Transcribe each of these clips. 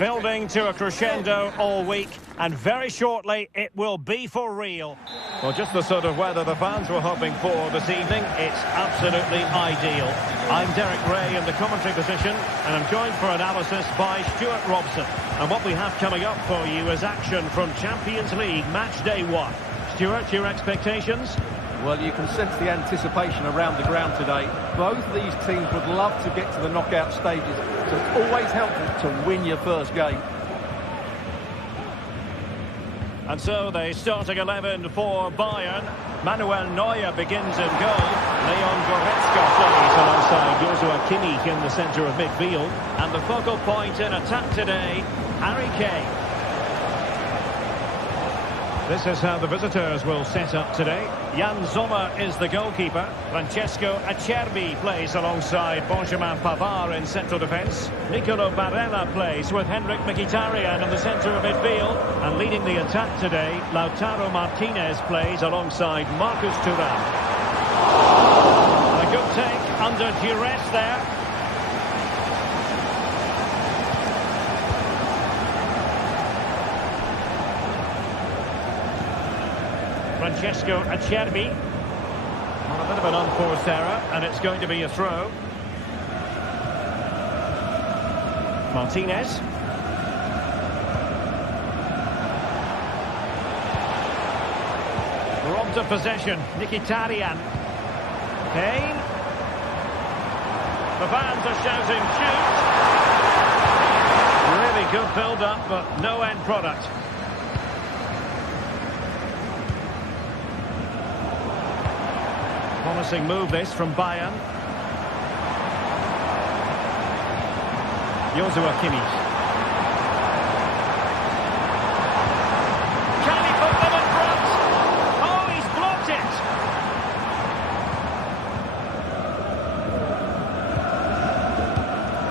Building to a crescendo all week, and very shortly it will be for real. Well, just the sort of weather the fans were hoping for this evening. It's absolutely ideal. I'm Derek Ray in the commentary position, and I'm joined for analysis by Stuart Robson. And what we have coming up for you is action from Champions League match day 1. Stuart, your expectations? Well, you can sense the anticipation around the ground today. Both these teams would love to get to the knockout stages, so it's always helpful to win your first game. And so the starting 11 for Bayern. Manuel Neuer begins in goal. Leon Goretzka plays alongside Joshua Kimmich in the centre of midfield. And the focal point in attack today, Harry Kane. This is how the visitors will set up today. Jan Sommer is the goalkeeper. Francesco Acerbi plays alongside Benjamin Pavard in central defence. Nicolo Barella plays with Henrik Mkhitaryan in the centre of midfield. And leading the attack today, Lautaro Martinez plays alongside Marcus Thuram. And a good take under duress there. Francesco Acerbi. Well, a bit of an unforced error, and it's going to be a throw. Martinez. Robbed of possession. Mkhitaryan. Kane. The fans are shouting, shoot! Really good build-up, but no end product. Promising move this from Bayern. Joshua Kimmich. Can he put them in front? Oh, he's blocked it!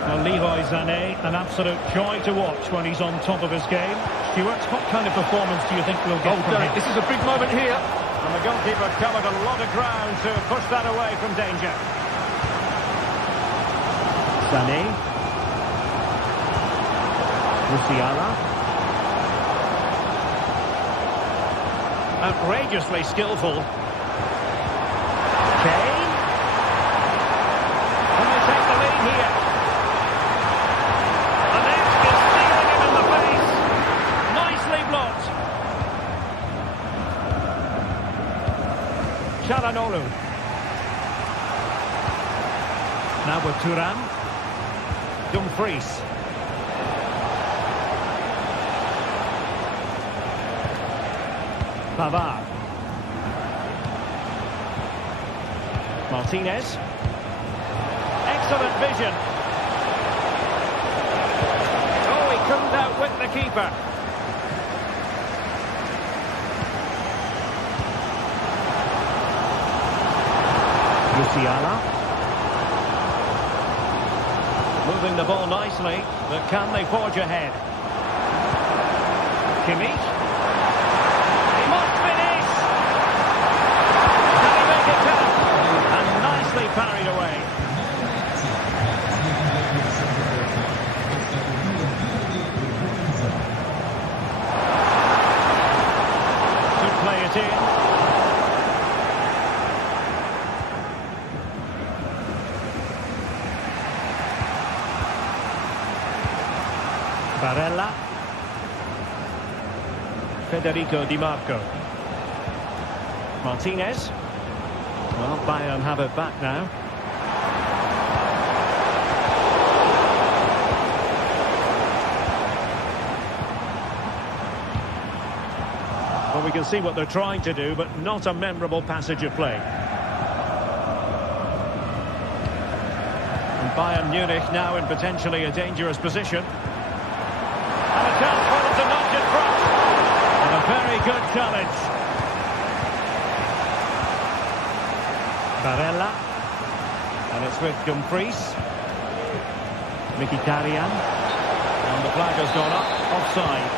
Well, Leroy Sané, an absolute joy to watch when he's on top of his game. Stuart, what kind of performance do you think we'll get from him? This is a big moment here. And the goalkeeper covered a lot of ground to push that away from danger. Sané. Musiala. Outrageously skillful. Kane. Can they take the lead here? The net is stealing him in the face. Nicely blocked. Çalhanoğlu. Now with Thuram. Dumfries. Pavard. Martinez. Excellent vision. Oh, he couldn't outwit the keeper. Musiala. Moving the ball nicely, but can they forge ahead? Kimmich. He must finish! Can he make it count? And nicely parried away. To play it in. Barella. Federico Di Marco. Martinez. Well, Bayern have it back now. Well, we can see what they're trying to do, but not a memorable passage of play. And Bayern Munich now in potentially a dangerous position. And a chance for them to nudge in front. And a very good challenge. Barella. And it's with Dumfries. Mkhitaryan. And the flag has gone up. Offside.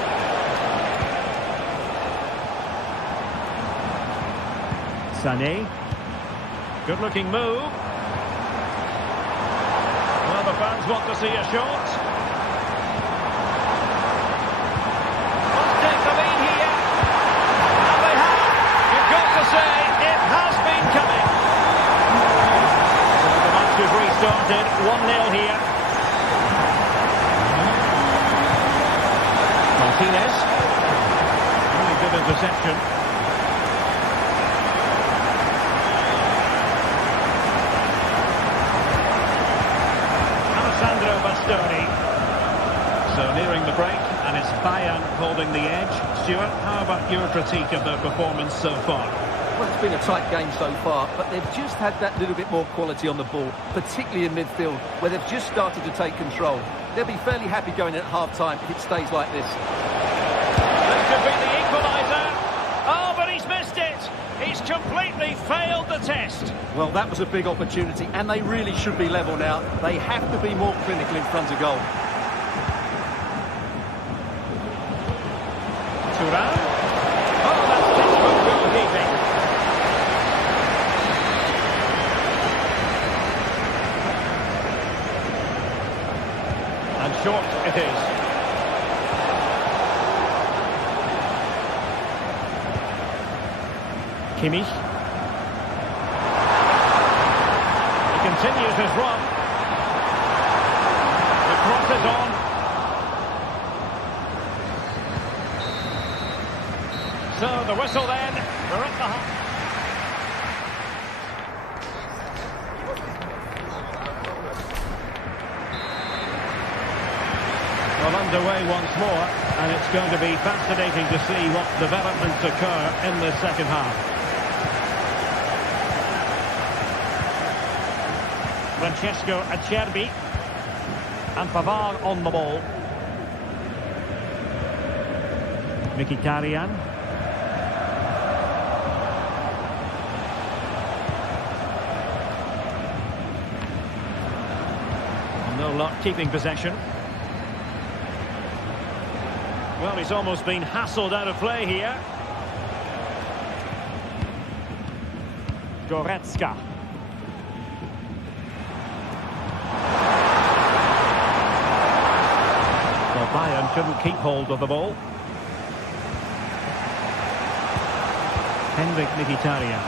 Sané. Good-looking move. Well, the fans want to see a shot. Martinez. Really good interception. Alessandro Bastoni. So nearing the break, and it's Bayern holding the edge. Stuart, how about your critique of their performance so far? Well, it's been a tight game so far, but they've just had that little bit more quality on the ball, particularly in midfield, where they've just started to take control. They'll be fairly happy going at half-time if it stays like this. This could be the equaliser. Oh, but he's missed it. He's completely failed the test. Well, that was a big opportunity, and they really should be level now. They have to be more clinical in front of goal. Thuram. Oh, that's textbook goalkeeping. And short it is. Kimmich. He continues his run. The cross is on. So the whistle then. We're at the half. Well, underway once more, and it's going to be fascinating to see what developments occur in the second half. Francesco Acerbi, and Pavard on the ball. Mkhitaryan. No luck keeping possession. Well, he's almost been hassled out of play here. Goretzka. Well, Bayern couldn't keep hold of the ball. Henrik Mkhitaryan.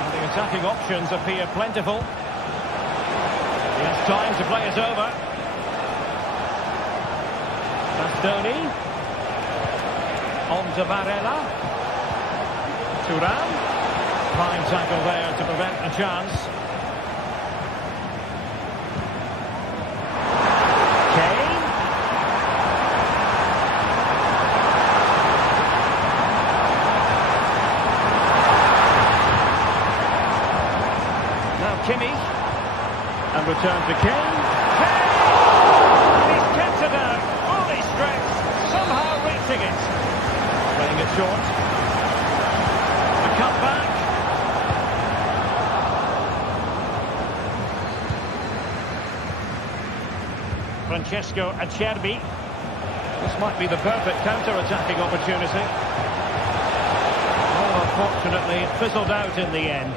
And the attacking options appear plentiful. He has time to play it over. Bastoni. On to Barella. Thuram. Fine tackle there to prevent a chance. Kane. Now Kimmich. And return to Kane. Kane! And he's kept it out. Fully stretched. Somehow reaching it. Playing it short. The cut back. Francesco Acerbi. This might be the perfect counter-attacking opportunity. Well, unfortunately, it fizzled out in the end.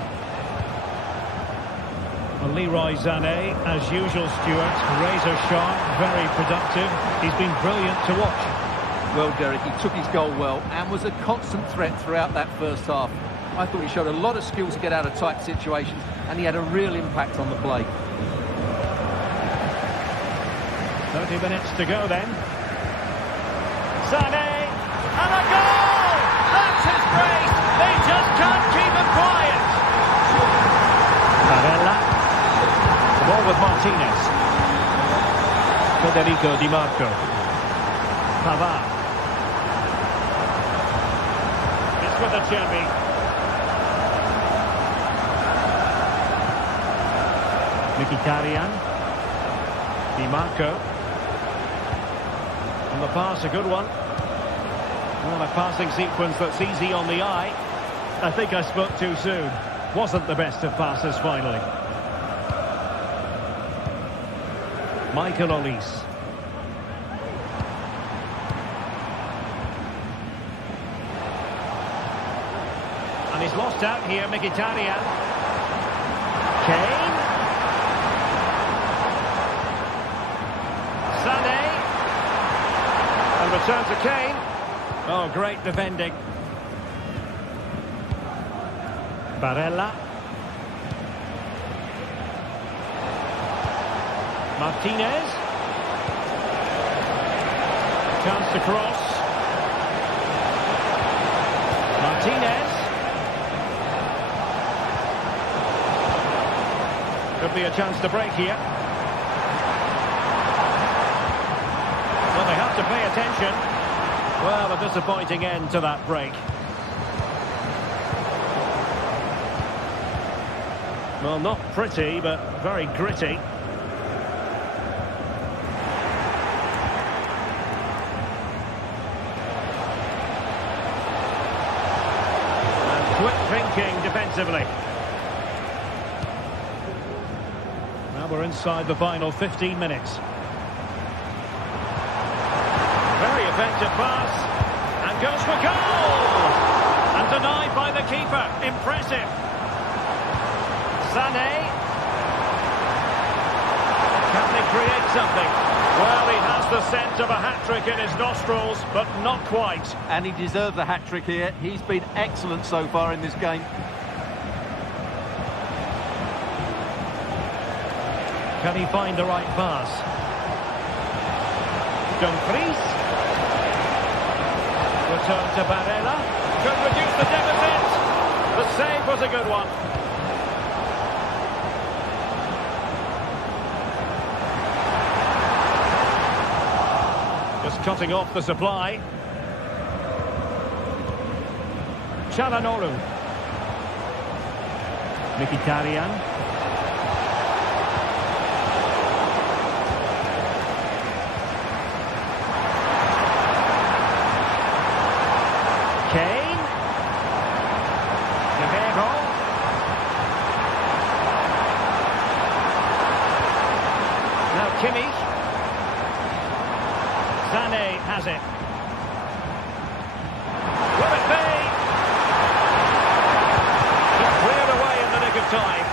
Well, Leroy Sané, as usual, Stuart, razor sharp, very productive. He's been brilliant to watch. Well, Derek, he took his goal well and was a constant threat throughout that first half. I thought he showed a lot of skill to get out of tight situations, and he had a real impact on the play. 30 minutes to go then. Sané, and a goal! That's his brace! They just can't keep him quiet! Barella. The ball with Martinez. Federico Di Marco. Pavard. It's with Acerbi. Mkhitaryan. Di Marco. And the pass, a good one. Well, a passing sequence that's easy on the eye. I think I spoke too soon. Wasn't the best of passes finally. Michael Olise. And he's lost out here, Mkhitaryan. Kane. Sané. And return to Kane. Oh, great defending. Barella. Martinez. Chance to cross. Martinez. Could be a chance to break here. Well, they have to pay attention. Well, a disappointing end to that break. Well, not pretty, but very gritty. And quick thinking defensively. Now we're inside the final 15 minutes. Very effective pass. And goes for goal! And denied by the keeper. Impressive. Sané. Can they create something? Well, he has the scent of a hat-trick in his nostrils, but not quite. And he deserves a hat-trick here. He's been excellent so far in this game. Can he find the right pass? Dumfries. Return to Barella. Could reduce the deficit. The save was a good one. Just cutting off the supply. Çalhanoğlu. Mkhitaryan. Kane. Guerrero. Now Kimmich. Sané has it. Will it be? Just cleared away in the nick of time.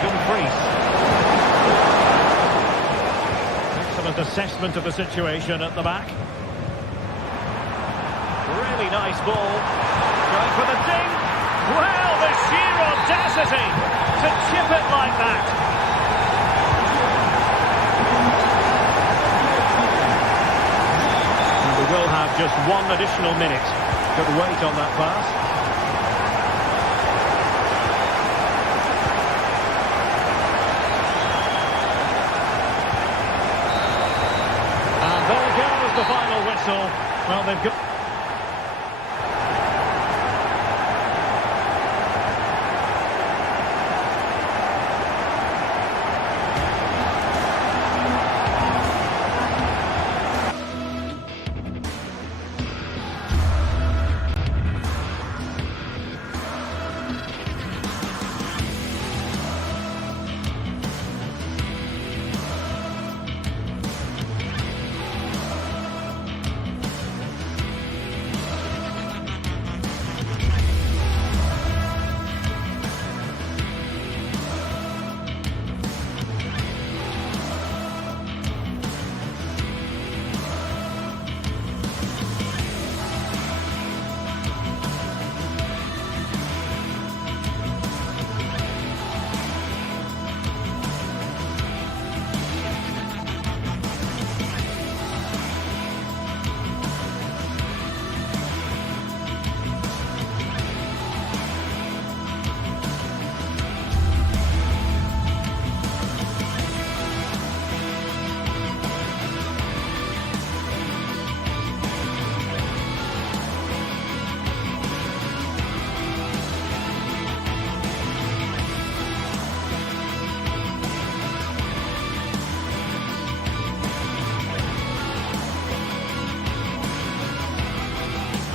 Dumfries. Excellent assessment of the situation at the back. Really nice ball. Going for the ding. Well, the sheer audacity to chip it like that. And we will have just one additional minute. Good wait on that pass. And there goes the final whistle. Well, they've got...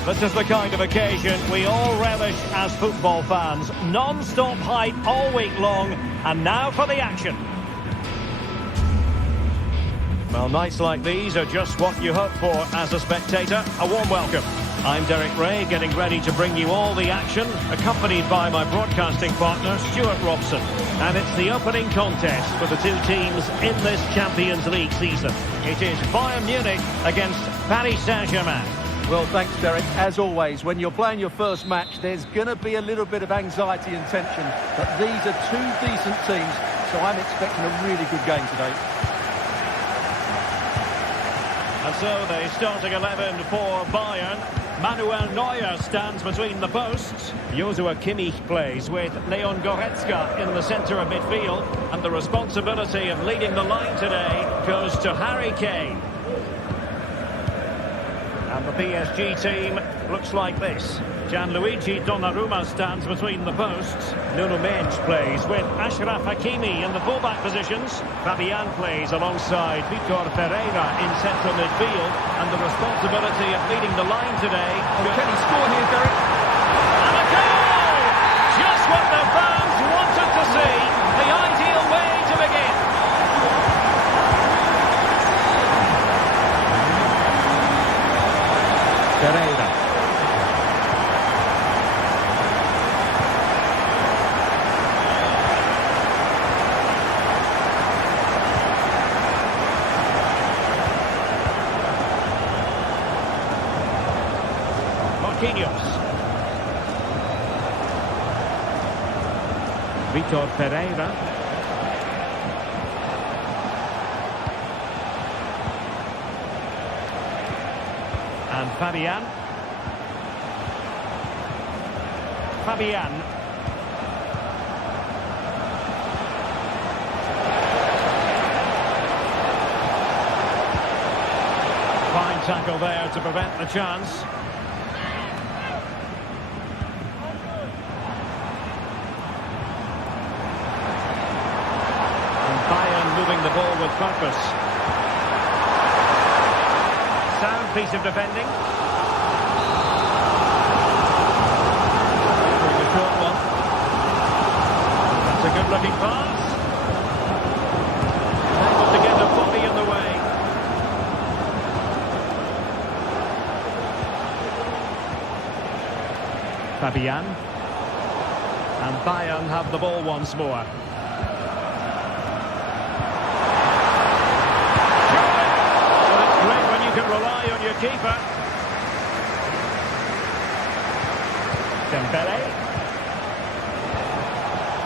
This is the kind of occasion we all relish as football fans. Non-stop hype all week long, and now for the action. Well, nights like these are just what you hope for as a spectator. A warm welcome. I'm Derek Ray, getting ready to bring you all the action, accompanied by my broadcasting partner, Stuart Robson. And it's the opening contest for the two teams in this Champions League season. It is Bayern Munich against Paris Saint-Germain. Well, thanks, Derek. As always, when you're playing your first match, there's going to be a little bit of anxiety and tension. But these are two decent teams, so I'm expecting a really good game today. And so the starting 11 for Bayern. Manuel Neuer stands between the posts. Joshua Kimmich plays with Leon Goretzka in the centre of midfield. And the responsibility of leading the line today goes to Harry Kane. And the PSG team looks like this. Gianluigi Donnarumma stands between the posts. Nuno Mendes plays with Achraf Hakimi in the fullback positions. Fabian plays alongside Vitor Pereira in central midfield. And the responsibility of leading the line today. Can he score here, Derek? And a goal! Just what the fans wanted to see. The ideal way to begin. Pereira. Marquinhos. Vitor Pereira. And Fabian. Fine tackle there to prevent the chance. And Bayern moving the ball with purpose. Sound piece of defending. Short one. That's a good looking pass. Able to get the body in the way. Fabian. And Bayern have the ball once more. Well, it's great when you can rely on your keeper. Dembele.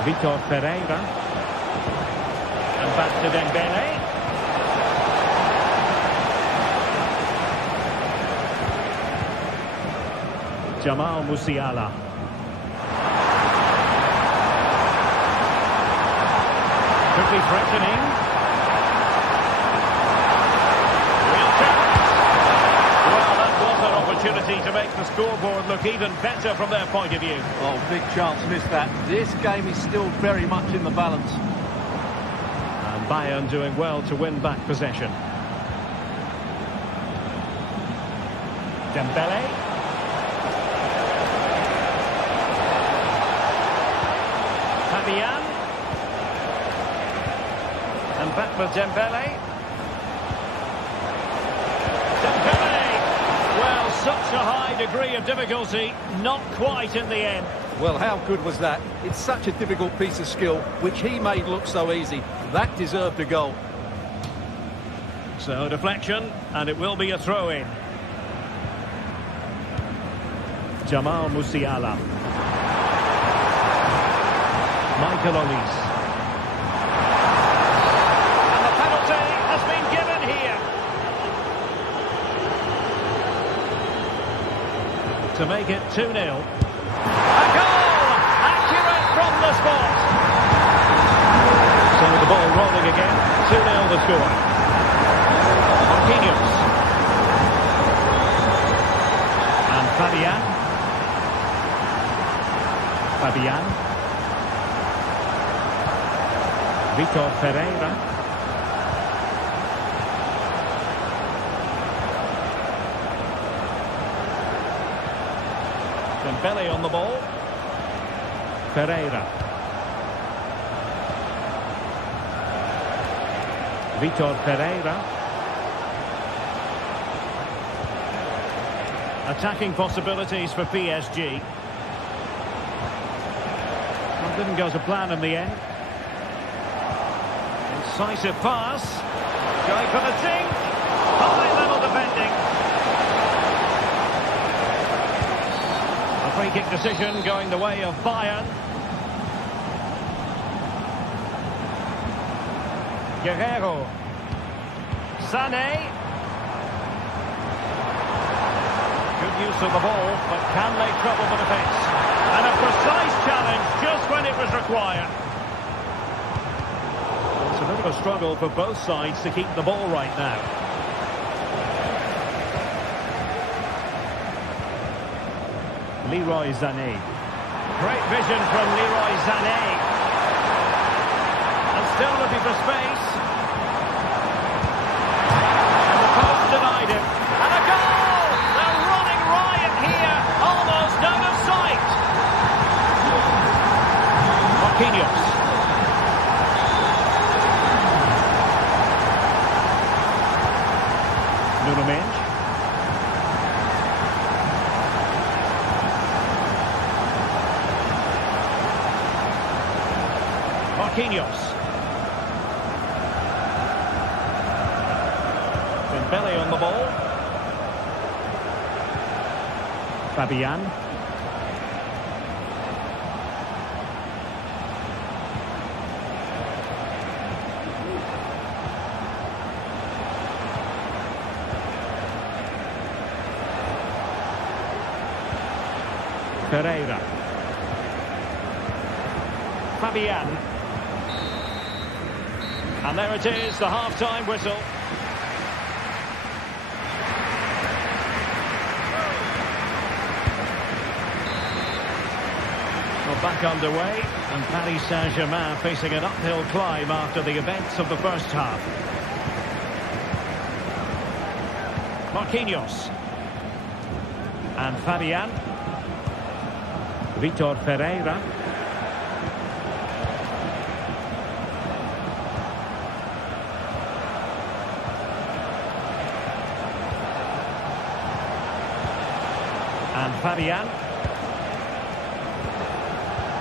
Vitor Pereira. And back to Dembele. Jamal Musiala. Could be threatening. Real chance. Well, that was an opportunity to make the scoreboard look even better from their point of view. Oh, big chance, missed that. This game is still very much in the balance. And Bayern doing well to win back possession. Dembele. Fabian. And back with Dembele. Dembele! Well, such a high degree of difficulty, not quite in the end. Well, how good was that? It's such a difficult piece of skill, which he made look so easy. That deserved a goal. So, deflection, and it will be a throw-in. Jamal Musiala. Michael Olise. And the penalty has been given here. To make it 2-0. A goal! Accurate from the spot. So the ball rolling again. 2-0 the score. Marquinhos. And Fabian. Vitor Pereira. Dembele on the ball. Pereira. Vitor Pereira. Attacking possibilities for PSG. Well, didn't go to plan in the end. Incisive pass. Going for the sink. High level defending. kick decision going the way of Bayern. Guerrero. Sané. Good use of the ball, but can lay trouble for defence. And a precise challenge just when it was required. It's a bit of a struggle for both sides to keep the ball right now. Leroy Sané. Great vision from Leroy Sané. And still looking for space. And the post denied him. And a goal! They're running riot here, almost out of sight. Marquinhos. Nuno Mendes. Marquinhos. Dembele on the ball. Fabian. Pereira. Fabian. And there it is, the half-time whistle. Well, back underway, and Paris Saint-Germain facing an uphill climb after the events of the first half. Marquinhos. And Fabian. Vitor Pereira. And Fabian.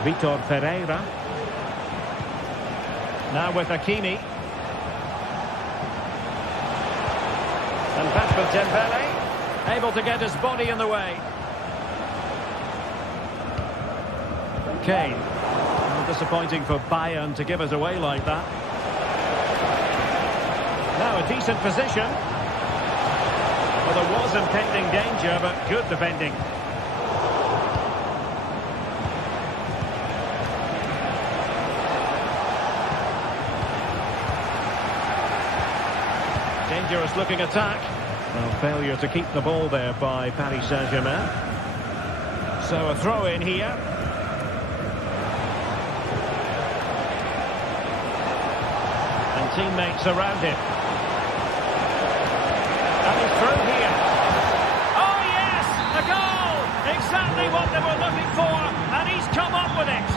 Vitor Pereira. Now with Hakimi. And back with Dembele. Able to get his body in the way. Kane. Well, disappointing for Bayern to give us away like that. Now a decent position. Well, there was impending danger, but good defending. Dangerous looking attack. Well, failure to keep the ball there by Paris Saint-Germain. So a throw in here. And teammates around him. And he's through here. Oh yes, a goal! Exactly what they were looking for, and he's come up with it.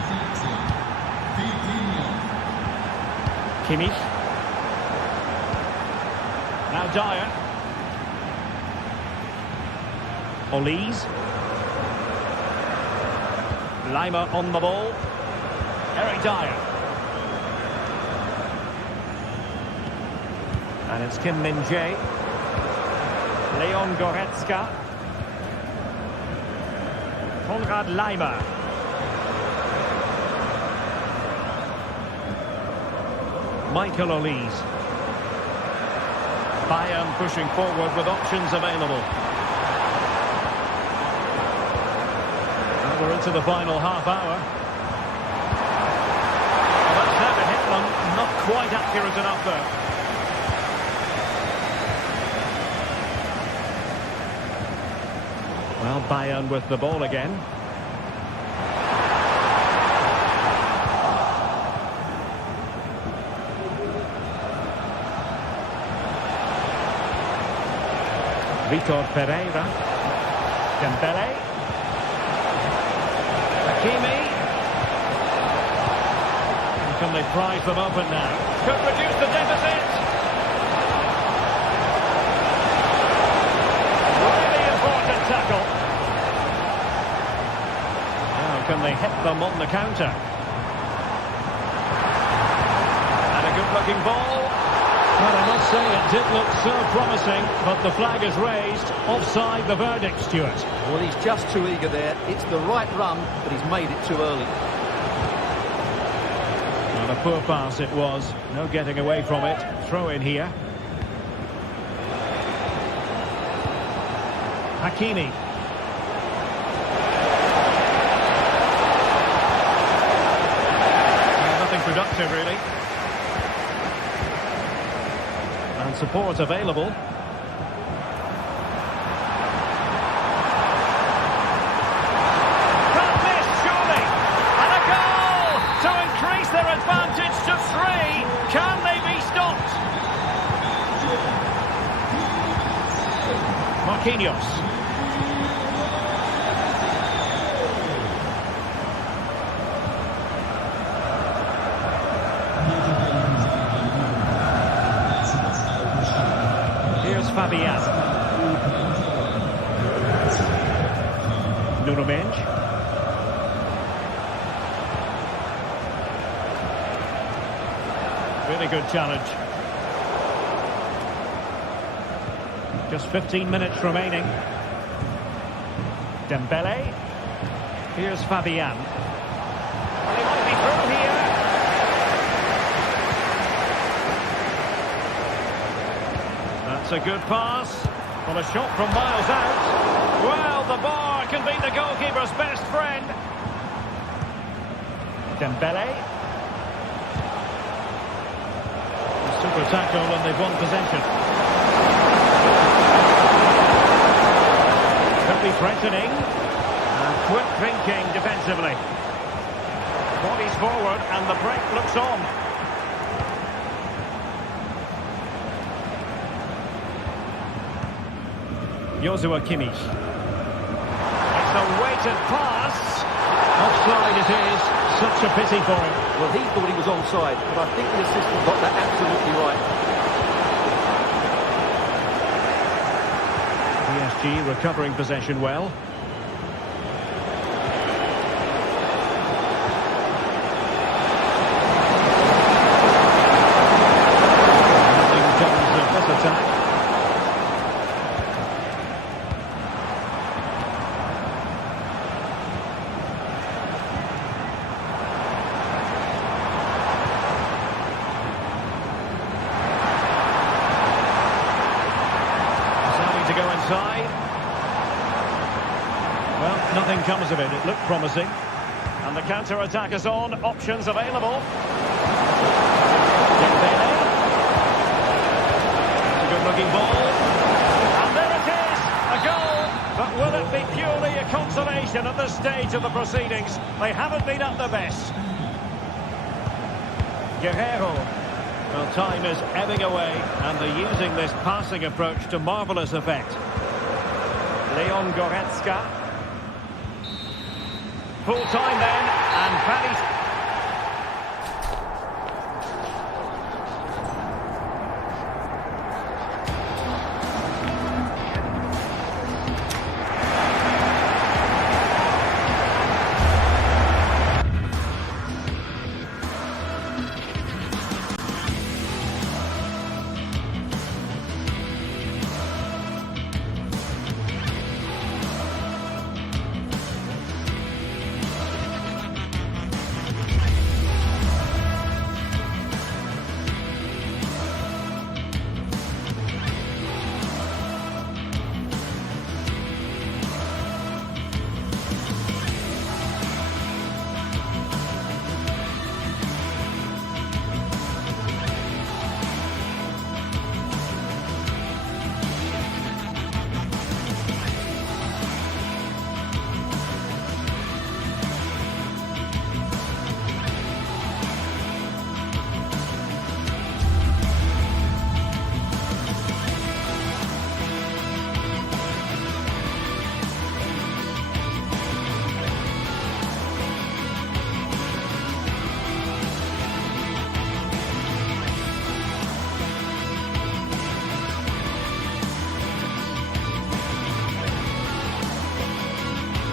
Kimmich. Now Dyer. Olise. Lima on the ball. Eric Dyer. And it's Kim Min-jae. Leon Goretzka. Konrad Lima. Michael Olise. Bayern pushing forward with options available. And we're into the final half hour. Well, that's never hit them. Not quite accurate enough though. Well, Bayern with the ball again. Vitor Pereira. Dembele. Hakimi. And can they prize them open now? Could reduce the deficit. Really important tackle. Now can they hit them on the counter? And a good looking ball. Well, I must say it did look so promising, but the flag is raised. Offside the verdict, Stuart. Well, he's just too eager there. It's the right run, but he's made it too early. And a poor pass it was. No getting away from it. Throw in here. Hakimi. Nothing productive, really. And support available. Can't miss, surely! And a goal to increase their advantage to 3. Can they be stopped? Marquinhos. Fabian. Nuno Mendes. Really good challenge. Just 15 minutes remaining. Dembele. Here's Fabian. Well, he might be through here. That's a good pass. Well, a shot from miles out. Well, the bar can be the goalkeeper's best friend. Dembele. Super tackle and they've won possession. Could be threatening. And quick thinking defensively. Bodies forward and the break looks on. Joshua Kimmich. It's a weighted pass. Offside it is. Such a pity for him. Well, he thought he was onside, but I think the assistant got that absolutely right. PSG recovering possession well. Nothing comes of this attack. To go inside. Well, nothing comes of it. It looked promising. And the counter-attack is on. Options available. Dembele. It's a good-looking ball. And there it is! A goal! But will it be purely a consolation at this stage of the proceedings? They haven't been at their best. Guerrero. Well, time is ebbing away, and they're using this passing approach to marvellous effect. Leon Goretzka. Full time then, and Paris.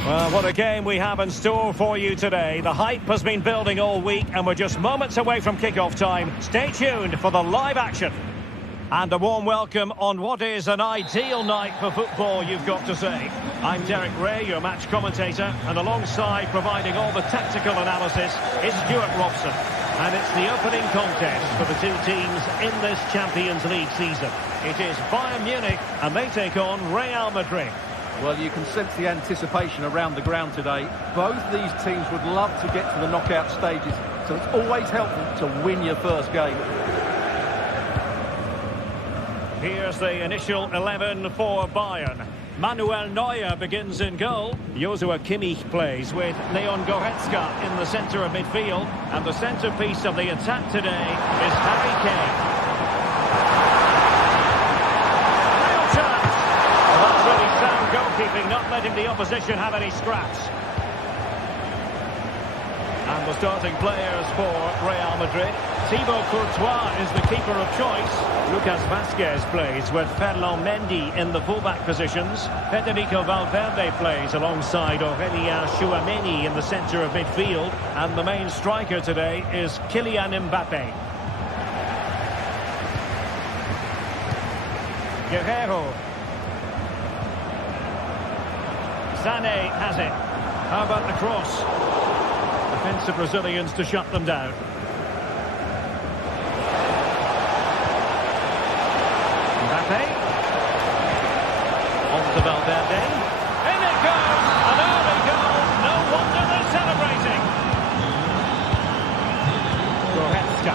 Well, what a game we have in store for you today. The hype has been building all week and we're just moments away from kick-off time. Stay tuned for the live action. And a warm welcome on what is an ideal night for football, you've got to say. I'm Derek Ray, your match commentator, and alongside providing all the tactical analysis is Stuart Robson. And it's the opening contest for the two teams in this Champions League season. It is Bayern Munich, and they take on Real Madrid. Well, you can sense the anticipation around the ground today. Both these teams would love to get to the knockout stages, so it's always helpful to win your first game. Here's the initial 11 for Bayern. Manuel Neuer begins in goal. Joshua Kimmich plays with Leon Goretzka in the centre of midfield. And the centrepiece of the attack today is Harry Kane. Real chance! Well, that's really sound goalkeeping, not letting the opposition have any scraps. And the starting players for Real Madrid. Thibaut Courtois is the keeper of choice. Lucas Vazquez plays with Ferland Mendy in the fullback positions. Federico Valverde plays alongside Aurélien Tchouameni in the centre of midfield. And the main striker today is Kylian Mbappe. Guerreiro. Sané has it. How about the cross? Defensive Brazilians to shut them down. Mbappe. On to Valverde. In it goes! An early goal! No wonder they're celebrating! Goretzka.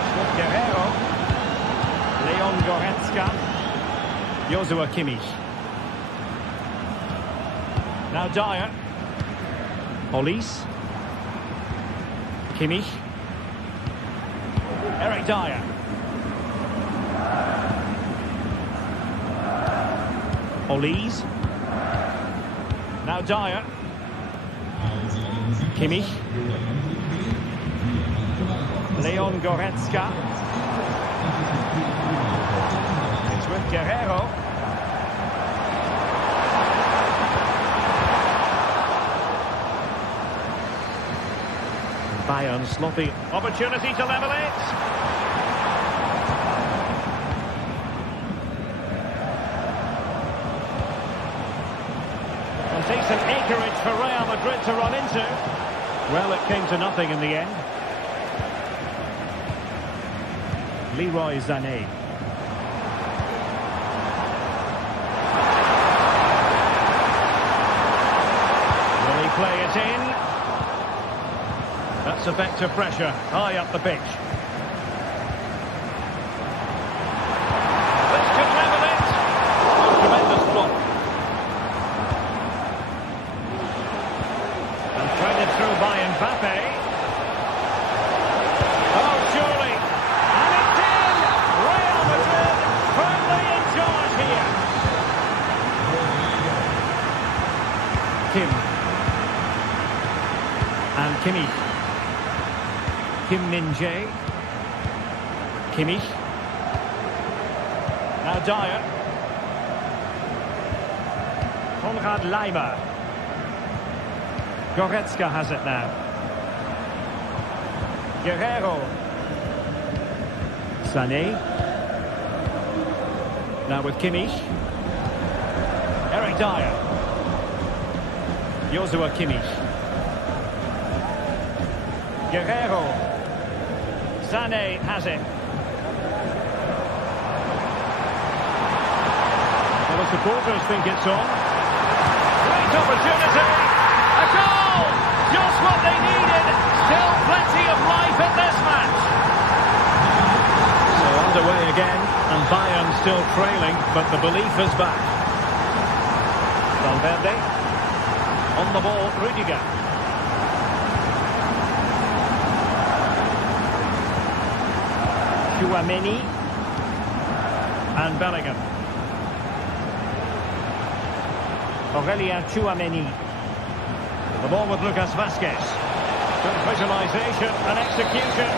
It's with Guerreiro. Leon Goretzka. Joshua Kimmich. Now Dyer. Olise. Kimmich. Eric Dyer. Olise. Now Dyer. Kimmich. Leon Goretzka. It's with Guerreiro. Bayern sloppy. Opportunity to level it. And decent acreage for Real Madrid to run into. Well, it came to nothing in the end. Leroy Sané. Will he play it in? That's effective pressure, high up the pitch. This could level it. Tremendous block. And threaded through by Mbappe. Oh, surely. And it's in! Real Madrid firmly in charge here. Kim. And Kimmich. Kim Min-jae. Kimmich. Now Dyer. Konrad Laimer. Goretzka has it now. Guerreiro. Sané. Now with Kimmich. Eric Dyer. Joshua Kimmich. Guerreiro. Sané has it. Well, the supporters think it's on. Great opportunity. A goal! Just what they needed. Still plenty of life in this match. So underway again, and Bayern still trailing, but the belief is back. Valverde. On the ball, Rudiger. Tchouameni and Bellingham. Aurélien Tchouameni. The ball with Lucas Vazquez. Good visualisation and execution.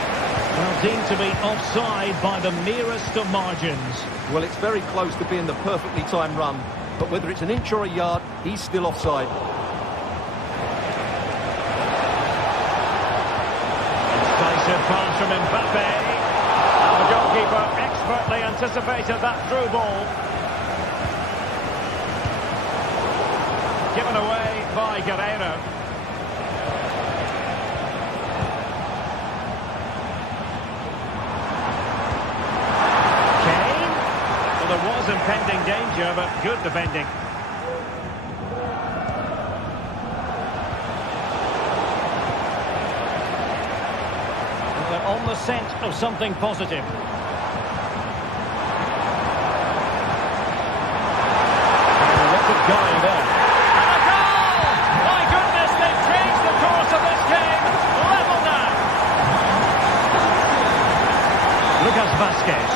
Well, deemed to be offside by the merest of margins. Well, it's very close to being the perfectly timed run, but whether it's an inch or a yard, he's still offside. Decisive pass from Mbappe. goalkeeper expertly anticipated that through ball. Given away by Guerreiro. Kane. Well, there was impending danger, but good defending. They're on the scent of something positive. Look at going there. And a goal! My goodness, they've changed the course of this game. Level now. Lucas Vazquez.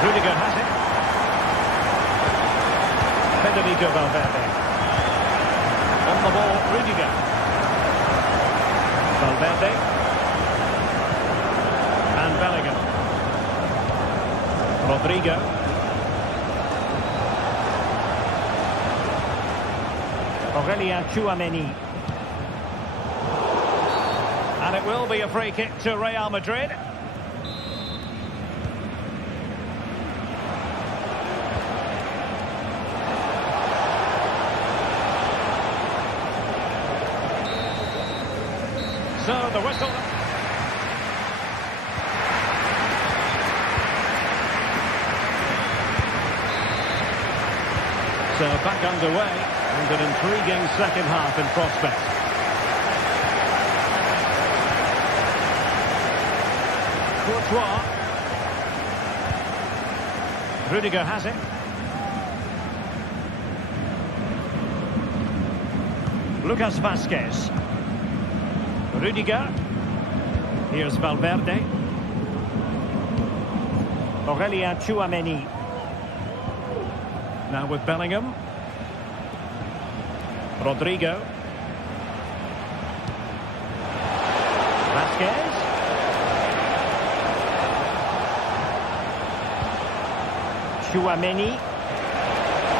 Rudiger has it. Federico Valverde. On the ball, Rudiger. Valverde and Bellingham. Rodrigo. Aurelien Tchouameni. And it will be a free kick to Real Madrid. So the whistle. So back underway and an intriguing second half in prospect. Courtois. Rudiger has it. Lucas Vazquez. Rudiger. Here's Valverde. Aurelien Tchouameni. Now with Bellingham. Rodrigo. Vazquez. Tchouameni.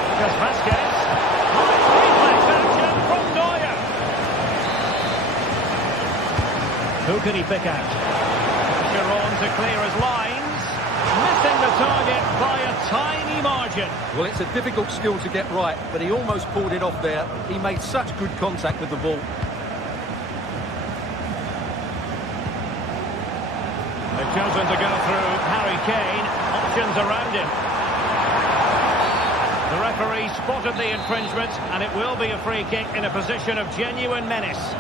Lucas Vazquez. Reflex action from Neuer. Who can he pick out? Chiron to clear his lines. Missing the target by a tiny margin. Well, it's a difficult skill to get right, but he almost pulled it off there. He made such good contact with the ball. They've chosen to go through Harry Kane. Options around him. The referee spotted the infringement, and it will be a free kick in a position of genuine menace.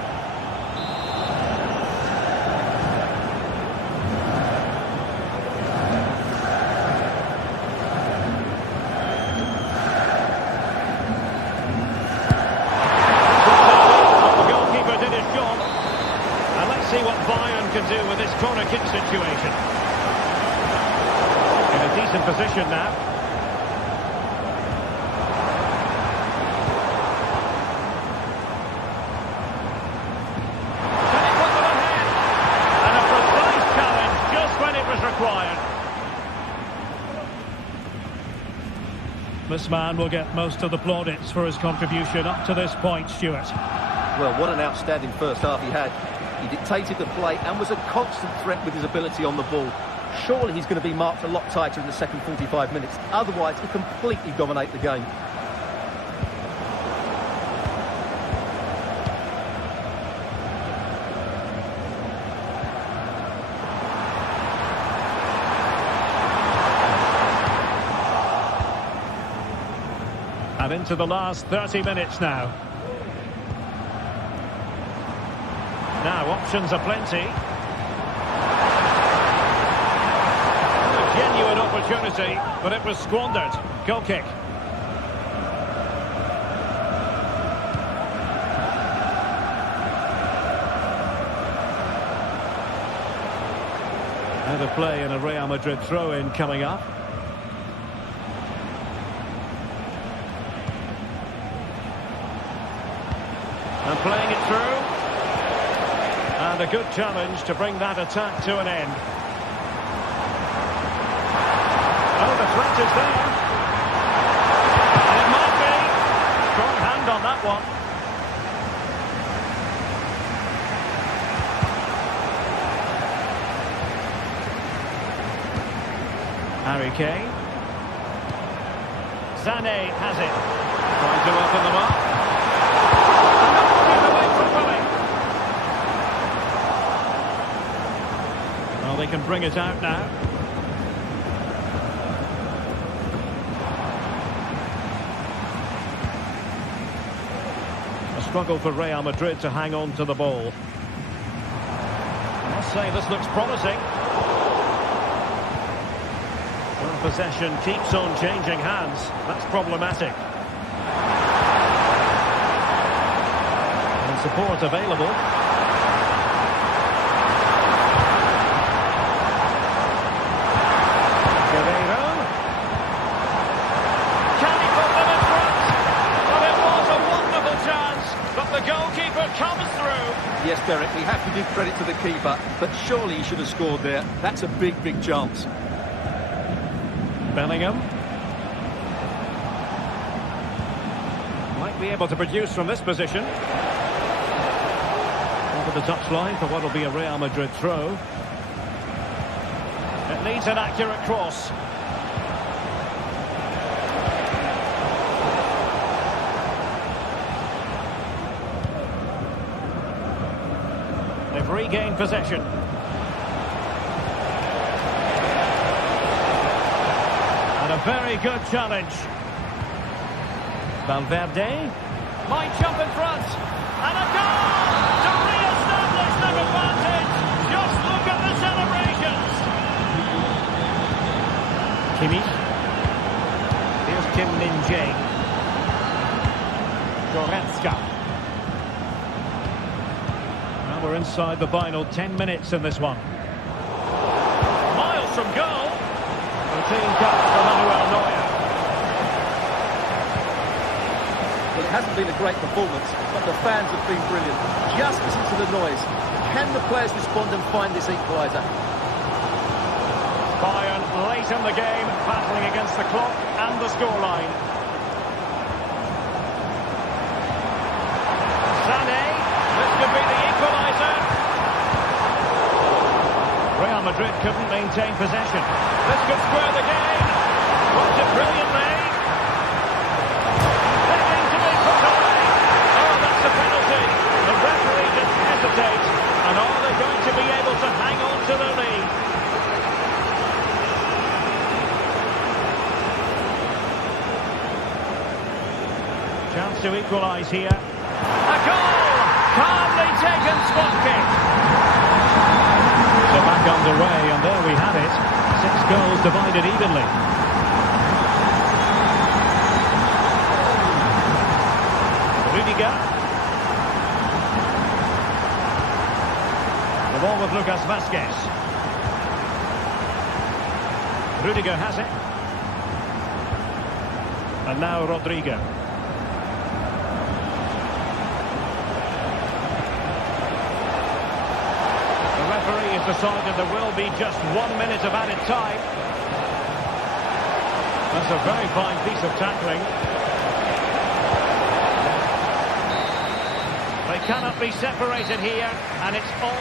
Can do with this corner kick situation. In a decent position now. Can he put them ahead? And a precise challenge just when it was required. This man will get most of the plaudits for his contribution up to this point, Stuart. Well, what an outstanding first half he had. He dictated the play and was a constant threat with his ability on the ball. Surely he's going to be marked a lot tighter in the second 45 minutes. Otherwise, he'll completely dominate the game. And into the last 30 minutes now. Now, options are plenty. A genuine opportunity, but it was squandered. Goal kick. And a play and a Real Madrid throw-in coming up. And playing it through. And a good challenge to bring that attack to an end. Oh, the threat is there. And it might be. Strong hand on that one. Kane. Sané has it. Trying to open them up. Knocked it away from Willie. Well, they can bring it out now. A struggle for Real Madrid to hang on to the ball. I must say this looks promising. Well, possession keeps on changing hands. That's problematic. And support available. Guerreiro. Can he put them in front? Well, it was a wonderful chance, but the goalkeeper comes through. Yes, Derek, we have to give credit to the keeper, but surely he should have scored there. That's a big, big chance. Bellingham. Might be able to produce from this position. Over the touchline for what will be a Real Madrid throw. It needs an accurate cross. They've regained possession. And a very good challenge. Valverde might jump in front. And a goal to re-establish their advantage. Just look at the celebrations. Kimmich. Here's Kim Min-jae. Goretzka. Well, we're inside the final 10 minutes in this one. Miles from goal. 13 cuts for Manuel Neuer. Well, it hasn't been a great performance, but the fans have been brilliant. Just listen to the noise. Can the players respond and find this equaliser? Bayern late in the game, battling against the clock and the scoreline. Sané, this could be the equaliser. Real Madrid couldn't maintain possession. This could square the game. Watch it brilliantly. Begging to be put away. Oh, that's a penalty. The referee just hesitates. And are they going to be able to hang on to the lead? Chance to equalise here. A goal! Calmly taken spot kick. So back underway, and there we have it. 6 goals divided evenly. Rudiger. The ball with Lucas Vazquez. Rudiger has it. And now Rodrigo. The referee has decided there will be just 1 minute of added time. That's a very fine piece of tackling. They cannot be separated here, and it's on.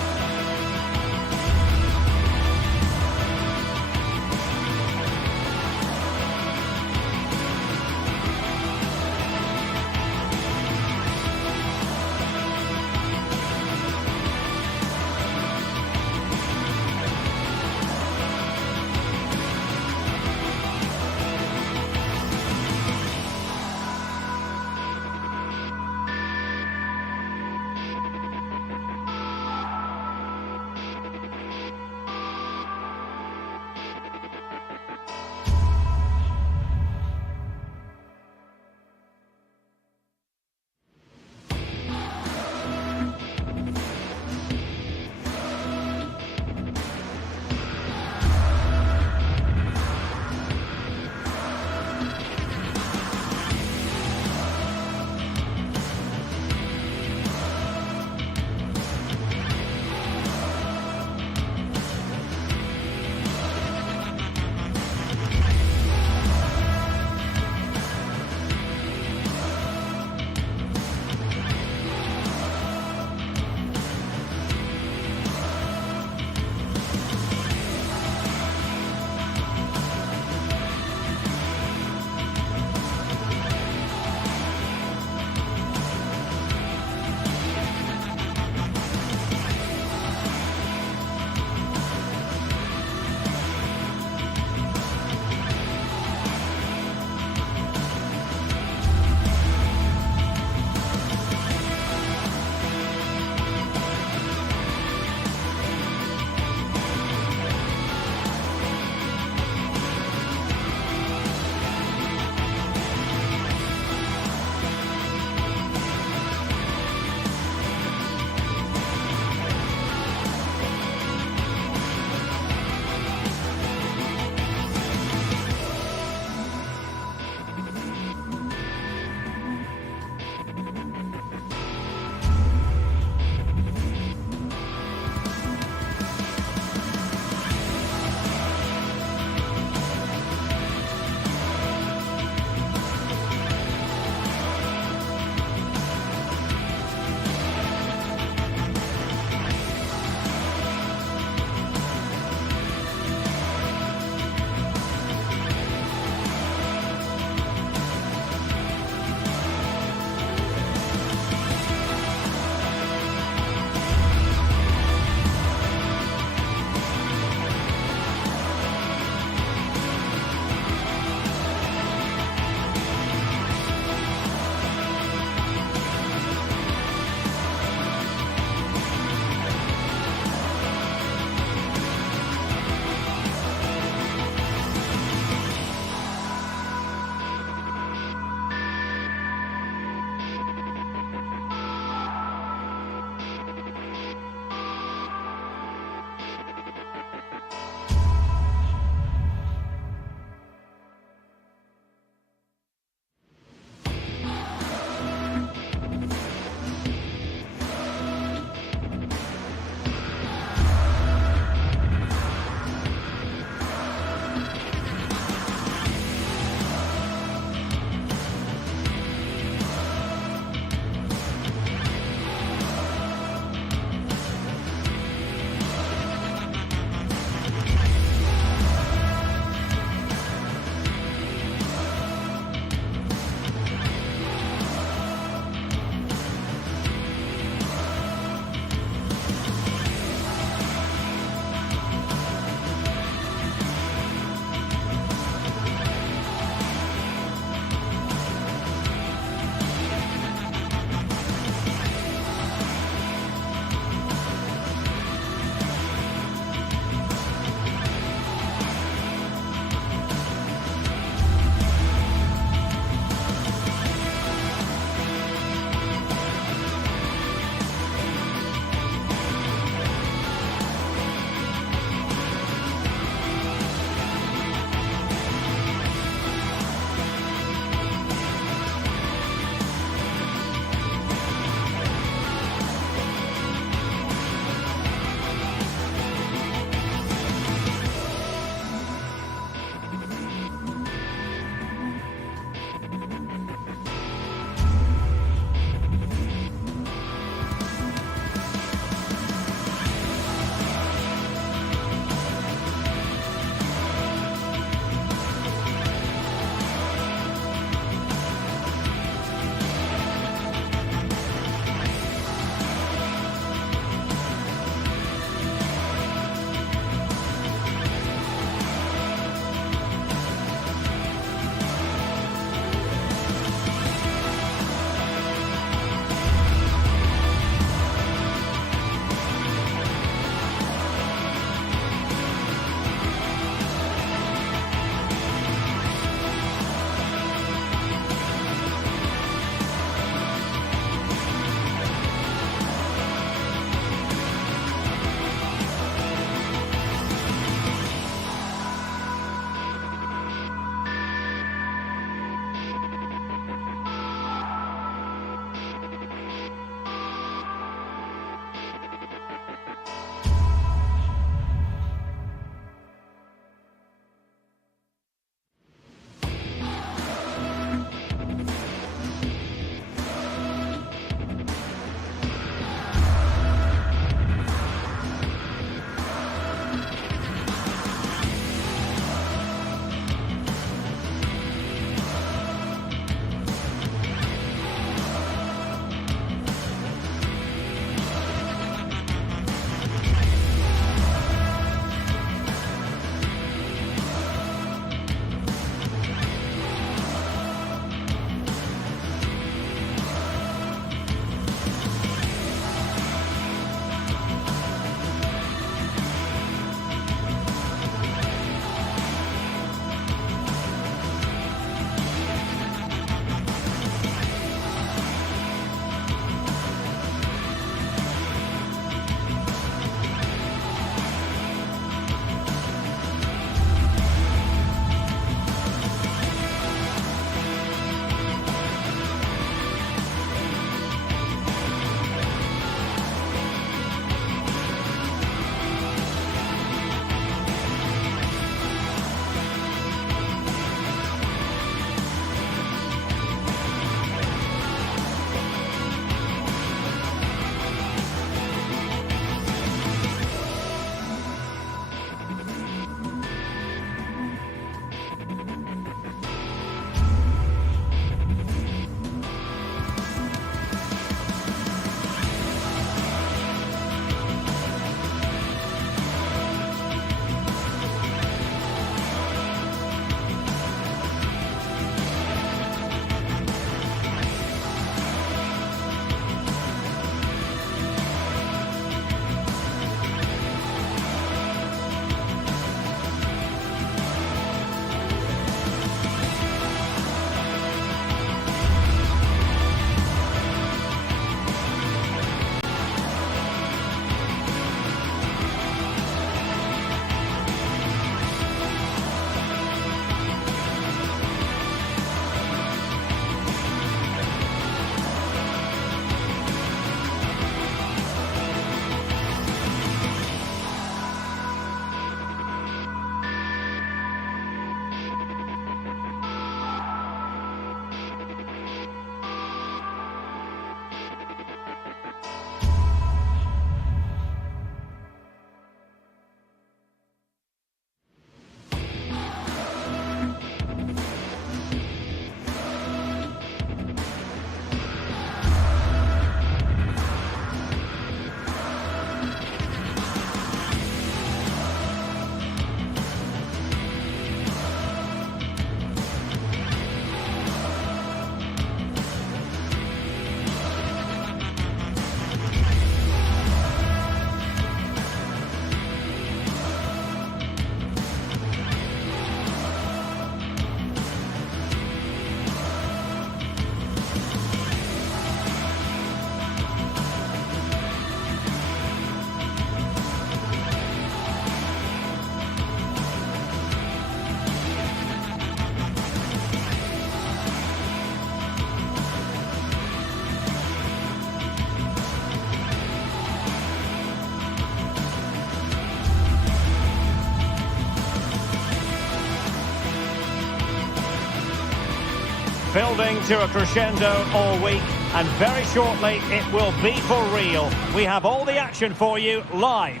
Building to a crescendo all week, and very shortly it will be for real. We have all the action for you live.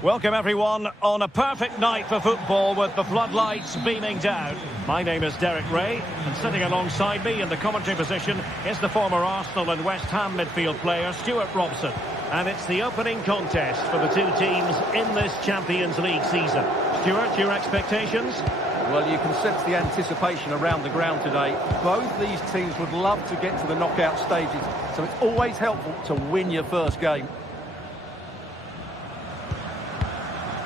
Welcome everyone on a perfect night for football with the floodlights beaming down. My name is Derek Ray, and sitting alongside me in the commentary position is the former Arsenal and West Ham midfield player Stuart Robson. And it's the opening contest for the two teams in this Champions League season. Stuart, your expectations? Well, you can sense the anticipation around the ground today. Both these teams would love to get to the knockout stages, so it's always helpful to win your first game.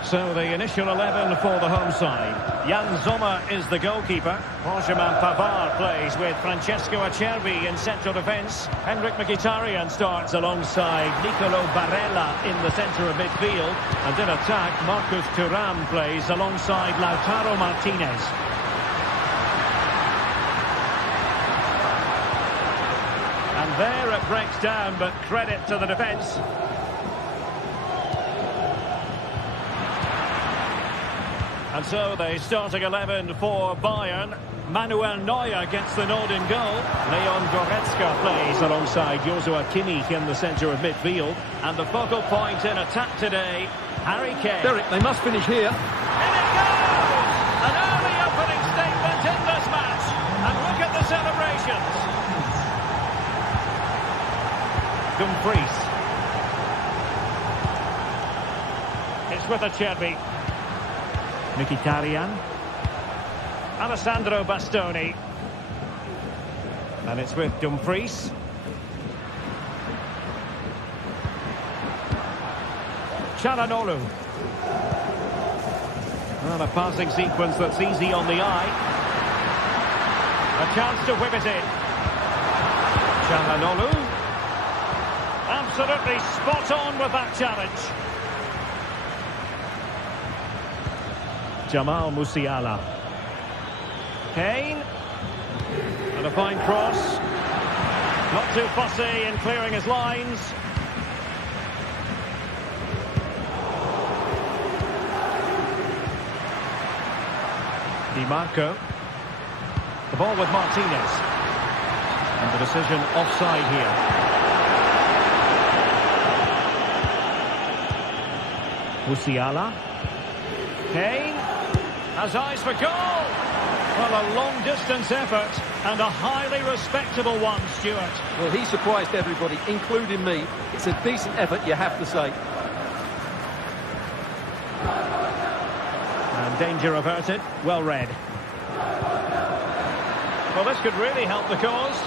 So the initial 11 for the home side. Jan Sommer is the goalkeeper. Benjamin Pavard plays with Francesco Acerbi in central defence. Henrik Mkhitaryan starts alongside Nicolo Barella in the centre of midfield. And in attack, Marcus Thuram plays alongside Lautaro Martinez. And there it breaks down, but credit to the defence. And so the starting 11 for Bayern. Manuel Neuer gets the nod in goal. Leon Goretzka plays alongside Joshua Kimmich in the centre of midfield. And the focal point in attack today, Harry Kane. Derek, they must finish here. In it goes! An early opening statement in this match. And look at the celebrations. Dumfries. It's with Acerbi. Mkhitaryan. Alessandro Bastoni. And it's with Dumfries. Çalhanoğlu. And a passing sequence that's easy on the eye. A chance to whip it in. Çalhanoğlu. Absolutely spot on with that challenge. Jamal Musiala. Kane. And a fine cross. Not too fussy in clearing his lines. Di Marco. The ball with Martinez. And the decision offside here. Musiala. Kane. Has eyes for goal. Well, a long-distance effort and a highly respectable one, Stuart. Well, he surprised everybody, including me. It's a decent effort, you have to say. And danger averted. Well read. Well, this could really help the cause.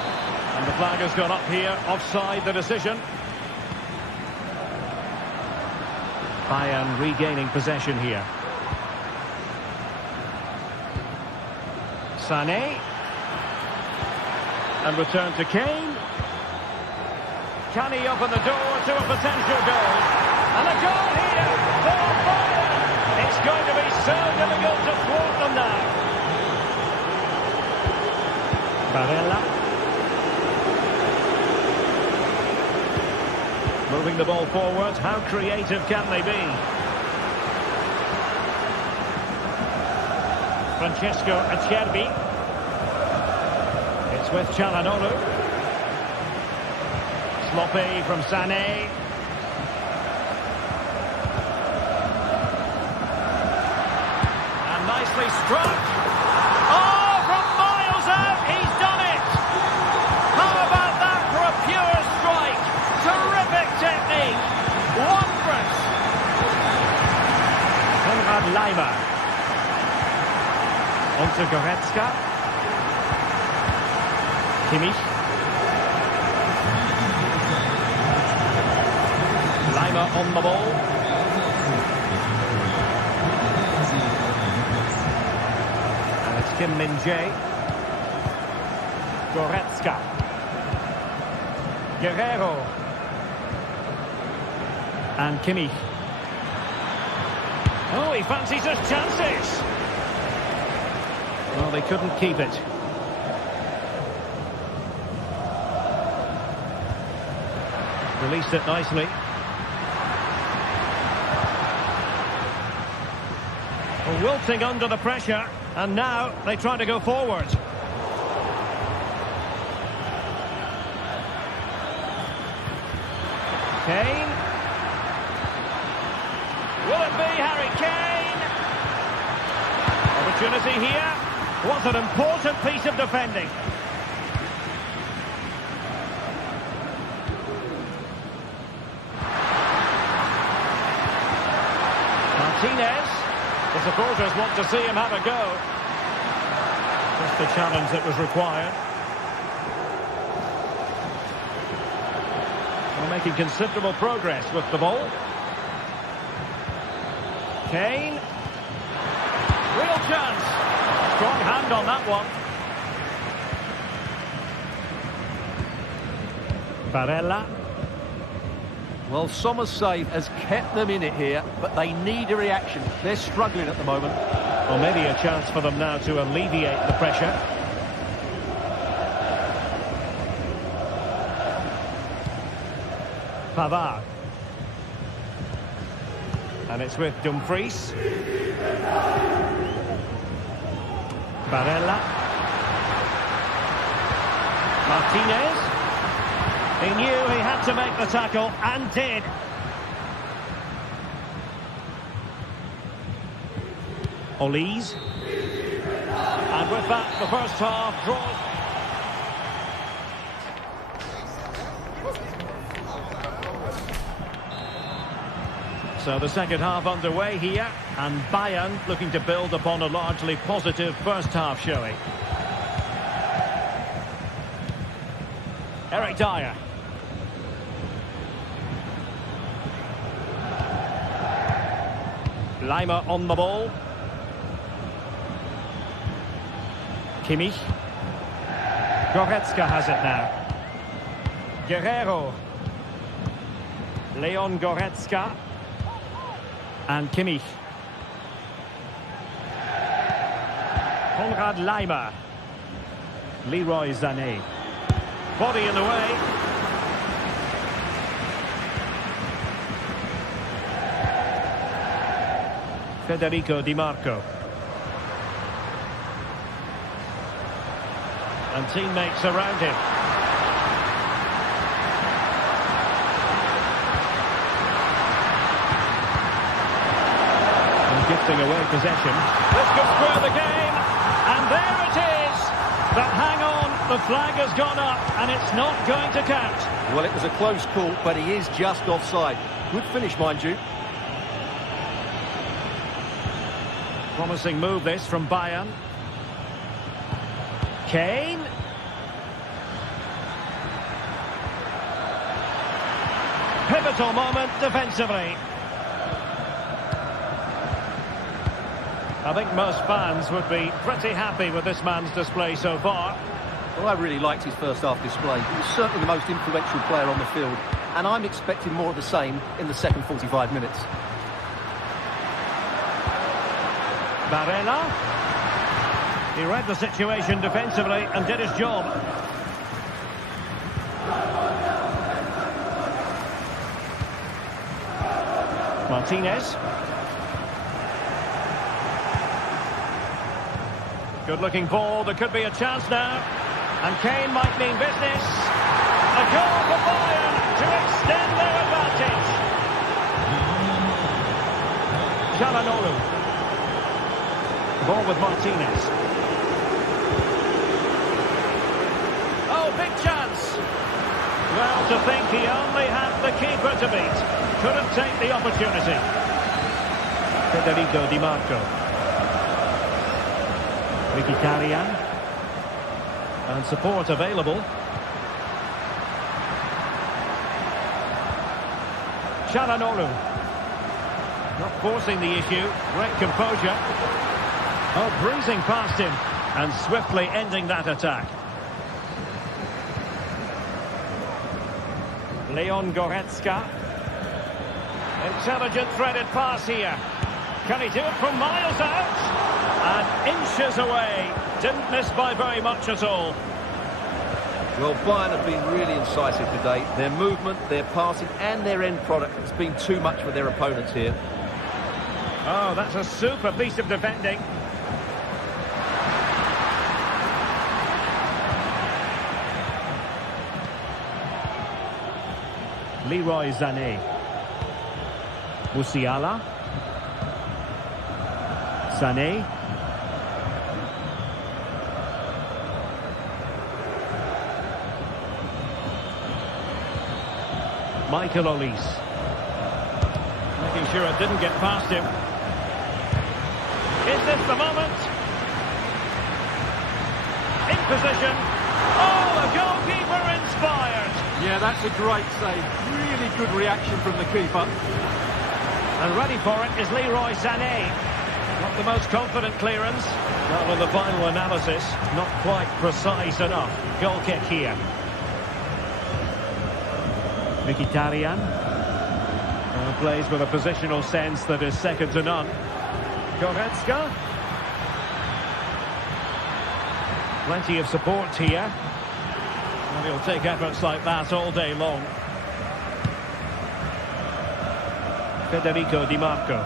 And the flag has gone up here. Offside the decision. Bayern regaining possession here. Sané. And return to Kane. Can he open the door to a potential goal? And a goal here for Bayern. It's going to be so difficult to thwart them now. Barella. Moving the ball forward. How creative can they be? Francesco Acerbi. It's with Çalhanoğlu. Sloppy from Sané. And nicely struck. Oh, from miles out, he's done it. How about that for a pure strike? Terrific technique. Wondrous. Konrad Laimer. On to Goretzka. Kimmich. Laimer on the ball. And it's Kim Min-jae. Goretzka. Guerrero. And Kimmich. Oh, he fancies his chances. Well, they couldn't keep it. Released it nicely. Wilting under the pressure. And now they try to go forward. Kane. Will it be Harry Kane? Opportunity here. What an important piece of defending. Martinez. The supporters want to see him have a go. Just the challenge that was required. We're making considerable progress with the ball. Kane. Real chance. Strong hand on that one. Barella. Well, Sommer's save has kept them in it here, but they need a reaction. They're struggling at the moment. Well, maybe a chance for them now to alleviate the pressure. Pavard. And it's with Dumfries. Barella. Martinez. He knew he had to make the tackle, and did. Olise. And with that, the first half draws. So the second half underway here, and Bayern looking to build upon a largely positive first half showing. Eric Dyer. Lima on the ball. Kimmich. Goretzka has it now. Guerrero. Leon Goretzka. And Kimmich. Konrad Laimer. Leroy Sané. Body in the way. Federico Di Marco. And teammates around him. And gifting away possession. This could square the game. And there it is. But hang on, the flag has gone up and it's not going to count. Well, it was a close call, but he is just offside. Good finish, mind you. Promising move this from Bayern. Kane. Pivotal moment defensively. I think most fans would be pretty happy with this man's display so far. Well, I really liked his first half display. He was certainly the most influential player on the field, and I'm expecting more of the same in the second 45 minutes. Barella. He read the situation defensively and did his job. Martinez. Good-looking ball. There could be a chance now. And Kane might mean business. A goal for Bayern to extend their advantage. Çalhanoğlu. Ball with Martinez. Oh, big chance. Well, to think he only had the keeper to beat. Couldn't take the opportunity. Federico Di Marco. Mkhitaryan. And support available. Çalhanoğlu. Not forcing the issue. Great composure. Oh, breezing past him and swiftly ending that attack. Leon Goretzka. Intelligent threaded pass here. Can he do it from miles out? And inches away. Didn't miss by very much at all. Well, Bayern have been really incisive today. Their movement, their passing and their end product has been too much for their opponents here. Oh, that's a super piece of defending. Leroy Sané. Musiala. Sané. Michael Olise. Making sure it didn't get past him. Is this the moment? In position. Oh, the goalkeeper inspired. Yeah, that's a great save. Really good reaction from the keeper. And ready for it is Leroy Sané. Not the most confident clearance. Not on the final analysis. Not quite precise enough. Goal kick here. Mkhitaryan. Plays with a positional sense that is second to none. Goretzka. Plenty of support here. And he'll take efforts like that all day long. Federico Di Marco.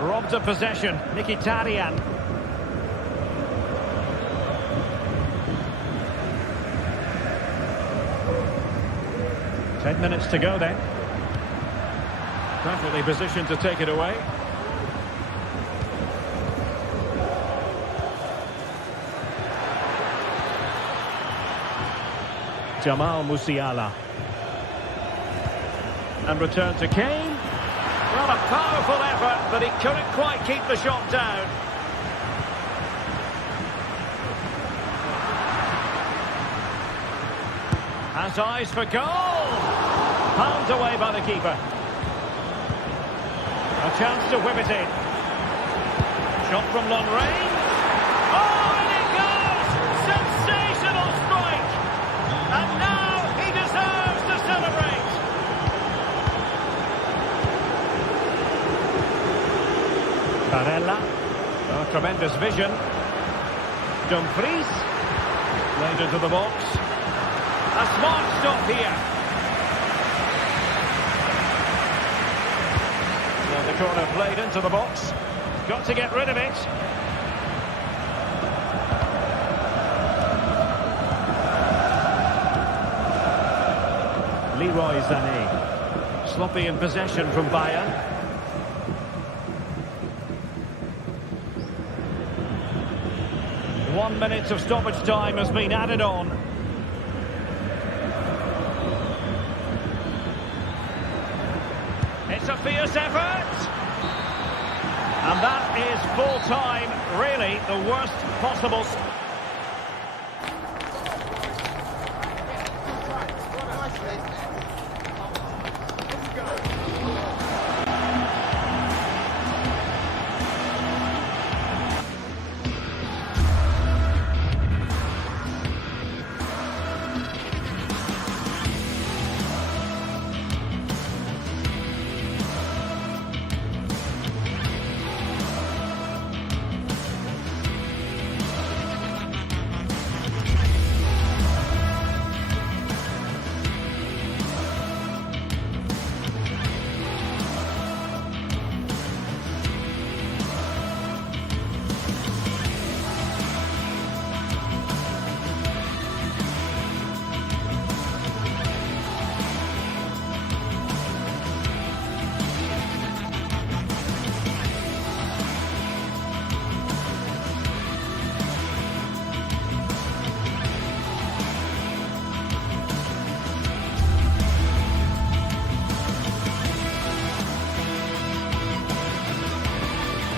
Robbed of possession, Mkhitaryan. Ten minutes to go then. Perfectly positioned to take it away. Jamal Musiala. And return to Kane. Well, a powerful effort, but he couldn't quite keep the shot down. Has eyes for goal. Palmed away by the keeper. A chance to whip it in. Shot from long range. Oh, and it goes! Sensational strike! And now he deserves to celebrate. Barella. Oh, tremendous vision. Dumfries. Laid into the box. A smart stop here. Well, the corner played into the box. Got to get rid of it. Leroy Sané. Sloppy in possession from Bayern. One minute of stoppage time has been added on. It's a fierce effort. And that is full time. Really the worst possible.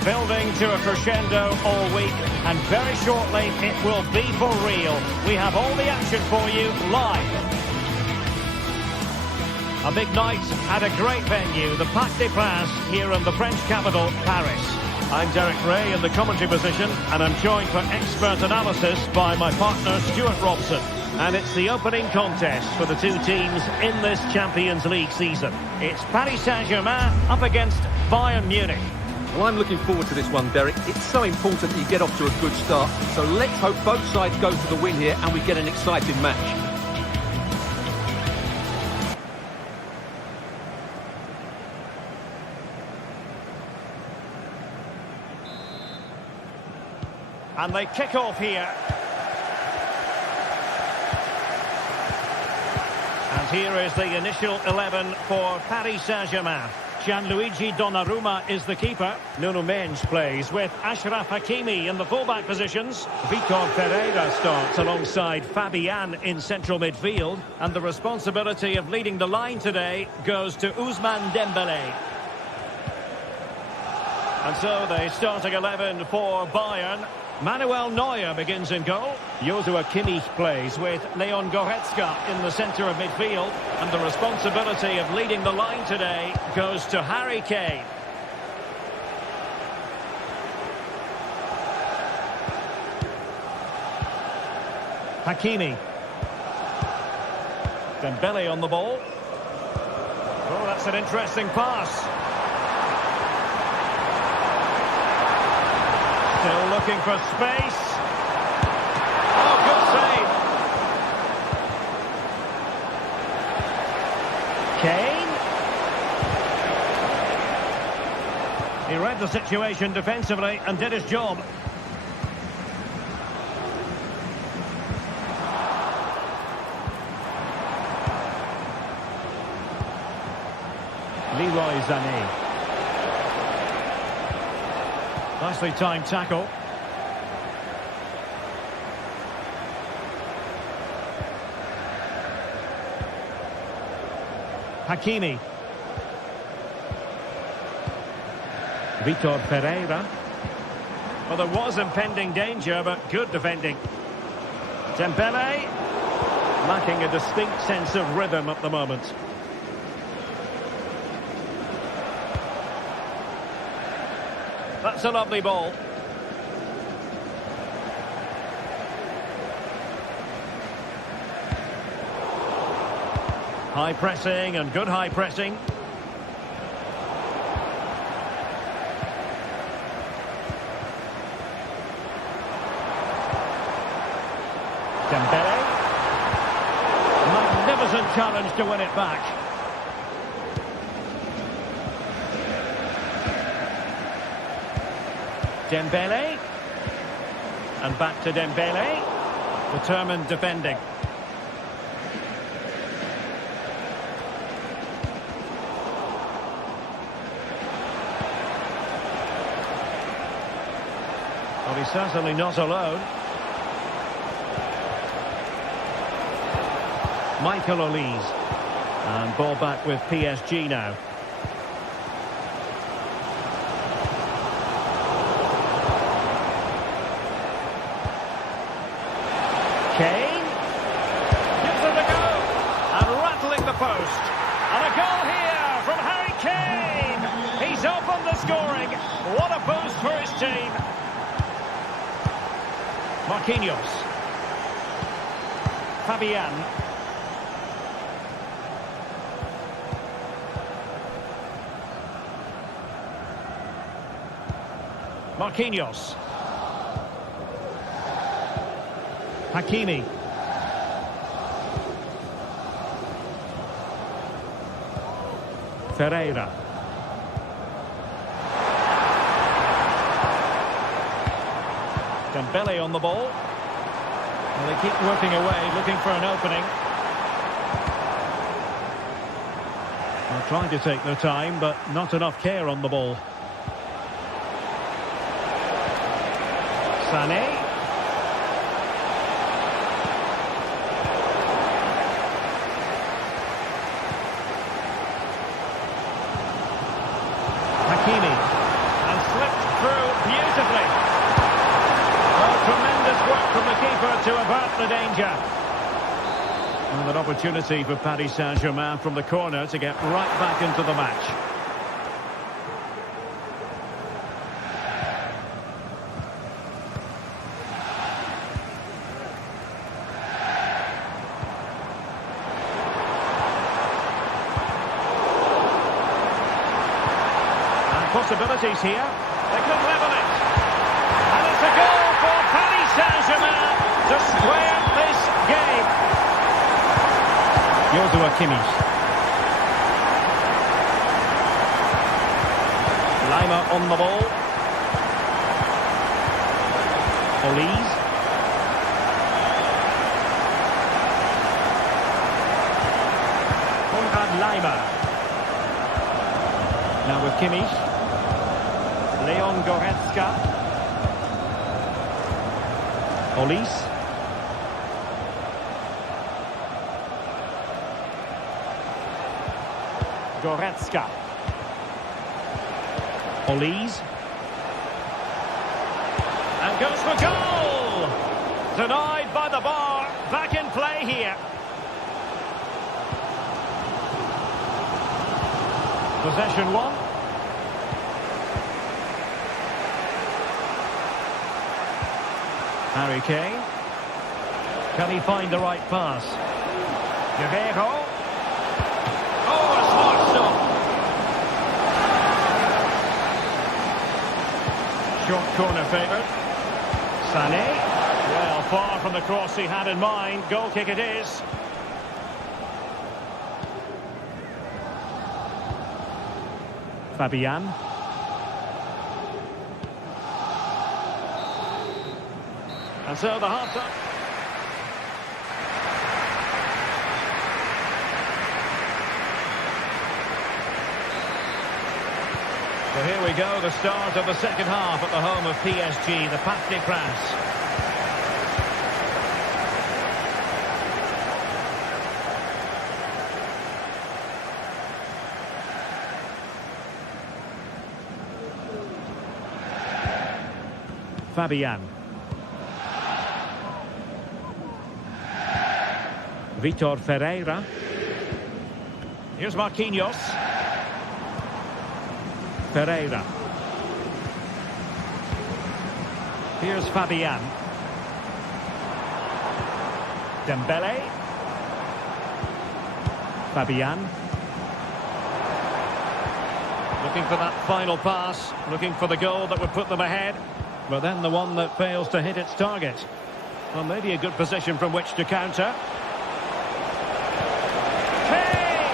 Building to a crescendo all week, and very shortly it will be for real. We have all the action for you live. A big night at a great venue, the Parc des Princes, here in the French capital, Paris. I'm Derek Ray in the commentary position, and I'm joined for expert analysis by my partner Stuart Robson. And it's the opening contest for the two teams in this Champions League season. It's Paris Saint-Germain up against Bayern Munich. Well, I'm looking forward to this one, Derek. It's so important that you get off to a good start. So let's hope both sides go for the win here and we get an exciting match. And they kick off here. And here is the initial 11 for Paris Saint-Germain. Gianluigi Donnarumma is the keeper. Nuno Mendes plays with Achraf Hakimi in the fullback positions. Vitor Pereira starts alongside Fabian in central midfield. And the responsibility of leading the line today goes to Ousmane Dembélé. And so the starting 11 for Bayern. Manuel Neuer begins in goal. Joshua Kimmich plays with Leon Goretzka in the centre of midfield. And the responsibility of leading the line today goes to Harry Kane. Hakimi. Dembele on the ball. Oh, that's an interesting pass. Still looking for space. Oh, good save. Kane. He read the situation defensively and did his job. Leroy Sané. Nicely timed tackle. Hakimi. Vitor Pereira. Well, there was impending danger, but good defending. Dembele. Lacking a distinct sense of rhythm at the moment. That's a lovely ball. High pressing and good high pressing. Dembele. Magnificent challenge to win it back. Dembele. And back to Dembele. Determined defending. Well, he's certainly not alone. Michael Olise. And ball back with PSG now. Kane. Gives it a go. And rattling the post. And a goal here from Harry Kane. He's opened the scoring. What a boost for his team. Marquinhos. Fabian. Marquinhos. Hakimi. Ferreira. Dembele on the ball. Well, they keep working away, looking for an opening. They're trying to take their time, but not enough care on the ball. Sané. Hakimi. And slipped through beautifully. Oh, tremendous work from the keeper to avert the danger. And an opportunity for Paris Saint-Germain from the corner to get right back into the match. Possibilities here. They could level it. And it's a goal for Paris Saint-Germain to square this game. Joshua Kimmich. Lima on the ball. Olise. Leimer. Now with Kimmich. Leon Goretzka. Olise. Goretzka. Olise. And goes for goal! Denied by the bar. Back in play here. Possession one. Harry Kane. Can he find the right pass? Guerrero. Oh, a smart stop. Short corner favoured. Sané. Well, far from the cross he had in mind. Goal kick it is. Fabian. And so the half-time. So here we go, the start of the second half at the home of PSG, the Parc des Princes. Fabian. Vitor Ferreira. Here's Marquinhos. Ferreira. Here's Fabian. Dembele. Fabian. Looking for that final pass, looking for the goal that would put them ahead. But then the one that fails to hit its target. Well, maybe a good position from which to counter. Kane!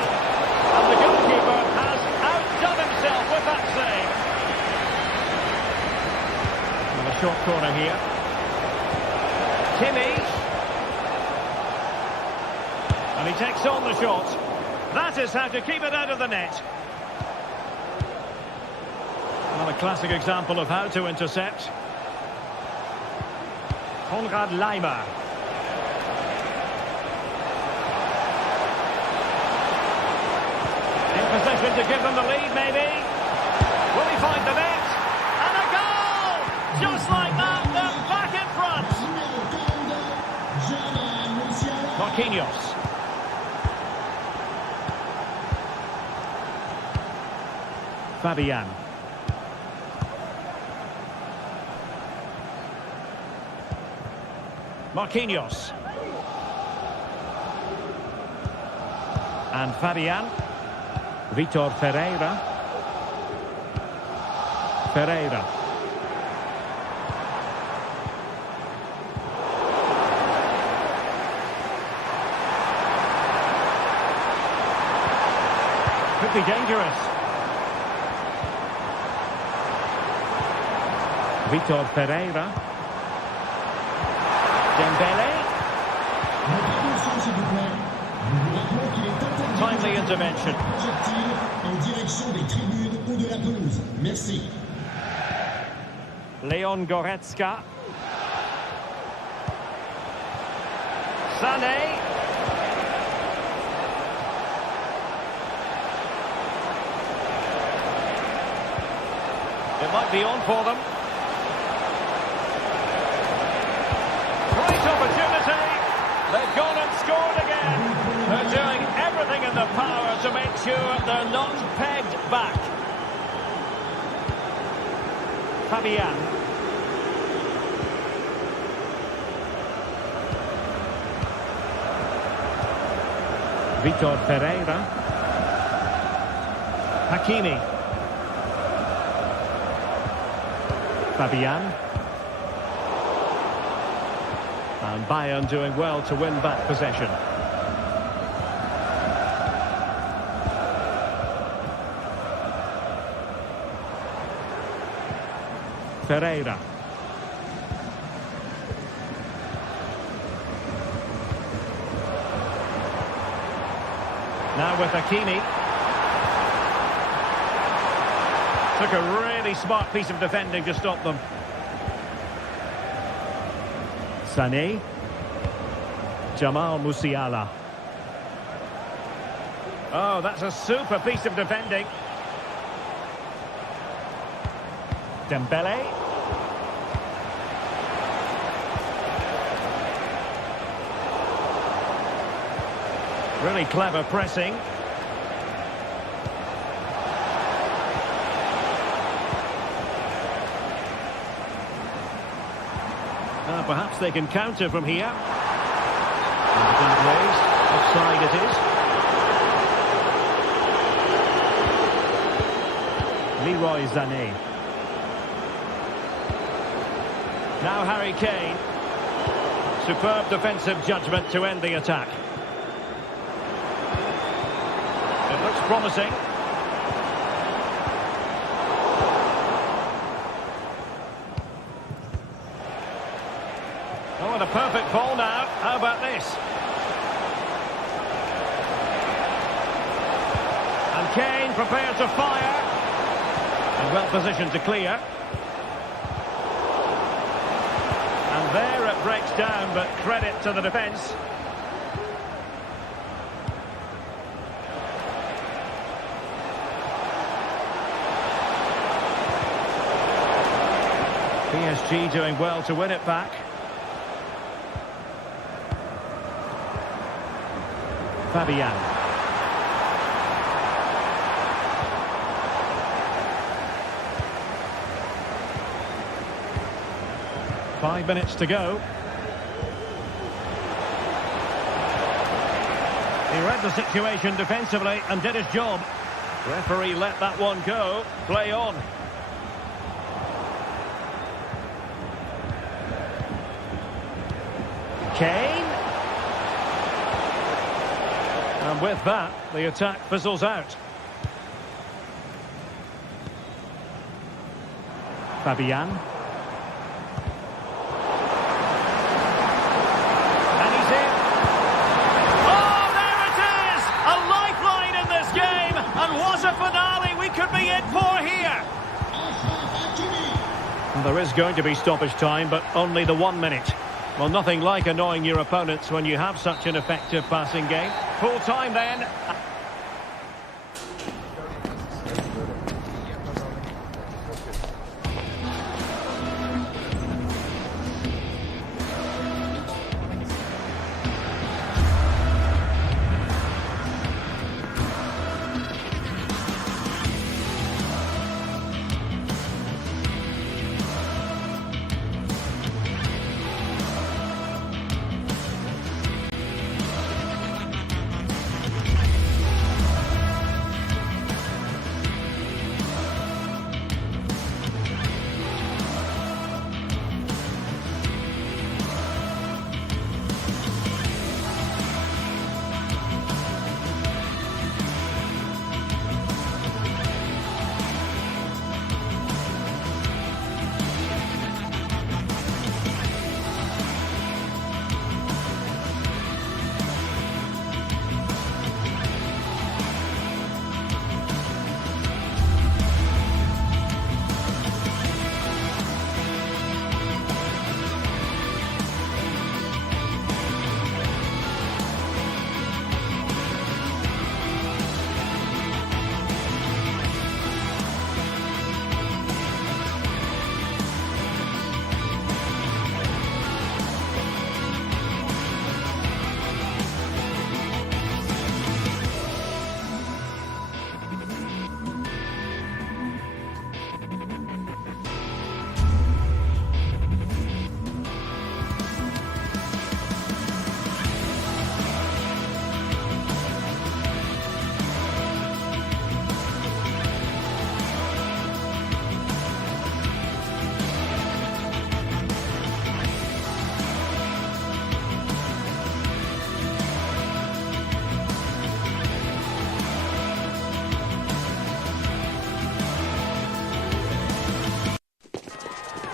And the goalkeeper has outdone himself with that save. And a short corner here. Kimmich. And he takes on the shot. That is how to keep it out of the net. Well, a classic example of how to intercept. Konrad Leimer. In position to give them the lead, maybe. Will he find the net? And a goal! Just like that, they're back in front. Marquinhos. Fabian. Marquinhos. And Fabian. Vitor Ferreira. Ferreira. Could be dangerous. Vitor Ferreira. Dembele. Timely intervention. Leon Goretzka. Sané. It might be on for them. Opportunity. They've gone and scored again. They're doing everything in their power to make sure they're not pegged back. Fabian. Vitor Ferreira. Hakimi. Fabian. And Bayern doing well to win back possession. Ferreira. Now with Hakimi. Took a really smart piece of defending to stop them. Sané. Jamal Musiala. Oh, that's a super piece of defending. Dembele. Really clever pressing. Perhaps they can counter from here. Raised. Offside it is. Leroy Sané. Now Harry Kane. Superb defensive judgment to end the attack. It looks promising. Oh, and a perfect ball now. How about this? And Kane prepared to fire. And well positioned to clear. And there it breaks down, but credit to the defence. PSG doing well to win it back. Fabian. Five minutes to go. He read the situation defensively and did his job. Referee let that one go. Play on. Kane. And with that, the attack fizzles out. Fabian. And he's in. Oh, there it is! A lifeline in this game! And what a finale we could be in for here! And there is going to be stoppage time, but only the 1 minute. Well, nothing like annoying your opponents when you have such an effective passing game. Full time then.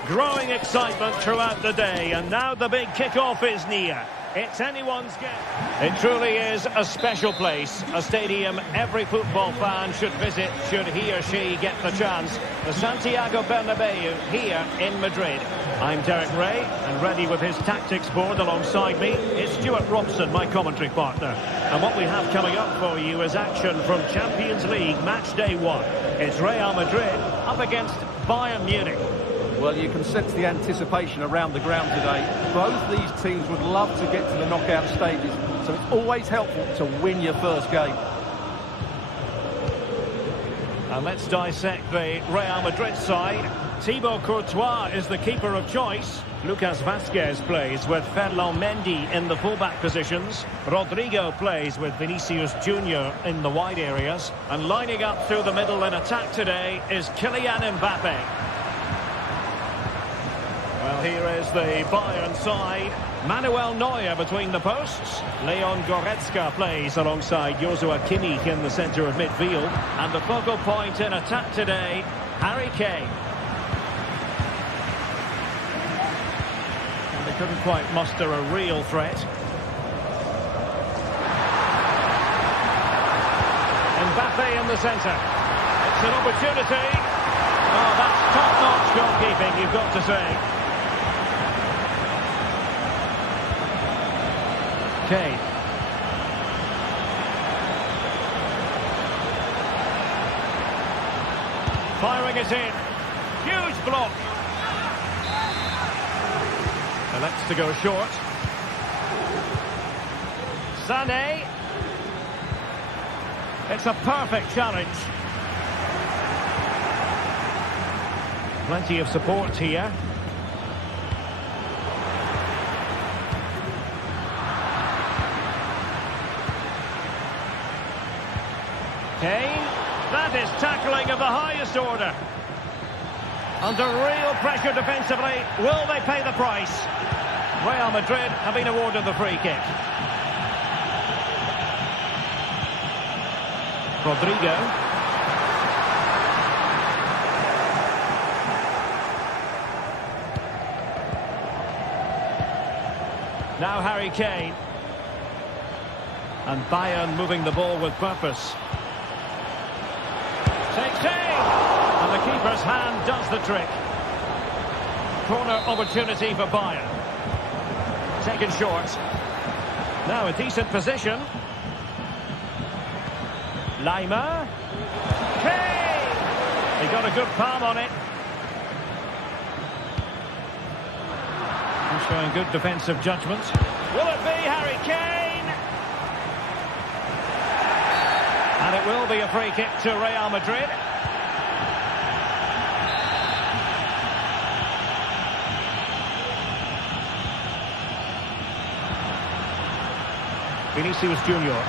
Growing excitement throughout the day, and now the big kick-off is near. It's anyone's game. It truly is a special place, a stadium every football fan should visit should he or she get the chance. The Santiago Bernabeu here in Madrid. I'm Derek Ray, and ready with his tactics board alongside me is Stuart Robson, my commentary partner. And what we have coming up for you is action from Champions League match day 1. It's Real Madrid up against Bayern Munich. Well, you can sense the anticipation around the ground today. Both these teams would love to get to the knockout stages, so it's always helpful to win your first game. And let's dissect the Real Madrid side. Thibaut Courtois is the keeper of choice. Lucas Vazquez plays with Ferland Mendy in the fullback positions. Rodrigo plays with Vinicius Junior in the wide areas. And lining up through the middle in attack today is Kylian Mbappe. Well, here is the Bayern side. Manuel Neuer between the posts. Leon Goretzka plays alongside Joshua Kimmich in the centre of midfield. And the focal point in attack today, Harry Kane. And they couldn't quite muster a real threat. Mbappe in the centre. It's an opportunity. Oh, that's top-notch goalkeeping, you've got to say. Kane. Firing it in. Huge block. Elects to go short. Sané. It's a perfect challenge. Plenty of support here. Kane, that is tackling of the highest order. Under real pressure defensively, will they pay the price? Real Madrid have been awarded the free kick. Rodrigo. Now Harry Kane. And Bayern moving the ball with purpose. Takes aim! And the keeper's hand does the trick. Corner opportunity for Bayern. Taken short. Now a decent position. Lima. Kane! He got a good palm on it. He's showing good defensive judgment. Will it be Harry Kane? And it will be a free kick to Real Madrid. Vinicius Junior.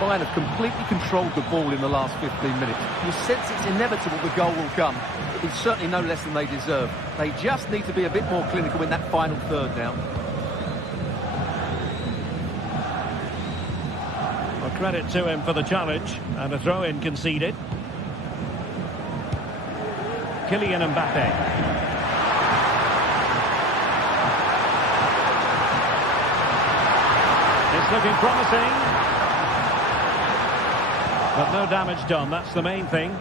Bayern have completely controlled the ball in the last 15 minutes. You sense it's inevitable the goal will come. It's certainly no less than they deserve. They just need to be a bit more clinical in that final third now. Well, credit to him for the challenge, and a throw-in conceded. Kylian Mbappe. It's looking promising. But no damage done, that's the main thing.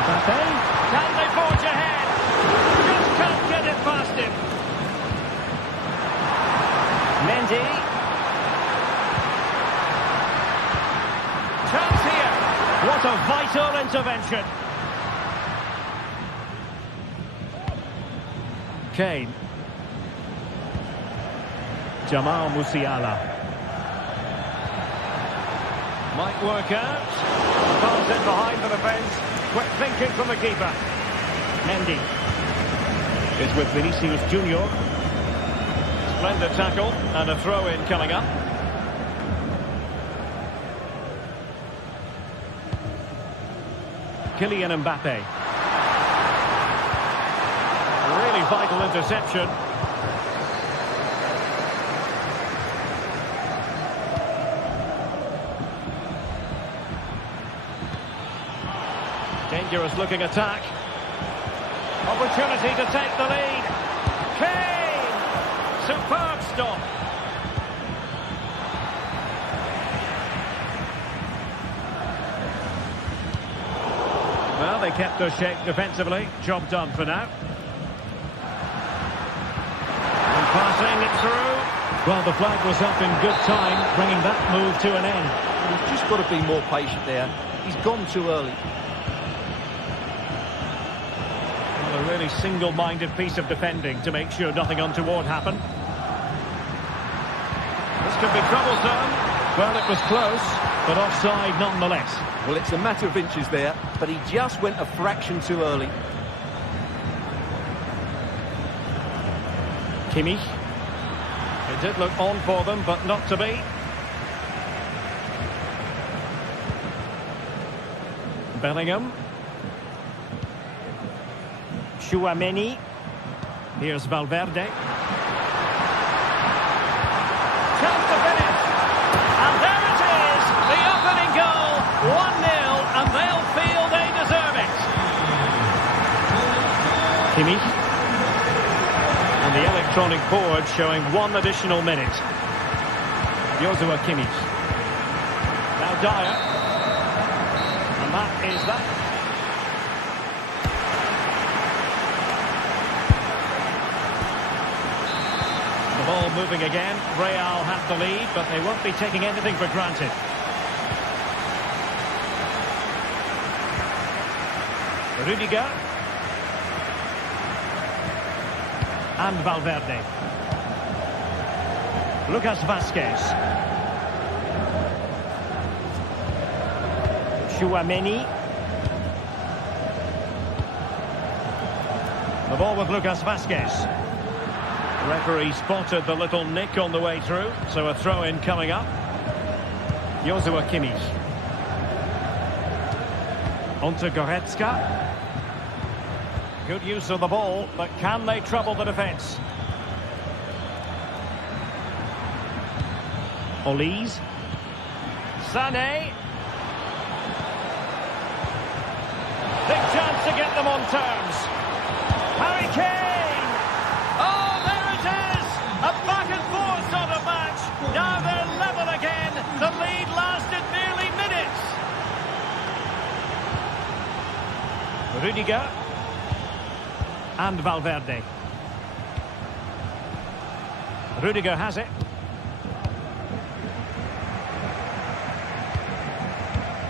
Mbappe, can they forge ahead? Just can't get it past him. Mendy. Chance here. What a vital intervention. Kane. Jamal Musiala. Might work out. Pass in behind the defence. Quick thinking from the keeper. Mendy is with Vinicius Junior. Splendid tackle and a throw-in coming up. Kylian Mbappe. A really vital interception. dangerous looking attack. Opportunity to take the lead. Kane! Superb stop. Well, they kept their shape defensively. Job done for now. And passing it through. Well, the flag was up in good time, bringing that move to an end. He's just got to be more patient there. He's gone too early. Well, a really single-minded piece of defending to make sure nothing untoward happened. This could be troublesome. Well, it was close, but offside nonetheless. Well, it's a matter of inches there, but he just went a fraction too early. Kimmich. It did look on for them, but not to be. Bellingham. Tchouaméni. Here's Valverde. Chance to finish. And there it is, the opening goal. 1-0, and they'll feel they deserve it. Kimmich. And the electronic board showing 1 additional minute. Joshua Kimmich. Now Dyer. And that is that. The ball moving again. Real have the lead, but they won't be taking anything for granted. Rudiger. And Valverde. Lucas Vazquez. Tchouaméni. The ball with Lucas Vazquez. Referee spotted the little nick on the way through, so a throw-in coming up. Joshua Kimmich. Onto Goretzka. Good use of the ball, but can they trouble the defence? Olise. Sané. Big chance to get them on terms. Harry Kane. Oh, there it is. A back and forth sort of match. Now they're level again. The lead lasted nearly minutes. Rudiger. And Valverde. Rudiger has it.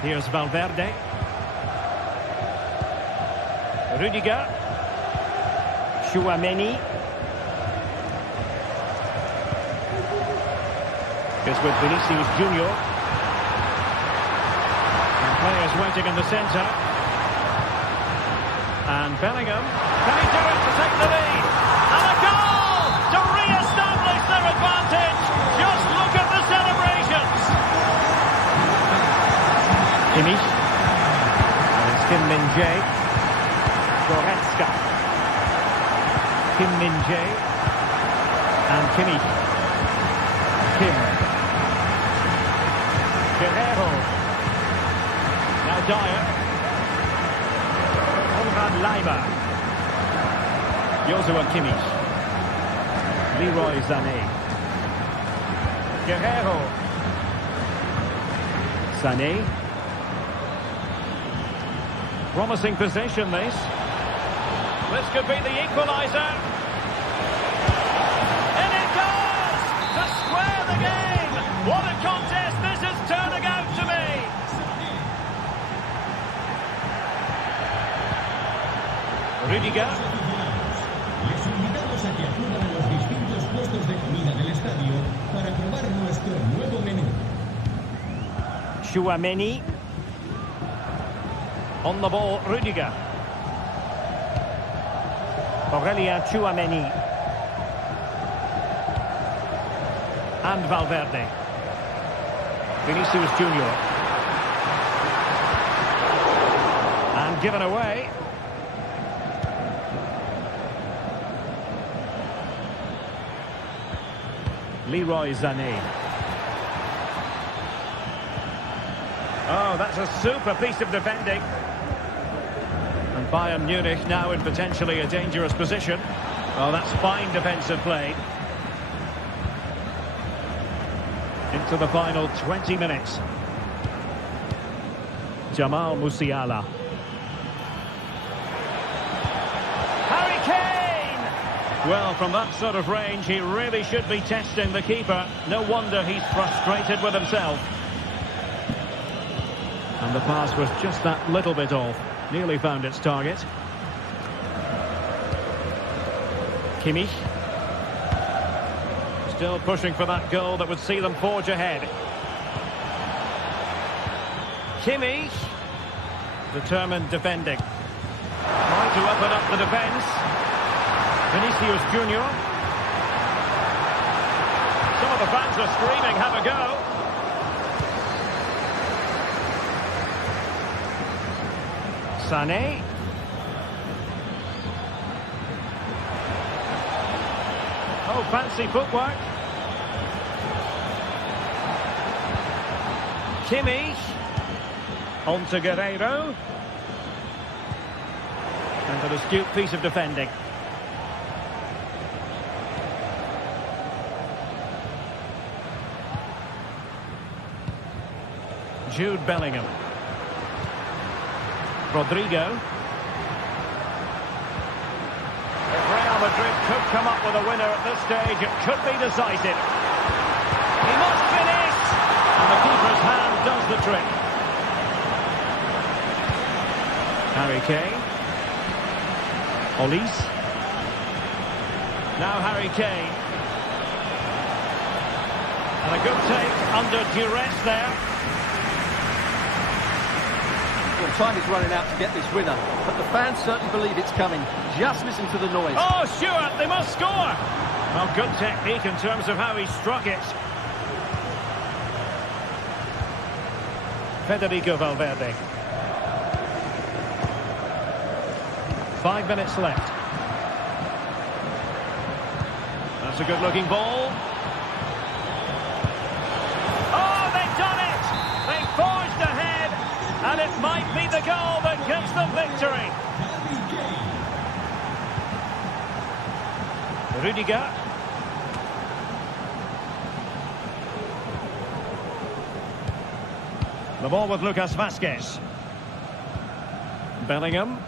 Here's Valverde. Rudiger. Tchouaméni. Is with Vinicius Junior. And players waiting in the centre. And Bellingham. Can he do it to take the lead? And a goal to re-establish their advantage. Just look at the celebrations. Kimmich. And it's Kim Min-jae. Goretzka. Kim Min-jae. And Kimmich. Kim. Guerrero. Now Dyer. Leimer. Joshua Kimmich. Leroy Sané. Guerrero. Sané. Promising possession, this. This could be the equaliser. And it goes! To square the game! What a contest this is turning out to be! Rudiger. Les invitamos a que acudan a los distintos puestos de comida del estadio para probar nuestro nuevo menú. Tchouaméni. On the ball, Rudiger. Aurelien Tchouaméni. And Valverde. Vinicius Junior. And given away. Leroy Sané. Oh, that's a super piece of defending. Bayern Munich now in potentially a dangerous position. Oh, that's fine defensive play. Into the final 20 minutes. Jamal Musiala. Harry Kane! Well, from that sort of range, he really should be testing the keeper. No wonder he's frustrated with himself. And the pass was just that little bit off. Nearly found its target. Kimmich. Still pushing for that goal that would see them forge ahead. Kimmich. Determined defending. Trying to open up the defence. Vinicius Junior. Some of the fans are screaming, have a go. Sané. Oh, fancy footwork. Kimmich. On to Guerreiro. And an astute piece of defending. Jude Bellingham. Rodrigo. If Real Madrid could come up with a winner at this stage, it could be decisive. He must finish! And the keeper's hand does the trick. Harry Kane. Olise. Now Harry Kane. And a good take under duress there. Well, time is running out to get this winner, but the fans certainly believe it's coming. Just listen to the noise. Oh, sure, they must score. Well, good technique in terms of how he struck it. Federico Valverde. 5 minutes left. That's a good-looking ball. Oh, they've done it! They forged ahead, and it might be the goal that gives them victory. Rudiger. The ball with Lucas Vazquez. Bellingham.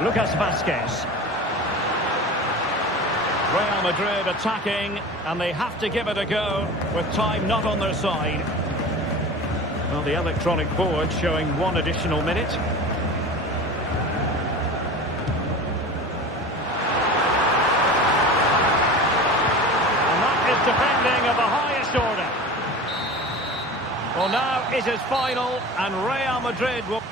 Lucas Vazquez. Real Madrid attacking, and they have to give it a go with time not on their side. Well, the electronic board showing 1 additional minute. And that is defending of the highest order. Well, now it is final, and Real Madrid will...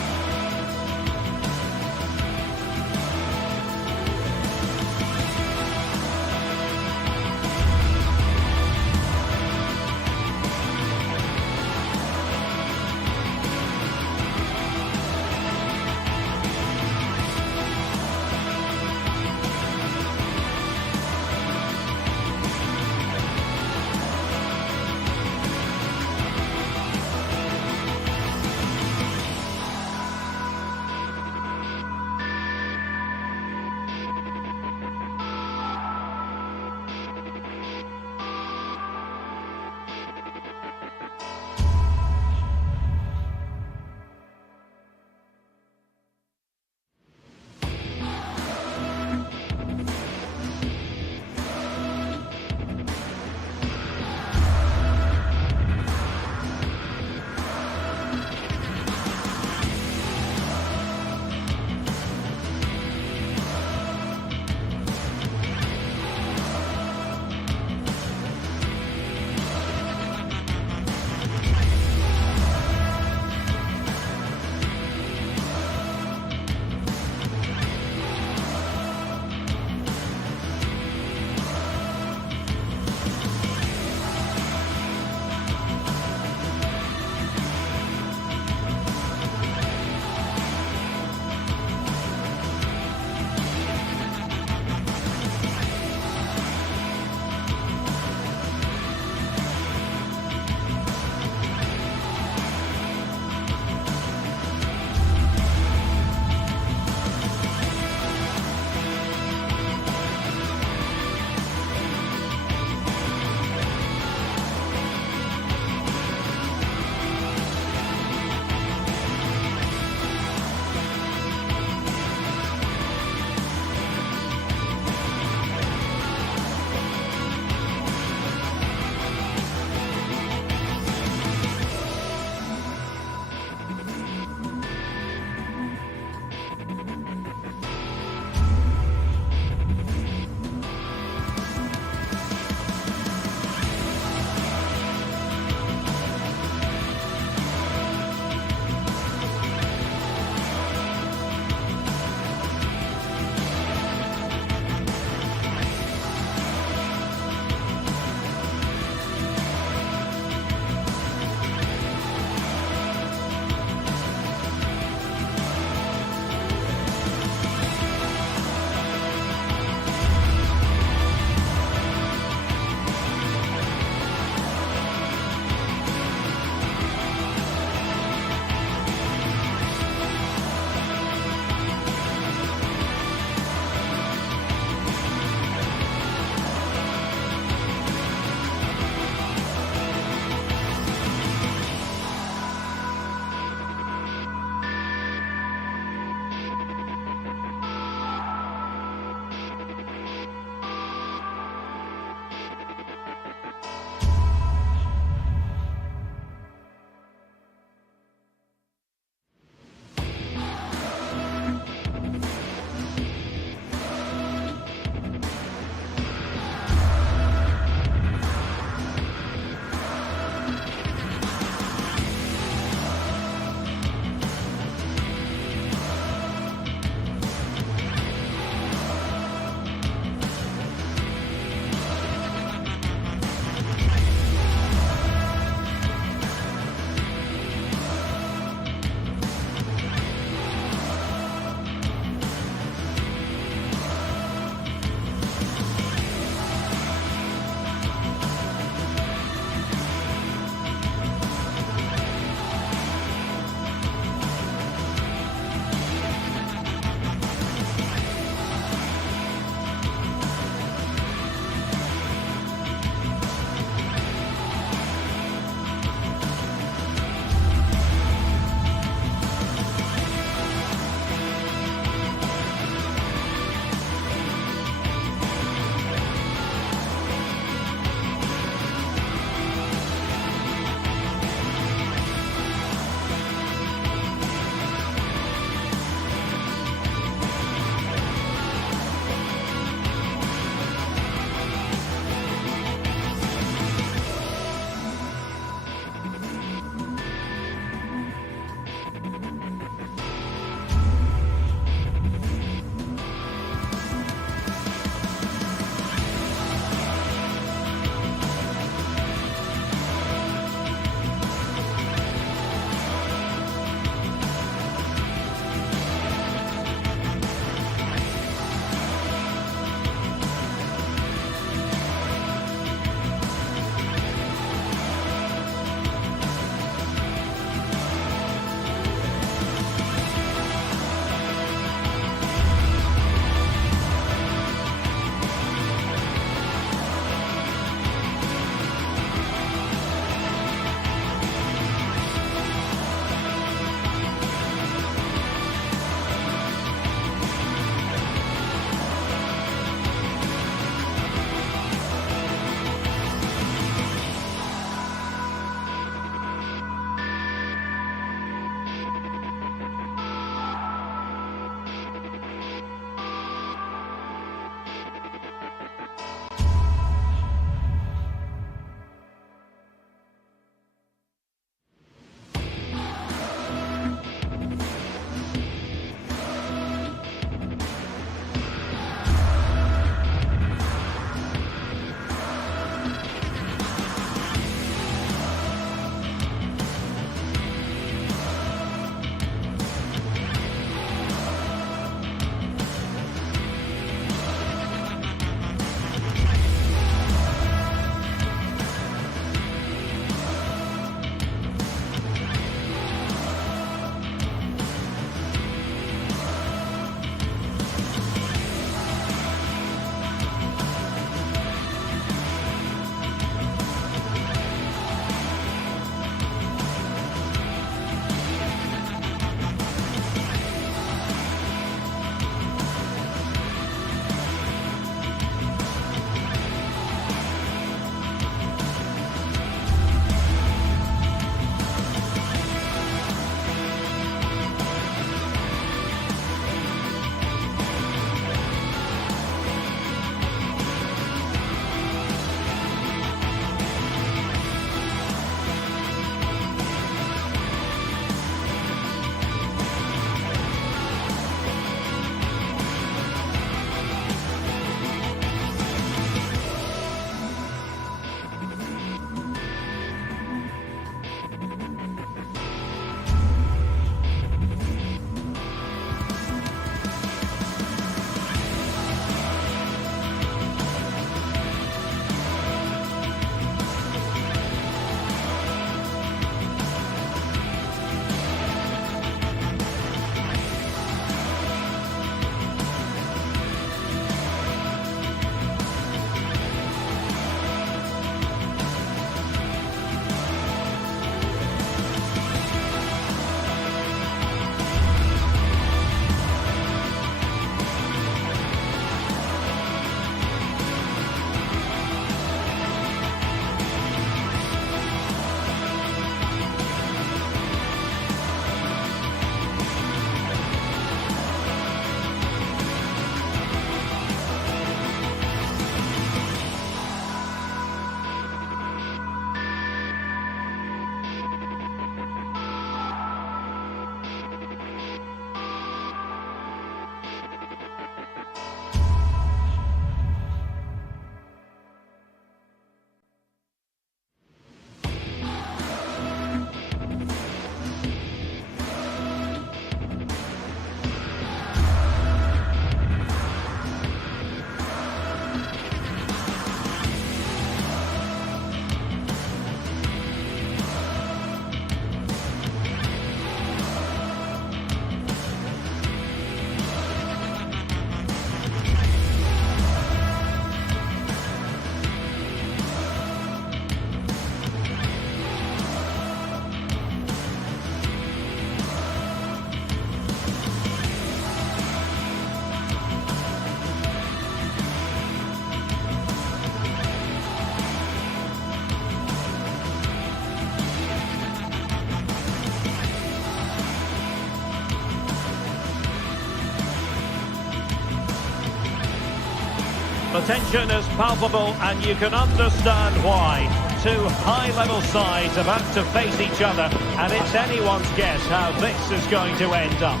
The tension is palpable and you can understand why. Two high-level sides about to face each other, and it's anyone's guess how this is going to end up.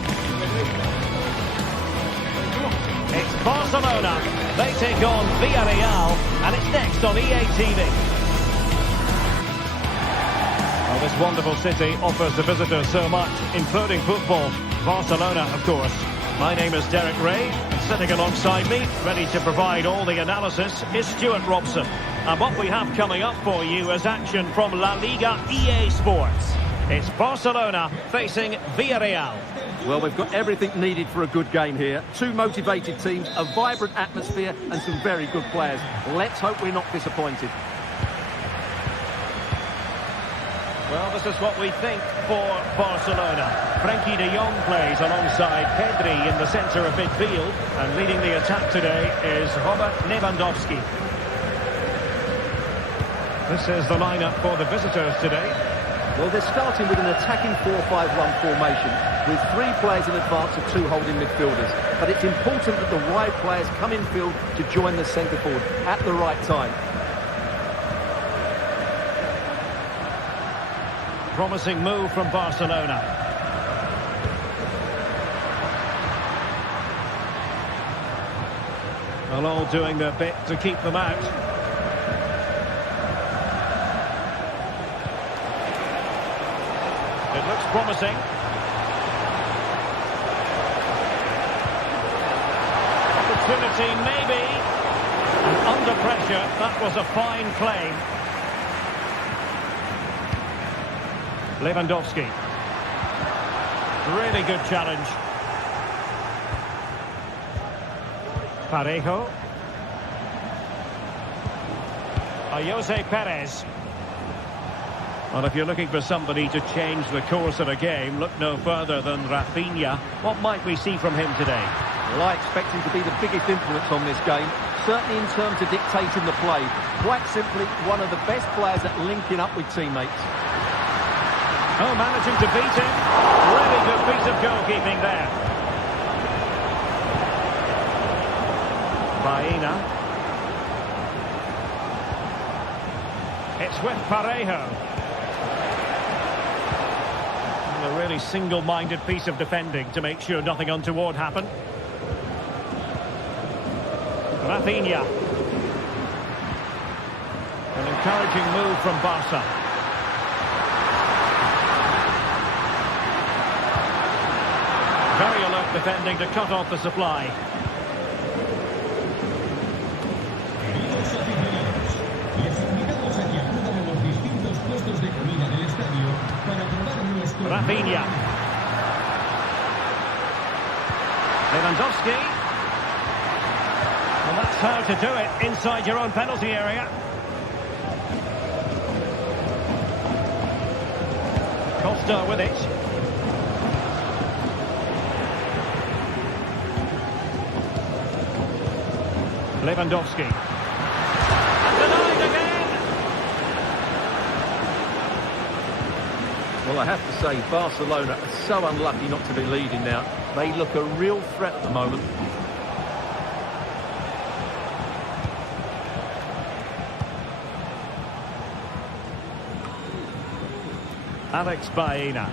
It's Barcelona. They take on Villarreal, and it's next on EA TV. Well, this wonderful city offers the visitors so much, including football. Barcelona, of course. My name is Derek Ray, and sitting alongside me, ready to provide all the analysis, is Stuart Robson. And what we have coming up for you is action from La Liga EA Sports. It's Barcelona facing Villarreal. Well, we've got everything needed for a good game here. Two motivated teams, a vibrant atmosphere, and some very good players. Let's hope we're not disappointed. Well, this is what we think for Barcelona. Frenkie de Jong plays alongside Pedri in the centre of midfield. And leading the attack today is Robert Lewandowski. This is the lineup for the visitors today. Well, they're starting with an attacking 4-5-1 formation with three players in advance of two holding midfielders. But it's important that the wide players come in field to join the centre forward at the right time. Promising move from Barcelona. Well, all doing their bit to keep them out. It looks promising. Opportunity, maybe. And under pressure, that was a fine play. Lewandowski. Really good challenge. Parejo. Jose Perez. Well, if you're looking for somebody to change the course of a game, look no further than Rafinha. What might we see from him today? Well, I expect him to be the biggest influence on this game, certainly in terms of dictating the play. Quite simply, one of the best players at linking up with teammates. Oh, managing to beat him. Really good piece of goalkeeping there. Baena. It's with Parejo. A really single-minded piece of defending to make sure nothing untoward happened. Rafinha. An encouraging move from Barca. Very alert defending to cut off the supply. Queridos aficionados, les invitamos a que acudan a los distintos puestos de comida del estadio para probar nuestro... Rafinha. Lewandowski. Well, that's how to do it inside your own penalty area. Costa with it. Lewandowski. And denied again. Well, I have to say, Barcelona are so unlucky not to be leading now. They look a real threat at the moment. Alex Baena.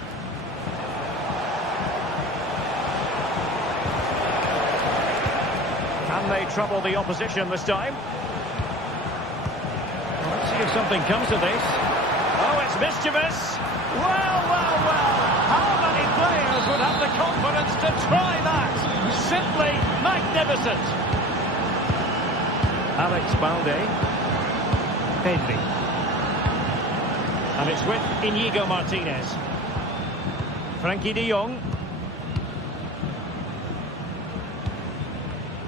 Can they trouble the opposition this time? Well, let's see if something comes of this. Oh, it's mischievous. Well, well, well. How many players would have the confidence to try that? Simply magnificent. Alex Balde. Pedri. And it's with Íñigo Martínez. Frenkie de Jong.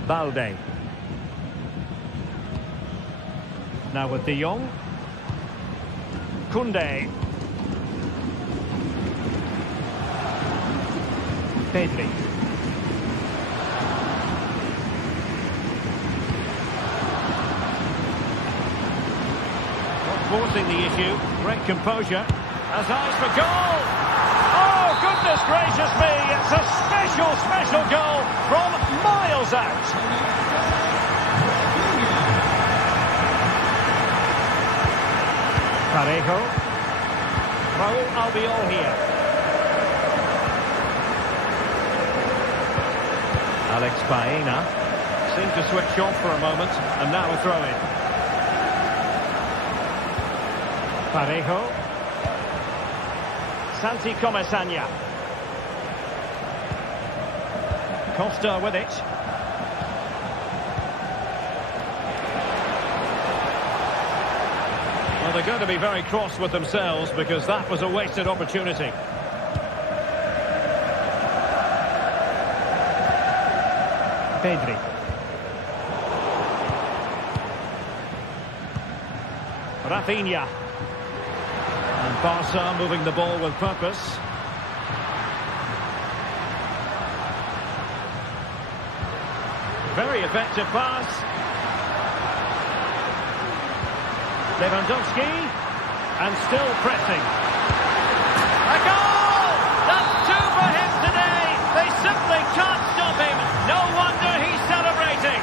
Balde. Now with de Jong. Koundé. Pedri. Not forcing the issue. Great composure. Has eyes for goal. Oh, goodness gracious me. It's a special, special goal from miles out. Parejo. Raúl Albiol here. Alex Baena seemed to switch off for a moment, and now a throw-in. Parejo. Santi Comesaña. Costa with it. Well, they're going to be very cross with themselves because that was a wasted opportunity. Pedri. Rafinha. And Barca moving the ball with purpose. Very effective pass. Lewandowski. And still pressing. A goal! That's two for him today. They simply can't stop him. No wonder he's celebrating.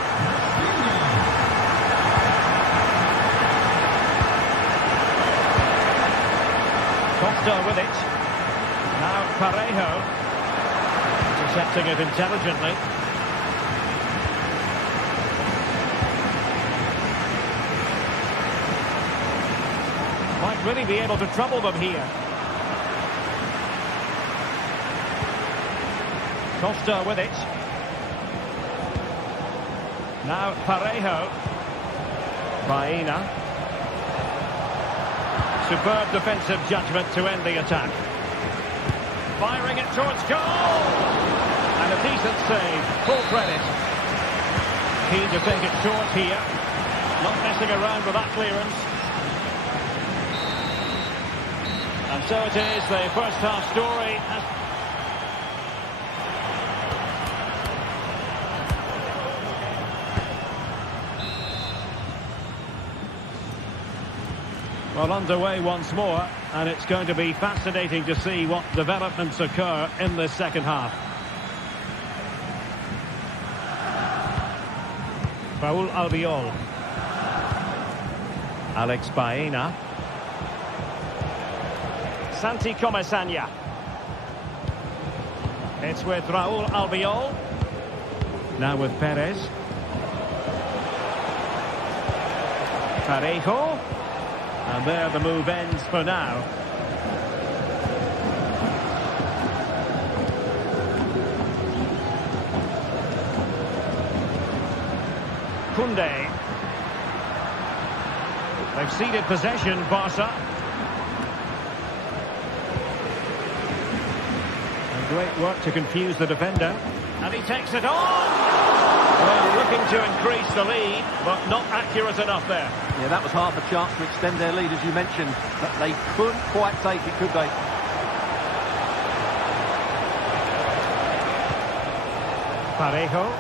Costa with it. Now Parejo. Intercepting it intelligently. Might really be able to trouble them here. Costa with it. Now Parejo. Baena. Superb defensive judgment to end the attack. Firing it towards goal! And a decent save. Full credit. Keen to take it short here. Not messing around with that clearance. And so it is, the first half story. Well, underway once more, and it's going to be fascinating to see what developments occur in this second half. Raúl Albiol. Alex Baena. Santi Comesaña. It's with Raúl Albiol. Now with Perez. Parejo. And there the move ends for now. Koundé. They've ceded possession, Barca. And great work to confuse the defender. And he takes it on! Well, looking to increase the lead, but not accurate enough there. Yeah, that was half a chance to extend their lead, as you mentioned, but they couldn't quite take it, could they? Parejo.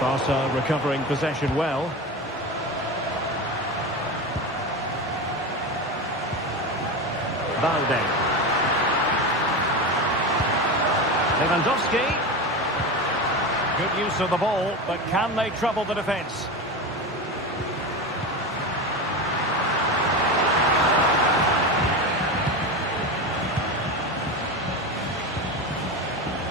Barca recovering possession well. Valde. Lewandowski. Good use of the ball, but can they trouble the defence?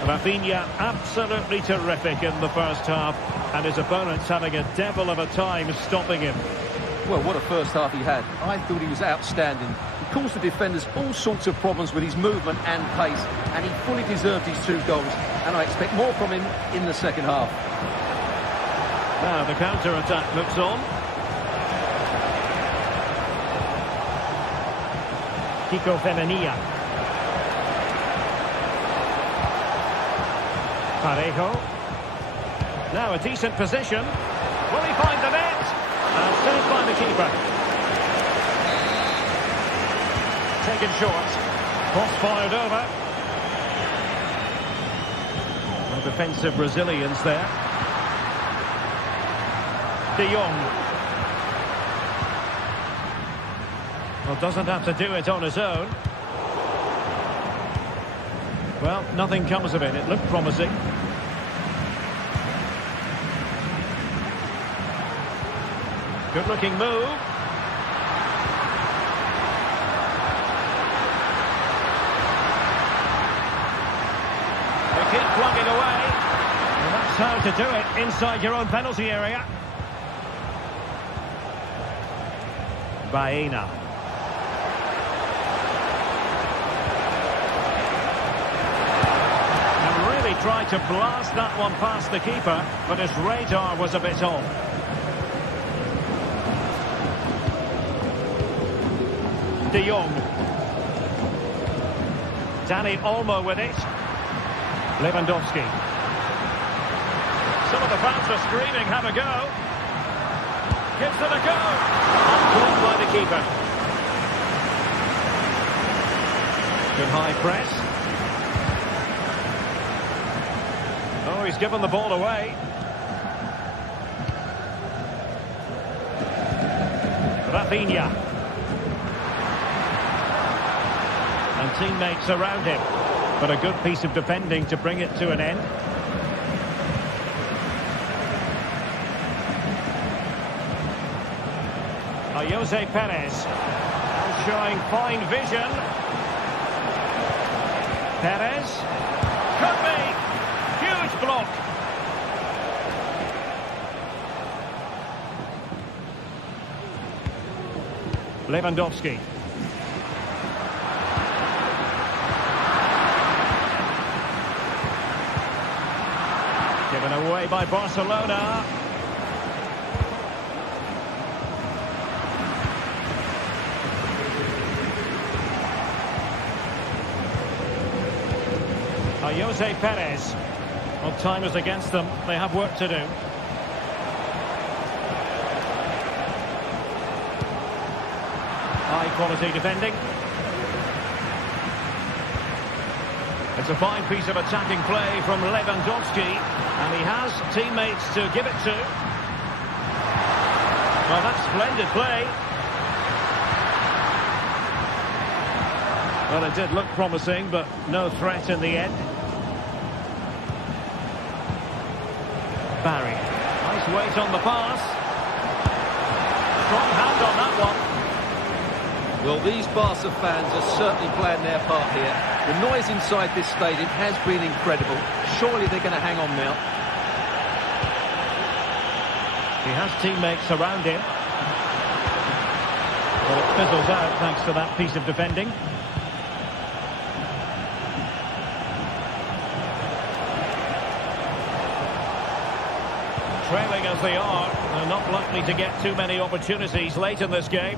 Rafinha absolutely terrific in the first half, and his opponents having a devil of a time stopping him. Well, what a first half he had. I thought he was outstanding. He caused the defenders all sorts of problems with his movement and pace, and he fully deserved his 2 goals. And I expect more from him in the second half. Now the counter-attack looks on. Kiko Femenia. Parejo. Now a decent position. Will he find the net? And saved by the keeper. Taken short. Cross fired over. Well, defensive resilience there. De Jong. Well, doesn't have to do it on his own. Well, nothing comes of it. It looked promising. Good looking move. They keep plugging away. And that's how to do it inside your own penalty area. Baena. And really tried to blast that one past the keeper, but his radar was a bit off. De Jong. Dani Olmo with it. Lewandowski. Some of the fans are screaming, have a go. Gives it a go. Caught by the keeper. Good high press. Oh, he's given the ball away. Rafinha. And teammates around him. But a good piece of defending to bring it to an end. Jose Perez. Now showing fine vision. Perez. Could be. Huge block. Lewandowski. Given away by Barcelona. Jose Perez. Well, time is against them. They have work to do. High quality defending. It's a fine piece of attacking play from Lewandowski, and he has teammates to give it to. Well, that's splendid play. Well, it did look promising, but no threat in the end. Barry. Nice weight on the pass. Strong hand on that one. Well, these Barca fans are certainly playing their part here. The noise inside this stadium has been incredible. Surely they're going to hang on now. He has teammates around him. Well, it fizzles out thanks to that piece of defending. Trailing as they are, they're not likely to get too many opportunities late in this game.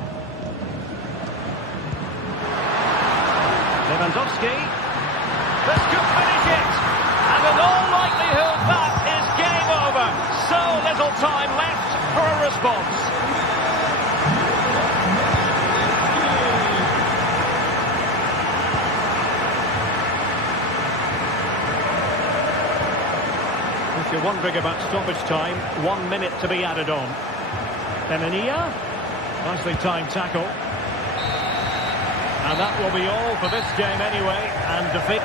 Lewandowski. This could finish it. And in all likelihood, that is game over. So little time left for a response. If you're wondering about stoppage time, 1 minute to be added on. Femenia. Nicely timed tackle. And that will be all for this game anyway, and defeat.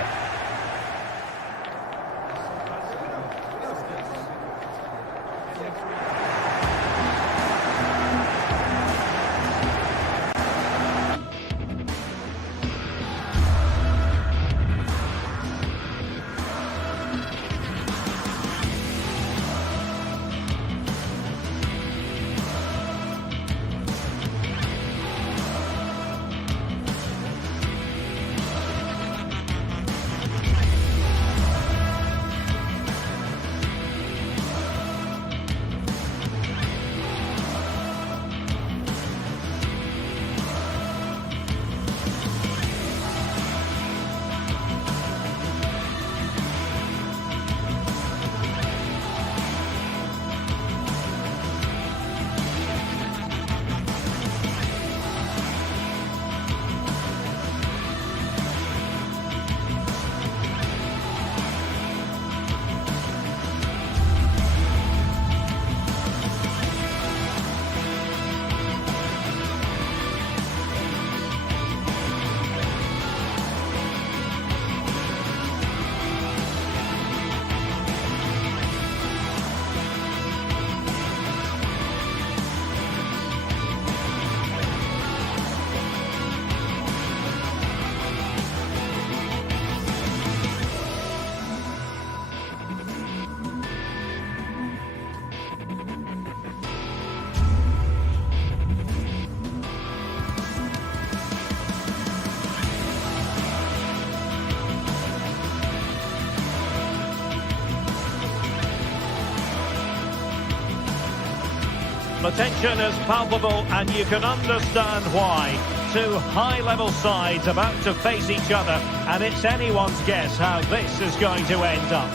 The tension is palpable and you can understand why. Two high-level sides about to face each other, and it's anyone's guess how this is going to end up.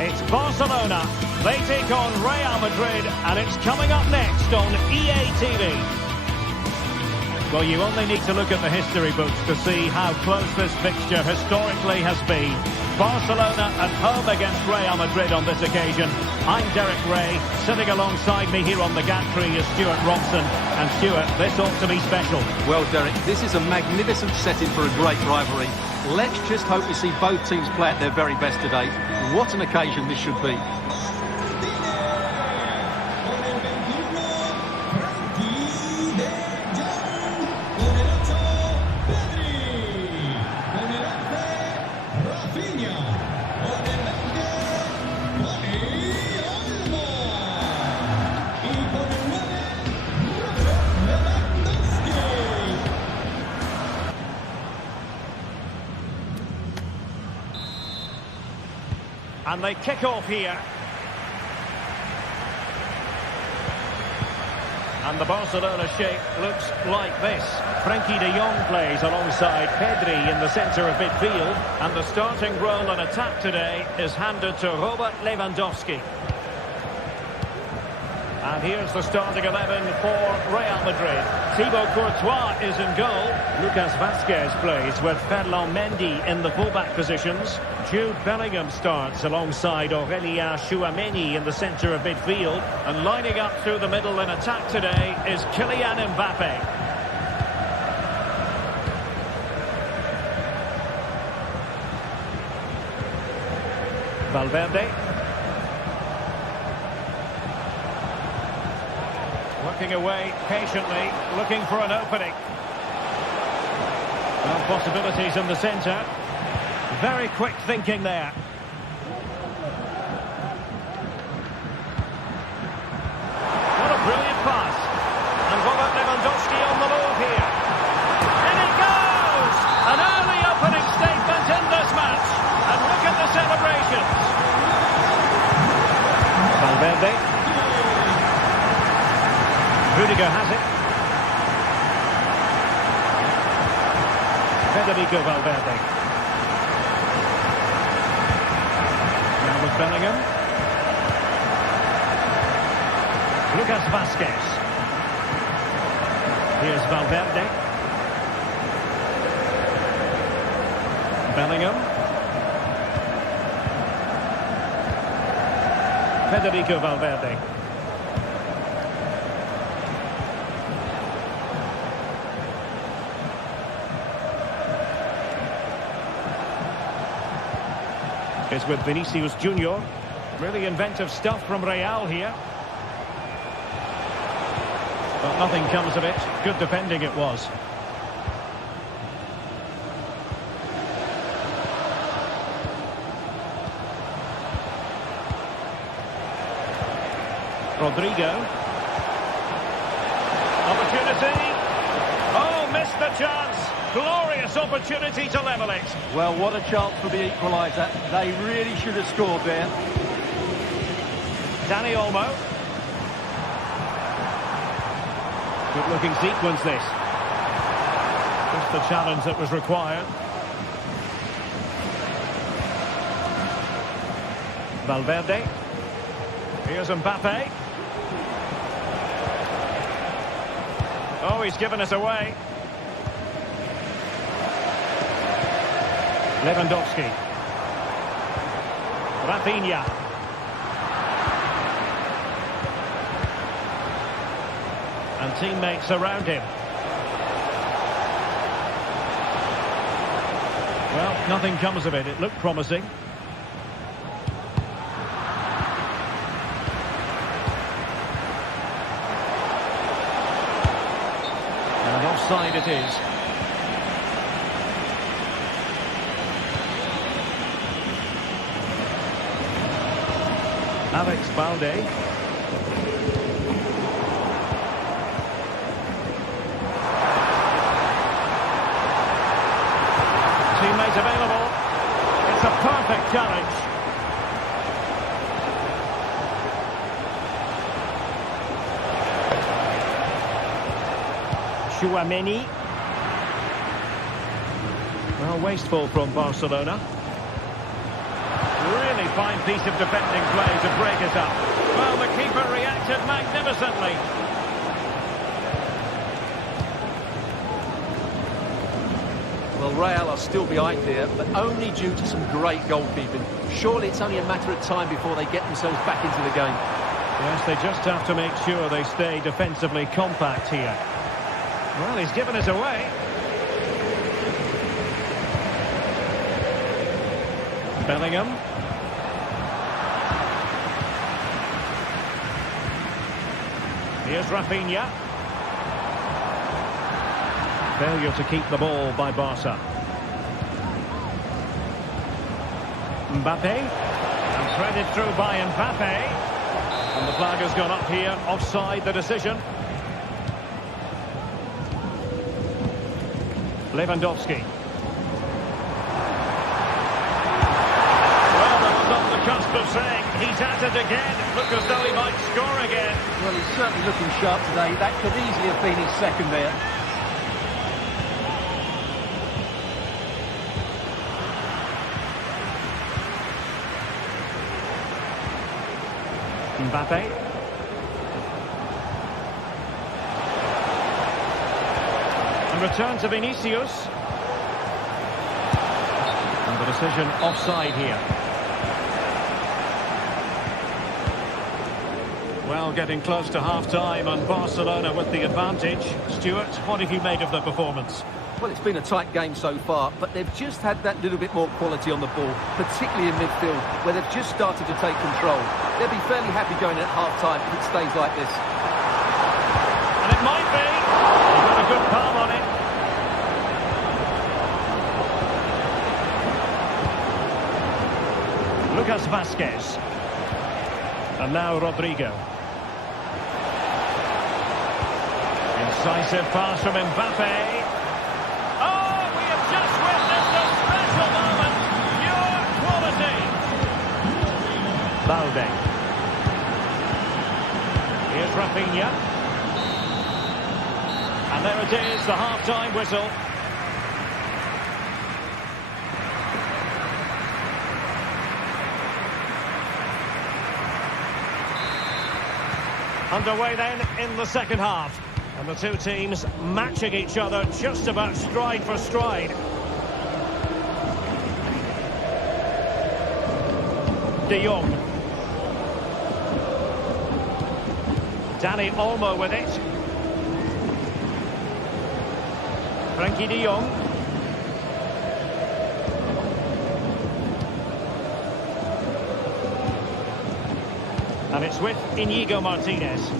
It's Barcelona. They take on Real Madrid, and it's coming up next on EA TV. Well, you only need to look at the history books to see how close this fixture historically has been. Barcelona at home against Real Madrid on this occasion. I'm Derek Ray. Sitting alongside me here on the gantry is Stuart Robson. And Stuart, this ought to be special. Well, Derek, this is a magnificent setting for a great rivalry. Let's just hope we see both teams play at their very best today. What an occasion this should be. And they kick off here. And the Barcelona shape looks like this. Frenkie de Jong plays alongside Pedri in the centre of midfield. And the starting role in attack today is handed to Robert Lewandowski. And here's the starting 11 for Real Madrid. Thibaut Courtois is in goal. Lucas Vazquez plays with Ferland Mendy in the fullback positions. Jude Bellingham starts alongside Aurélien Tchouameni in the centre of midfield. And lining up through the middle in attack today is Kylian Mbappe. Valverde. Working away patiently, looking for an opening. Well, possibilities in the centre. Very quick thinking there. What a brilliant pass. And Robert Lewandowski on the move here. In he goes! An early opening statement in this match. And look at the celebrations. Valverde. Rudiger has it. Federico Valverde. Now with Bellingham. Lucas Vazquez. Here's Valverde. Bellingham. Federico Valverde. Is with Vinicius Junior. Really inventive stuff from Real here. But nothing comes of it. Good defending it was. Rodrigo. Opportunity. Oh, missed the chance. Glorious opportunity to level it. Well, what a chance for the equaliser. They really should have scored there. Dani Olmo. Good looking sequence this. Just the challenge that was required. Valverde. Here's Mbappe. Oh, he's given us away. Lewandowski. Rafinha. And teammates around him. Well, nothing comes of it. It looked promising. And offside it is. Alex Balde. Teammate available. It's a perfect challenge. Tchouaméni. Well, wasteful from Barcelona. Really fine piece of defending play to break it up. Well, the keeper reacted magnificently. Well, Real are still behind here, but only due to some great goalkeeping. Surely it's only a matter of time before they get themselves back into the game. Yes, they just have to make sure they stay defensively compact here. Well, he's given it away. Bellingham. Here's Rafinha. Failure to keep the ball by Barca. Mbappe. And threaded through by Mbappe. And the flag has gone up here. Offside the decision. Lewandowski. Well, that's on the cusp of saying he's at it again. Look as though he might score again. Well, he's certainly looking sharp today. That could easily have been his second there. Mbappe. And return to Vinicius. And the decision offside here. Well, getting close to half-time and Barcelona with the advantage. Stuart, what have you made of the performance? Well, it's been a tight game so far, but they've just had that little bit more quality on the ball, particularly in midfield, where they've just started to take control. They'll be fairly happy going at half-time if it stays like this. And it might be. He's got a good palm on it. Lucas Vazquez. And now Rodrigo. Incisive pass from Mbappe. Oh, we have just witnessed a special moment. Pure quality. Balde. Here's Rafinha. And there it is, the half-time whistle. Underway then in the second half. And the two teams matching each other just about stride for stride. De Jong. Dani Olmo with it. Frankie de Jong. And it's with Inigo Martinez.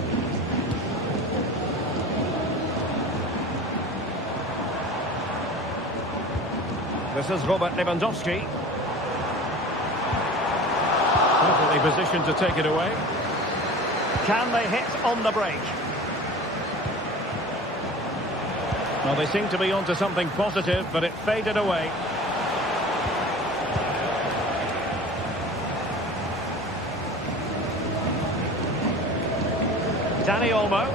This is Robert Lewandowski. Perfectly positioned to take it away. Can they hit on the break? Well, they seem to be onto something positive, but it faded away. Dani Olmo.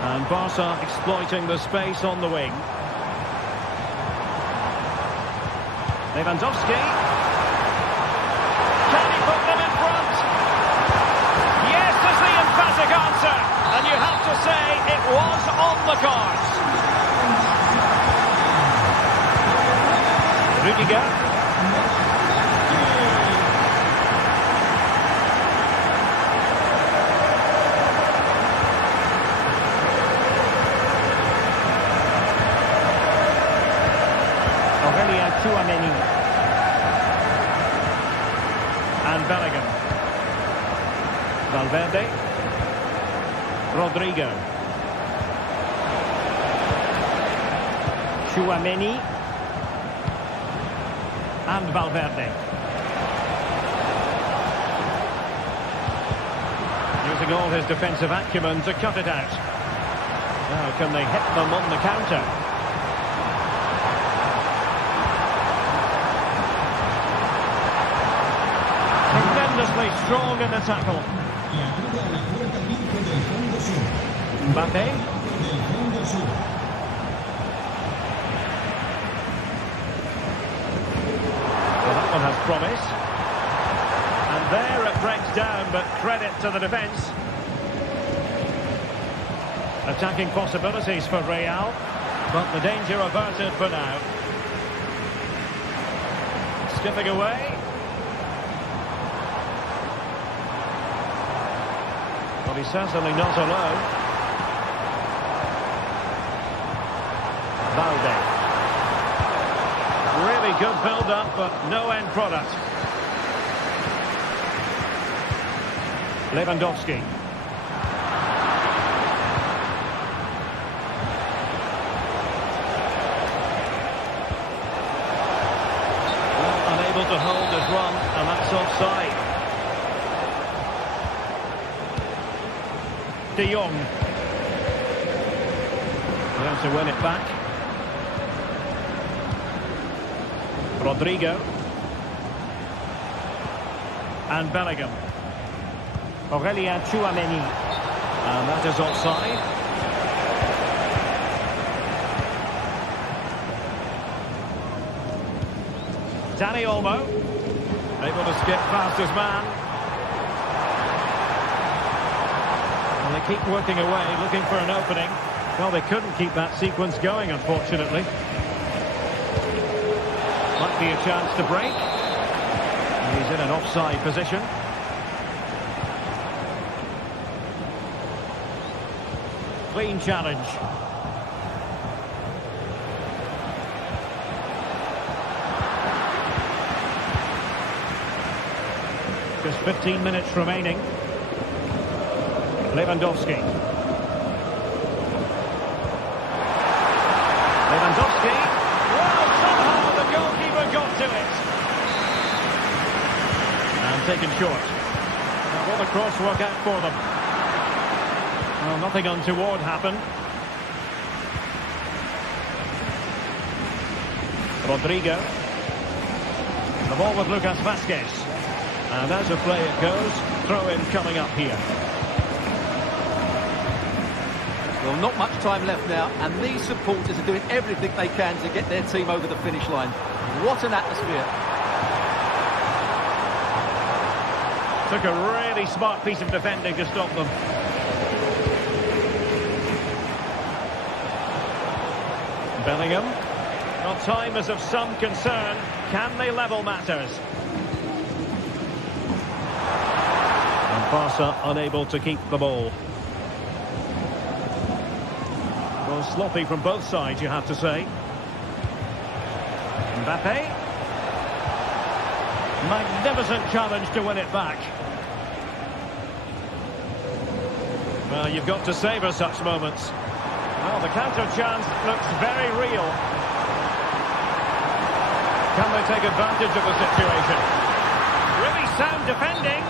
And Barca exploiting the space on the wing. Lewandowski. Can he put them in front? Yes, is the emphatic answer. And you have to say it was on the cards. Rudiger. Tchouaméni. And Bellingham. Valverde. Rodrigo. Tchouaméni. And Valverde. Using all his defensive acumen to cut it out. Now can they hit them on the counter? Tremendously strong in the tackle. Mbappe. That one has promise. And there it breaks down, but credit to the defence. Attacking possibilities for Real, but the danger averted for now. Skipping away. Well, he's certainly not alone. Valde. Really good build-up, but no end product. Lewandowski. Unable to hold his run, and that's offside. De Jong. Trying to win it back. Rodrigo. And Bellingham. Aurelien Tchouameni. And that is offside. Dani Olmo. Able to skip past his man. And they keep working away, looking for an opening. Well, they couldn't keep that sequence going, unfortunately. Might be a chance to break. And he's in an offside position. Clean challenge. Just 15 minutes remaining. Lewandowski. Lewandowski. Well, somehow the goalkeeper got to it. And taken short. Now, will the cross work out for them? Well, nothing untoward happened. Rodrigo. The ball with Lucas Vazquez. And as a play it goes, throw-in coming up here. Well, not much time left now, and these supporters are doing everything they can to get their team over the finish line. What an atmosphere. Took a really smart piece of defending to stop them. Bellingham. Well, time is of some concern. Can they level matters? And Barca unable to keep the ball. Well, sloppy from both sides, you have to say. Mbappe. Magnificent challenge to win it back. Well, you've got to savour such moments. Well, the counter chance looks very real. Can they take advantage of the situation? Really sound defending.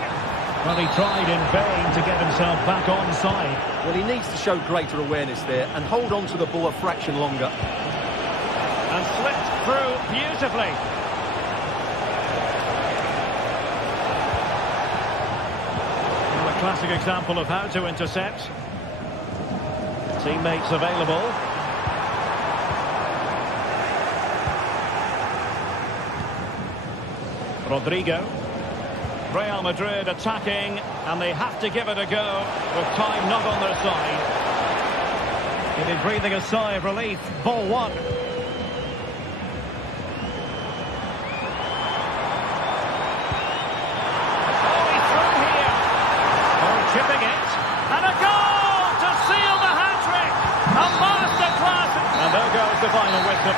Well, he tried in vain to get himself back onside. Well, he needs to show greater awareness there and hold on to the ball a fraction longer. And slipped through beautifully. Well, a classic example of how to intercept. Teammates available. Rodrigo. Real Madrid attacking, and they have to give it a go with time not on their side. It is breathing a sigh of relief. Ball one. Oh, he's through here. Oh, chipping it. And a goal to seal the hat-trick. A masterclass. And there goes the final whistle.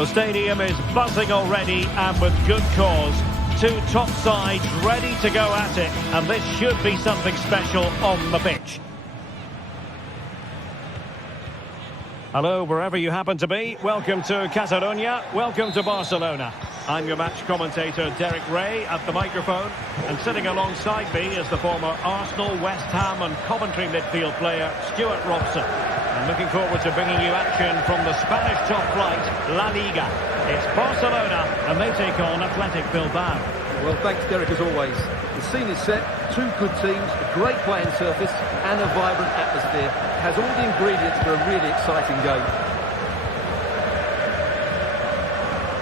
The stadium is buzzing already, and with good cause. Two top sides ready to go at it, and this should be something special on the pitch. Hello, wherever you happen to be. Welcome to Catalonia. Welcome to Barcelona. I'm your match commentator, Derek Ray, at the microphone. And sitting alongside me is the former Arsenal, West Ham and Coventry midfield player, Stuart Robson. I'm looking forward to bringing you action from the Spanish top flight, La Liga. It's Barcelona, and they take on Athletic Bilbao. Well, thanks, Derek, as always. The scene is set, two good teams, a great playing surface and a vibrant atmosphere. It has all the ingredients for a really exciting game.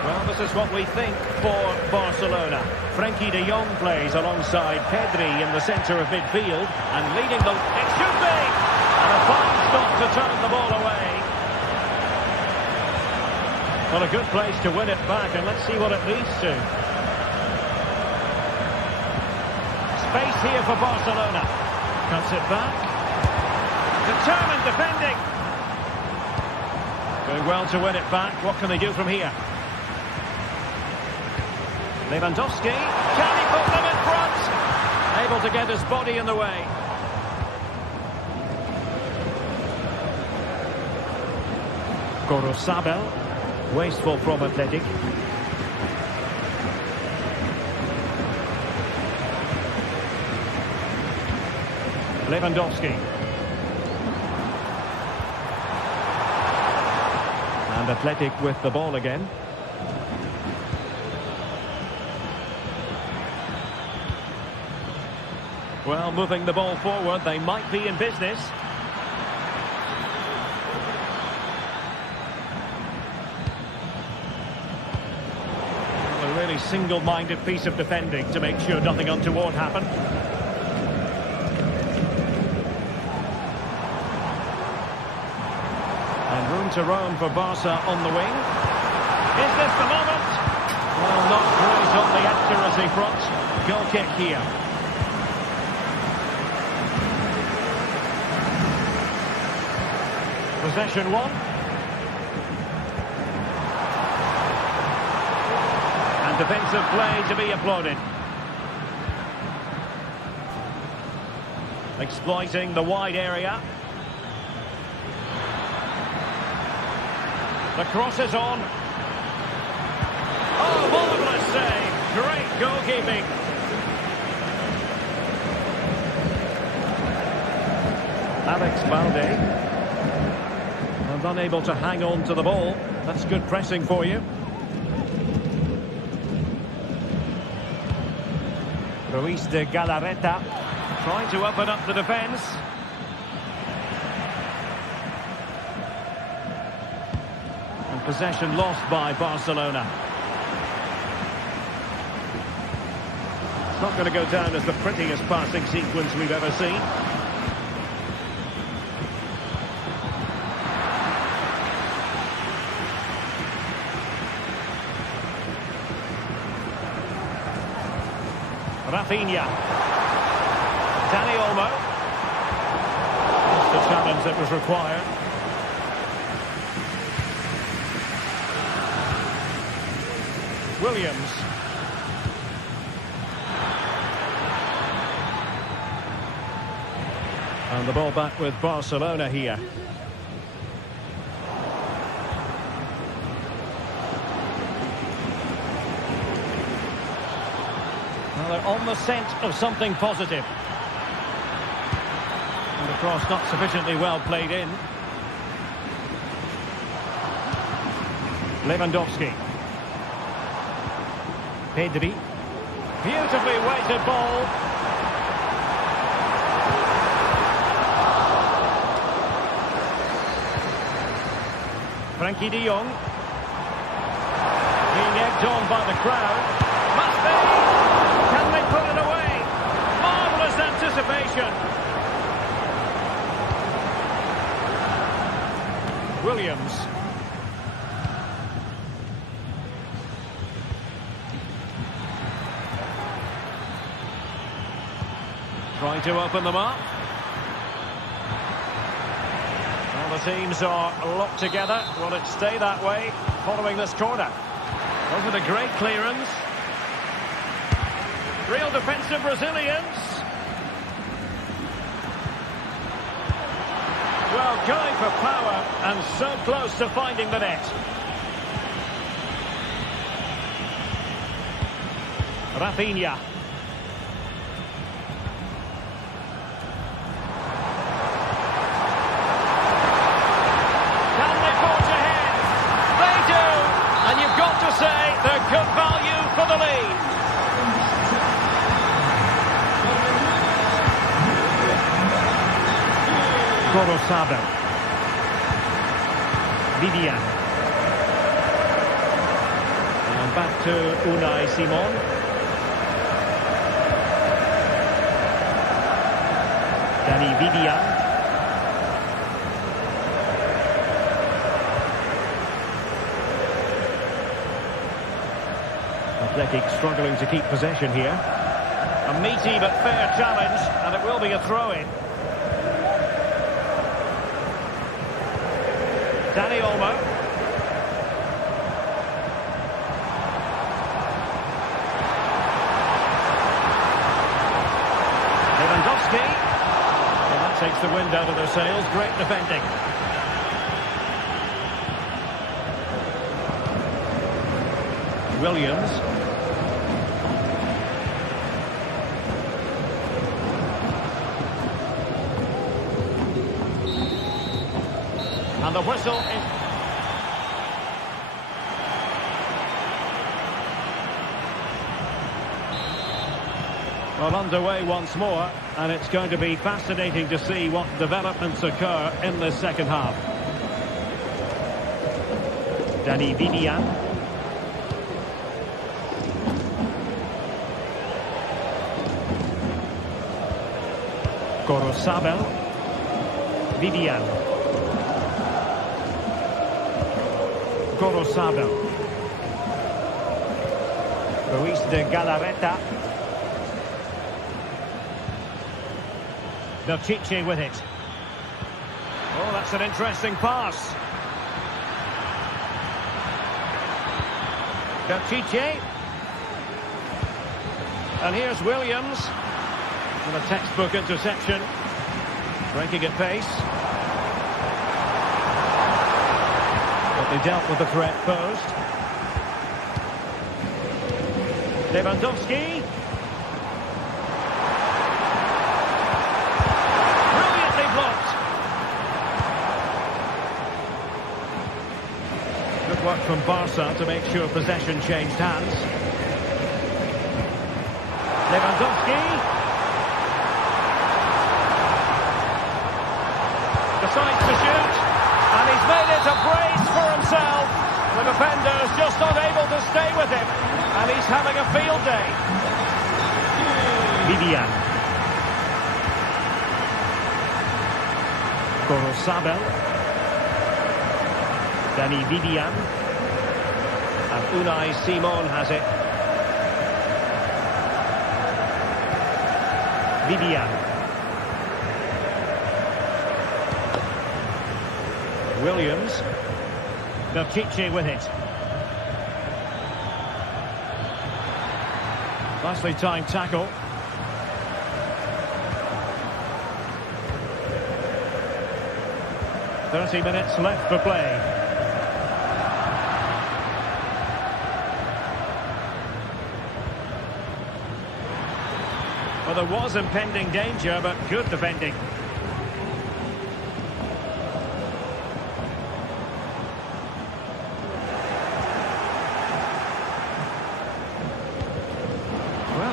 Well, this is what we think for Barcelona. Frenkie de Jong plays alongside Pedri in the centre of midfield and leading the... It should be! And a fine stop to turn the ball away. Well, a good place to win it back, and let's see what it leads to. Space here for Barcelona. Cuts it back. Determined defending. Doing well to win it back. What can they do from here? Lewandowski. Can he put them in front? Able to get his body in the way. Gorosabel. Wasteful from Athletic. Lewandowski. And Athletic with the ball again. Well, moving the ball forward, they might be in business. Well, a really single-minded piece of defending to make sure nothing untoward happened. Room to roam for Barca on the wing. Is this the moment? Well, not great on the accuracy front. Goal kick here. Possession one. And defensive play to be applauded. Exploiting the wide area. The cross is on. Oh, marvellous save. Great goalkeeping. Alex Balde. And unable to hang on to the ball. That's good pressing for you. Ruiz de Galarreta trying to open up the defence. Possession lost by Barcelona. It's not going to go down as the prettiest passing sequence we've ever seen. Rafinha. Dani Olmo. That's the challenge that was required. Williams. And the ball back with Barcelona here. Well, they're on the scent of something positive. And the cross not sufficiently well played in. Lewandowski. Pedri. Beautifully weighted ball. Frenkie de Jong. Being egged on by the crowd. Must be! Can they put it away? Marvellous anticipation. Williams. Trying to open them up. Well, the teams are locked together. Will it stay that way? following this corner. Over the great clearance. Real defensive resilience. Well, going for power and so close to finding the net. Rafinha. Can they forge ahead? They do! And you've got to say they're good value for the lead. Gorosabel. Vivian. And back to Unai Simon. Danny Vivian. Athletic struggling to keep possession here. A meaty but fair challenge, and it will be a throw-in. Danny Olmo. Lewandowski. Well, that takes the wind out of their sails. Great defending. Williams. And the whistle in. Well, underway once more, and it's going to be fascinating to see what developments occur in this second half. Danny Vivian. Gorosabel. Vivian. Gorosabel. Ruiz de Galarreta. Belchiche with it. Oh, that's an interesting pass. Belchiche. And here's Williams. And a textbook interception. Breaking at pace. But they dealt with the threat posed. Lewandowski. Brilliantly blocked. Good work from Barca to make sure possession changed hands. Lewandowski. Decides to shoot, and he's made it a brace for himself. The defender's just not able to stay with him, and he's having a field day. Vivian. Gorosabel. Danny Vivian. And Unai Simon has it. Vivian. Williams. Belchiche with it. Nicely timed tackle. "30 minutes left for play." Well, there was impending danger, but good defending.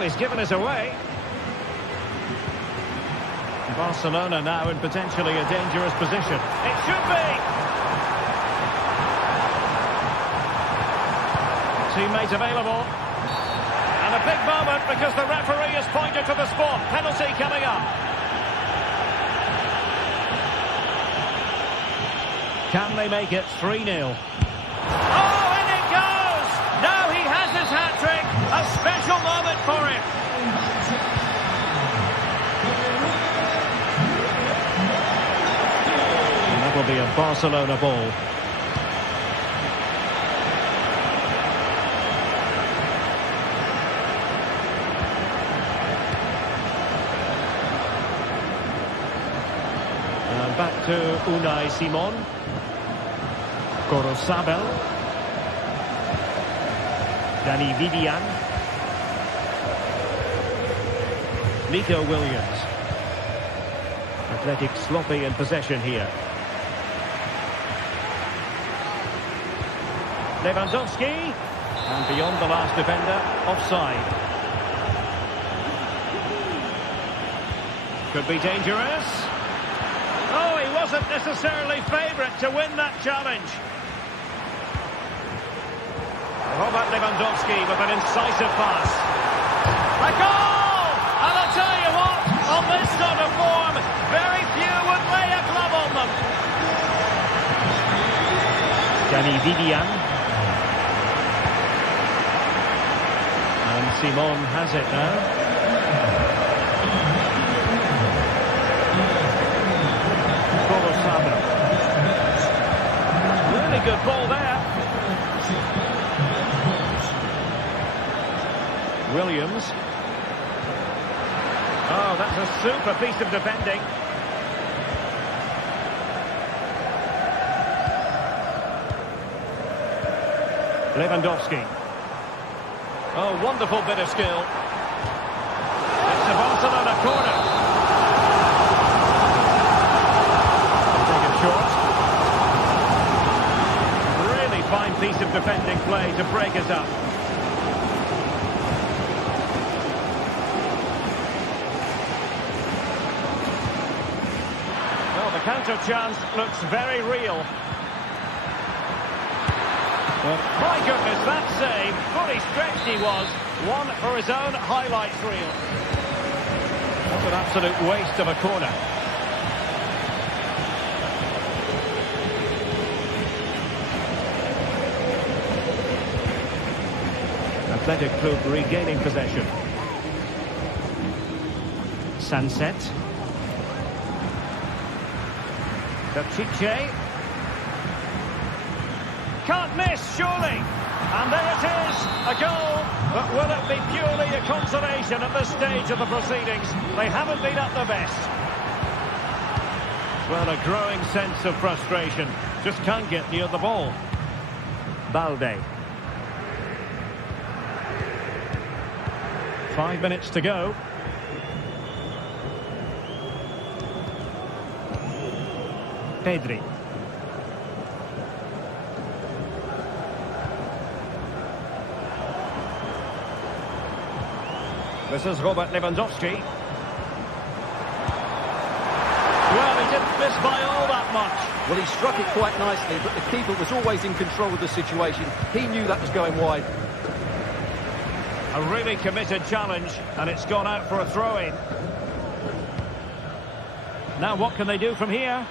He's given us away. Barcelona now in potentially a dangerous position. It should be! Teammate available. And a big moment because the referee has pointed to the spot. Penalty coming up. Can they make it 3-0? Oh, and it goes! Now he has his hat-trick. A special moment for him. And that will be a Barcelona ball. And back to Unai Simon. Gorosabel. Danny Vivian. Nico Williams. Athletic sloppy in possession here. Lewandowski. And beyond the last defender, offside. Could be dangerous. Oh, he wasn't necessarily favourite to win that challenge. Robert Lewandowski with an incisive pass. A goal! And I'll tell you what, on this sort of form, very few would lay a glove on them. Danny Vivian. And Simon has it now. Gorosabel. Really good ball there. Williams. Oh, that's a super piece of defending. Lewandowski. Oh, wonderful bit of skill. It's a Barcelona corner. They take it short. Really fine piece of defending play to break us up. Well, the counter chance looks very real. Well, my goodness, that save, fully stretched he was. One for his own highlights reel. What an absolute waste of a corner. Athletic Club regaining possession. Sunset. Dacice. Can't miss, surely. And there it is, a goal. But will it be purely a consolation at this stage of the proceedings? They haven't been at their best. Well, a growing sense of frustration. Just can't get near the ball. Balde. 5 minutes to go. Pedri. This is Robert Lewandowski. Well, he didn't miss by all that much. Well, he struck it quite nicely, but the keeper was always in control of the situation. He knew that was going wide. A really committed challenge, and it's gone out for a throw-in. Now what can they do from here?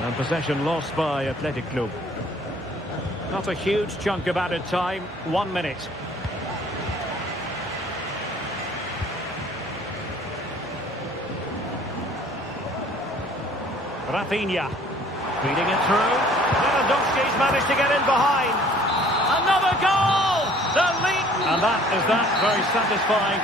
And possession lost by Athletic Club. Not a huge chunk of added time, 1 minute. Rafinha feeding it through. Lewandowski's managed to get in behind. Another goal! The lead! And that is that. Very satisfying.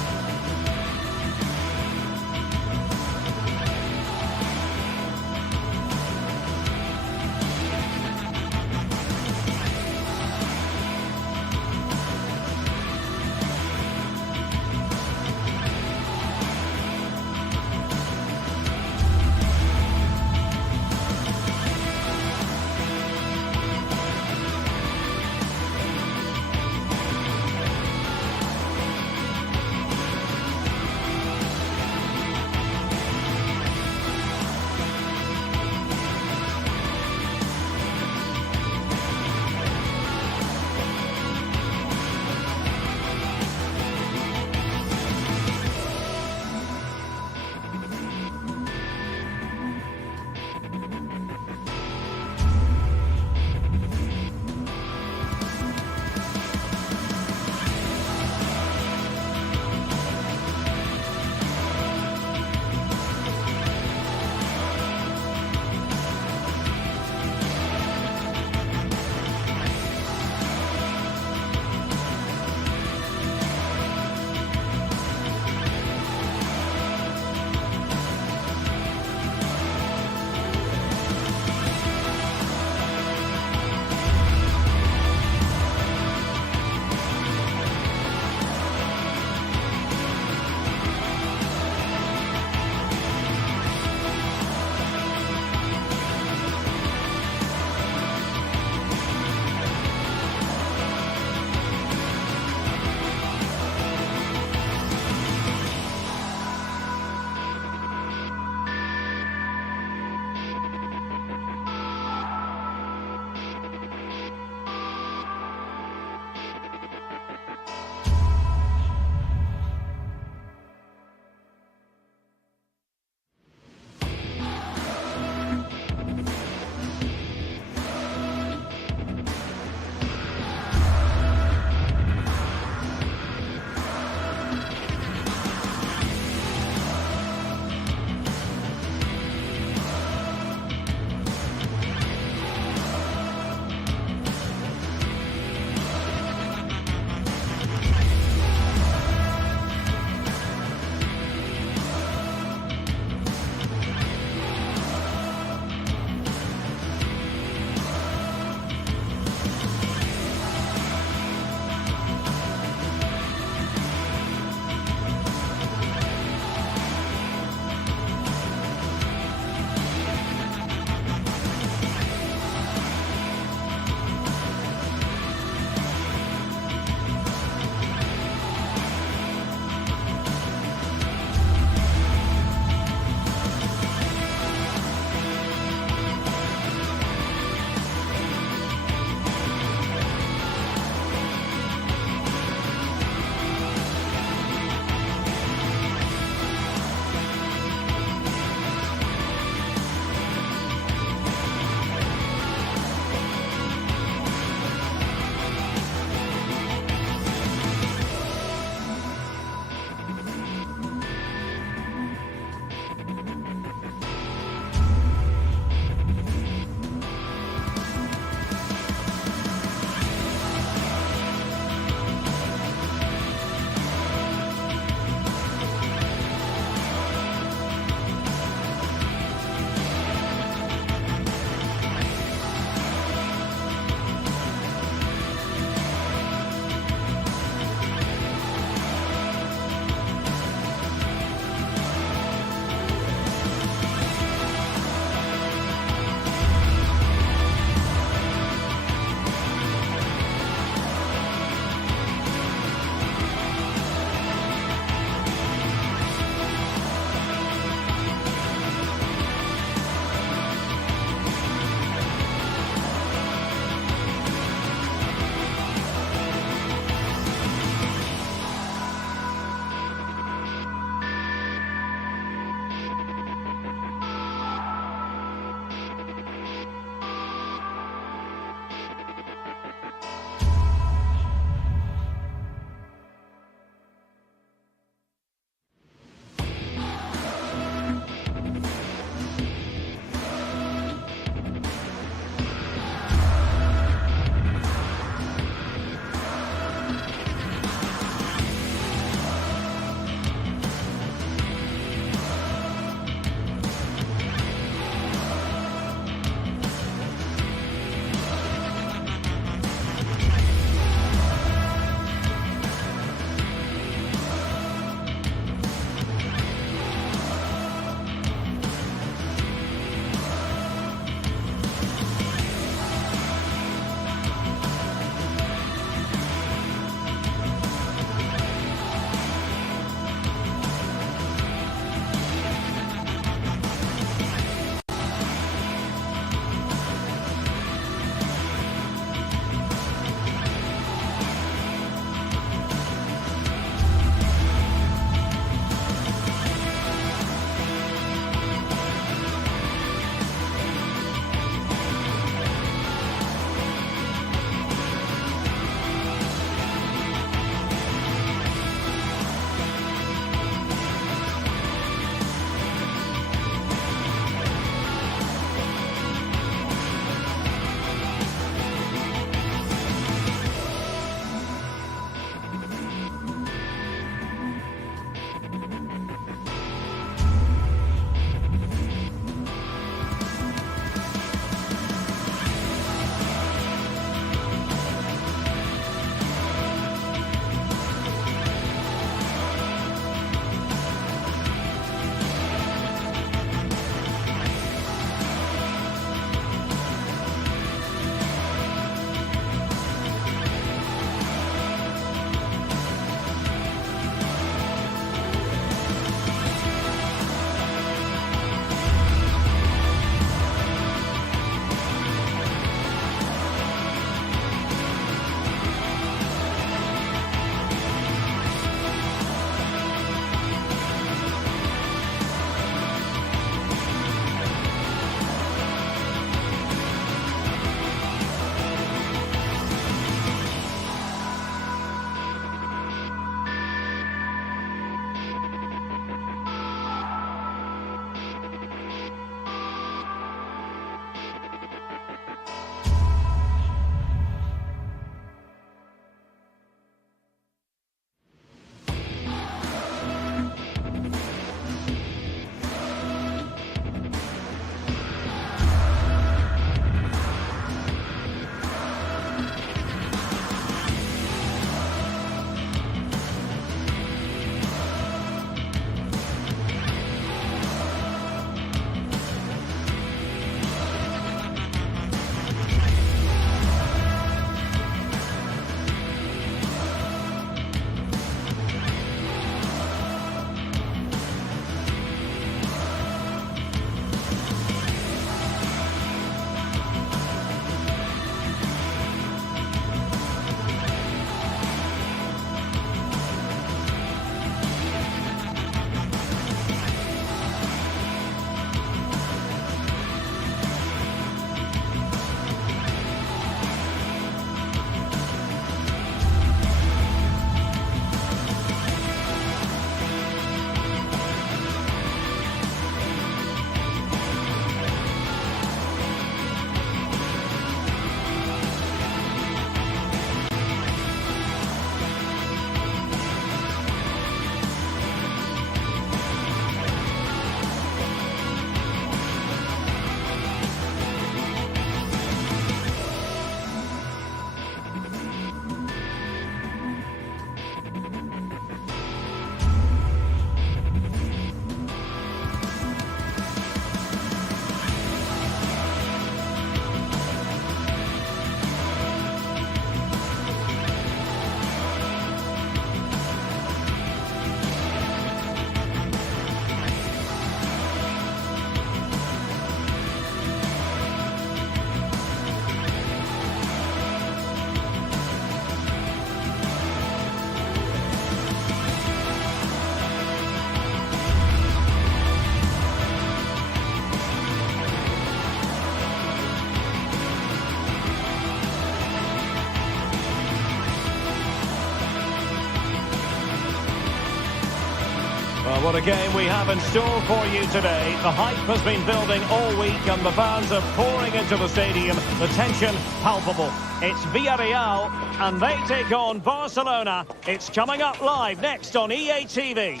What a game we have in store for you today. The hype has been building all week and the fans are pouring into the stadium. The tension palpable. It's Villarreal and they take on Barcelona. It's coming up live next on EA TV.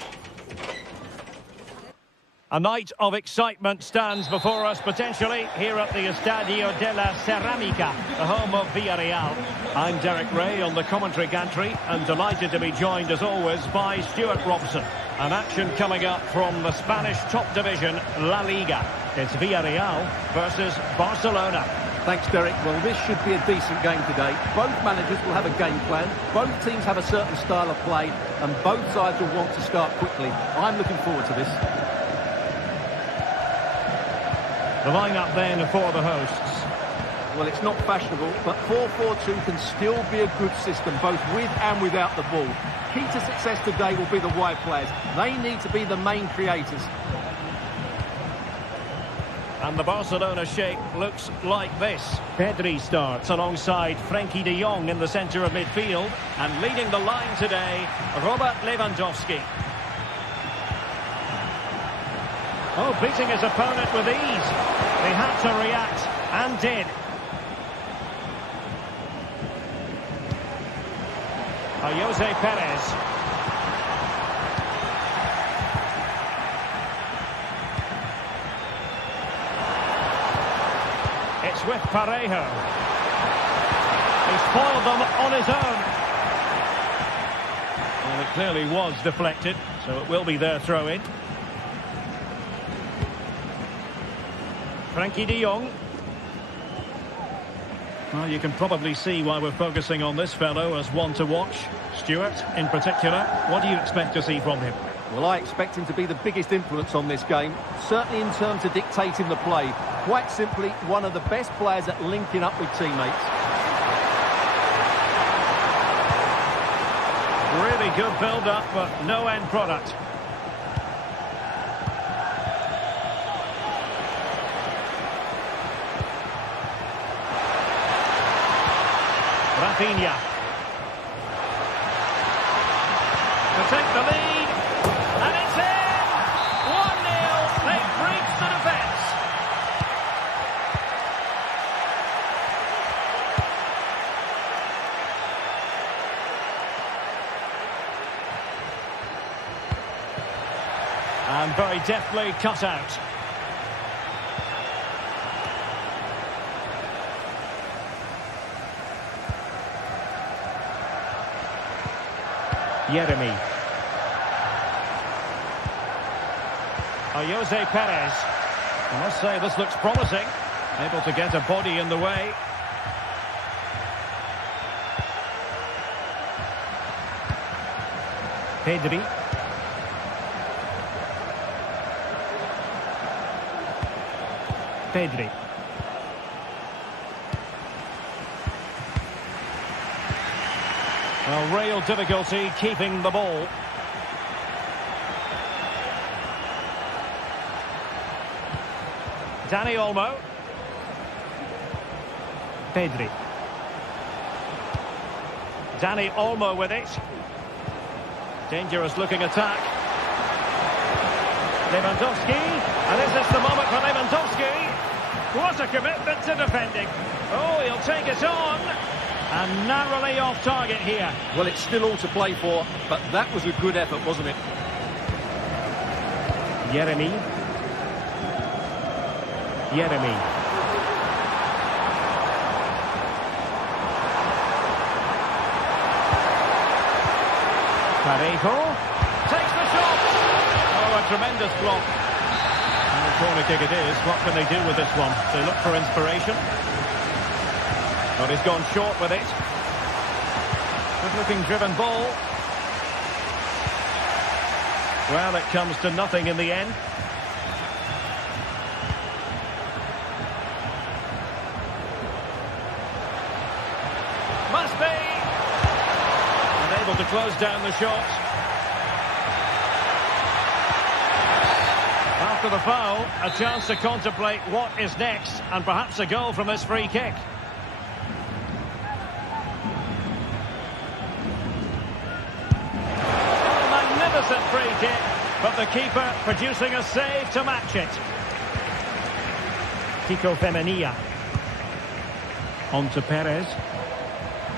A night of excitement stands before us potentially here at the Estadio de la Cerámica, the home of Villarreal. I'm Derek Ray on the commentary gantry and delighted to be joined as always by Stuart Robson. An action coming up from the Spanish top division, La Liga. It's Villarreal versus Barcelona. Thanks, Derek. Well, this should be a decent game today. Both managers will have a game plan. Both teams have a certain style of play and both sides will want to start quickly. I'm looking forward to this. The line-up then for the hosts. Well, it's not fashionable, but 4-4-2 can still be a good system, both with and without the ball. Key to success today will be the wide players. They need to be the main creators. And the Barcelona shape looks like this. Pedri starts alongside Frenkie de Jong in the centre of midfield. And leading the line today, Robert Lewandowski. Oh, beating his opponent with ease. He had to react, and did. Jose Perez. It's with Parejo. He spoiled them on his own. Well, it clearly was deflected, so it will be their throw-in. Frenkie de Jong. Well, you can probably see why we're focusing on this fellow as one to watch. Stuart, in particular, what do you expect to see from him? Well, I expect him to be the biggest influence on this game, certainly in terms of dictating the play. Quite simply, one of the best players at linking up with teammates. Really good build-up, but no end product. Rafinha. To take the lead, and it's in! 1-0, they've breached the defence. And very deftly cut out. Yeremy. Jose Perez. I must say this looks promising. Able to get a body in the way. Pedri. Pedri. Well, real difficulty keeping the ball. Dani Olmo. Pedri. Dani Olmo with it. Dangerous looking attack. Lewandowski. And is this the moment for Lewandowski? What a commitment to defending. Oh, he'll take it on. And narrowly off target here. Well, it's still all to play for, but that was a good effort, wasn't it? Yeremy. Yeremy. Parejo takes the shot. Oh, a tremendous block. And a corner kick it is. What can they do with this one? They look for inspiration. But he's gone short with it. Good-looking driven ball. Well, it comes to nothing in the end. Must be! Unable to close down the shot. After the foul, a chance to contemplate what is next, and perhaps a goal from this free kick. Free kick. But the keeper producing a save to match it. Tico Femenia. On to Perez.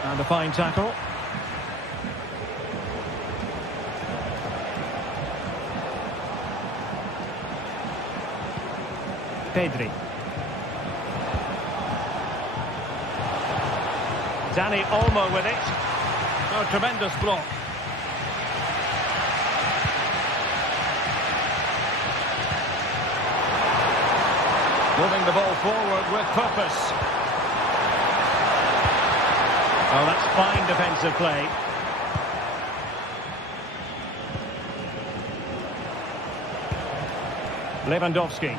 And a fine tackle. Pedri. Dani Olmo with it. Oh, tremendous block. Moving the ball forward with purpose. Oh, that's fine defensive play. Lewandowski.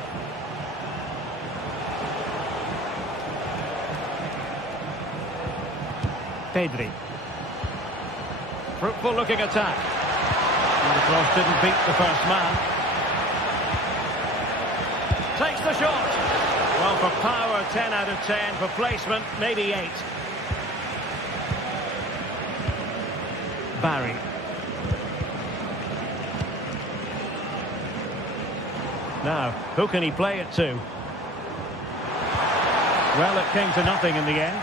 Pedri. Fruitful looking attack. And the cross didn't beat the first man. Takes the shot. Well, for power, 10 out of 10. For placement, maybe 8. Barry. Now, who can he play it to? Well, it came to nothing in the end.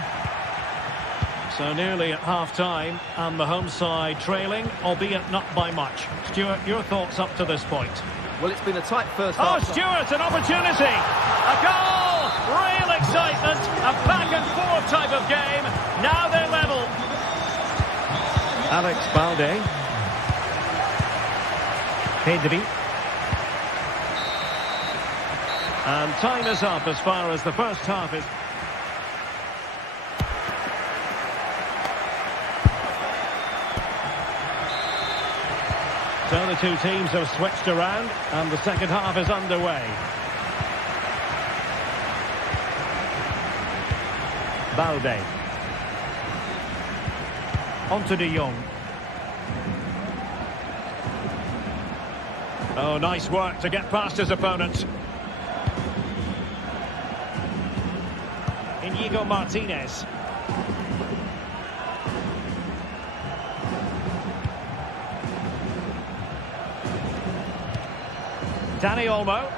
So nearly at half-time, and the home side trailing, albeit not by much. Stuart, your thoughts up to this point? Well, it's been a tight first Oh, half. Stuart, an opportunity! A goal! Real excitement! A back-and-forth type of game. Now they're level. Alex Balde. Pedri. And time is up as far as the first half is... So the two teams have switched around and the second half is underway. Balde. On to De Jong. Oh, nice work to get past his opponent. Inigo Martinez. Dani Olmo.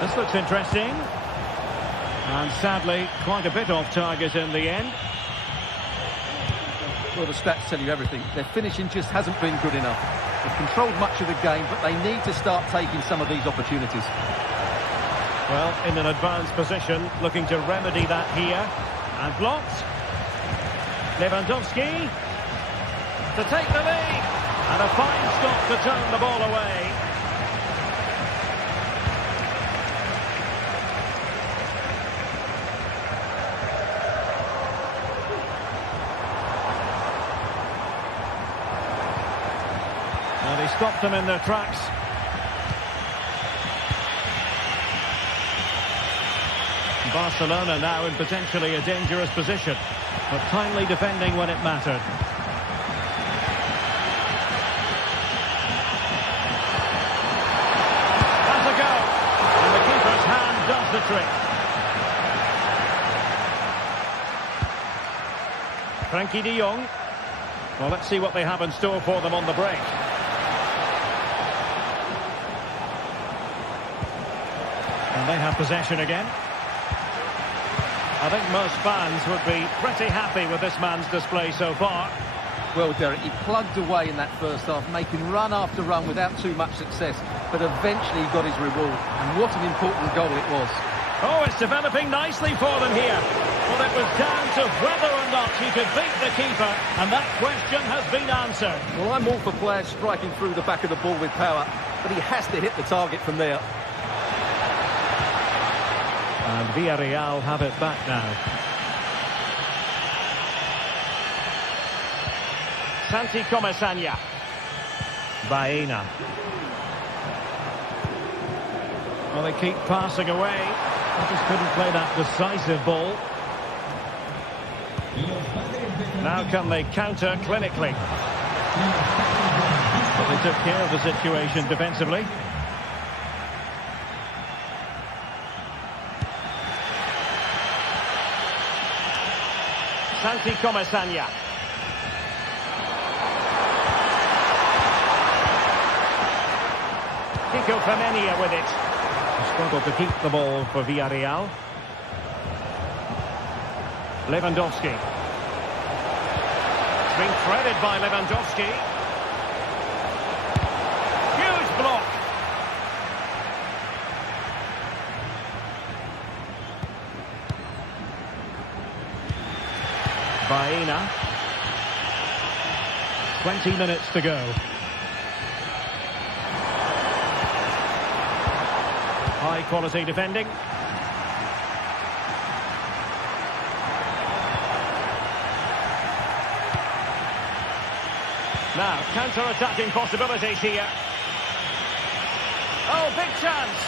This looks interesting. And sadly, quite a bit off target in the end. Well, the stats tell you everything. Their finishing just hasn't been good enough. They've controlled much of the game, but they need to start taking some of these opportunities. Well, in an advanced position, looking to remedy that here. And blocked. Lewandowski to take the lead. And a fine stop to turn the ball away. And he stopped them in their tracks. Barcelona now in potentially a dangerous position, but timely defending when it mattered. That's a go, and the keeper's hand does the trick. Frankie de Jong. Well, let's see what they have in store for them on the break. And they have possession again. I think most fans would be pretty happy with this man's display so far. Well, Derek, he plugged away in that first half, making run after run without too much success, but eventually he got his reward. And what an important goal it was. Oh, it's developing nicely for them here. Well, it was down to whether or not he could beat the keeper, and that question has been answered. Well, I'm all for players striking through the back of the ball with power, but he has to hit the target from there. And Villarreal have it back now. Santi Comesaña. Baena. Well, they keep passing away. They just couldn't play that decisive ball. Now can they counter clinically? But they took care of the situation defensively. Santi Comesaña. Kiko Femenia with it. Struggled to keep the ball for Villarreal. Lewandowski. It's been threaded by Lewandowski. Huge block. Baena. 20 minutes to go. High quality defending. Now, counter-attacking possibilities here. Oh, big chance.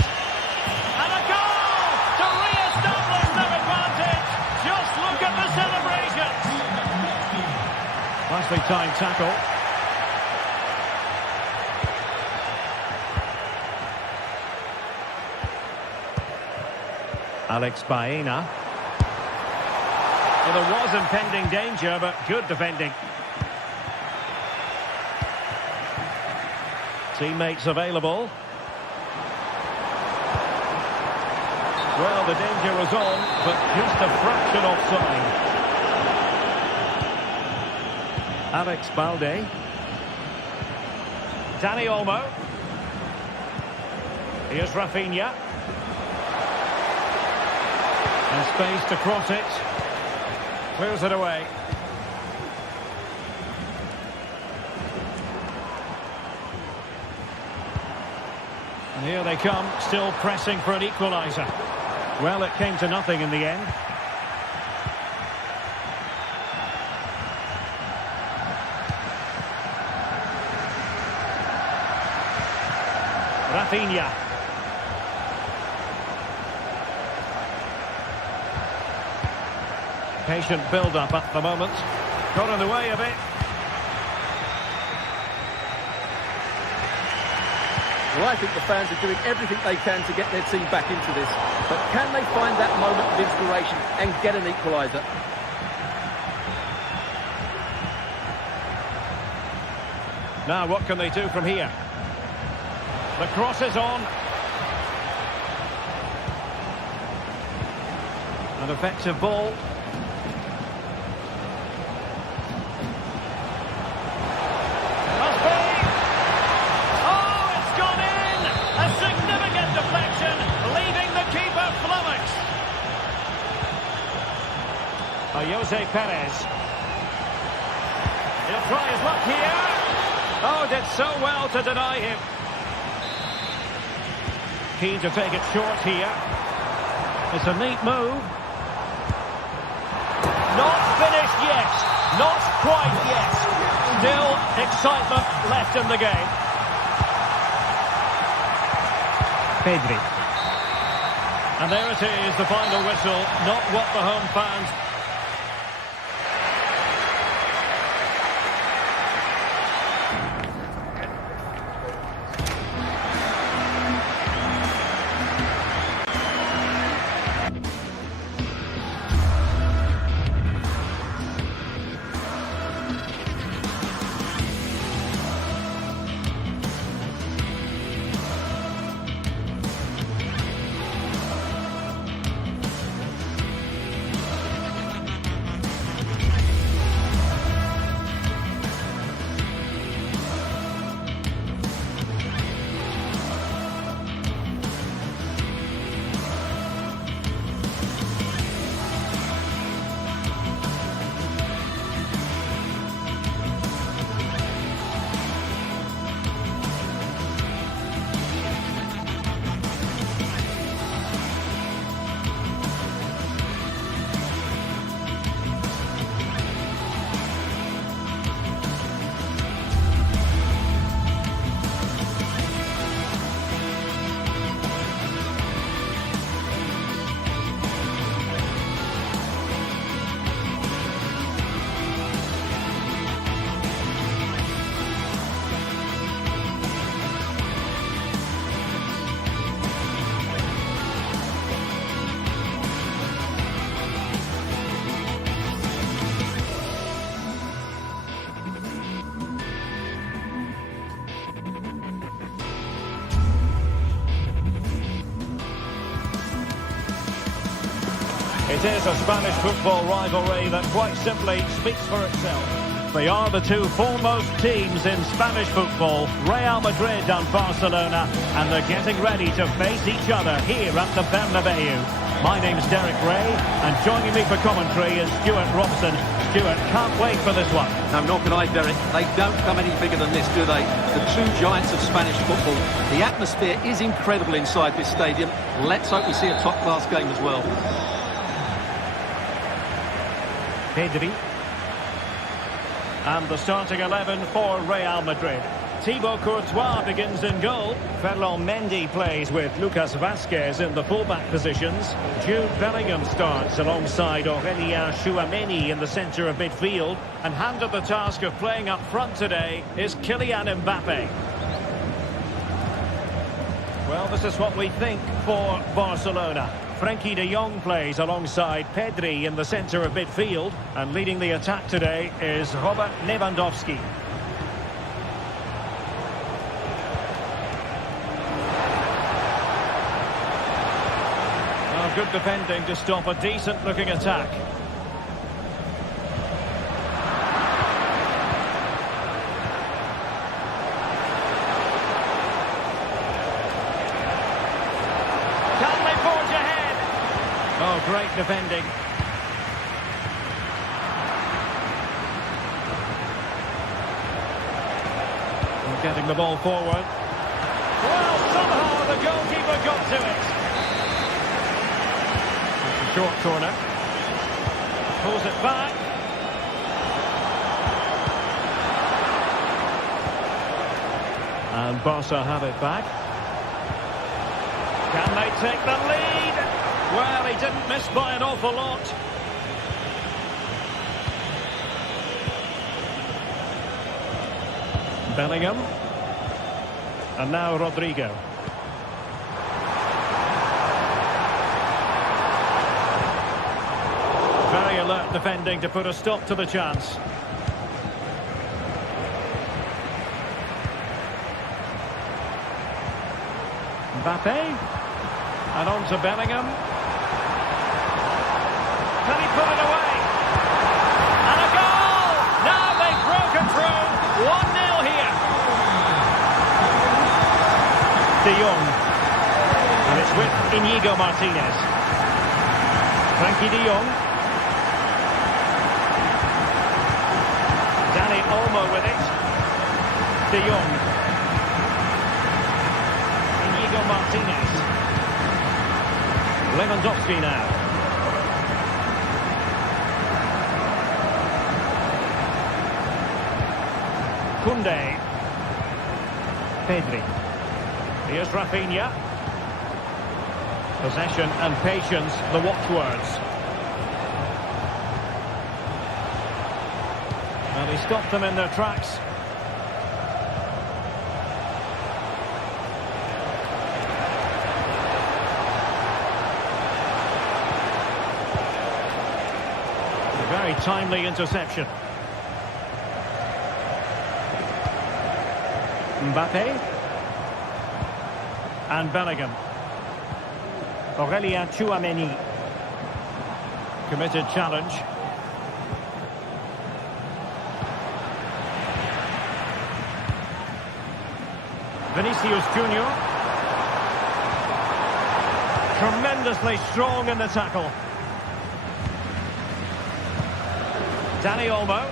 And a goal to re-establish their advantage. Just look at the celebrations. Nicely timed tackle. Alex Baena. Well, there was impending danger, but good defending. Teammates available. Well, the danger was on, but just a fraction offside. Alex Balde. Dani Olmo. Here's Rafinha. And space to cross it. Clears it away. And here they come, still pressing for an equaliser. Well, it came to nothing in the end. Rafinha. Patient build-up at the moment. Got in the way of it. Well, I think the fans are doing everything they can to get their team back into this. But can they find that moment of inspiration and get an equaliser? Now, what can they do from here? The cross is on. An effective ball. Jose Perez. He'll try his luck here. Oh, did so well to deny him. Keen to take it short here. It's a neat move. Not finished yet. Not quite yet. Still excitement left in the game. Pedri. And there it is, the final whistle. Not what the home fans... It is a Spanish football rivalry that quite simply speaks for itself. They are the two foremost teams in Spanish football, Real Madrid and Barcelona, and they're getting ready to face each other here at the Bernabeu. My name's Derek Ray, and joining me for commentary is Stuart Robson. Stuart, can't wait for this one. No, nor can I, Derek. They don't come any bigger than this, do they? The two giants of Spanish football. The atmosphere is incredible inside this stadium. Let's hope we see a top-class game as well. Pedri. And the starting 11 for Real Madrid. Thibaut Courtois begins in goal. Ferland Mendy plays with Lucas Vazquez in the fullback positions. Jude Bellingham starts alongside Aurélien Tchouameni in the centre of midfield. And handed the task of playing up front today is Kylian Mbappe. Well, this is what we think for Barcelona. Frenkie de Jong plays alongside Pedri in the centre of midfield. And leading the attack today is Robert Lewandowski. Well, good defending to stop a decent-looking attack. Oh, great defending. And getting the ball forward. Well, somehow the goalkeeper got to it. It's a short corner. Pulls it back. And Barca have it back. Can they take the lead? Well, he didn't miss by an awful lot. Bellingham. And now Rodrigo. Very alert defending to put a stop to the chance. Mbappe. And on to Bellingham. Can he put it away? And a goal! Now they've broken through. 1-0 here. De Jong. And it's with Íñigo Martínez. Frenkie de Jong. Dani Olmo with it. De Jong. Íñigo Martínez. Lewandowski now. Koundé. Pedri. Here's Rafinha. Possession and patience, the watchwords. And he stopped them in their tracks. A very timely interception. Mbappe. And Bellingham. Aurélien Tchouameni. Committed challenge. Vinicius Junior. Tremendously strong in the tackle. Dani Olmo.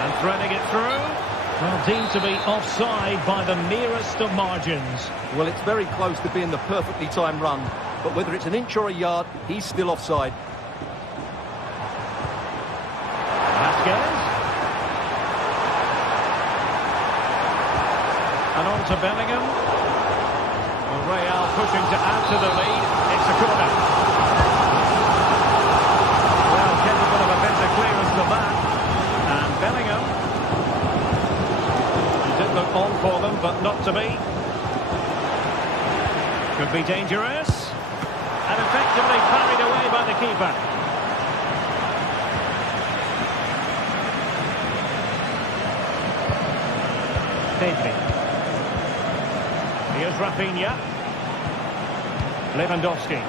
And threading it through. Well, deemed to be offside by the merest of margins. Well, it's very close to being the perfectly timed run, but whether it's an inch or a yard, he's still offside. Vazquez. And on to Bellingham. Well, Real pushing to add to the lead. It's a corner. Well, capable of a better clearance than that. And Bellingham. Did look on for them, but not to be. Could be dangerous. And effectively parried away by the keeper. Pedri. Here's Rafinha. Lewandowski.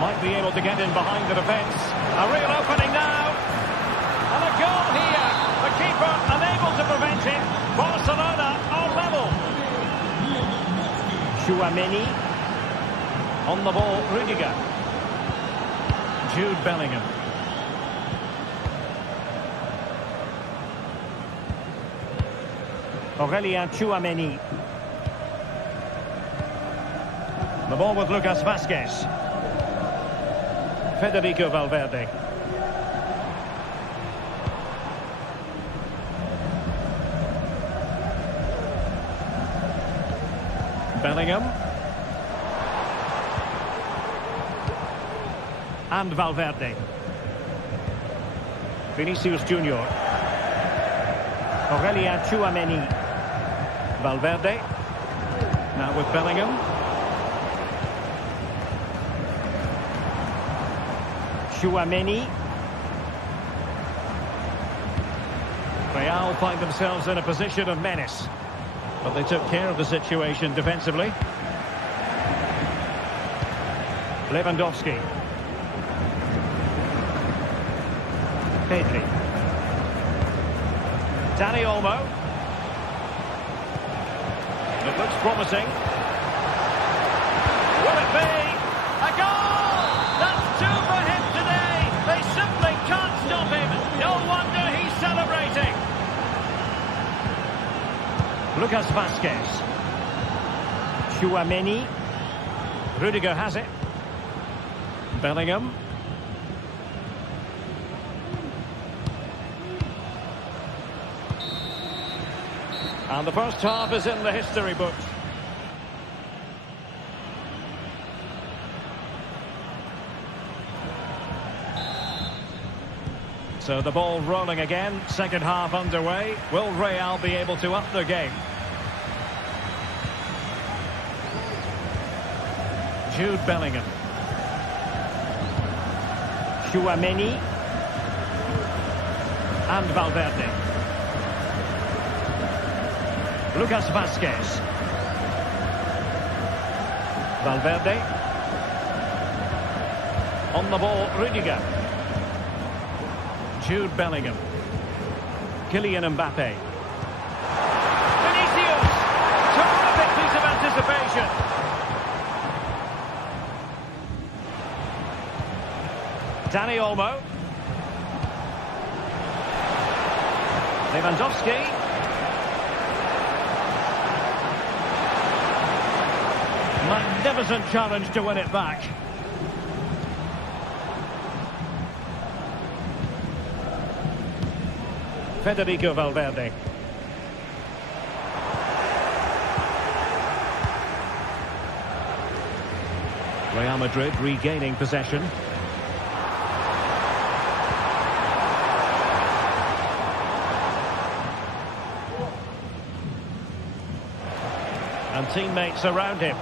Might be able to get in behind the defence. A real opening now. And a goal here. The keeper unable to prevent it. Barcelona are level. Tchouaméni. On the ball, Rudiger. Jude Bellingham. Aurélien Tchouaméni. The ball with Lucas Vazquez. Federico Valverde. Bellingham. And Valverde. Vinicius Junior. Aurélien Tchouaméni. Valverde. Now with Bellingham. Tchouaméni. Real find themselves in a position of menace, but they took care of the situation defensively. Lewandowski. Pedri. Dani Olmo. It looks promising. Will it be? A goal! That's two for him today. They simply can't stop him. No wonder he's celebrating. Lucas Vazquez. Tchouaméni. Rudiger has it. Bellingham. And the first half is in the history books. So the ball rolling again, second half underway. Will Real be able to up their game? Jude Bellingham. Tchouaméni. And Valverde. Lucas Vazquez. Valverde. On the ball, Rudiger. Jude Bellingham. Kylian Mbappe. Vinicius! Terrific piece of anticipation. Dani Olmo. Lewandowski. Magnificent challenge to win it back. Federico Valverde. Real Madrid regaining possession. And teammates around him.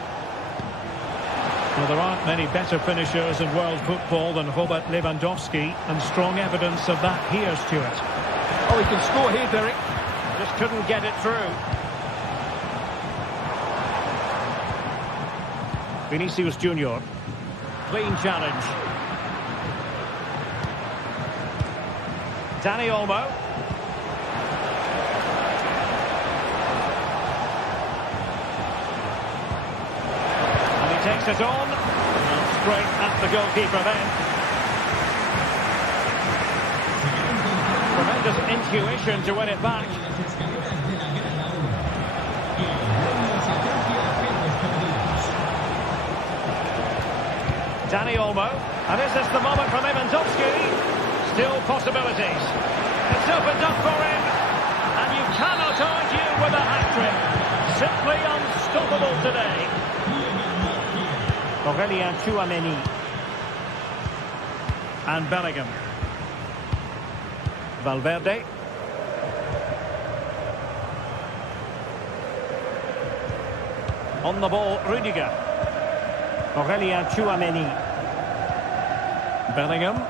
Well, there aren't many better finishers in world football than Robert Lewandowski, and strong evidence of that here, Stuart. Oh, he can score here, Derek. Just couldn't get it through. Vinicius Junior. Clean challenge. Dani Olmo. And he takes it on. And straight at the goalkeeper then. Tremendous intuition to win it back. Dani Olmo. And is this the moment for Lewandowski? Still possibilities. It's opened up for him. And you cannot argue with a hat-trick. Simply unstoppable today. Aurélien Tchouaméni. And Bellingham. Valverde. On the ball, Rudiger. Aurélien Tchouaméni. Bellingham.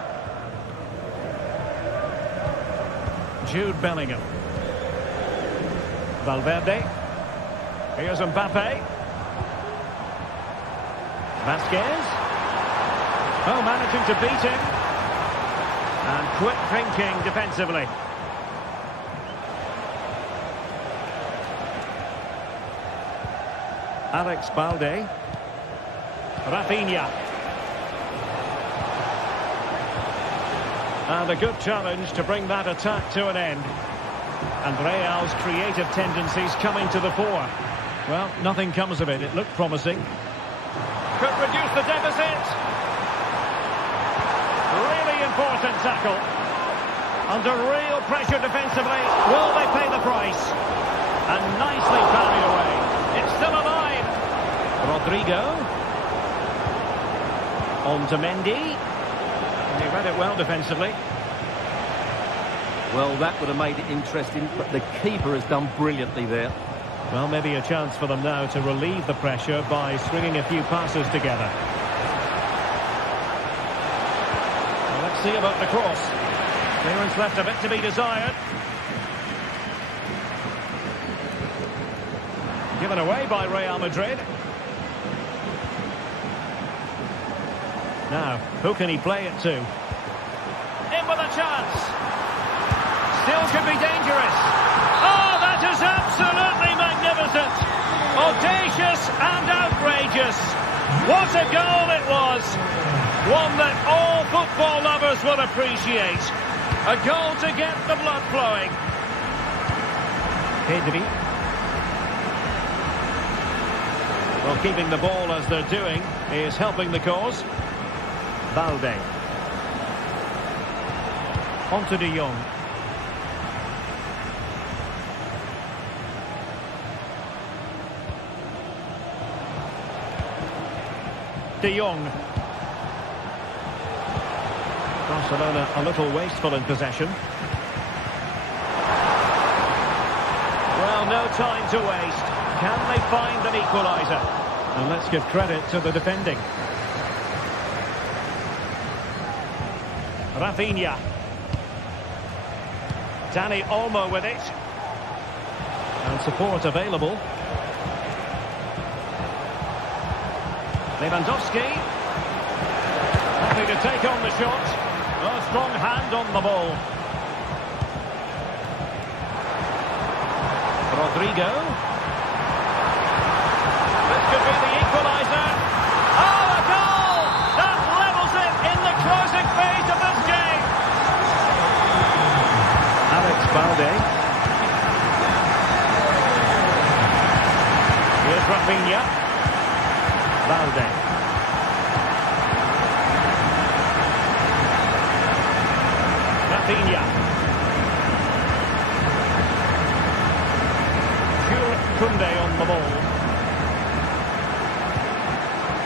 Jude Bellingham. Valverde. Here's Mbappe. Vazquez. Oh, managing to beat him. And quick thinking defensively. Alex Balde. Rafinha. And a good challenge to bring that attack to an end. And Real's creative tendencies coming to the fore. Well, nothing comes of it. It looked promising. Could reduce the deficit. Really important tackle. Under real pressure defensively. Will they pay the price? And nicely parried away. It's still alive. Rodrigo. On to Mendy. And he read it well defensively. Well, that would have made it interesting, but the keeper has done brilliantly there. Well, maybe a chance for them now to relieve the pressure by stringing a few passes together. Well, let's see about the cross. Clearance left a bit to be desired. Given away by Real Madrid. Now, who can he play it to? In with a chance. Still could be dangerous. Oh, that is absolutely magnificent. Audacious and outrageous. What a goal it was. One that all football lovers will appreciate. A goal to get the blood flowing. Pedri. Well, keeping the ball as they're doing is helping the cause. Balde. On to De Jong. De Jong. Barcelona a little wasteful in possession. Well, no time to waste. Can they find an equaliser? And let's give credit to the defending. Rafinha. Dani Olmo with it. And support available. Lewandowski. Happy to take on the shot. A strong hand on the ball. Rodrigo. This could be the equaliser. Oh, a goal! That levels it in the closing phase of this game. Alex Balde. Here's Rafinha. Balde. Rafinha. Kunde on the ball.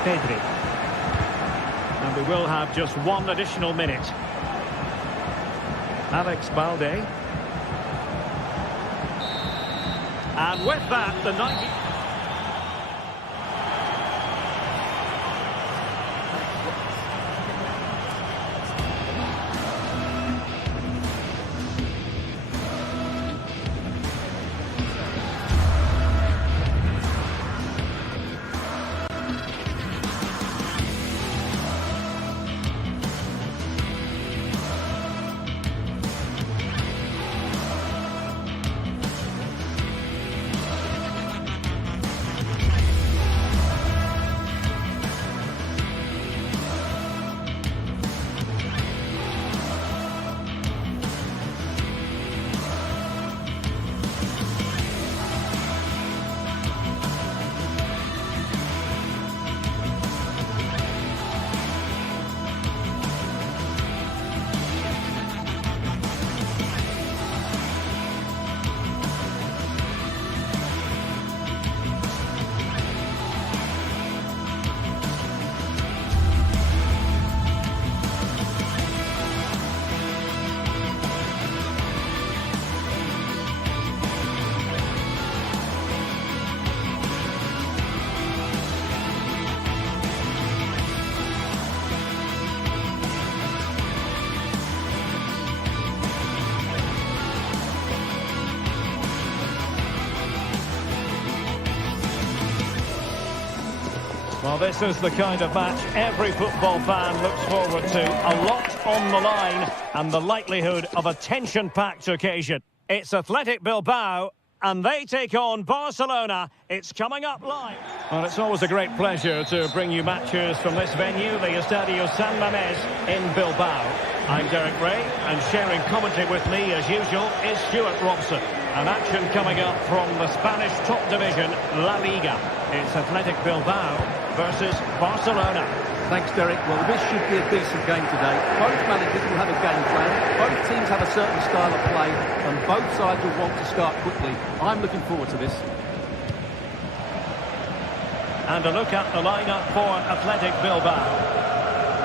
Pedri. And we will have just one additional minute. Alex Balde. And with that, the 90... Well, this is the kind of match every football fan looks forward to. A lot on the line and the likelihood of a tension-packed occasion. It's Athletic Bilbao, and they take on Barcelona. It's coming up live. Well, it's always a great pleasure to bring you matches from this venue, the Estadio San Mamés in Bilbao. I'm Derek Ray, and sharing commentary with me, as usual, is Stuart Robson. An action coming up from the Spanish top division, La Liga. It's Athletic Bilbao versus Barcelona. Thanks, Derek. Well, this should be a decent game today. Both managers will have a game plan. Both teams have a certain style of play, and both sides will want to start quickly. I'm looking forward to this. And a look at the lineup for Athletic Bilbao.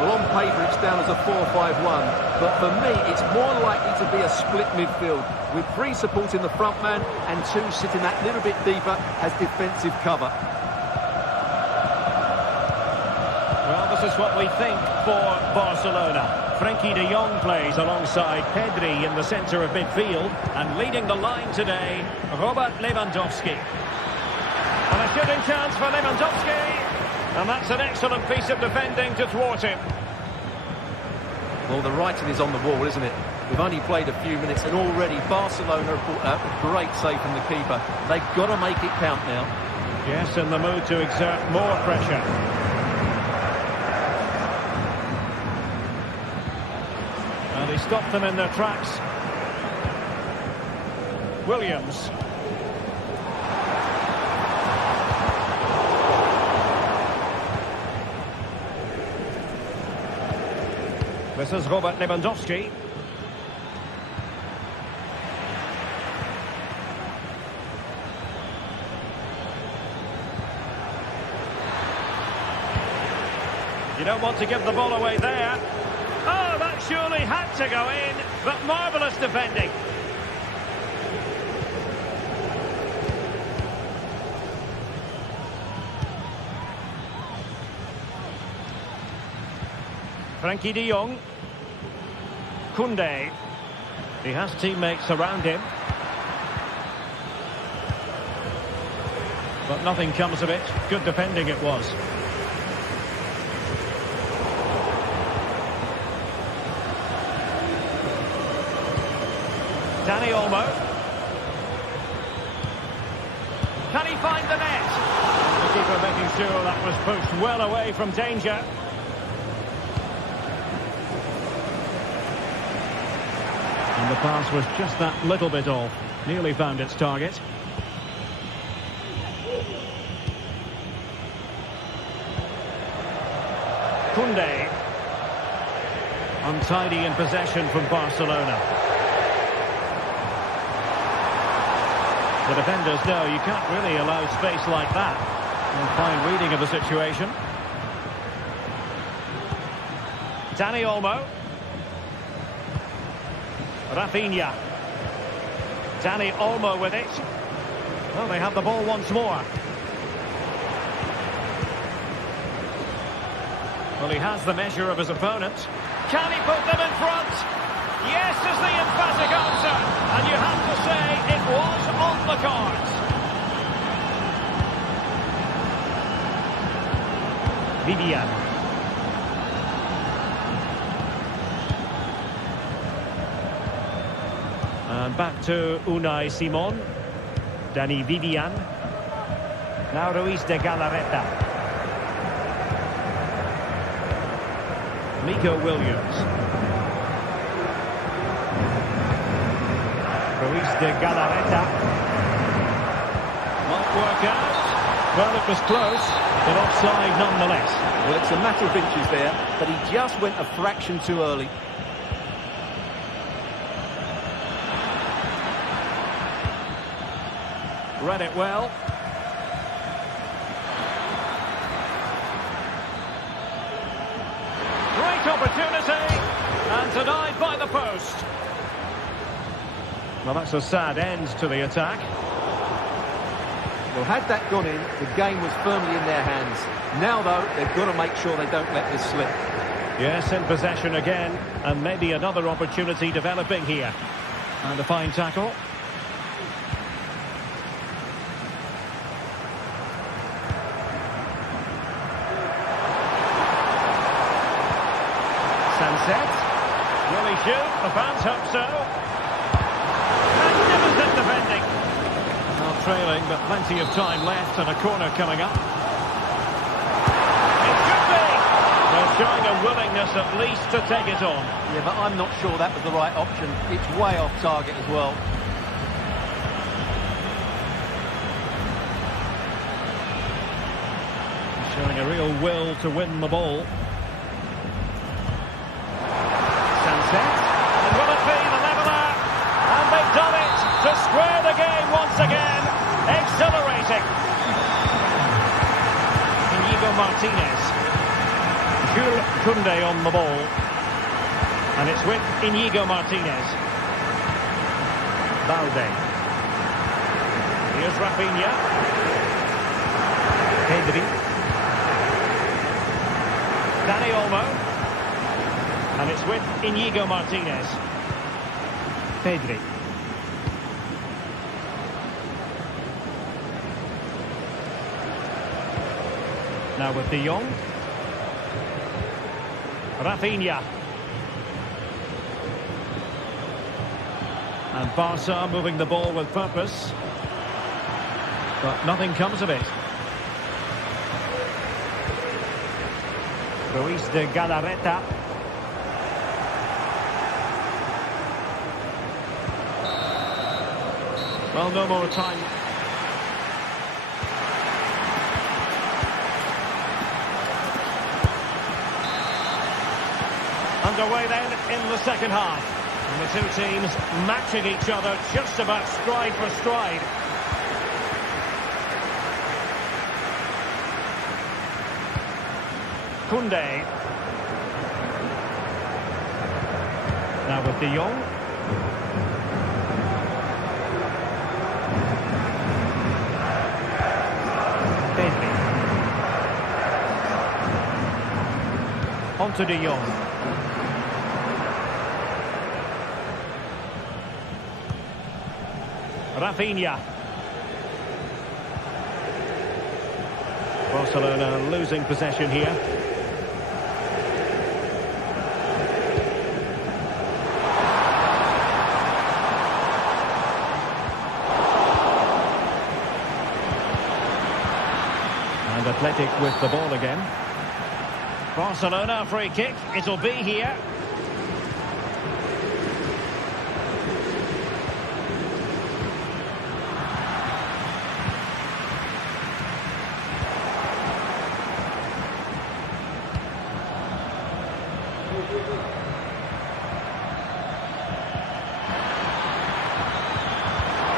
Well, on paper, it's down as a 4-5-1, but for me, it's more likely to be a split midfield, with 3 supporting the front man and 2 sitting that little bit deeper as defensive cover. Well, this is what we think for Barcelona. Frenkie de Jong plays alongside Pedri in the centre of midfield, and leading the line today, Robert Lewandowski. And a shooting chance for Lewandowski. And that's an excellent piece of defending to thwart him. Well, the writing is on the wall, isn't it? We've only played a few minutes and already Barcelona have brought out a great save from the keeper. They've got to make it count now. Yes, in the mood to exert more pressure. And he stopped them in their tracks. Williams. This is Robert Lewandowski. You don't want to give the ball away there. Oh, that surely had to go in, but marvellous defending. Frenkie de Jong. Koundé. He has teammates around him. But nothing comes of it. Good defending it was. Dani Olmo. Can he find the net? And the keeper making sure that was pushed well away from danger. And the pass was just that little bit off. Nearly found its target. Koundé. Untidy in possession from Barcelona. The defenders know you can't really allow space like that. And fine reading of the situation. Dani Olmo. Rafinha. Dani Olmo with it. Well, they have the ball once more. Well, he has the measure of his opponent. Can he put them in front? Yes is the emphatic answer. And you have to say it was on the cards. Vivian. And back to Unai Simon. Dani Vivian. Now Ruiz de Galarreta. Nico Williams. Ruiz de Galarreta. Might work out. Well, it was close, but offside nonetheless. Well, it's a matter of inches there, but he just went a fraction too early. Read it well. Great opportunity, and denied by the post. Well, that's a sad end to the attack. Well, had that gone in, the game was firmly in their hands. Now, though, they've got to make sure they don't let this slip. Yes, in possession again, and maybe another opportunity developing here. And a fine tackle. shoot. The fans hope so. Magnificent defending. Not trailing, but plenty of time left and a corner coming up. It should be. They're showing a willingness at least to take it on. Yeah, but I'm not sure that was the right option. It's way off target as well. Showing a real will to win the ball. Sunset. And will it be the leveller? And they've done it to square the game once again. Exhilarating. Inigo Martinez. Jules Koundé on the ball. And it's with Inigo Martinez. Balde. Here's Rafinha. Pedri. Dani Olmo. And it's with Inigo Martinez. Pedri. Now with De Jong. Rafinha. And Barca moving the ball with purpose. But nothing comes of it. Ruiz de Galarreta. Well, no more time. Underway then in the second half. And the two teams matching each other just about stride for stride. Koundé. Now with De Jong. Pedri. On to De Jong. Rafinha. Barcelona losing possession here. And Athletic with the ball again. Barcelona free kick. It'll be here.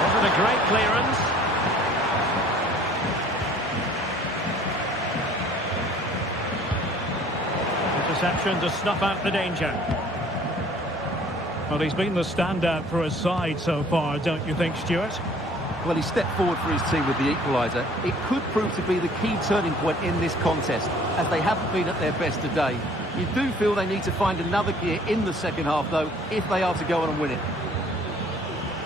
Wasn't a great clearance. Interception to snuff out the danger. Well, he's been the standout for his side so far, don't you think, Stuart? Well, he stepped forward for his team with the equaliser. It could prove to be the key turning point in this contest, as they haven't been at their best today. You do feel they need to find another gear in the second half, though, if they are to go on and win it.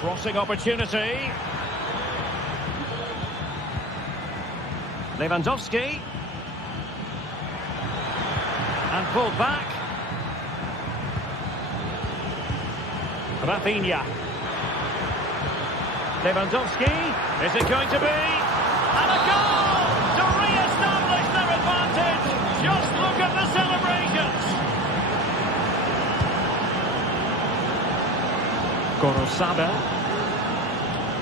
Crossing opportunity. Lewandowski. And pulled back. Rafinha. Lewandowski. Is it going to be? And a goal to re-establish their advantage. Just look at the celebrations. Gorosabel.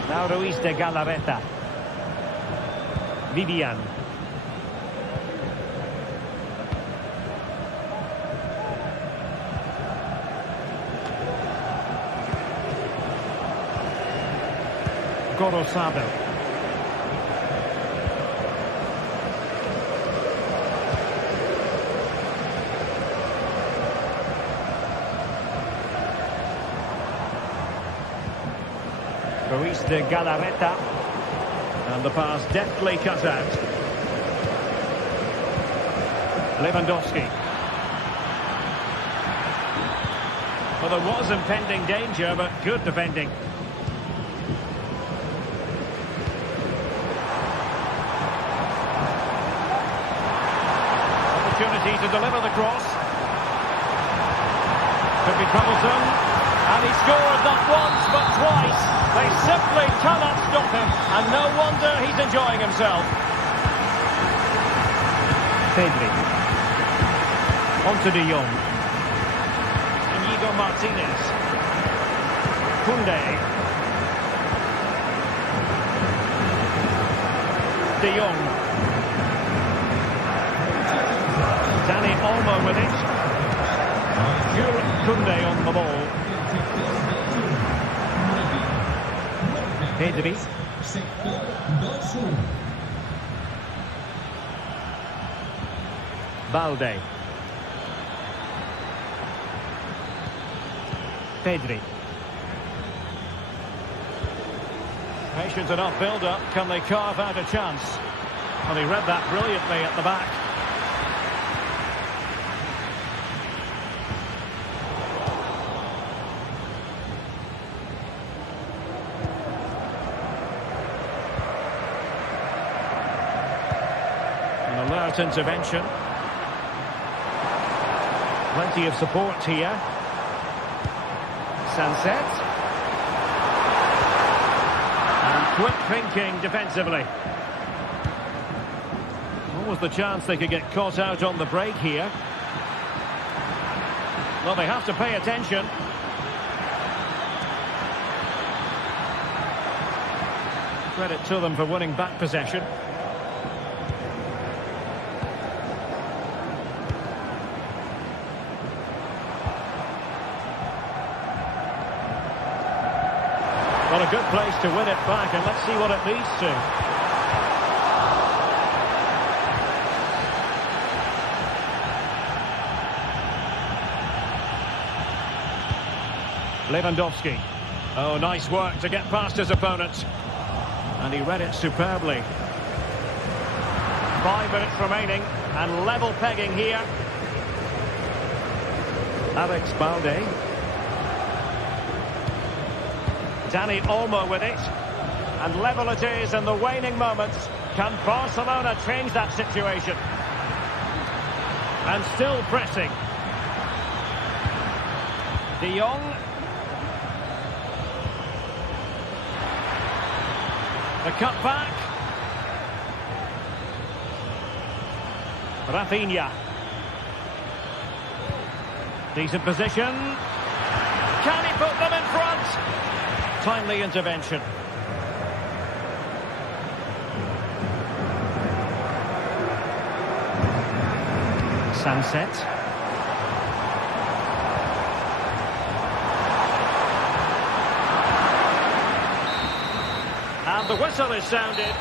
Now Ruiz de Galarreta. Vivian. Gorosabel. Ruiz de Galarreta. And the pass deftly cut out. Lewandowski. Well, there was impending danger, but good defending. Opportunity to deliver the cross. Could be troublesome. And he scored not once but twice. They simply cannot stop him. And no wonder he's enjoying himself. Pedri. On to De Jong. Inigo Martinez. Koundé. De Jong. Dani Olmo with it. Koundé on the ball. Pedri. Balde. Pedri. Patient enough build-up. Can they carve out a chance? Well, he read that brilliantly at the back. An alert intervention. Plenty of support here. Sunset. And quick thinking defensively. What was the chance they could get caught out on the break here? Well, they have to pay attention. Credit to them for winning back possession. Well, a good place to win it back, and let's see what it leads to. Lewandowski. Oh, nice work to get past his opponent. And he read it superbly. 5 minutes remaining, and level pegging here. Alex Balde. Dani Olmo with it. And level it is in the waning moments. Can Barcelona change that situation? And still pressing. De Jong. The cut back. Rafinha. Decent position. Can he put them in front? Timely intervention. Sunset. And the whistle is sounded.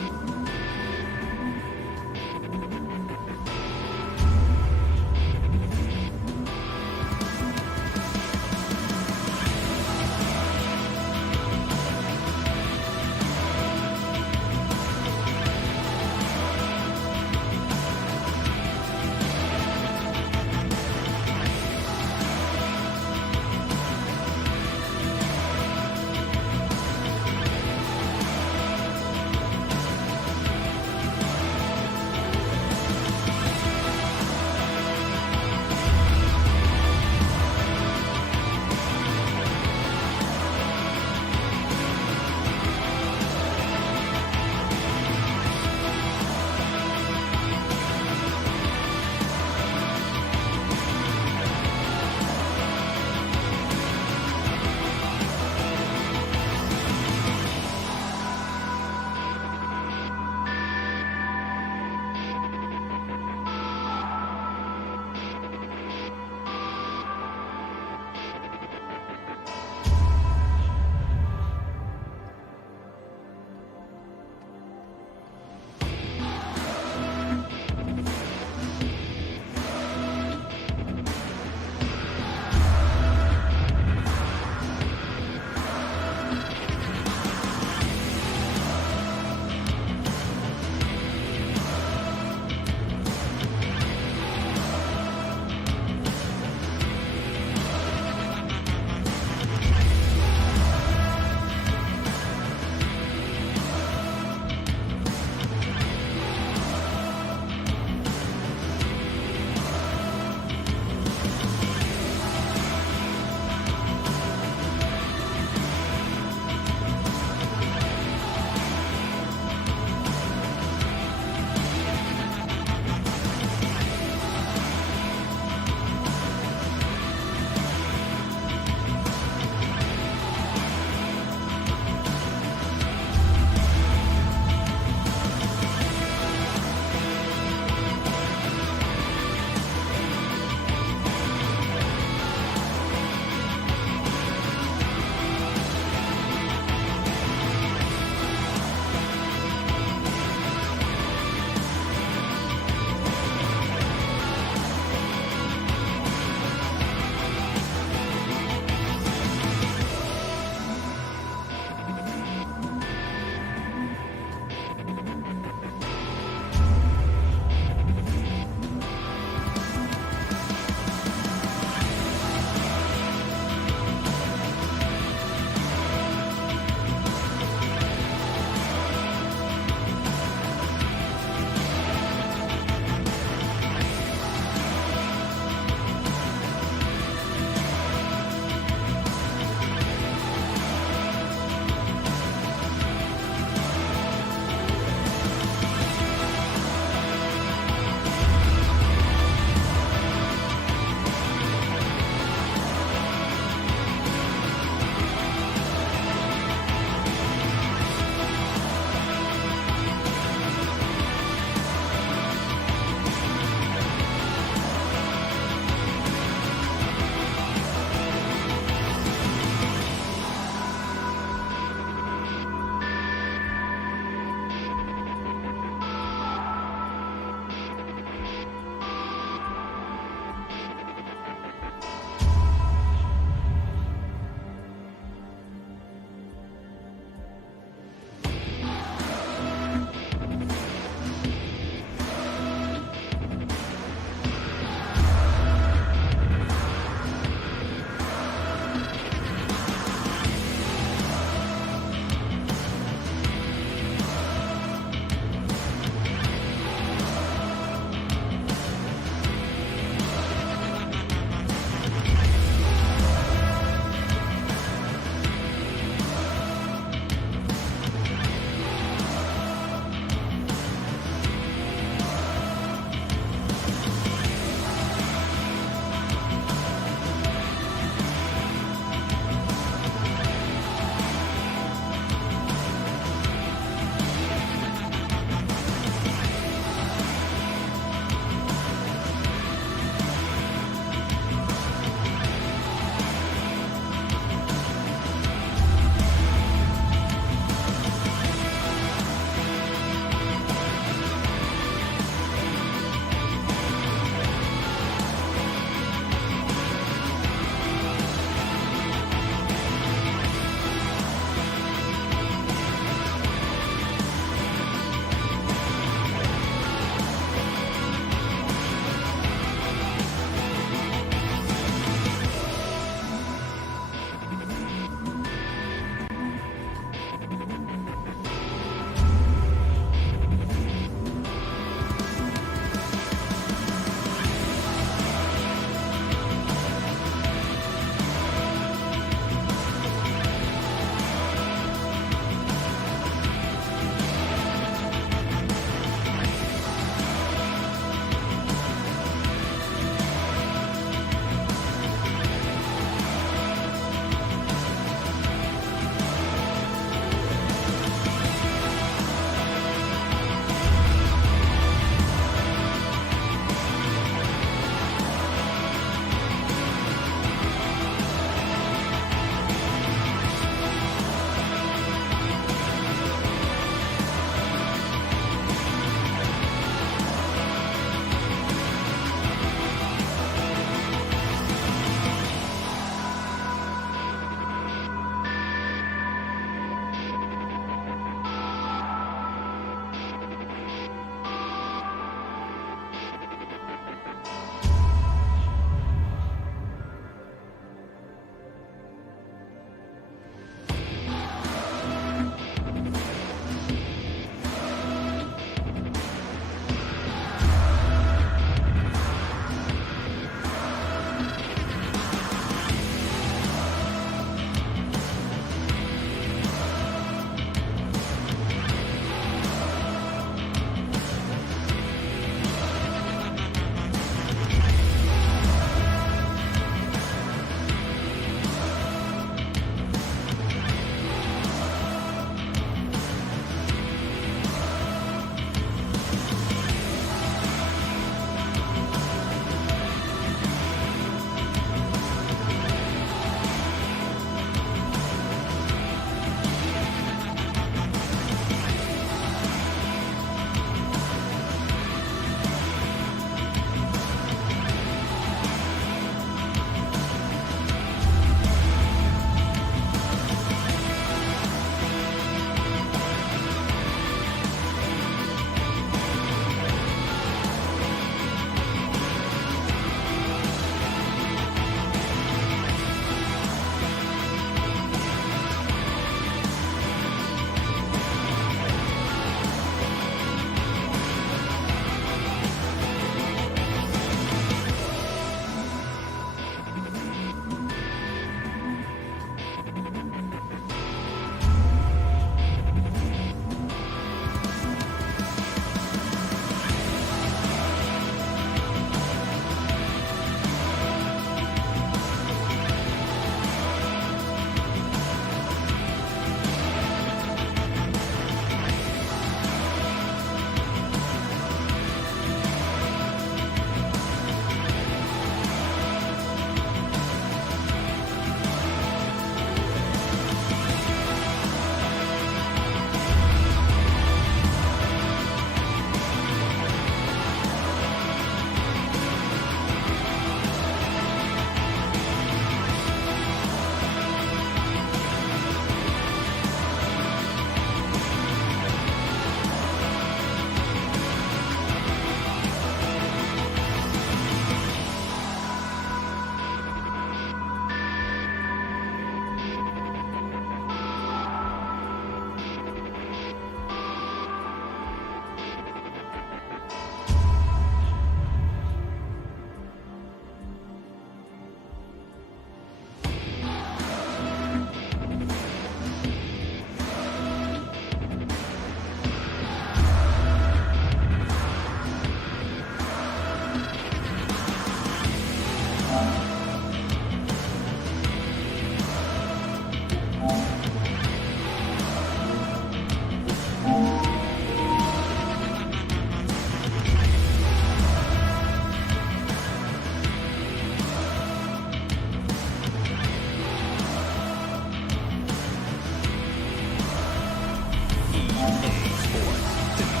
GTSports TV.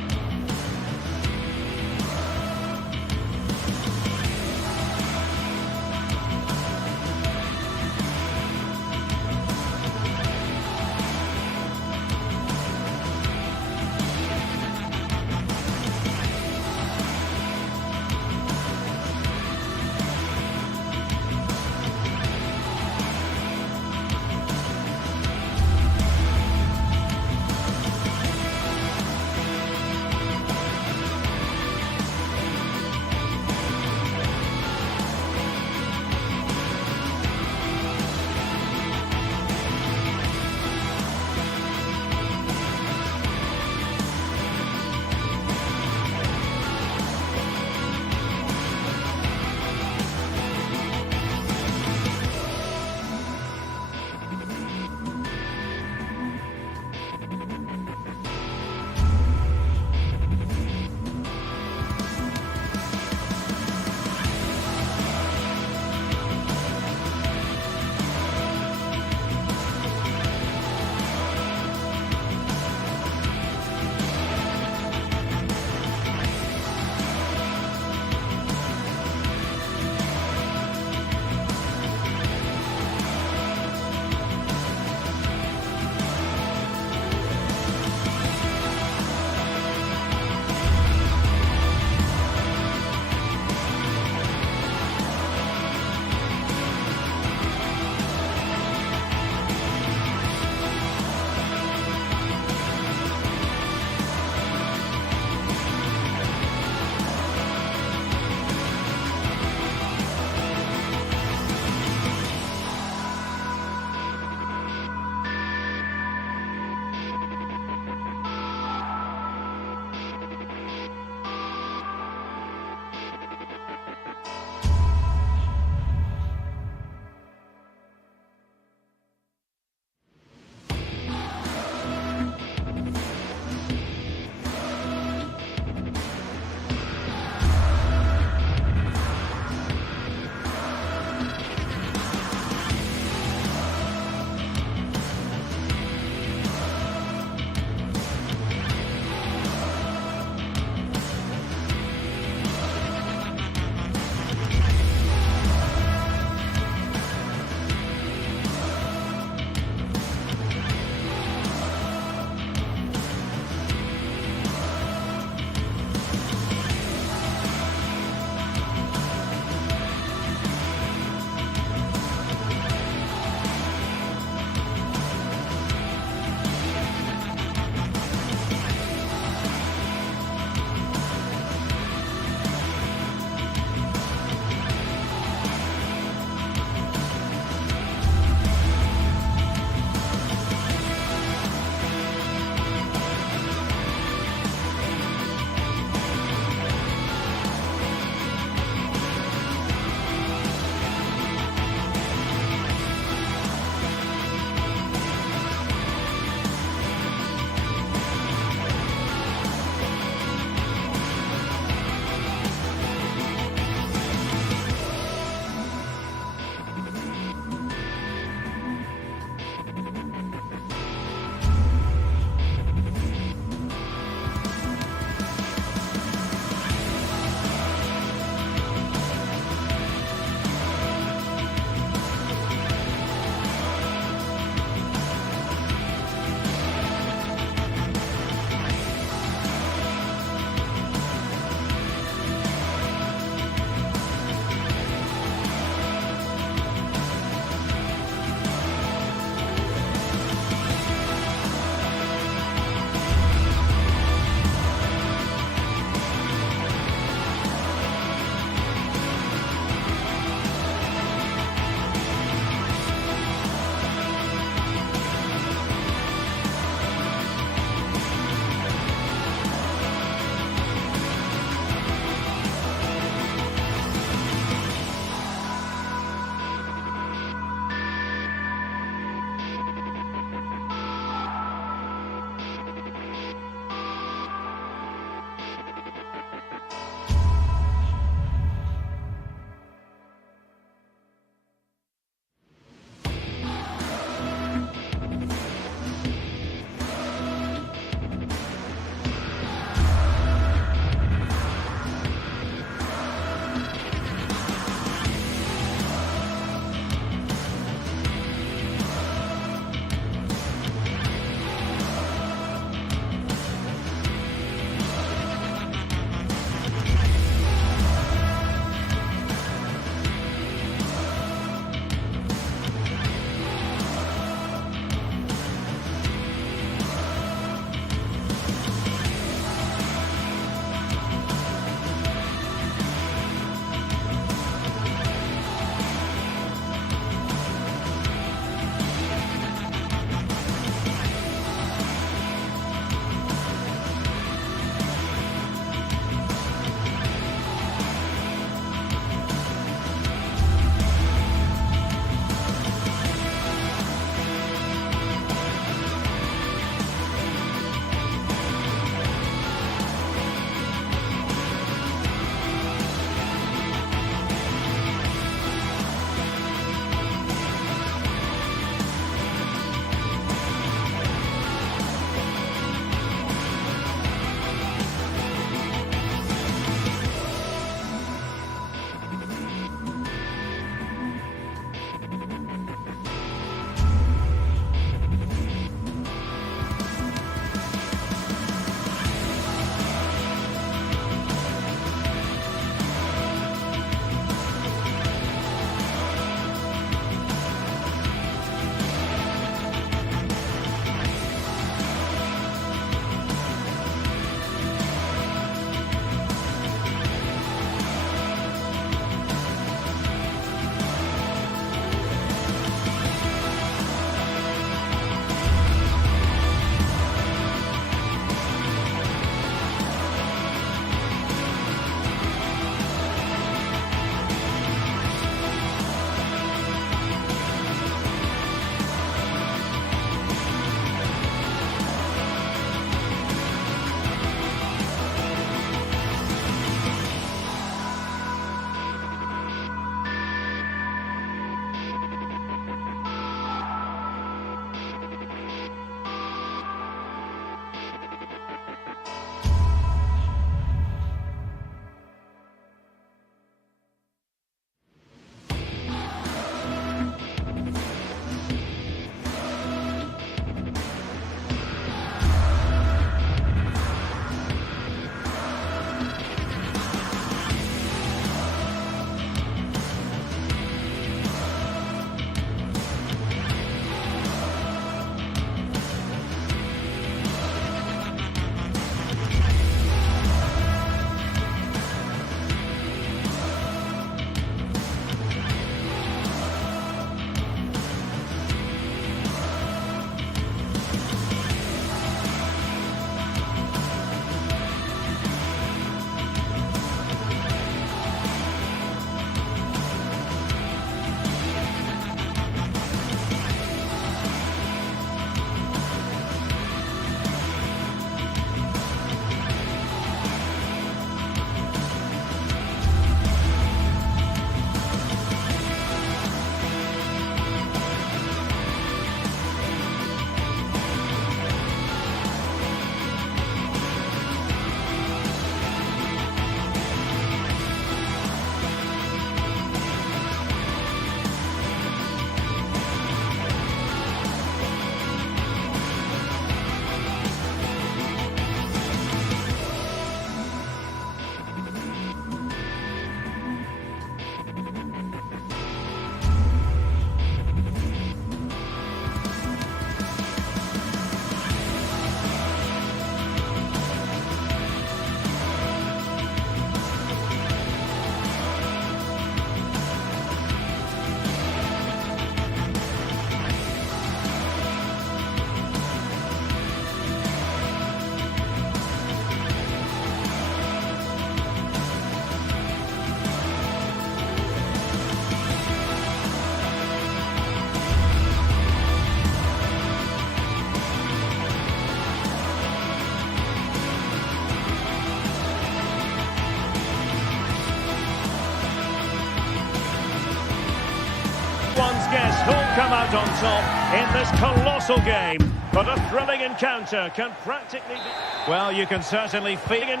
guess who'll come out on top in this colossal game. But a thrilling encounter can practically be... Well, you can certainly feel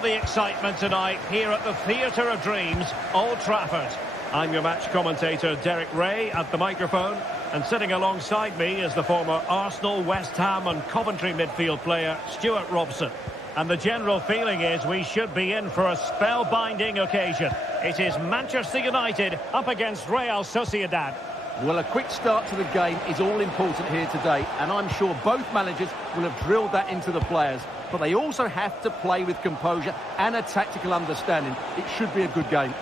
the excitement tonight here at the Theatre of Dreams, Old Trafford. I'm your match commentator, Derek Ray, at the microphone. And sitting alongside me is the former Arsenal, West Ham and Coventry midfield player, Stuart Robson. And the general feeling is we should be in for a spellbinding occasion. It is Manchester United up against Real Sociedad. Well, a quick start to the game is all important here today, and I'm sure both managers will have drilled that into the players. But they also have to play with composure and a tactical understanding. It should be a good game.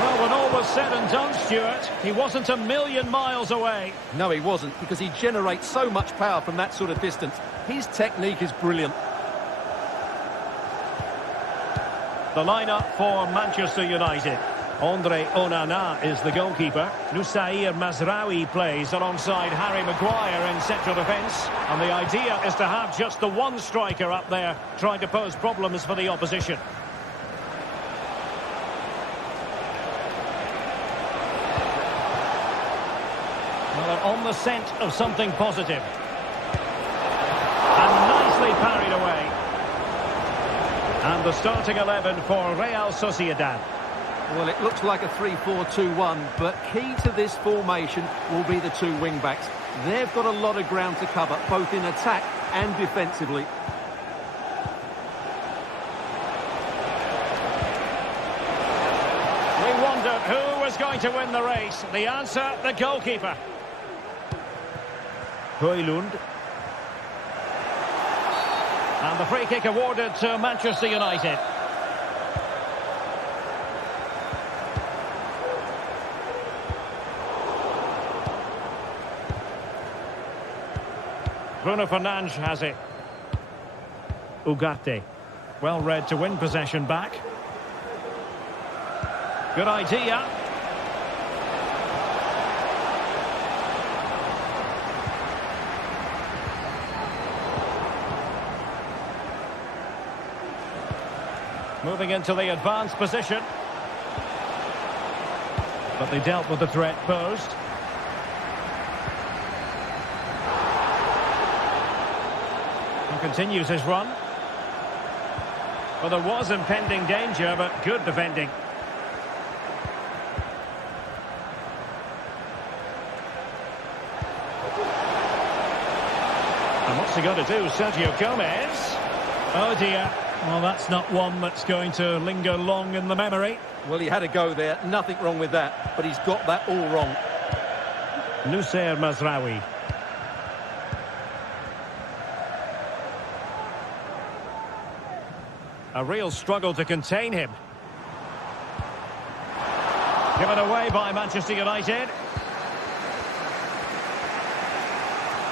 Well, when all was said and done, Stuart, he wasn't a million miles away. No, he wasn't, because he generates so much power from that sort of distance. His technique is brilliant. The lineup for Manchester United. Andre Onana is the goalkeeper. Nusair Mazraoui plays alongside Harry Maguire in central defence. And the idea is to have just the one striker up there trying to pose problems for the opposition. Well, they're on the scent of something positive. And nicely parried away. And the starting 11 for Real Sociedad. Well, it looks like a 3-4-2-1, but key to this formation will be the two wing-backs. They've got a lot of ground to cover, both in attack and defensively. We wondered who was going to win the race. The answer, the goalkeeper. Højlund. And the free kick awarded to Manchester United. Bruno Fernandes has it. Ugarte. Well read to win possession back. Good idea. Moving into the advanced position. But they dealt with the threat posed. Continues his run. Well, there was impending danger, but good defending. And what's he going to do? Sergio Gomez. Oh dear. Well, that's not one that's going to linger long in the memory. Well, he had a go there. Nothing wrong with that. But he's got that all wrong. Nusair Mazraoui. A real struggle to contain him. Given away by Manchester United.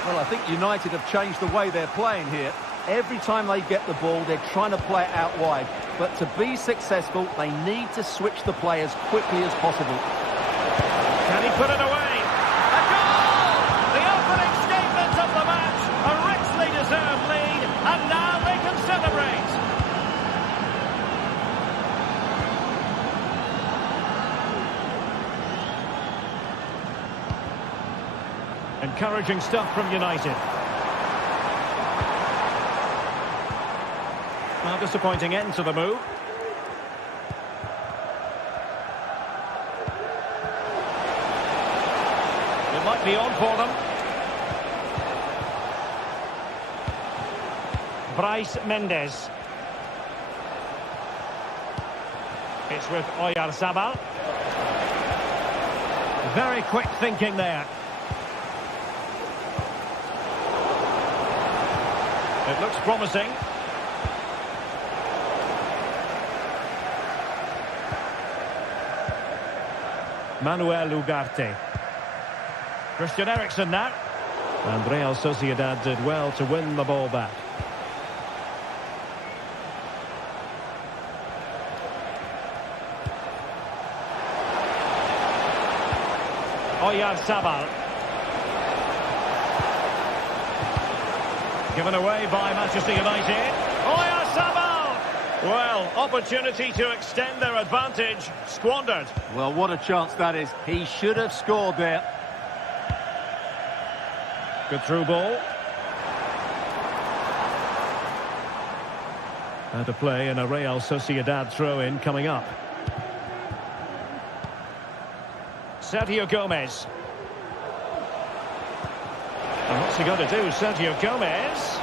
Well, I think United have changed the way they're playing here. Every time they get the ball, they're trying to play it out wide. But to be successful, they need to switch the play as quickly as possible. Can he put it away? A goal! The opening statement of the match. A richly deserved lead. And now they can celebrate. Encouraging stuff from United. Now, disappointing end to the move. It might be on for them. Bryce Mendes. It's with Oyarzabal. Very quick thinking there. It looks promising. Manuel Ugarte. Christian Eriksen now. And Real Sociedad did well to win the ball back. Oyarzabal. Given away by Manchester United. Oyarzabal! Well, opportunity to extend their advantage, squandered. Well, what a chance that is. He should have scored there. Good through ball. And to play in a Real Sociedad throw-in coming up. Sergio Gomez. And what's he going to do, Sergio Gomez?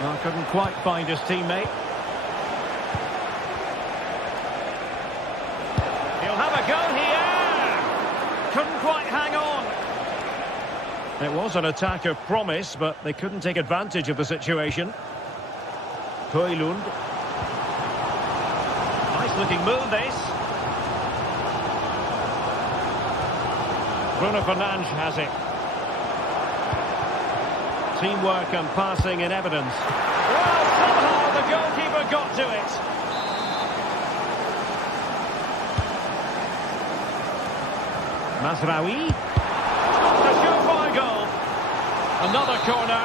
Well, couldn't quite find his teammate. He'll have a go here! Couldn't quite hang on. It was an attack of promise, but they couldn't take advantage of the situation. Højlund. Nice looking move, this. Bruno Fernandes has it. Teamwork and passing in evidence. Well, somehow the goalkeeper got to it. Mazraoui. A surefire goal. Another corner.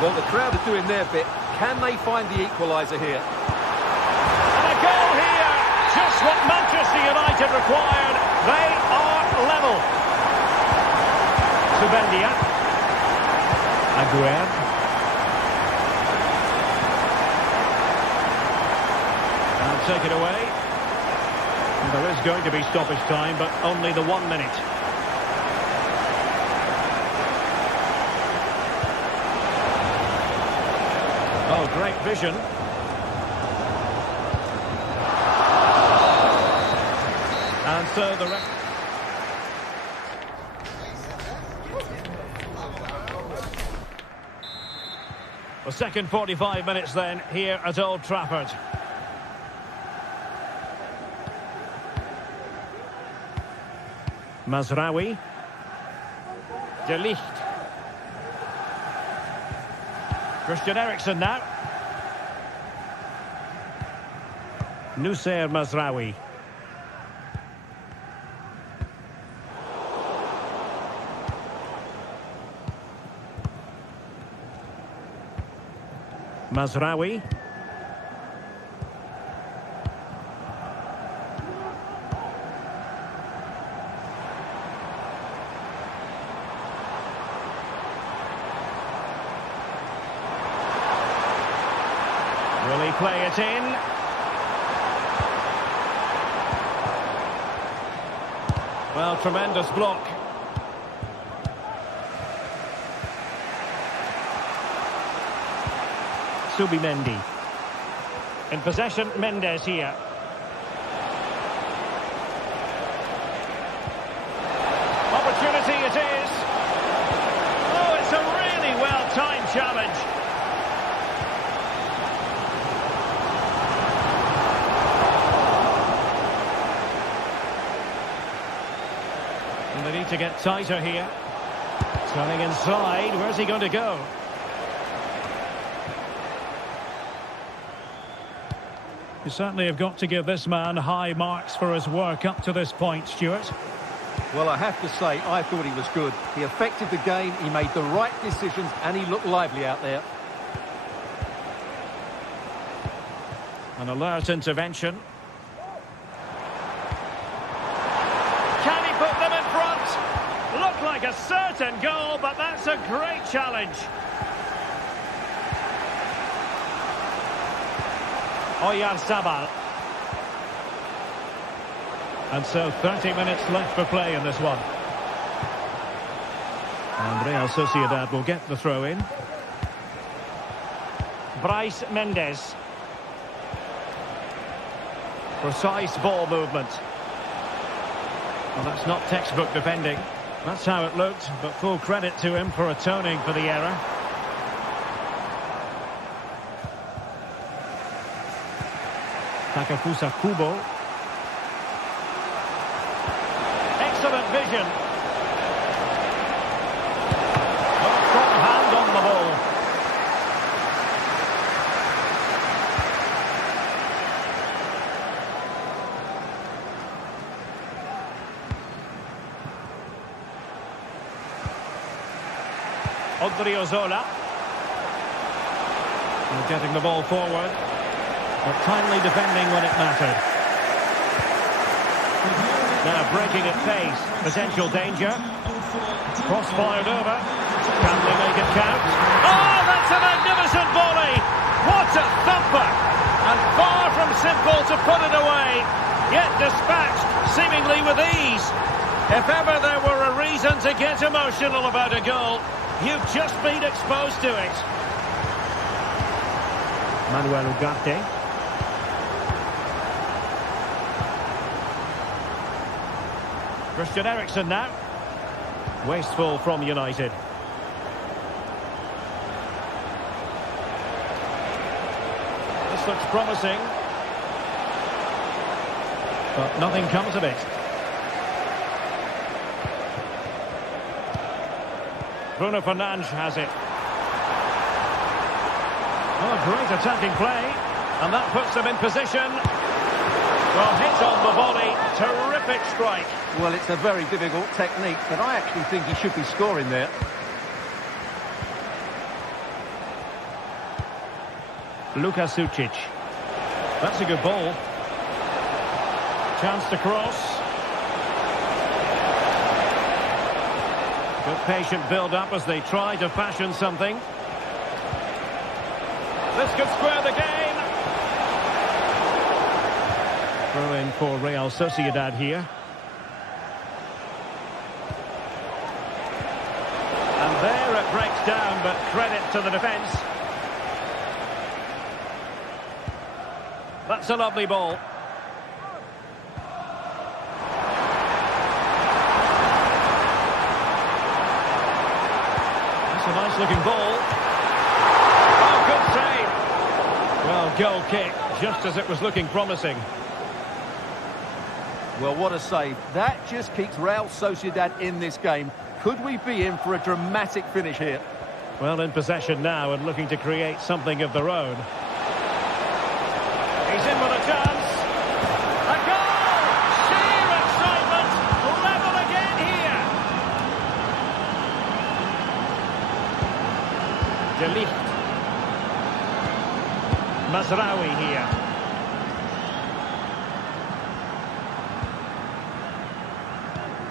Well, the crowd are doing their bit. Can they find the equaliser here? And a goal here. Just what Manchester United required. They are level. Subendia. Aguerd. And take it away. And there is going to be stoppage time, but only the 1 minute. Oh, great vision. And so the ref. The second 45 minutes then here at Old Trafford. Mazraoui. De Ligt. Christian Eriksen now. Noussair Mazraoui. Mazraoui. Will he play it in? Well, tremendous block. Subimendi. In possession, Mendes here. Opportunity it is. Oh, it's a really well-timed challenge. And they need to get tighter here. Turning inside, where's he going to go? You certainly have got to give this man high marks for his work up to this point, Stuart. Well, I have to say, I thought he was good. He affected the game, he made the right decisions, and he looked lively out there. An alert intervention. Can he put them in front? Looked like a certain goal, but that's a great challenge. Oyarzabal. And so 30 minutes left for play in this one. And Real Sociedad will get the throw in. Brais Mendes. Precise ball movement. Well, that's not textbook defending. That's how it looked, but full credit to him for atoning for the error. Takafusa Kubo. Excellent vision. Oh, strong hand on the ball. Odriozola. getting the ball forward, but timely defending when it mattered. Now breaking at pace, potential danger. Cross fired over. Can they make it count? Oh, that's a magnificent volley! What a thumper! And far from simple to put it away, yet dispatched seemingly with ease. If ever there were a reason to get emotional about a goal, you've just been exposed to it. Manuel Ugarte. Christian Eriksen now. Wasteful from United. This looks promising. But nothing comes of it. Bruno Fernandes has it. Oh, great attacking play. And that puts them in position. Well, hit on the volley. Terrific strike. Well, it's a very difficult technique, but I actually think he should be scoring there. Luka Sucic. That's a good ball. Chance to cross. Good patient build-up as they try to fashion something. This could square the game. Throw in for Real Sociedad here. And there it breaks down, but credit to the defence. That's a lovely ball. That's a nice-looking ball. Oh, good save. Well, goal kick, just as it was looking promising. Well, what a save. That just keeps Real Sociedad in this game. Could we be in for a dramatic finish here? Well, in possession now and looking to create something of their own. He's in with a chance. A goal! Sheer excitement! Level again here! De Ligt. Mazraoui here.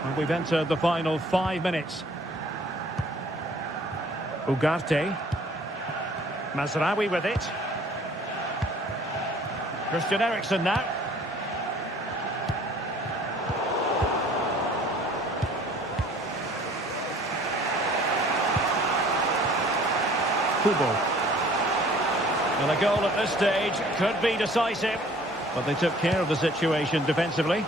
And we've entered the final 5 minutes. Ugarte. Mazraoui with it. Christian Eriksen now. Kubo. And a goal at this stage could be decisive, but they took care of the situation defensively.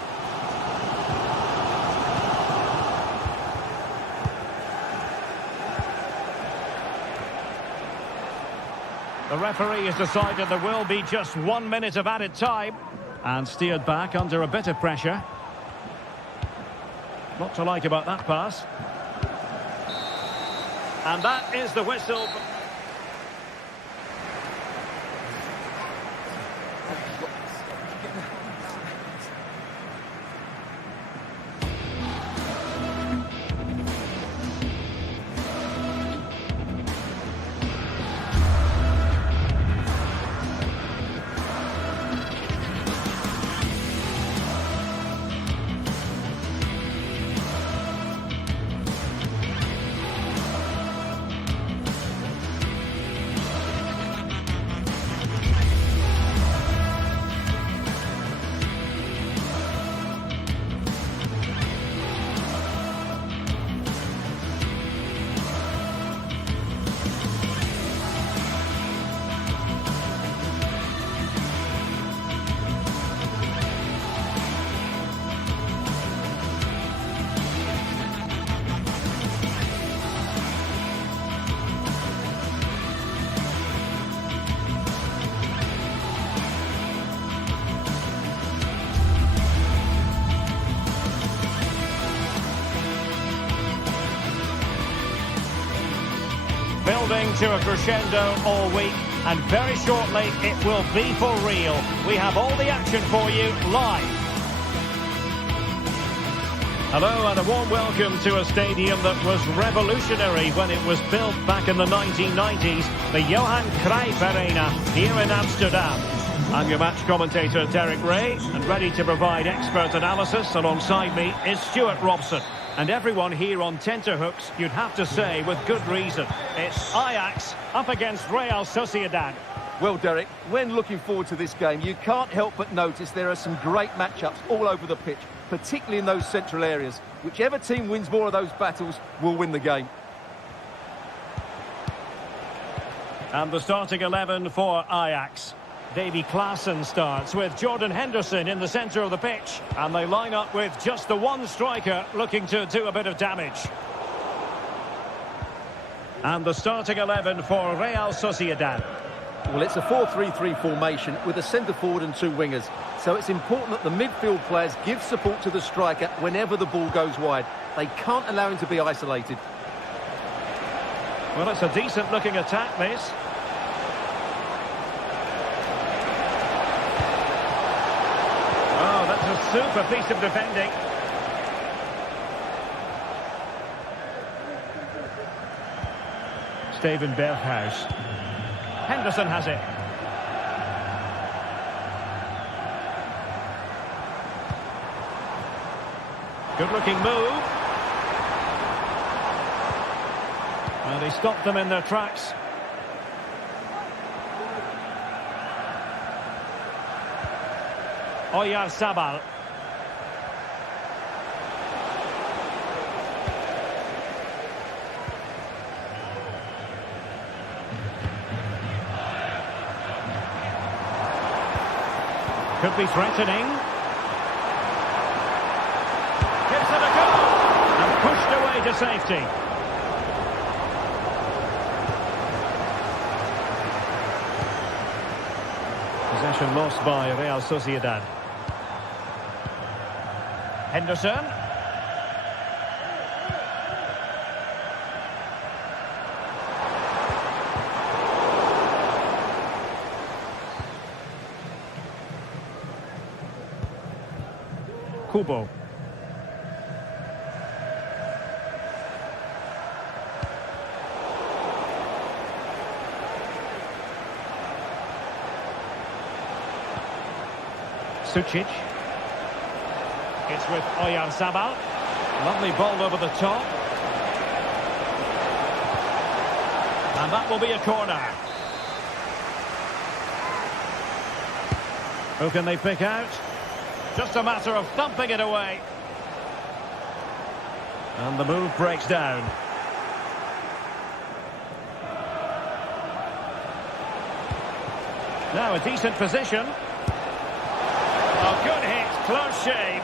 The referee has decided there will be just 1 minute of added time and steered back under a bit of pressure. Not to like about that pass. And that is the whistle. Building to a crescendo all week, and very shortly it will be for real. We have all the action for you live. Hello and a warm welcome to a stadium that was revolutionary when it was built back in the 1990s, the Johan Cruyff Arena here in Amsterdam. I'm your match commentator Derek Ray, and ready to provide expert analysis alongside me is Stuart Robson. And everyone here on tenterhooks, you'd have to say with good reason. It's Ajax up against Real Sociedad. Well, Derek, when looking forward to this game, you can't help but notice there are some great matchups all over the pitch, particularly in those central areas. Whichever team wins more of those battles will win the game. And the starting 11 for Ajax. Davy Klaassen starts with Jordan Henderson in the centre of the pitch. And they line up with just the one striker looking to do a bit of damage. And the starting 11 for Real Sociedad. Well, it's a 4-3-3 formation with a centre-forward and two wingers. So it's important that the midfield players give support to the striker whenever the ball goes wide. They can't allow him to be isolated. Well, it's a decent-looking attack, this. Oh, that's a super piece of defending. Steven Berghuis. Henderson has it. Good-looking move. And he stopped them in their tracks. Oyarzabal. Could be threatening. Gives it a go. And pushed away to safety. Possession lost by Real Sociedad. Henderson. Kubo. Sucic. It's with Oyarzabal. Lovely ball over the top. And that will be a corner. Who can they pick out? Just a matter of thumping it away. And the move breaks down. Now a decent position. Oh, good hit, close shave.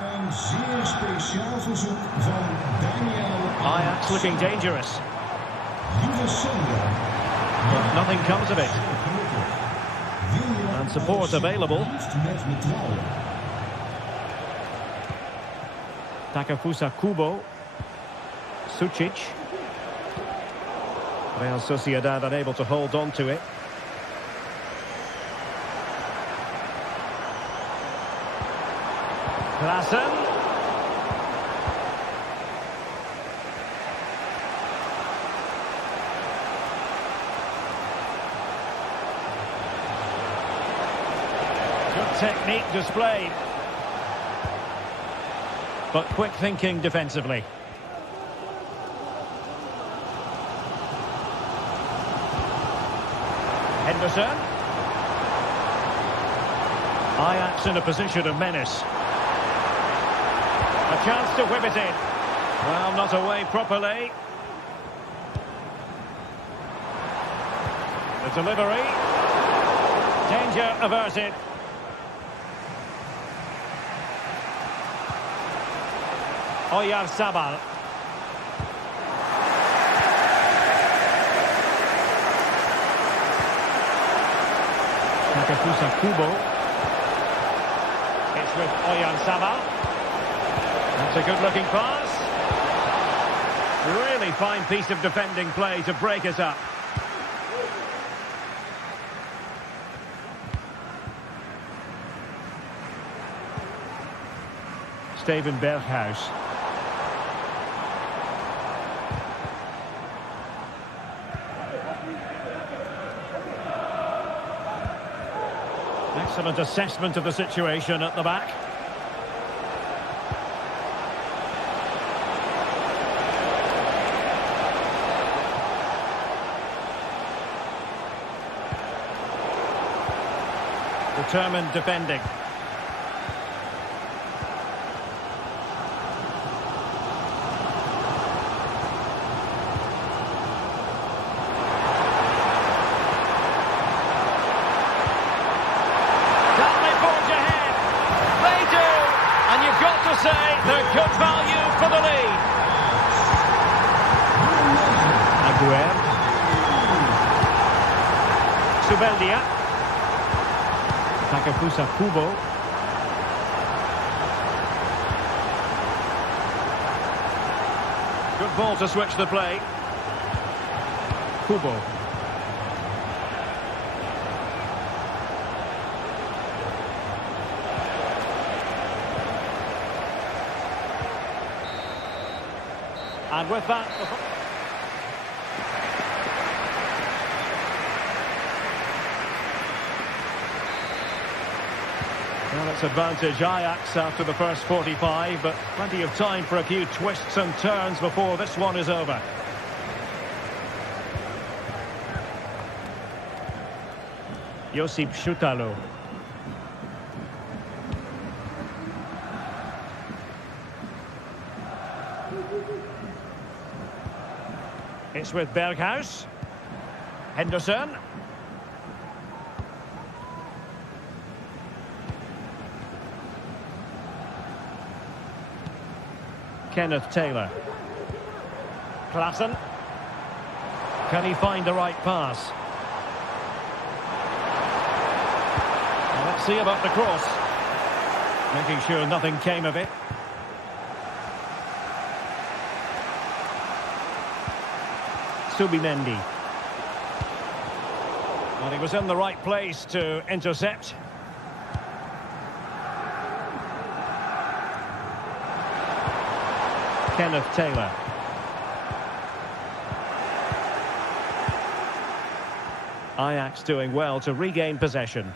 Een zeer speciaal verzoek van Daniel. Ajax looking dangerous. But nothing comes of it. And support available. Takefusa Kubo. Sucic. Real Sociedad unable to hold on to it. Klaassen. Good technique displayed. But quick thinking defensively. Henderson. Ajax in a position of menace. A chance to whip it in. Well, not away properly. The delivery. Danger averted. Oyarzabal. Takefusa Kubo. It's with Oyarzabal. That's a good-looking pass. Really fine piece of defending play to break us up. Steven Berghuis. Excellent assessment of the situation at the back. Determined defending. Say they're good value for the lead. Aguer. Subeldia. Takefusa Kubo. Good ball to switch the play. Kubo. And with that... Well, it's advantage Ajax after the first 45, but plenty of time for a few twists and turns before this one is over. Josip Šutalo. It's with Berghuis. Henderson. Kenneth Taylor. Klaassen. Can he find the right pass? Well, let's see about the cross. Making sure nothing came of it. Subimendi. Well, he was in the right place to intercept. Kenneth Taylor. Ajax doing well to regain possession.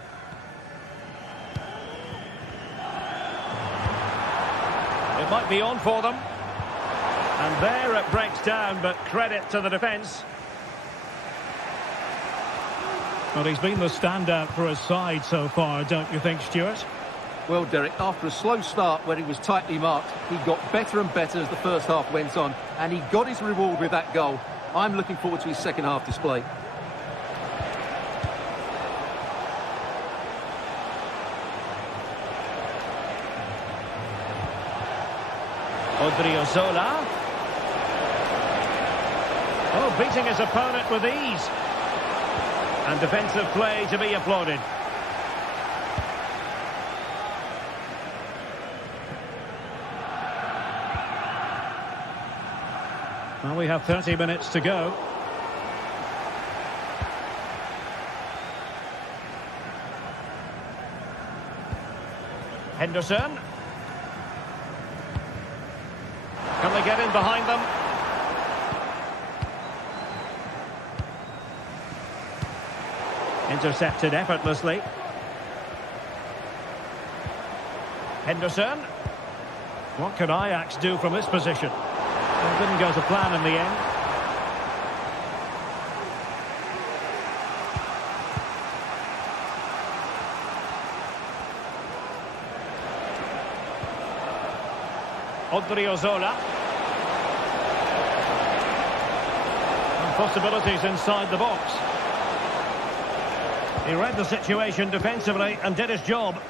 It might be on for them. And there it breaks down, but credit to the defence. Well, he's been the standout for his side so far, don't you think, Stuart? Well, Derek, after a slow start where he was tightly marked, he got better and better as the first half went on, and he got his reward with that goal. I'm looking forward to his second half display. Odriozola. Oh, beating his opponent with ease. And defensive play to be applauded. Well, we have 30 minutes to go. Henderson. Can they get in behind them? Intercepted effortlessly. Henderson. What can Ajax do from this position? Well, it didn't go to plan in the end. Odriozola. And possibilities inside the box. He read the situation defensively and did his job.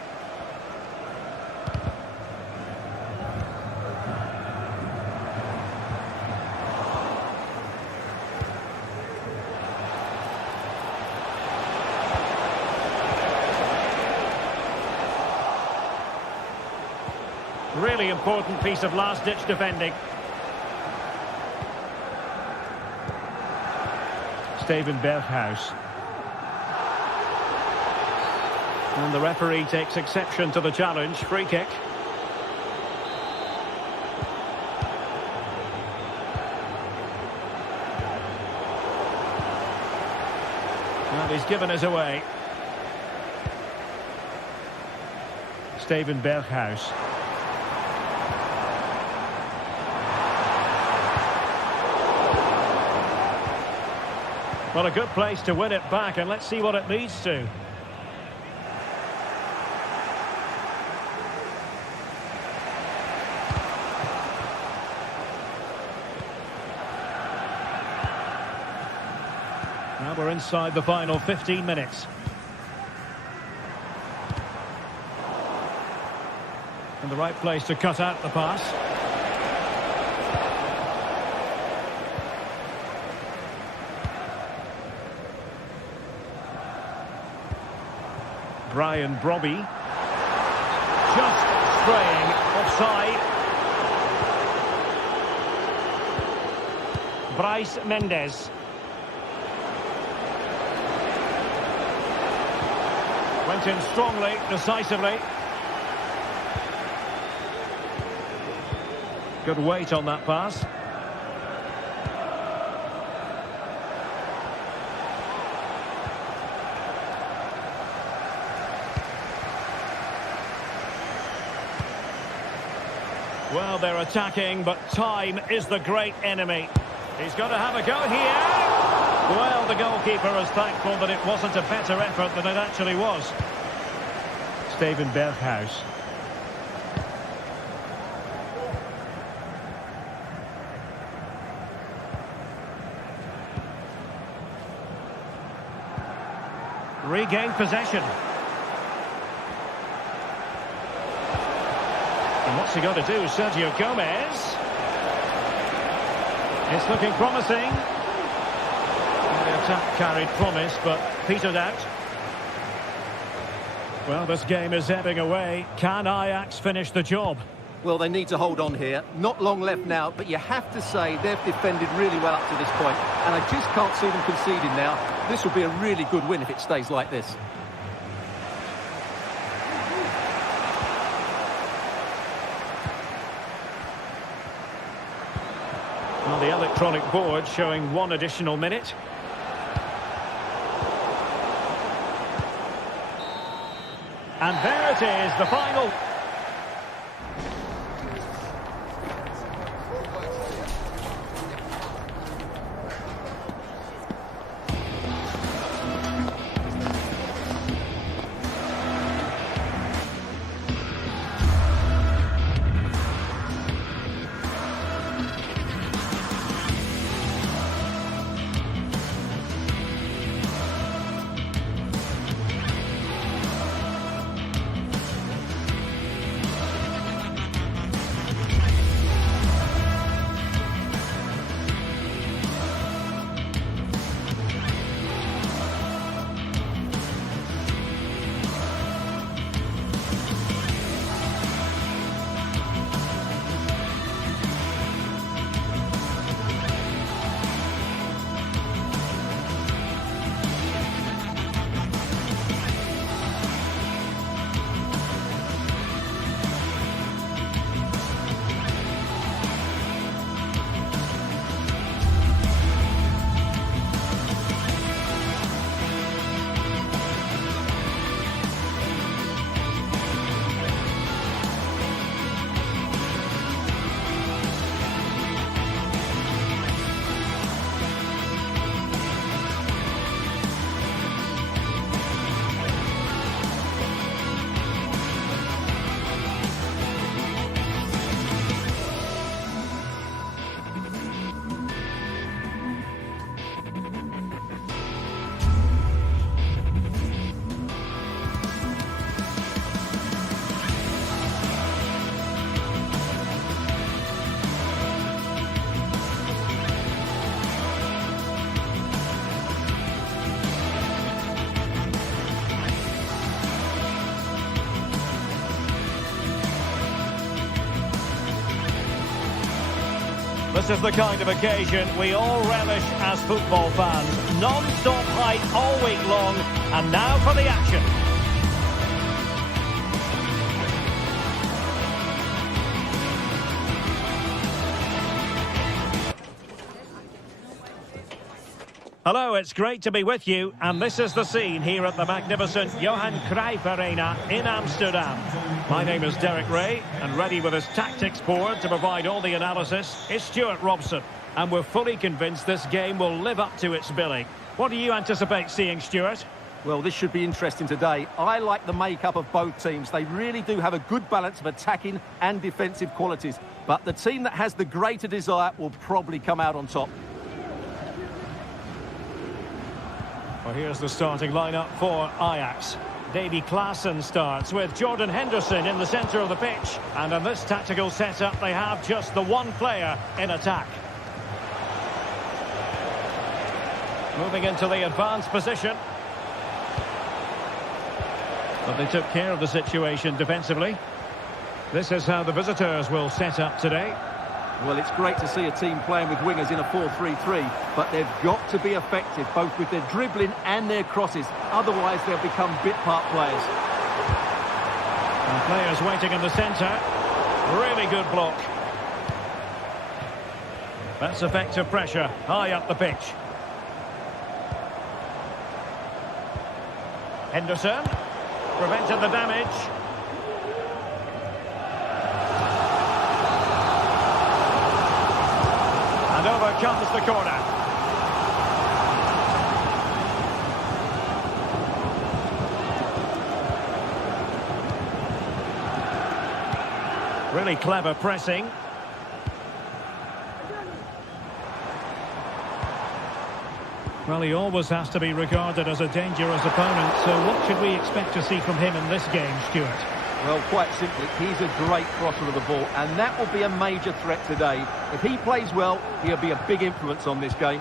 Really important piece of last-ditch defending. Steven Berghuis. And the referee takes exception to the challenge. Free kick. And he's given us away. Steven Berghuis. Well, a good place to win it back, and let's see what it leads to. Now we're inside the final 15 minutes. And the right place to cut out the pass. Brian Brobby. Just straying offside. Bryce Mendes. Went in strongly, decisively. Good weight on that pass. Well, they're attacking, but time is the great enemy. He's got to have a go here. Well, the goalkeeper is thankful that it wasn't a better effort than it actually was. Steven Berghuis. Regained possession. And what's he got to do? Sergio Gomez. It's looking promising. The attack carried promise, but petered out. Well, this game is ebbing away. Can Ajax finish the job? Well, they need to hold on here. Not long left now, but you have to say they've defended really well up to this point, and I just can't see them conceding now. This will be a really good win if it stays like this. Well, the electronic board showing 1 additional minute. And there it is, the final. This is the kind of occasion we all relish as football fans. Non-stop hype all week long, and now for the action. Hello, it's great to be with you, and this is the scene here at the magnificent Johan Cruyff Arena in Amsterdam. My name is Derek Ray, and ready with his tactics board to provide all the analysis is Stuart Robson. And we're fully convinced this game will live up to its billing. What do you anticipate seeing, Stuart? Well, this should be interesting today. I like the makeup of both teams. They really do have a good balance of attacking and defensive qualities. But the team that has the greater desire will probably come out on top. Well, here's the starting lineup for Ajax. Davy Klaassen starts with Jordan Henderson in the centre of the pitch. And in this tactical setup, they have just the one player in attack. Moving into the advanced position. But they took care of the situation defensively. This is how the visitors will set up today. Well, it's great to see a team playing with wingers in a 4-3-3, but they've got to be effective, both with their dribbling and their crosses. Otherwise, they'll become bit-part players. And players waiting in the centre. Really good block. That's effective pressure, high up the pitch. Henderson prevented the damage. And over comes the corner. Really clever pressing. Well, he always has to be regarded as a dangerous opponent, so what should we expect to see from him in this game, Stuart? Well, quite simply, he's a great crosser of the ball, and that will be a major threat today. If he plays well, he'll be a big influence on this game.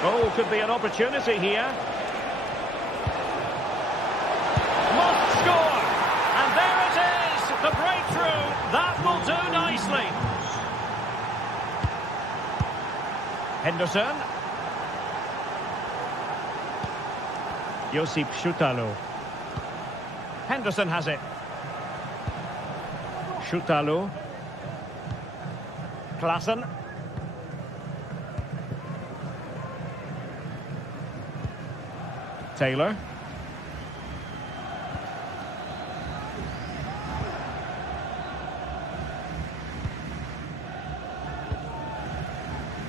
Oh, could be an opportunity here. Must score! And there it is! The breakthrough! That will do nicely! Henderson. Josip Schutalo. Henderson has it. Schutalo. Klaassen. Taylor.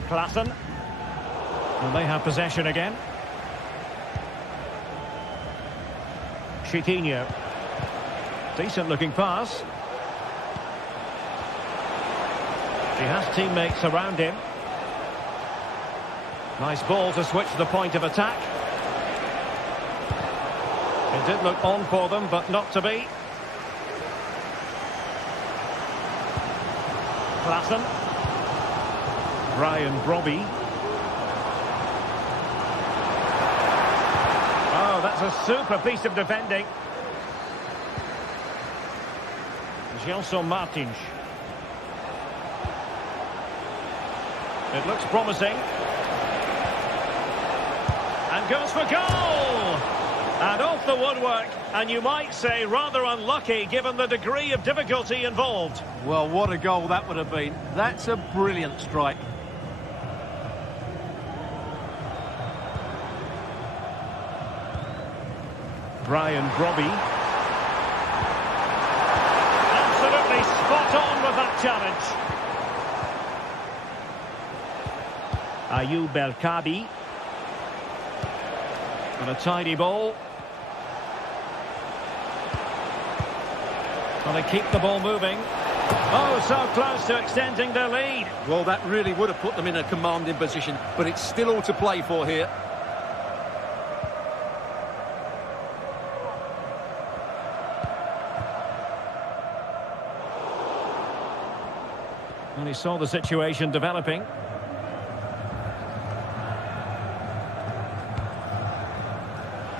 Klaassen. And they have possession again. Chiquinho. Decent looking pass. He has teammates around him. Nice ball to switch the point of attack. It did look on for them, but not to be. Klaassen. Brian Brobby. Oh, that's a super piece of defending. Gelson Martins. It looks promising. And goes for goal! And off the woodwork, and you might say rather unlucky given the degree of difficulty involved. Well, what a goal that would have been. That's a brilliant strike. Brian Brobby. Absolutely spot on with that challenge. Ayoub El Kabi. And a tidy ball. Well, they keep the ball moving. Oh, so close to extending their lead. Well, that really would have put them in a commanding position, but it's still all to play for here. And he saw the situation developing.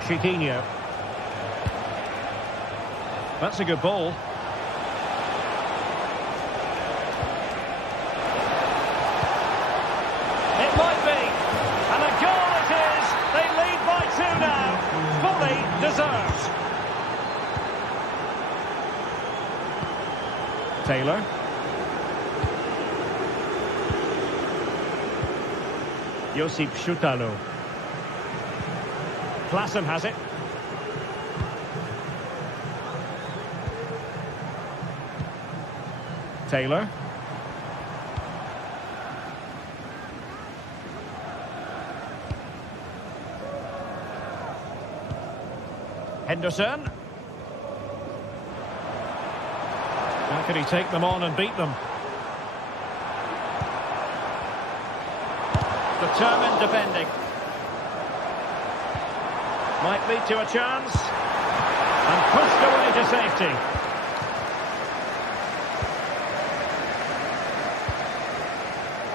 Chiquinho. That's a good ball. Taylor. Josip Schutalo. Klassen has it. Taylor. Henderson. How can he take them on and beat them? Determined defending. Might lead to a chance. And pushed away to safety.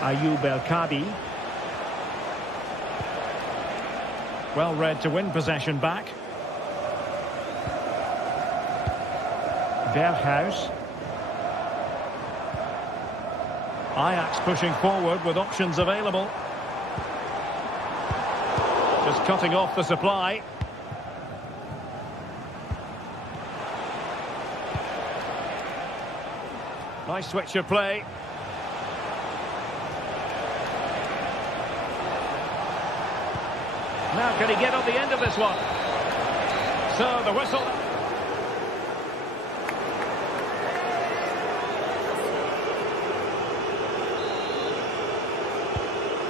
Ayoub El Kadi. Well read to win possession back. Berghuis. Ajax pushing forward with options available. Just cutting off the supply. Nice switch of play. Now can he get on the end of this one? So the whistle.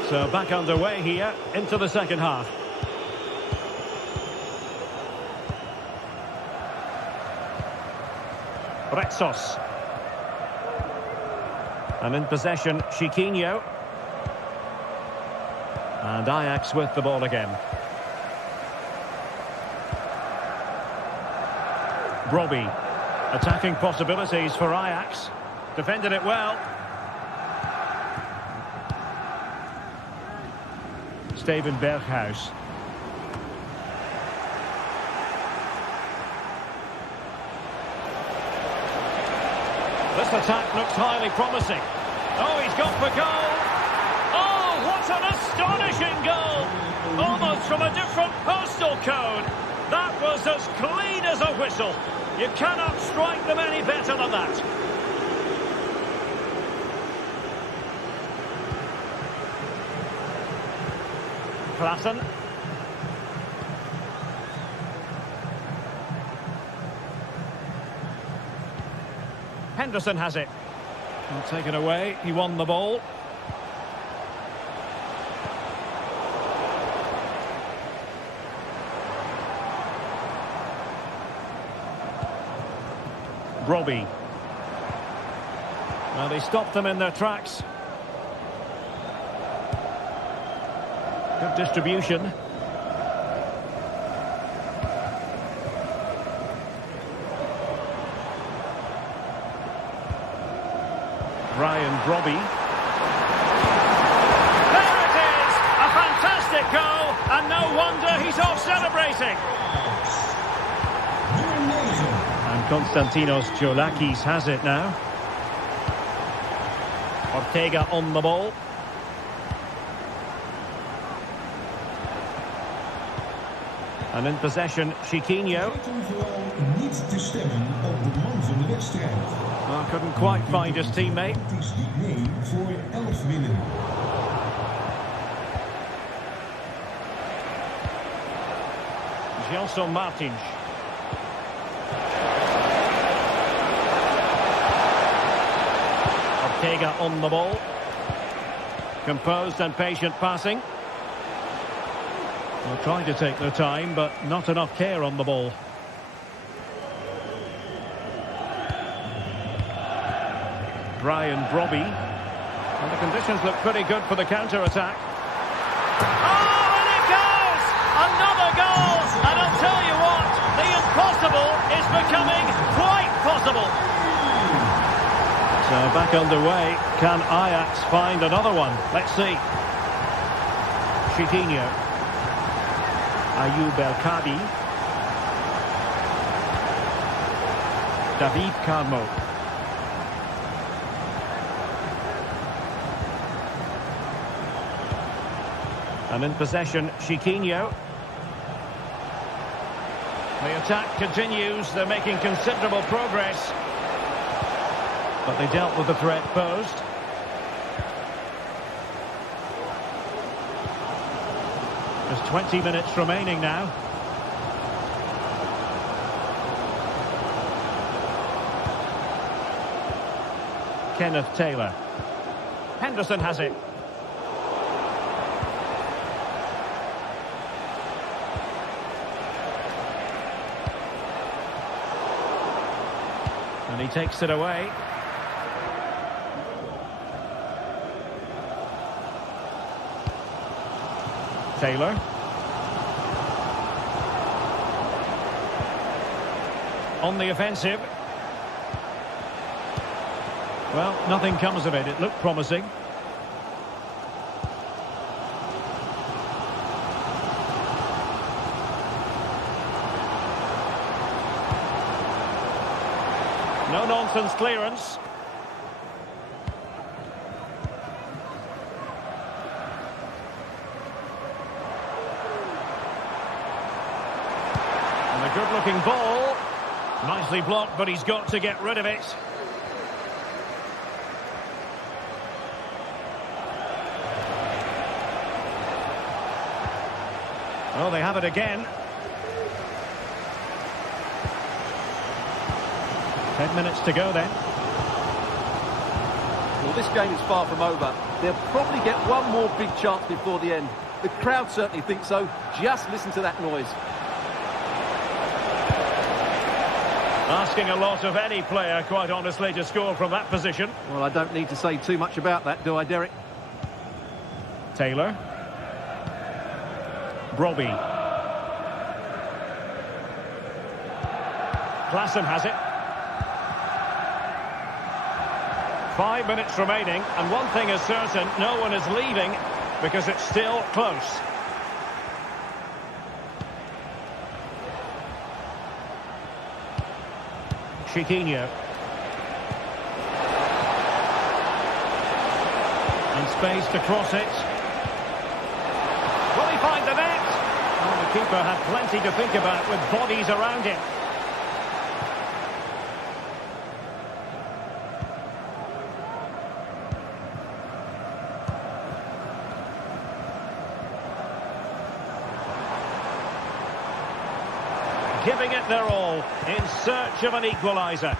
So back underway here into the second half. Retsos. And in possession, Chiquinho. And Ajax with the ball again. Brobbey. Attacking possibilities for Ajax. Defended it well. Steven Berghuis. This attack looks highly promising. Oh, he's gone for goal. Oh, what an astonishing goal. Almost from a different postal code. That was as clean as a whistle. You cannot strike them any better than that. Klassen. Henderson has it. Well, taken away. He won the ball. Brobbey. Well, they stopped them in their tracks. Good distribution. Brian Brobbey. There it is! A fantastic goal, and no wonder he's off celebrating. And Konstantinos Giolakis has it now. Ortega on the ball. And in possession, Chiquinho. Well, couldn't quite find his teammate. Gelson Martins. Ortega on the ball. Composed and patient passing. Well, trying to take their time, but not enough care on the ball. Brian Brobbey. And the conditions look pretty good for the counter-attack. Oh, and it goes! Another goal! And I'll tell you what, the impossible is becoming quite possible. So back underway. Can Ajax find another one? Let's see. Chiquinho. Ayoub El Kadi. David Carmo. And in possession, Chiquinho. The attack continues. They're making considerable progress. But they dealt with the threat posed. There's 20 minutes remaining now. Kenneth Taylor. Henderson has it. And he takes it away. Taylor. On the offensive. Well, nothing comes of it. It looked promising. No-nonsense clearance. And a good-looking ball. Nicely blocked, but he's got to get rid of it. Oh, they have it again. 10 minutes to go then. Well, this game is far from over. They'll probably get one more big chance before the end. The crowd certainly think so. Just listen to that noise. Asking a lot of any player, quite honestly, to score from that position. Well, I don't need to say too much about that, do I, Derek? Taylor. Brobbey. Klassen has it. 5 minutes remaining, and one thing is certain, no one is leaving because it's still close. Chiquinho. And space to cross it. Will he find the net? Well, the keeper had plenty to think about with bodies around him. Giving it their all in search of an equaliser.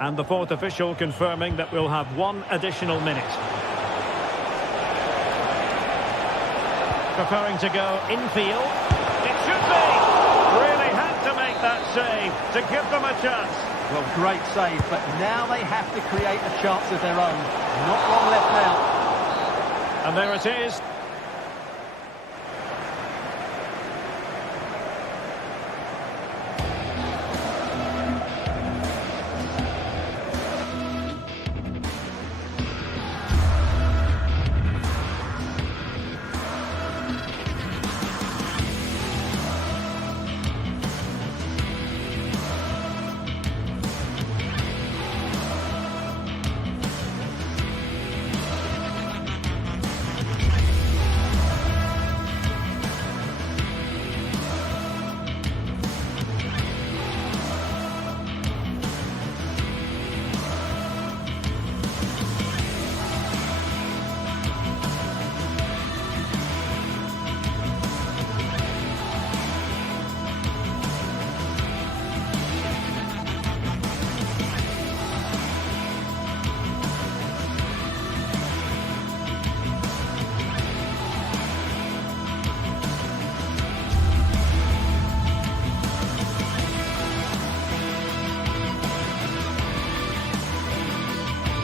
And the fourth official confirming that we'll have one additional minute. Preferring to go infield. It should be! Really had to make that save to give them a chance. Well, great save, but now they have to create a chance of their own. Not long left now. And there it is.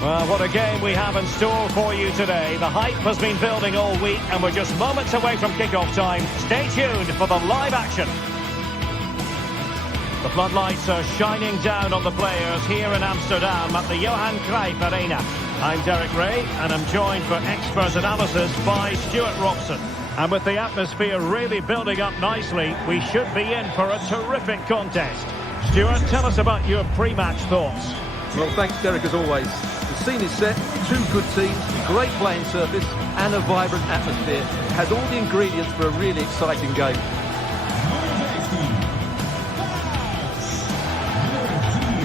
Well, what a game we have in store for you today. The hype has been building all week and we're just moments away from kick-off time. Stay tuned for the live action. The floodlights are shining down on the players here in Amsterdam at the Johan Cruijff Arena. I'm Derek Ray and I'm joined for expert analysis by Stuart Robson. And with the atmosphere really building up nicely, we should be in for a terrific contest. Stuart, tell us about your pre-match thoughts. Well, thanks, Derek, as always. The scene is set, two good teams, great playing surface and a vibrant atmosphere. It has all the ingredients for a really exciting game. Number 18,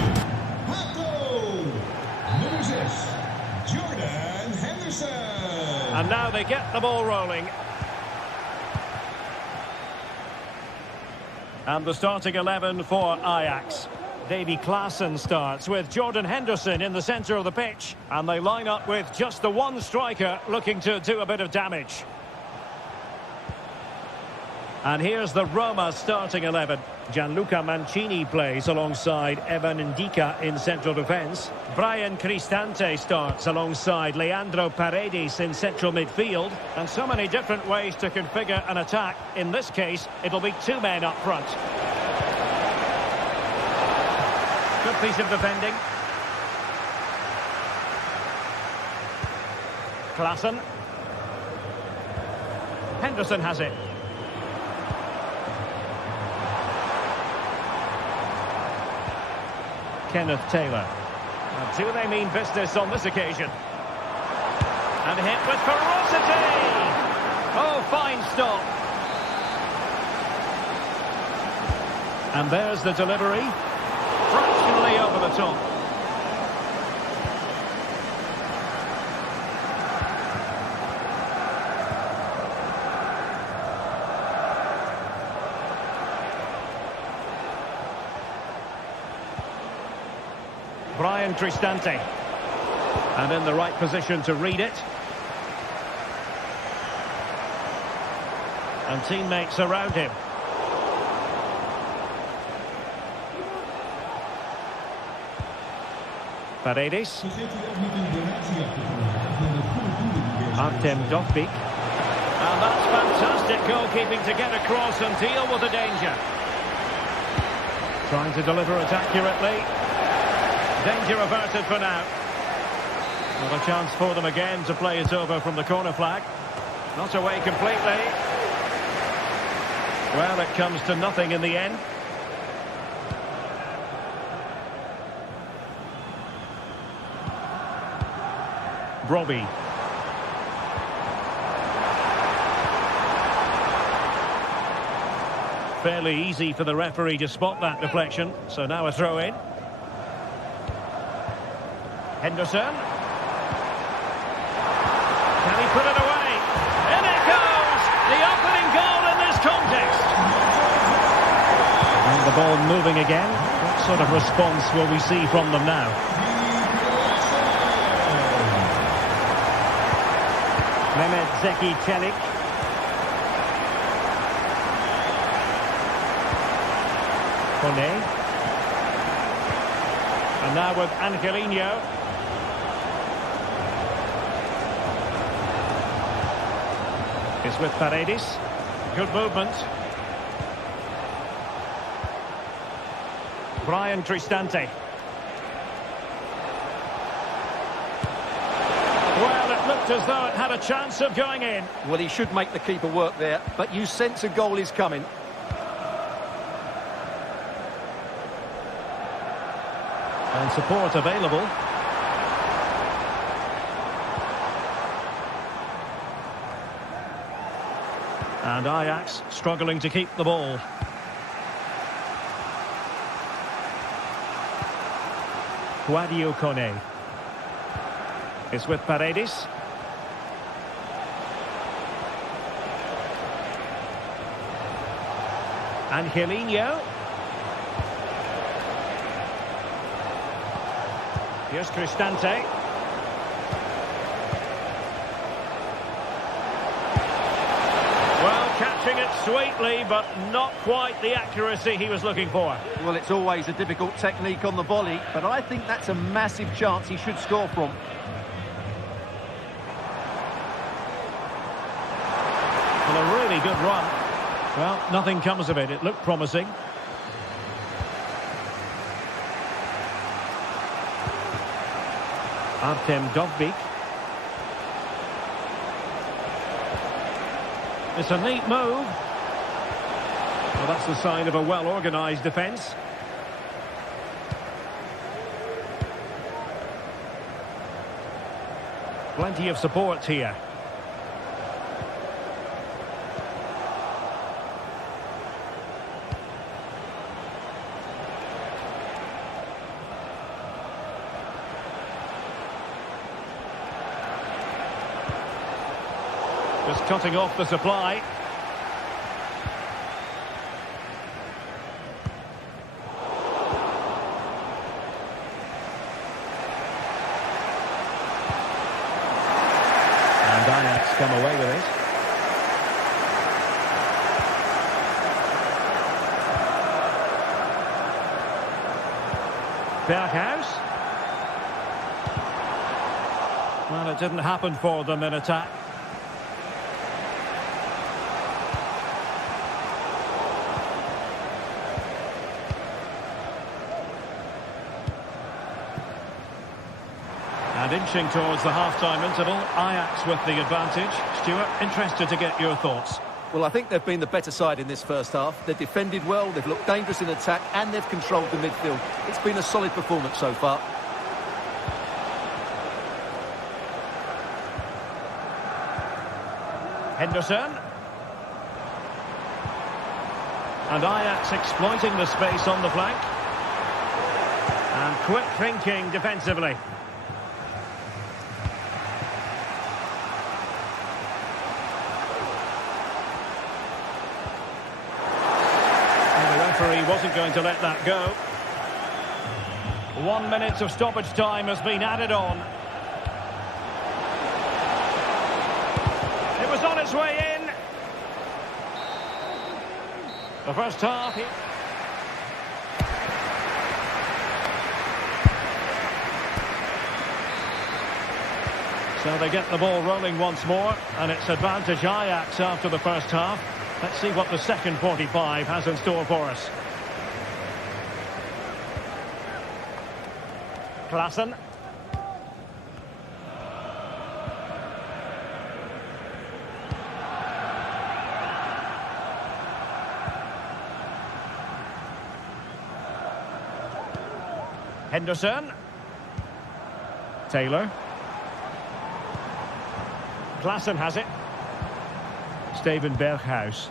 And now they get the ball rolling. And the starting 11 for Ajax. Davy Klaassen starts with Jordan Henderson in the centre of the pitch. And they line up with just the one striker looking to do a bit of damage. And here's the Roma starting 11. Gianluca Mancini plays alongside Evan Ndika in central defence. Brian Cristante starts alongside Leandro Paredes in central midfield. And so many different ways to configure an attack. In this case, it'll be two men up front. Good piece of defending. Klaassen. Henderson has it. Kenneth Taylor. And do they mean business on this occasion? And hit with ferocity! Oh, fine stop. And there's the delivery. Fractionally over the top. Brian Cristante. And in the right position to read it. And teammates around him. Paredes. Artem Dovbyk. And that's fantastic goalkeeping to get across and deal with the danger. Trying to deliver it accurately. Danger averted for now. Well, a chance for them again to play it over from the corner flag. Not away completely. Well, it comes to nothing in the end. Brobbey. Fairly easy for the referee to spot that deflection. So now a throw in. Henderson. Can he put it away? In it goes! The opening goal in this contest. And the ball moving again. What sort of response will we see from them now? Mehmet Zeki Çelik. Kone. And now with Angelino. It's with Paredes. Good movement. Brian Cristante. Well, it looked as though it had a chance of going in. Well, he should make the keeper work there, but you sense a goal is coming. And support available. And Ajax struggling to keep the ball. Guadio Kone. It's with Paredes. Angelino. Here's Cristante. Well, catching it sweetly, but not quite the accuracy he was looking for. Well, it's always a difficult technique on the volley, but I think that's a massive chance he should score from. Well, a really good run. Well, nothing comes of it. It looked promising. Artem Dovbyk. It's a neat move. Well, that's the sign of a well-organised defence. Plenty of support here. Just cutting off the supply. And Ajax come away with it. Berghuis. Well, it didn't happen for them in attack. And inching towards the half-time interval, Ajax with the advantage. Stuart, interested to get your thoughts. Well, I think they've been the better side in this first half. They've defended well, they've looked dangerous in attack, and they've controlled the midfield. It's been a solid performance so far. Henderson. And Ajax exploiting the space on the flank. And quick thinking defensively. He wasn't going to let that go. 1 minute of stoppage time has been added on. It was on its way in. The first half. So they get the ball rolling once more, and it's advantage Ajax after the first half. Let's see what the second 45 has in store for us. Klaassen. Henderson. Taylor. Klaassen has it. Steven Berghuis.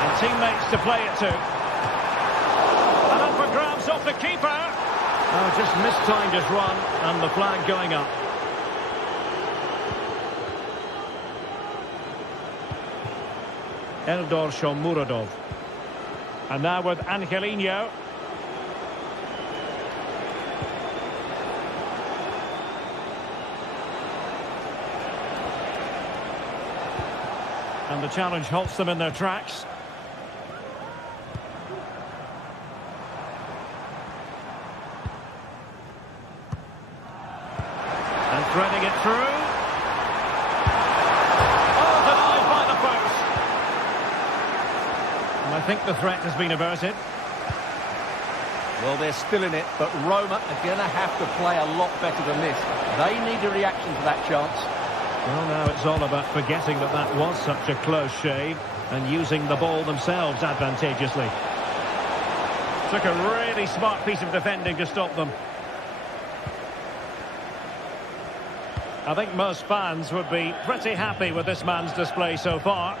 And teammates to play it to. And up for grabs off the keeper. Oh, just mistimed his run, and the flag going up. Eldor Shomurodov. And now with Angelino. And the challenge halts them in their tracks. And threading it through. Oh, denied by the post. And I think the threat has been averted. Well, they're still in it, but Roma are going to have to play a lot better than this. They need a reaction to that chance. Well, now it's all about forgetting that that was such a close shave and using the ball themselves advantageously. Took a really smart piece of defending to stop them. I think most fans would be pretty happy with this man's display so far.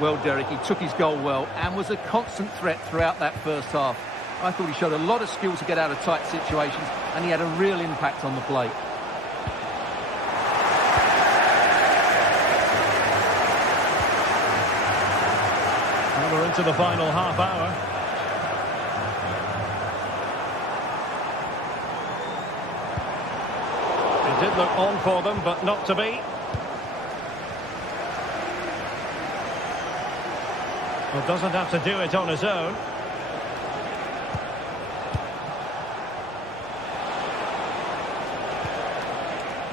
Well, Derek, he took his goal well and was a constant threat throughout that first half. I thought he showed a lot of skill to get out of tight situations, and he had a real impact on the play. We're into the final half hour. It did look on for them, but not to be. Well, doesn't have to do it on his own.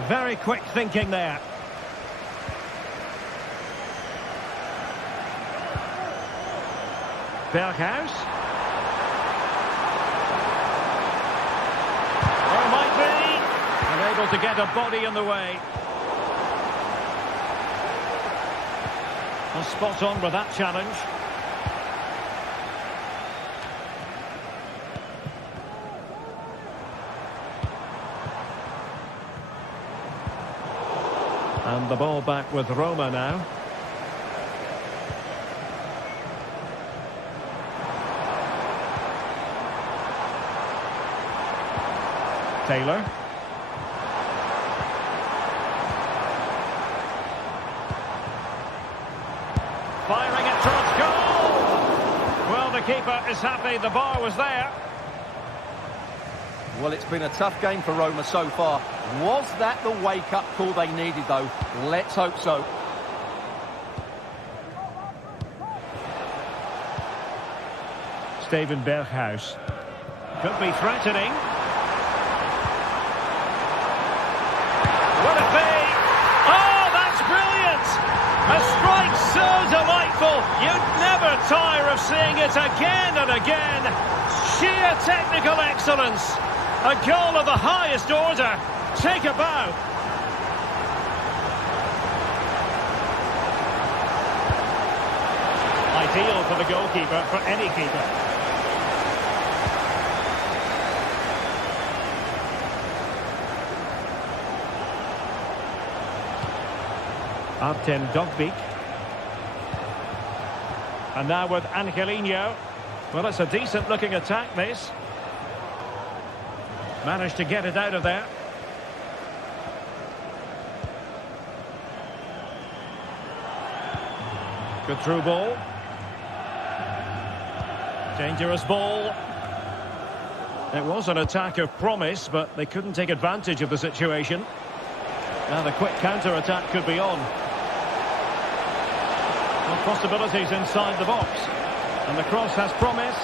Very quick thinking there. Berghuis. Oh, might be. Unable to get a body in the way. Well, spot on with that challenge. And the ball back with Roma now. Taylor. keeper is happy the bar was there. Well, it's been a tough game for Roma so far. Was that the wake-up call they needed, though? Let's hope so. Steven Berghuis. Could be threatening. Will it be? Oh, that's brilliant! A strike so delightful, you'd never tire of seeing it again and again. Sheer technical excellence. A goal of the highest order. Take a bow. Ideal for the goalkeeper, for any keeper. Artem Dovbyk. And now with Angelino. Well, it's a decent looking attack, this. Managed to get it out of there. Good through ball. Dangerous ball. It was an attack of promise, but they couldn't take advantage of the situation. Now the quick counter-attack could be on. Well, possibilities inside the box. And the cross has promise.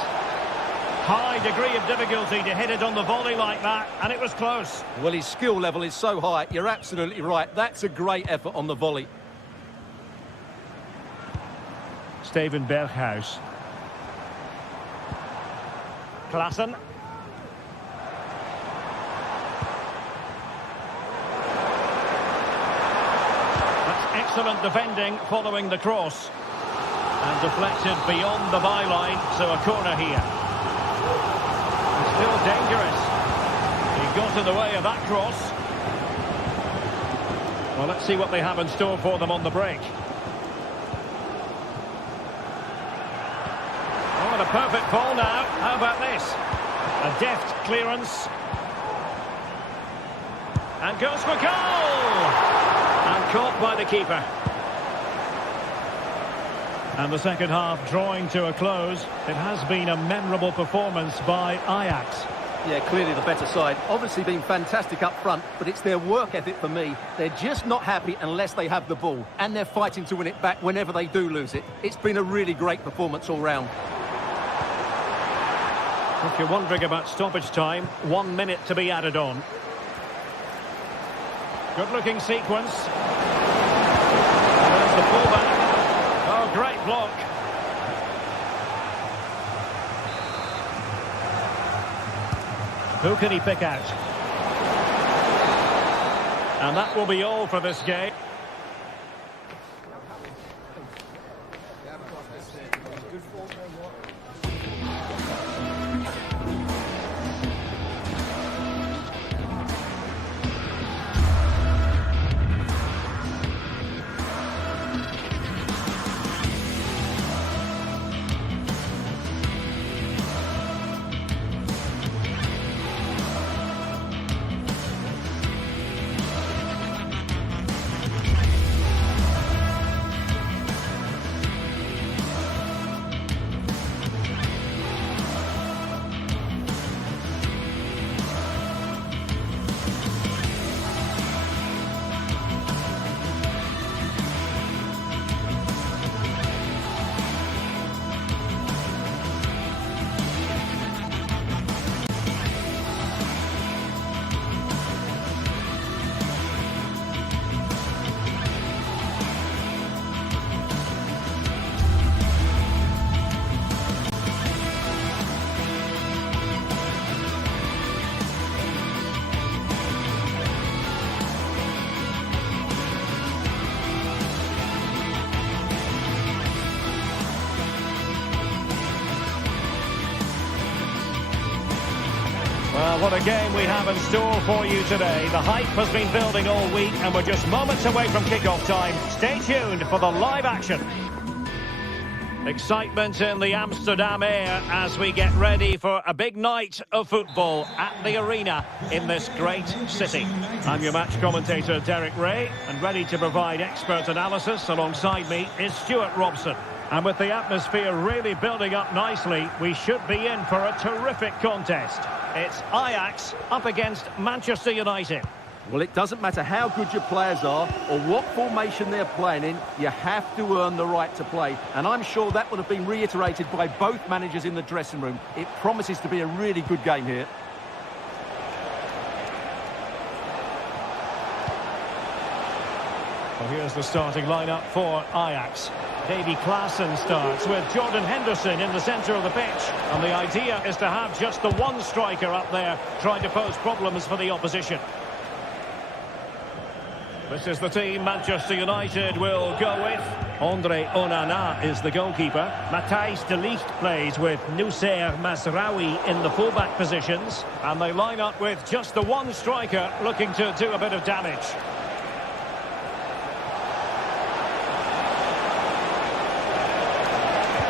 High degree of difficulty to hit it on the volley like that, and it was close. Well, his skill level is so high. You're absolutely right. That's a great effort on the volley. Steven Berghuis. Klaassen. That's excellent defending following the cross. And deflected beyond the byline, so a corner here. Still dangerous. He got in the way of that cross. Well, let's see what they have in store for them on the break. Oh, and a perfect ball now. How about this? A deft clearance. And goes for goal! And caught by the keeper. And the second half drawing to a close. It has been a memorable performance by Ajax. Yeah, clearly the better side. Obviously been fantastic up front, but it's their work ethic for me. They're just not happy unless they have the ball. And they're fighting to win it back whenever they do lose it. It's been a really great performance all round. If you're wondering about stoppage time, 1 minute to be added on. Good-looking sequence. There's the fullback. Oh, great block. Who can he pick out? And that will be all for this game. Well, what a game we have in store for you today. The hype has been building all week and we're just moments away from kick-off time. Stay tuned for the live action. Excitement in the Amsterdam air as we get ready for a big night of football at the arena in this great city. I'm your match commentator, Derek Ray, and ready to provide expert analysis alongside me is Stuart Robson. And with the atmosphere really building up nicely, we should be in for a terrific contest. It's Ajax up against Manchester United. Well, it doesn't matter how good your players are or what formation they're playing in, you have to earn the right to play. And I'm sure that would have been reiterated by both managers in the dressing room. It promises to be a really good game here. Well, here's the starting lineup for Ajax. Davy Klaassen starts with Jordan Henderson in the centre of the pitch. And the idea is to have just the one striker up there trying to pose problems for the opposition. This is the team Manchester United will go with. Andre Onana is the goalkeeper. Matthijs de Ligt plays with Noussair Mazraoui in the fullback positions. And they line up with just the one striker looking to do a bit of damage.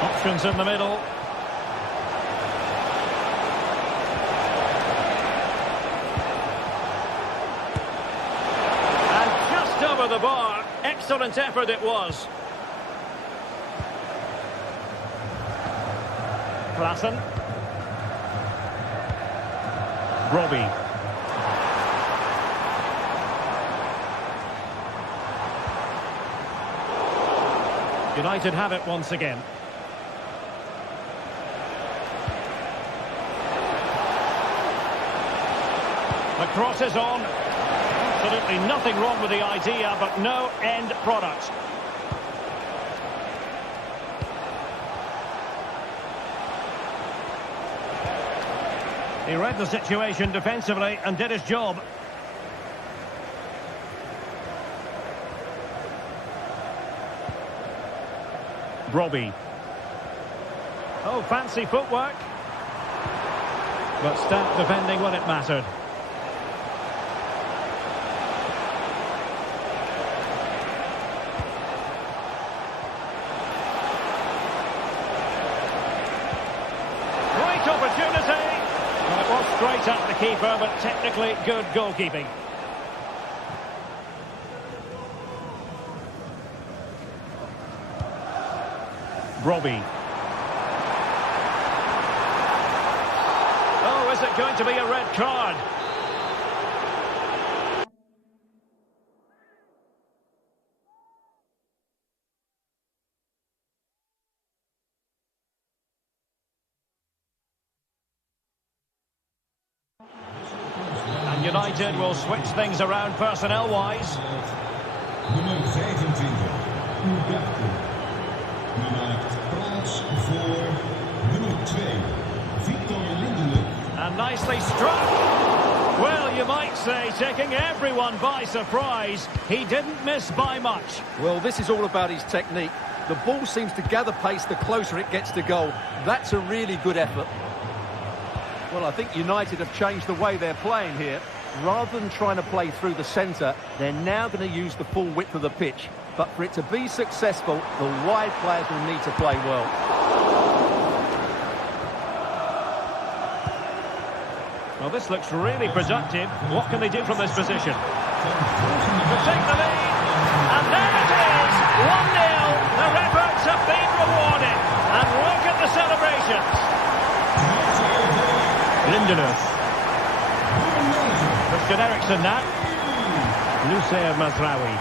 Options in the middle. And just over the bar. Excellent effort it was. Klaassen. Robbie. United have it once again. The cross is on. Absolutely nothing wrong with the idea, but no end product. He read the situation defensively and did his job. Robbie. Oh, fancy footwork. But stout defending when it mattered. Opportunity. Well, it was straight at the keeper, but technically good goalkeeping. Robbie. Oh, is it going to be a red card? United will switch things around personnel-wise. Nummer 25, Ugarte. Die maakt plaats voor nummer 2, Victor Lindelöf. And nicely struck. Well, you might say, taking everyone by surprise. He didn't miss by much. Well, this is all about his technique. The ball seems to gather pace the closer it gets to goal. That's a really good effort. Well, I think United have changed the way they're playing here. Rather than trying to play through the centre, they're now going to use the full width of the pitch. But for it to be successful, the wide players will need to play well. Well, this looks really productive. What can they do from this position? To take the lead. And there it is! 1-0. Their efforts have been rewarded. And look at the celebrations. Lindelöf. Christian Eriksen now. Noussair Mazraoui.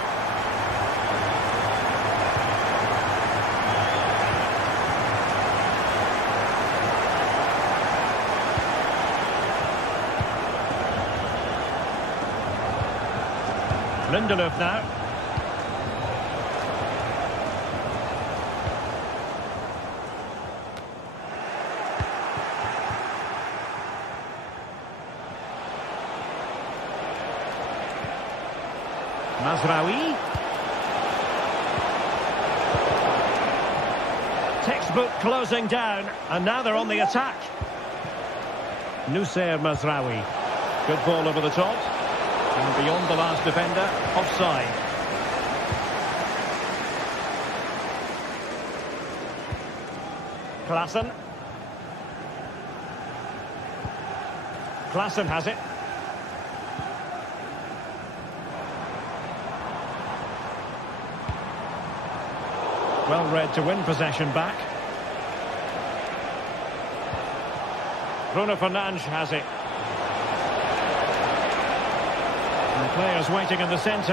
Lindelöf now. Mazraoui. Textbook closing down, and now they're on the attack. Noussair Mazraoui. Good ball over the top. And beyond the last defender, offside. Klaassen. Klaassen has it. Well read to win possession back. Bruno Fernandes has it. And the players waiting in the centre.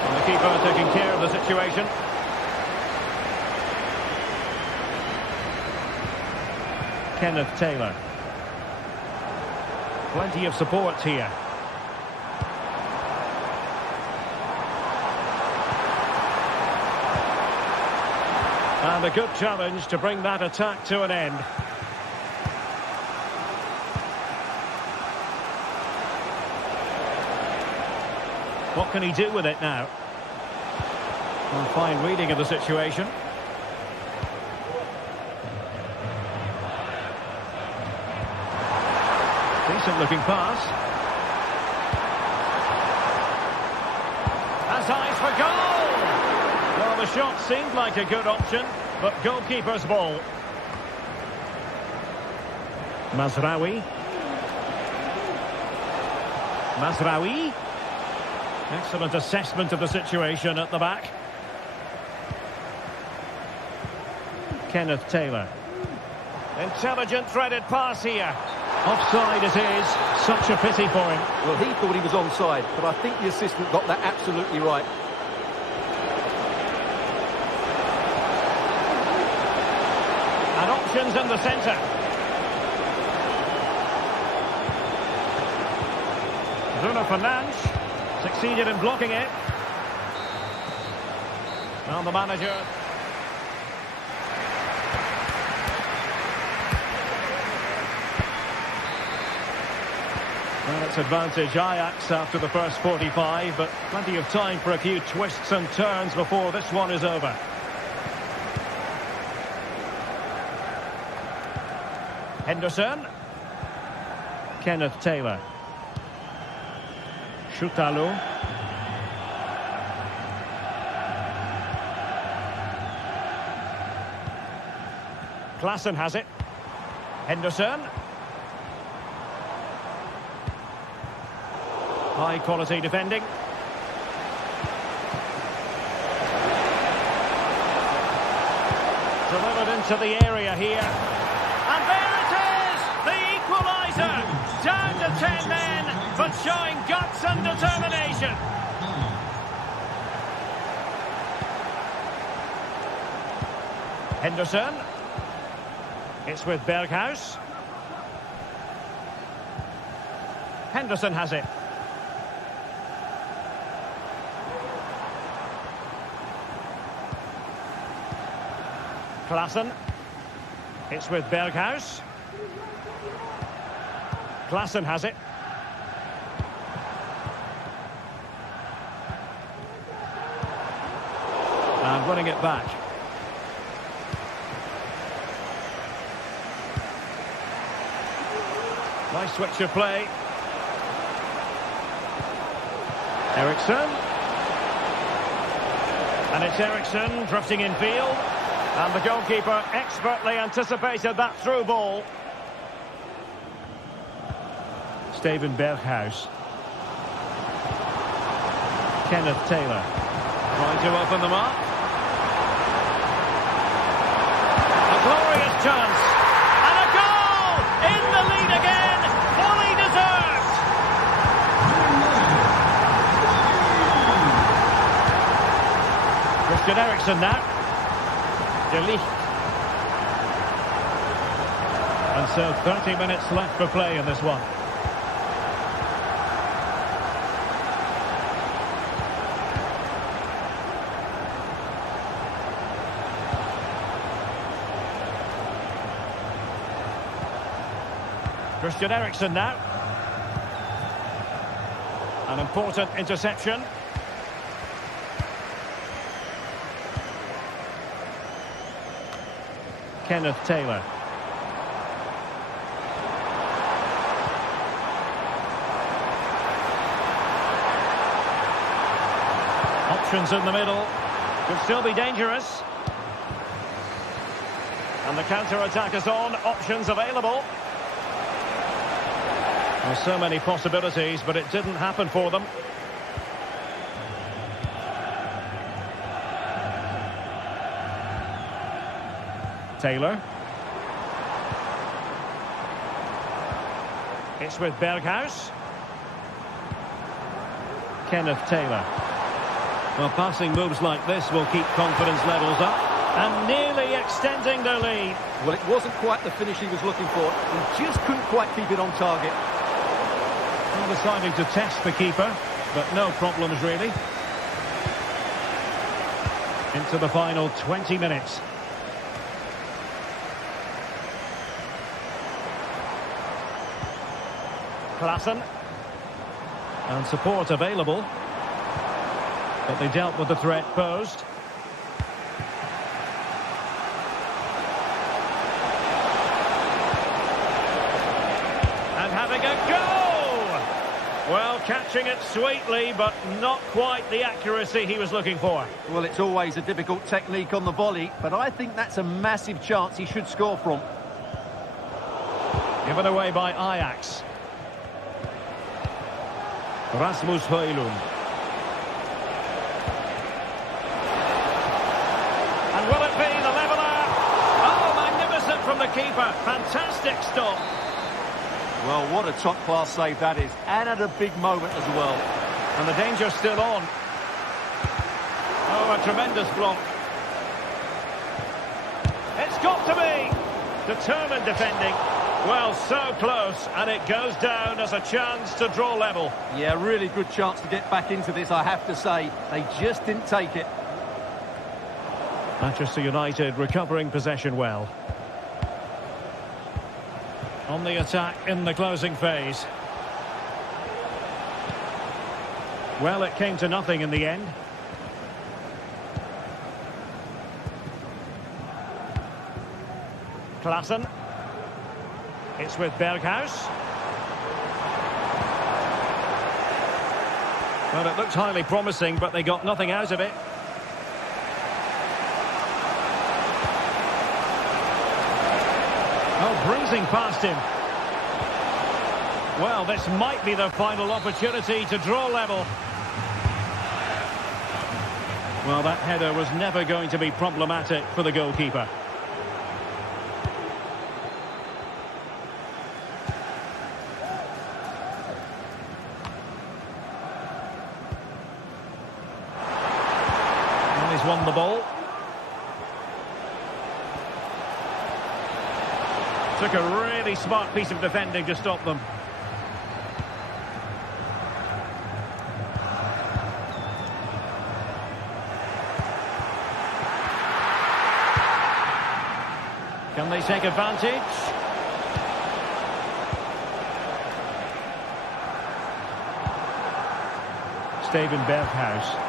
And the keeper taking care of the situation. Kenneth Taylor. Plenty of support here. And a good challenge to bring that attack to an end. What can he do with it now? Well, fine reading of the situation. Decent looking pass. Has eyes for goal! Well, the shot seemed like a good option, but goalkeeper's ball. Mazraoui. Mazraoui. Excellent assessment of the situation at the back. Kenneth Taylor. Intelligent threaded pass here. Offside it is. Such a pity for him. Well, he thought he was onside, but I think the assistant got that absolutely right. And options in the centre. Bruno Fernandes succeeded in blocking it. Now the manager. Well, it's advantage Ajax after the first 45, but plenty of time for a few twists and turns before this one is over. Henderson. Kenneth Taylor. Schutalo. Klaassen has it. Henderson. High quality defending. Delivered into the area here. And there it is! The equaliser! Down to 10 men, but showing guts and determination. Henderson. It's with Berghuis. Henderson has it. Klaassen. It's with Berghuis. Klaassen has it. And winning it back. Nice switch of play. Eriksson. And it's Eriksson drifting in field. And the goalkeeper expertly anticipated that through ball. Steven Berghuis. Kenneth Taylor. Trying to open them up. A glorious chance. And a goal! In the lead again. Fully deserved. Christian Eriksen now. De Ligt. And so 30 minutes left for play in this one. Christian Eriksen now. An important interception. Kenneth Taylor. Options in the middle. Could still be dangerous. And the counter-attack is on. Options available. There's so many possibilities, but it didn't happen for them. Taylor. It's with Berghuis. Kenneth Taylor. Well, passing moves like this will keep confidence levels up. And nearly extending their lead. Well, it wasn't quite the finish he was looking for. He just couldn't quite keep it on target. And deciding to test the keeper, but no problems really. Into the final 20 minutes. Klaassen. And support available. But they dealt with the threat posed. And having a go! Well, catching it sweetly, but not quite the accuracy he was looking for. Well, it's always a difficult technique on the volley, but I think that's a massive chance he should score from. Given away by Ajax. Rasmus Højlund. And will it be the leveller? Oh, magnificent from the keeper. Fantastic stop. Well, what a top-class save that is, and at a big moment as well. And the danger's still on. Oh, a tremendous block. It's got to be. Determined defending. Well, so close, and it goes down as a chance to draw level. Yeah, really good chance to get back into this, I have to say. They just didn't take it. Manchester United recovering possession well. On the attack in the closing phase. Well, it came to nothing in the end. Klaassen. It's with Berghuis. Well, it looked highly promising, but they got nothing out of it. Oh, breezing past him. Well, this might be the final opportunity to draw level. Well, that header was never going to be problematic for the goalkeeper. He's won the ball. Took a really smart piece of defending to stop them. Can they take advantage? Steven Berghuis.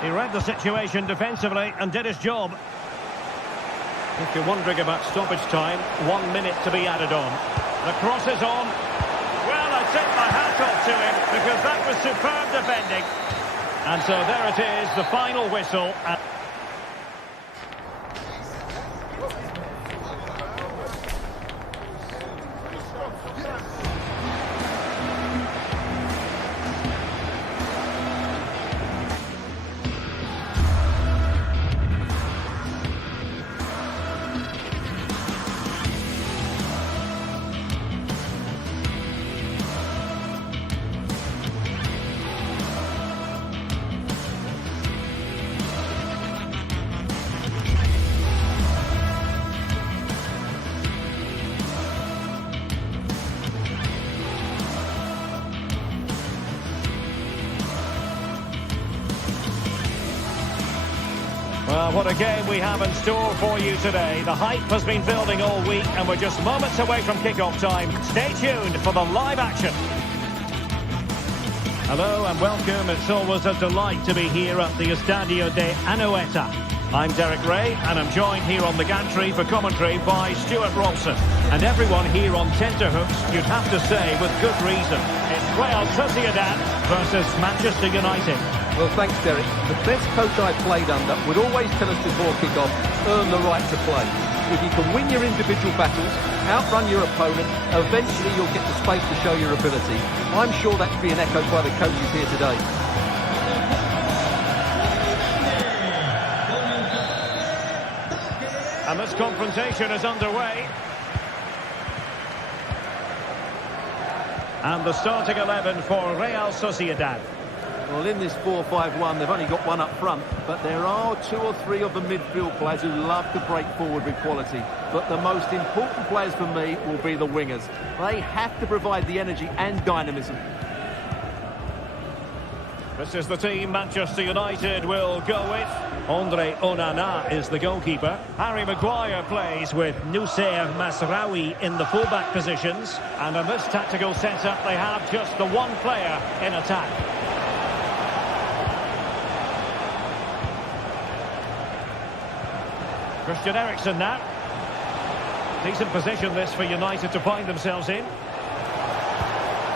He read the situation defensively and did his job. If you're wondering about stoppage time, 1 minute to be added on. The cross is on. Well, I take my hat off to him because that was superb defending. And so there it is, the final whistle. Well, what a game we have in store for you today. The hype has been building all week and we're just moments away from kick-off time. Stay tuned for the live action. Hello and welcome. It's always a delight to be here at the Estadio de Anoeta. I'm Derek Ray and I'm joined here on the gantry for commentary by Stuart Robson. And everyone here on tenterhooks, you'd have to say with good reason. It's Real Sociedad versus Manchester United. Well, thanks, Derek. The best coach I've played under would always tell us before kick-off, earn the right to play. If you can win your individual battles, outrun your opponent, eventually you'll get the space to show your ability. I'm sure that's being echoed by the coaches here today. A And this confrontation is underway. And the starting 11 for Real Sociedad. Well, in this 4-5-1, they've only got one up front, but there are 2 or 3 of the midfield players who love to break forward with quality. But the most important players for me will be the wingers. They have to provide the energy and dynamism. This is the team Manchester United will go with. Andre Onana is the goalkeeper. Harry Maguire plays with Noussair Masraoui in the fullback positions. And in this tactical setup, they have just the one player in attack. Christian Eriksen now. Decent position this for United to find themselves in.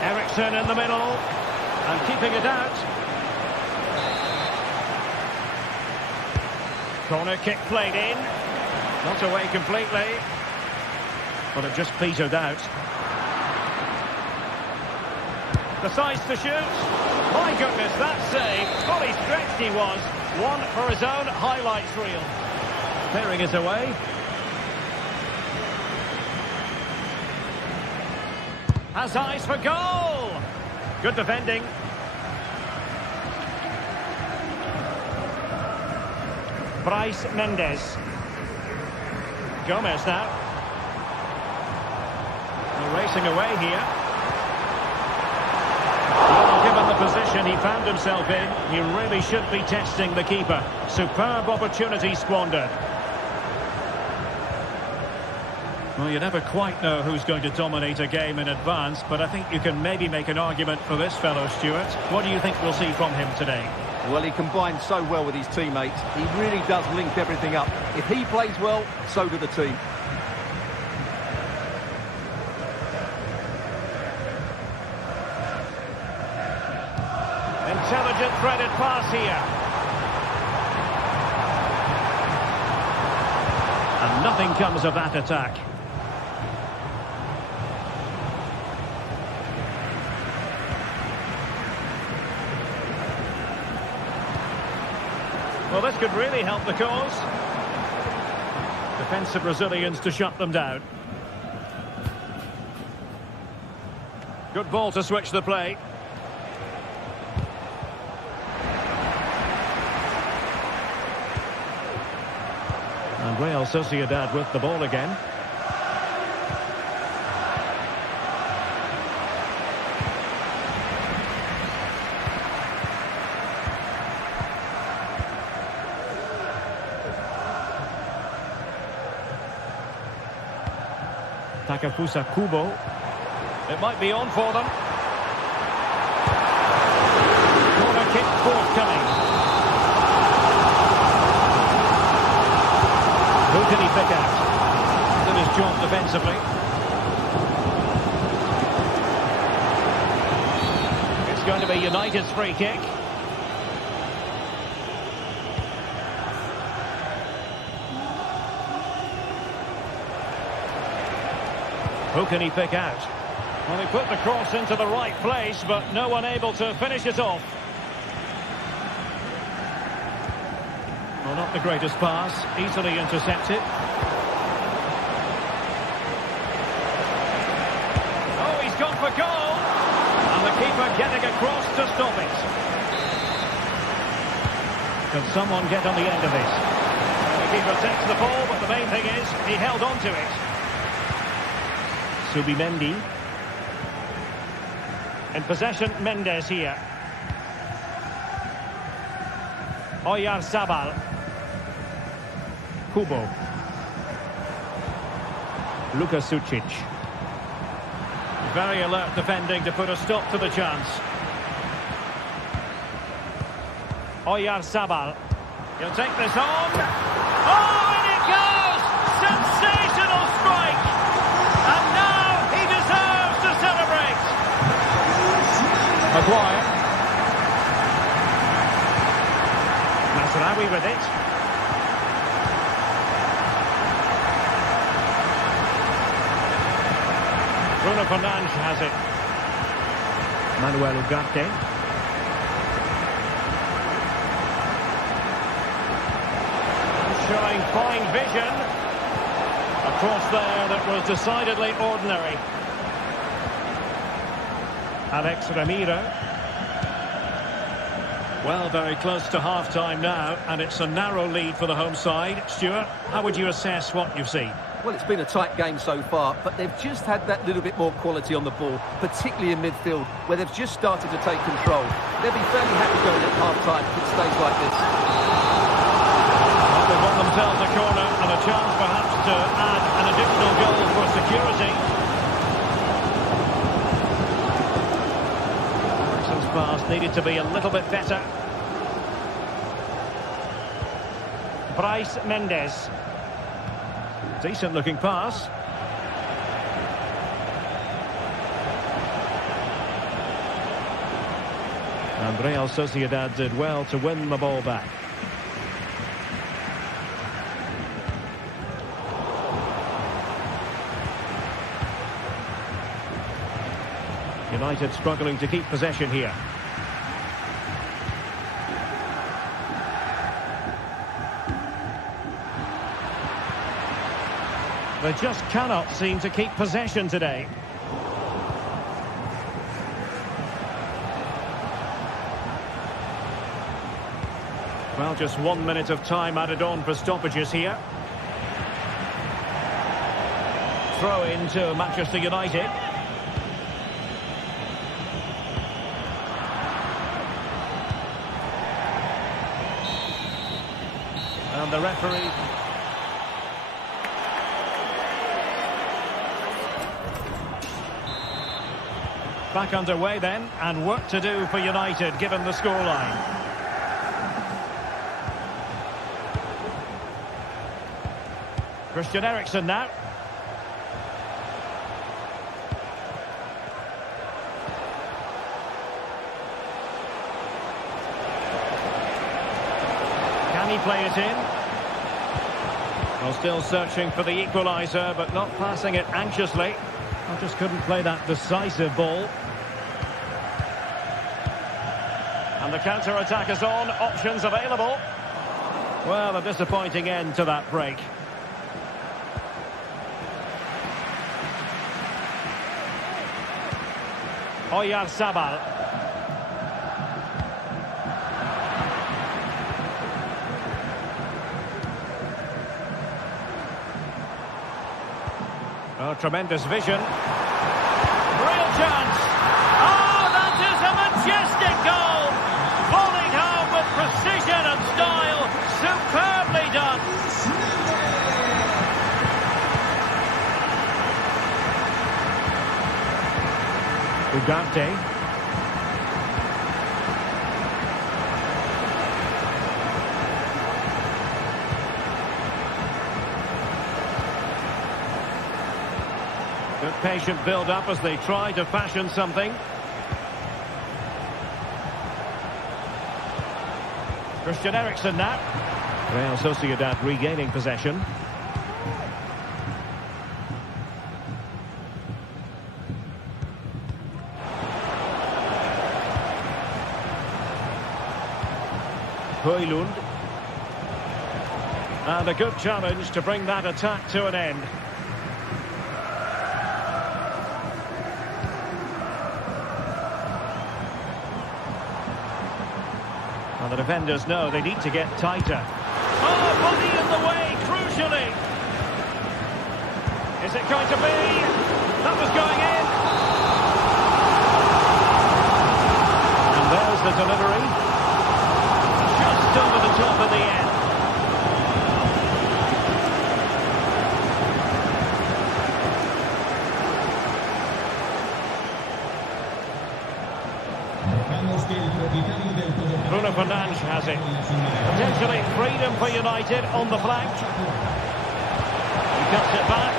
Eriksen in the middle and keeping it out. Corner kick played in. Not away completely. But it just petered out. Decides to shoot. My goodness, that save. Fully stretched he was. One for his own highlights reel. Clearing it away. Has eyes for goal. Good defending. Bryce Mendes. Gomez now. They're racing away here. Well, given the position he found himself in, he really should be testing the keeper. Superb opportunity squandered. Well, you never quite know who's going to dominate a game in advance, but I think you can maybe make an argument for this fellow, Stuart. What do you think we'll see from him today? Well, he combines so well with his teammates. He really does link everything up. If he plays well, so do the team. Intelligent threaded pass here. And nothing comes of that attack. Well, this could really help the cause. Defensive Brazilians to shut them down. Good ball to switch the play. And Real Sociedad with the ball again. Takafusa Kubo. It might be on for them. Corner kick forthcoming. Who can he pick out? Did his job defensively. It's going to be United's free kick. Who can he pick out? Well, he put the cross into the right place, but no one able to finish it off. Well, not the greatest pass, easily intercepted. Oh, he's gone for goal! And the keeper getting across to stop it. Can someone get on the end of this? The keeper takes the ball, but the main thing is he held on to it. Subimendi. In possession, Mendes here. Oyarzabal. Kubo. Luka Sucic. Very alert defending to put a stop to the chance. Oyarzabal. He'll take this on. Oh, and it goes! Sensational strike! And now he deserves to celebrate. Maguire. Masraoui with it. Bruno Fernandes has it. Manuel Ugarte. Showing fine vision. cross there that was decidedly ordinary. Alex Ramiro. Well, very close to half-time now, and it's a narrow lead for the home side. Stuart, how would you assess what you've seen? Well, it's been a tight game so far, but they've just had that little bit more quality on the ball, particularly in midfield, where they've just started to take control. They'll be fairly happy going at half-time if it stays like this. Well, they've got themselves a corner and a chance perhaps to add an additional goal for security. Eriksen's pass needed to be a little bit better. Bryce Mendes. Decent looking pass. And Real Sociedad did well to win the ball back. United struggling to keep possession here. They just cannot seem to keep possession today. Well, just 1 minute of time added on for stoppages here. Throw into Manchester United. And the referee... Back underway then, and work to do for United given the scoreline. Christian Eriksen now. Can he play it in? Well, still searching for the equaliser, but not passing it anxiously. I just couldn't play that decisive ball. And the counter-attack is on. Options available. Well, a disappointing end to that break. Oyarzabal. Oh, tremendous vision. Real chance. Oh, that is a majestic goal. Falling home with precision and style. Superbly done. Ugarte. Good patient build-up as they try to fashion something. Christian Eriksen now. Real Sociedad regaining possession. Højlund. And a good challenge to bring that attack to an end. Well, the defenders know they need to get tighter. Oh, body in the way, crucially. Is it going to be? That was going in. And there's the delivery. Just over the top of the end. Bruno Fernandes has it. Potentially freedom for United on the flank. He cuts it back.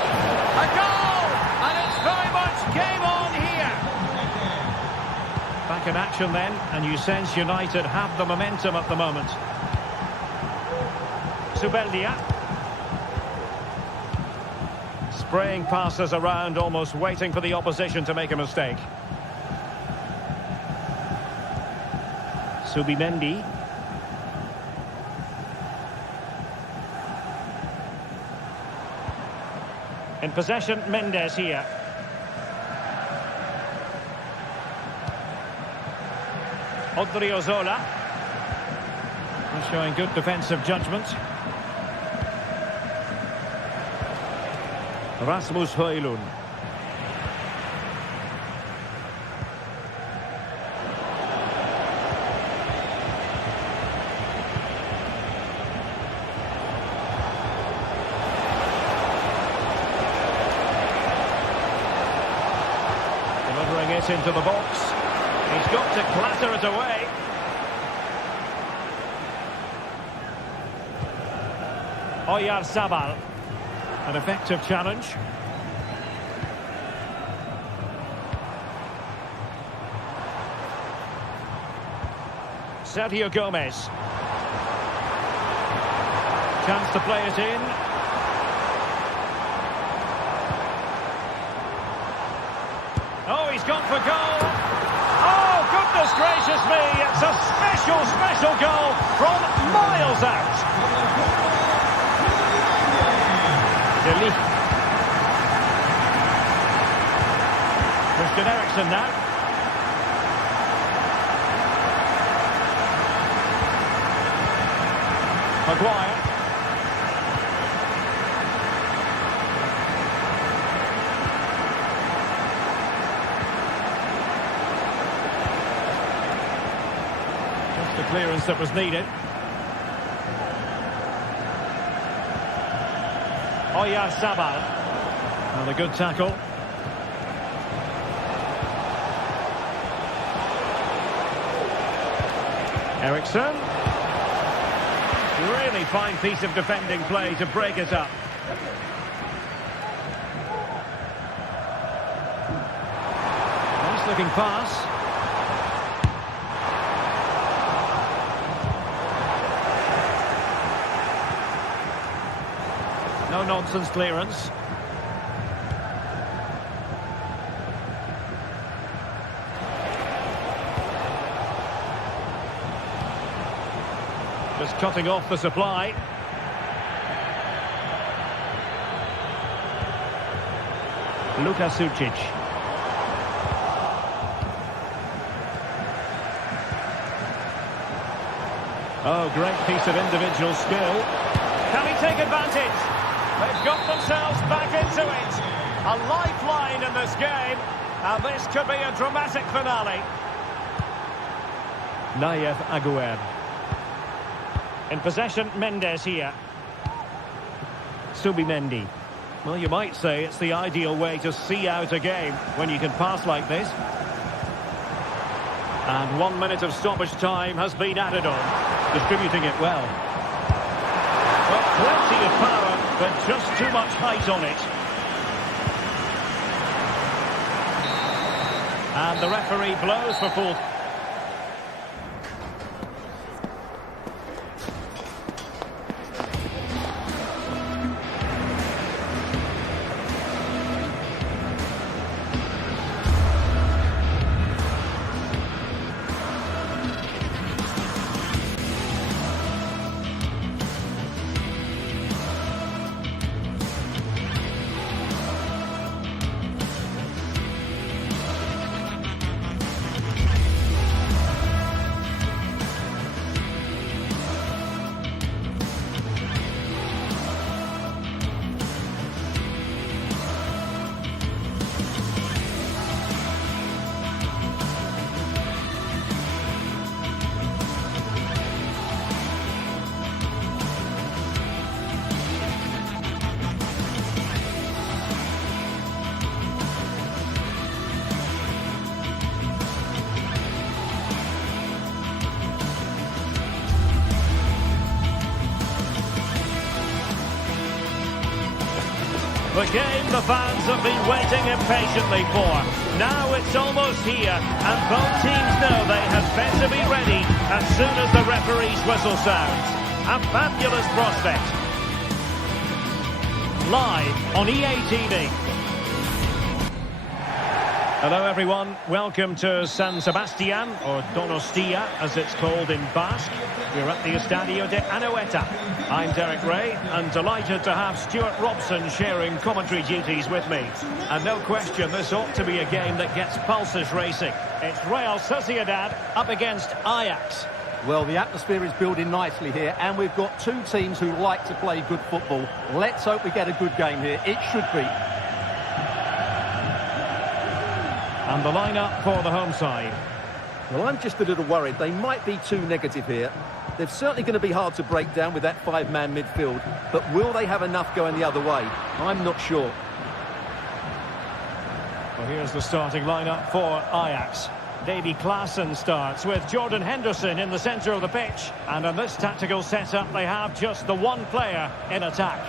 A goal! And it's very much game on here. Back in action then, and you sense United have the momentum at the moment. Zubeldia. Spraying passes around, almost waiting for the opposition to make a mistake. Subimendi. In possession, Mendes here. Odriozola. He's showing good defensive judgment. Rasmus Højlund. Delivering it into the box. He's got to clatter it away. Oyarzabal. An effective challenge. Sergio Gomez. Chance to play it in. Oh, he's gone for goal. Oh, goodness gracious me. It's a special, special goal from miles out. De Ligt. Christian Eriksen now. Maguire. Just the clearance that was needed. Oyarzabal. And a good tackle. Eriksen. Really fine piece of defending play to break it up. Nice looking pass. No nonsense clearance. Just cutting off the supply. Luka Sucic. Oh, great piece of individual skill. Can he take advantage? They've got themselves back into it. A lifeline in this game. And this could be a dramatic finale. Nayef Aguerd. In possession, Mendes here. Subimendi. Well, you might say it's the ideal way to see out a game when you can pass like this. And 1 minute of stoppage time has been added on, distributing it well. Well, plenty of power, but just too much height on it. And the referee blows for full. The game the fans have been waiting impatiently for. Now it's almost here, and both teams know they had better be ready as soon as the referee's whistle sounds. A fabulous prospect. Live on EA TV. Hello everyone, welcome to San Sebastian, or Donostia as it's called in Basque. We're at the Estadio de Anoeta. I'm Derek Ray and delighted to have Stuart Robson sharing commentary duties with me. And no question, this ought to be a game that gets pulses racing. It's Real Sociedad up against Ajax. Well, the atmosphere is building nicely here, and we've got two teams who like to play good football. Let's hope we get a good game here. It should be. And the lineup for the home side. Well, I'm just a little worried. They might be too negative here. They're certainly going to be hard to break down with that five-man midfield. But will they have enough going the other way? I'm not sure. Well, here's the starting lineup for Ajax. Davy Klaassen starts with Jordan Henderson in the centre of the pitch. And in this tactical setup, they have just the one player in attack.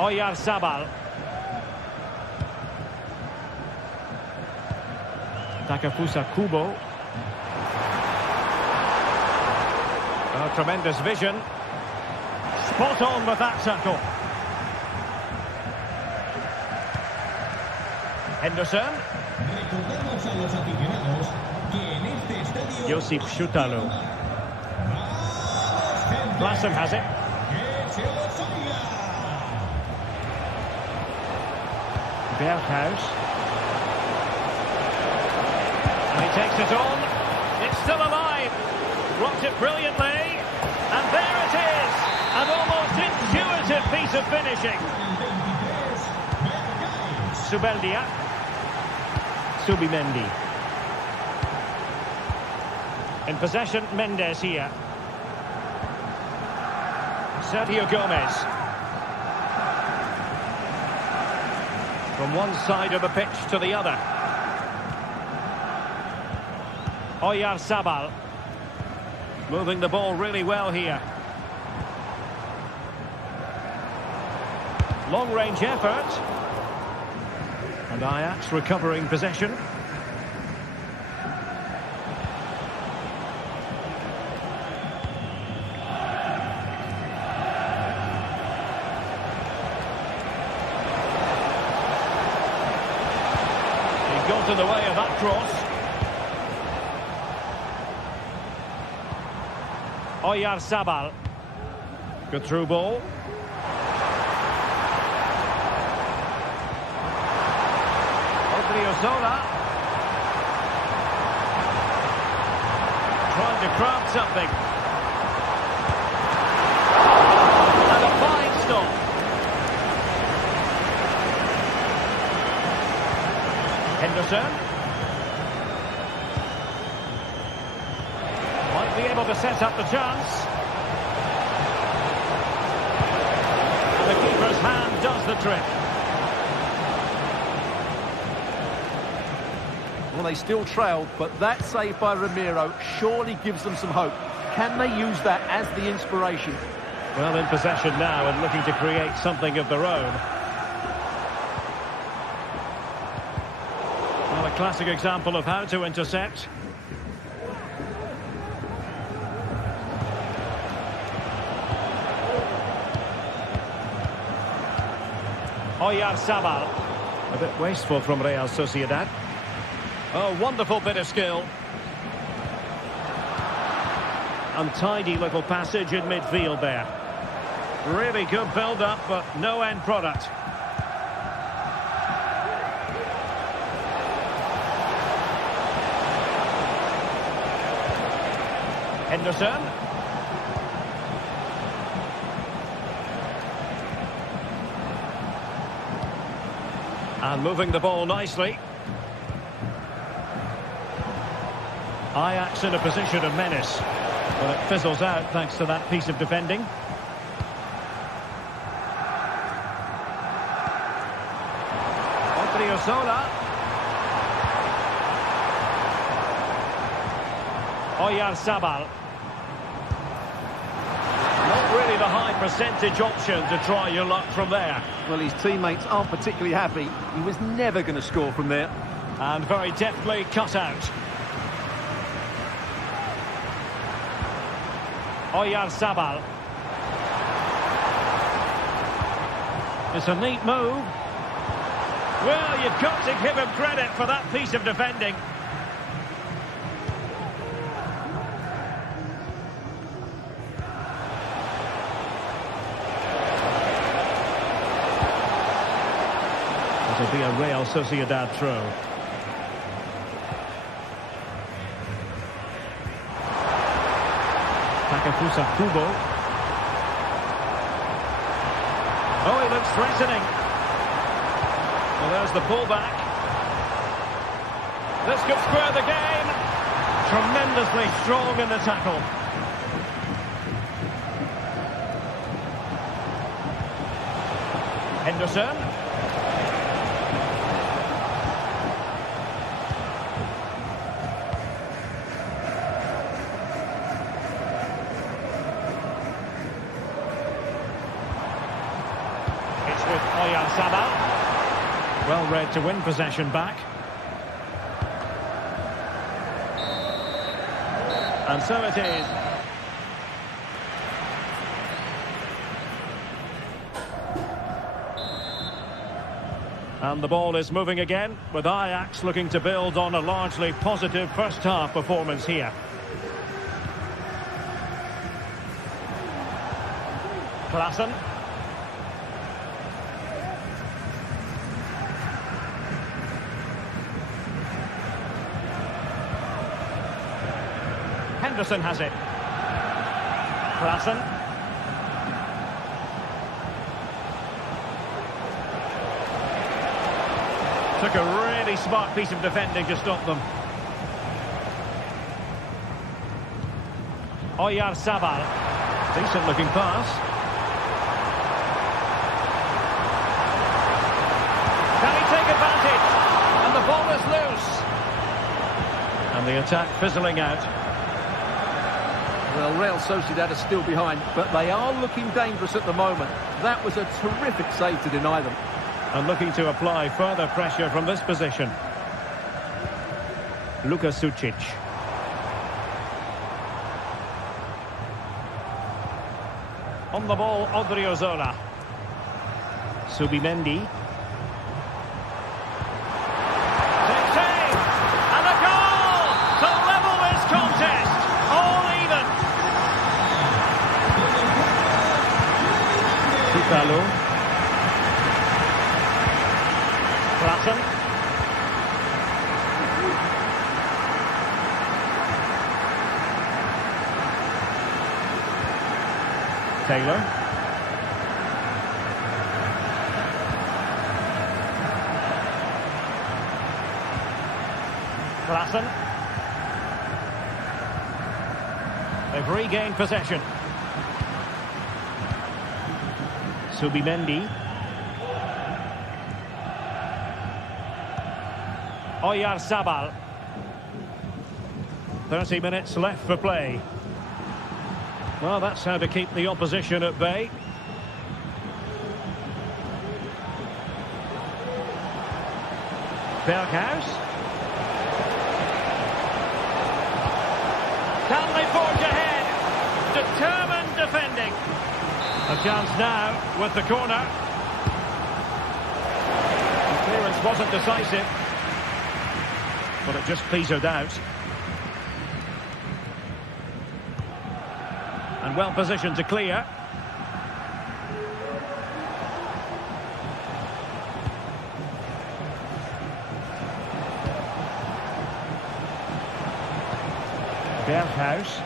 Oyarzabal. Takafusa Kubo. Oh, tremendous vision. Spot on with that tackle. Henderson. Recordamos a los aficionados que en este estadio... Josip Schutalo. Klaassen has it. Berghuis. And he takes it on. It's still alive. Blocked it brilliantly. And there it is. An almost intuitive piece of finishing. Subeldia. Subimendi. In possession, Mendes here. Sergio Gomez. From one side of the pitch to the other. Oyarzabal. Moving the ball really well here. Long-range effort. And Ajax recovering possession. Got in the way of that cross. Oyarzabal. Good through ball. Odriozola. Trying to craft something. And a fine stop. Henderson. Might be able to set up the chance. And the keeper's hand does the trick. Well, they still trail, but that save by Ramiro surely gives them some hope. Can they use that as the inspiration? Well, in possession now and looking to create something of their own. Well, a classic example of how to intercept. Oyarzabal. A bit wasteful from Real Sociedad. Oh, wonderful bit of skill. Untidy little passage in midfield there. Really good build-up, but no end product. Henderson. And moving the ball nicely. Ajax in a position of menace. But it fizzles out thanks to that piece of defending. Odriozola. Oyarzabal. Not really the high percentage option to try your luck from there. Well, his teammates aren't particularly happy. He was never going to score from there. And very deftly cut out. Oyarzabal. It's a neat move. Well, you've got to give him credit for that piece of defending. It'll be a Real Sociedad throw. Kubo. Oh, he looks threatening. Well, there's the pullback. This could square the game. Tremendously strong in the tackle. Henderson. Well read to win possession back. And so it is. And the ball is moving again, with Ajax looking to build on a largely positive first-half performance here. Klaassen. Henderson has it. Klaassen. Took a really smart piece of defending to stop them. Oyarzabal. Decent looking pass. Can he take advantage? And the ball is loose. And the attack fizzling out. Well, Real Sociedad are still behind, but they are looking dangerous at the moment. That was a terrific save to deny them. And looking to apply further pressure from this position. Sucic. On the ball, Odriozola. Subimendi. Save! And a goal to level this contest. All even. Tutalo. Klaassen. Taylor. Klaassen. They've regained possession. Subimendi. Oyarzabal. 30 minutes left for play. Well, that's how to keep the opposition at bay. Berghuis. Can they forge ahead? Determined defending. A chance now with the corner. The clearance wasn't decisive, but it just petered out. And well positioned to clear. Berghuis.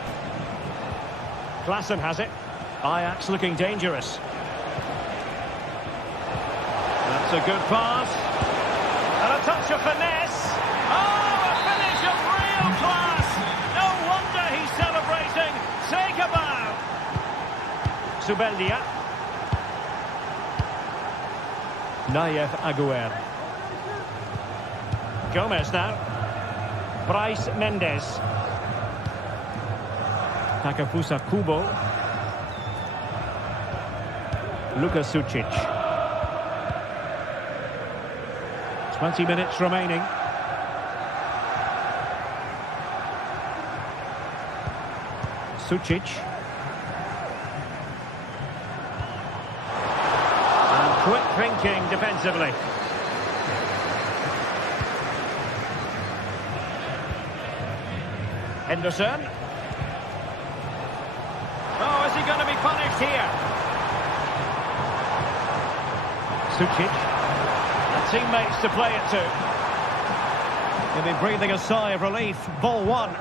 Klaassen has it. Ajax looking dangerous. That's a good pass. And a touch of finesse. Oh, a finish of real class. No wonder he's celebrating. Take a bow. Zubeldia. Nayef Aguer. Gomez now. Bryce Mendes. Takefusa Kubo. Sucic. 20 minutes remaining. Sucic. And Quick thinking defensively. Henderson. Oh, is he going to be punished here? Sucic. And teammates to play it to. He'll be breathing a sigh of relief. Ball one.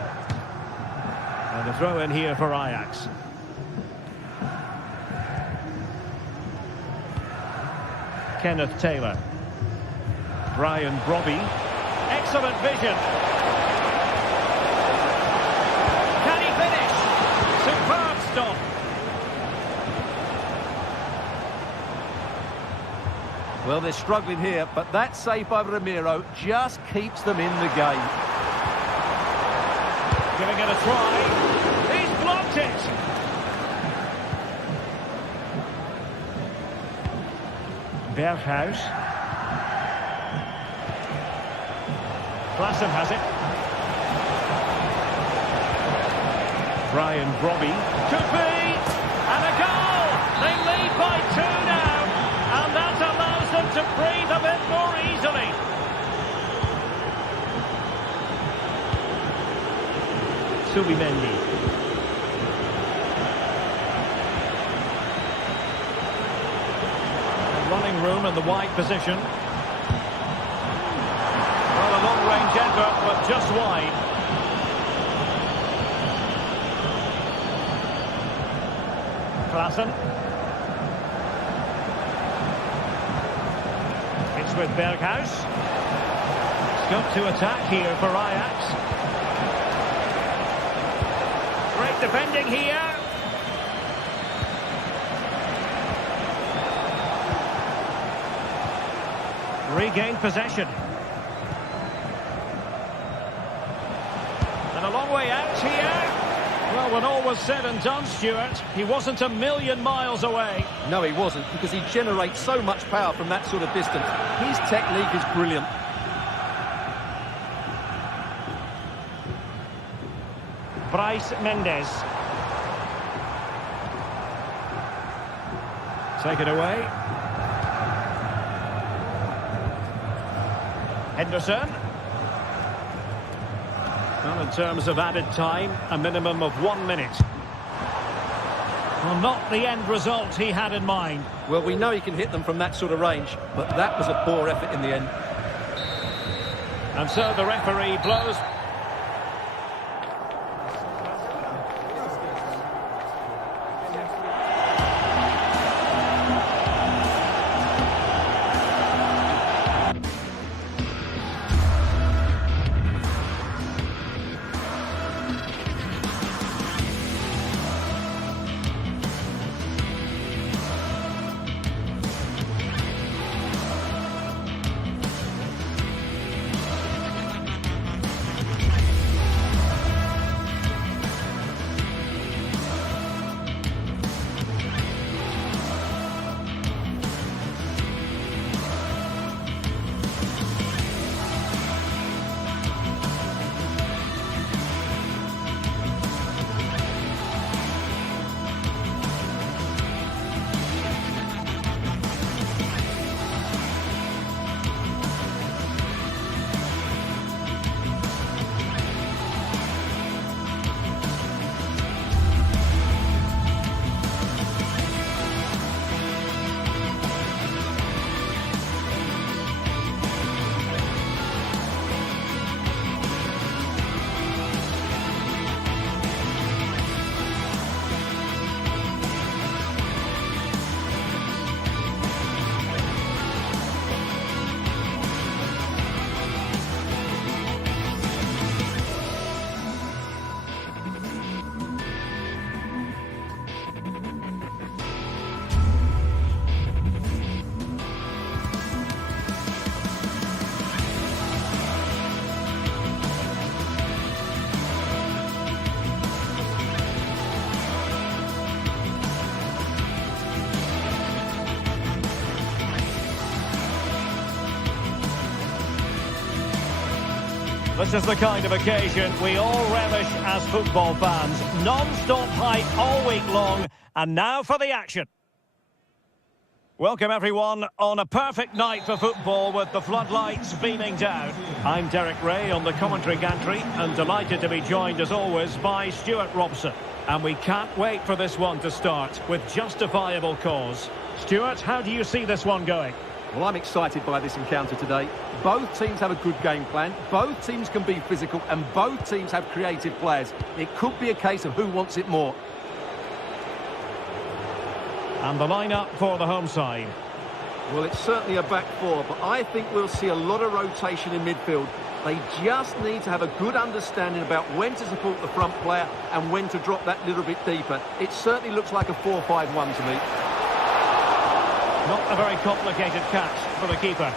And a throw in here for Ajax. Kenneth Taylor. Brian Brobby. Excellent vision. Can he finish? Superb stop. Well, they're struggling here, but that save by Ramiro just keeps them in the game. Giving it a try. He's blocked it. Berghuis. Klaassen has it. Brian Brobby. Could be! And a goal! They lead by 2 now. And that allows them to breathe a bit more easily. Subimendi. Running room in the wide position. Well, a long-range effort, but just wide. Klaassen. It's with Berghuis. Scope to attack here for Ajax. Great defending here. Regained possession. And a long way out here. Well, when all was said and done, Stuart, he wasn't a million miles away. No, he wasn't, because he generates so much power from that sort of distance. His technique is brilliant. Bryce Mendes. Taken away. Henderson. Well, in terms of added time, a minimum of 1 minute. Well, not the end result he had in mind. Well, we know he can hit them from that sort of range, but that was a poor effort in the end. And so the referee blows. This is the kind of occasion we all relish as football fans. Non-stop hype all week long, and now for the action. Welcome everyone on a perfect night for football with the floodlights beaming down. I'm Derek Ray on the commentary gantry and delighted to be joined as always by Stuart Robson. And we can't wait for this one to start with justifiable cause. Stuart, how do you see this one going? Well, I'm excited by this encounter today. Both teams have a good game plan, both teams can be physical and both teams have creative players. It could be a case of who wants it more. And the lineup for the home side. Well, it's certainly a back four, but I think we'll see a lot of rotation in midfield. They just need to have a good understanding about when to support the front player and when to drop that little bit deeper. It certainly looks like a 4-5-1 to me. Not a very complicated catch for the keeper.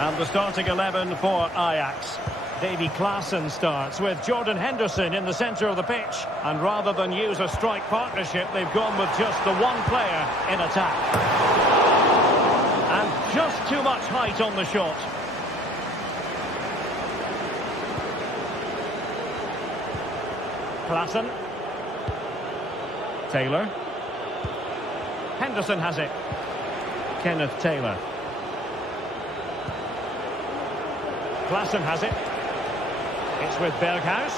And the starting 11 for Ajax. Davy Klaassen starts with Jordan Henderson in the centre of the pitch. And rather than use a strike partnership, they've gone with just the one player in attack. And just too much height on the shot. Klaassen. Taylor. Henderson has it. Kenneth Taylor. Klaassen has it. It's with Berghuis.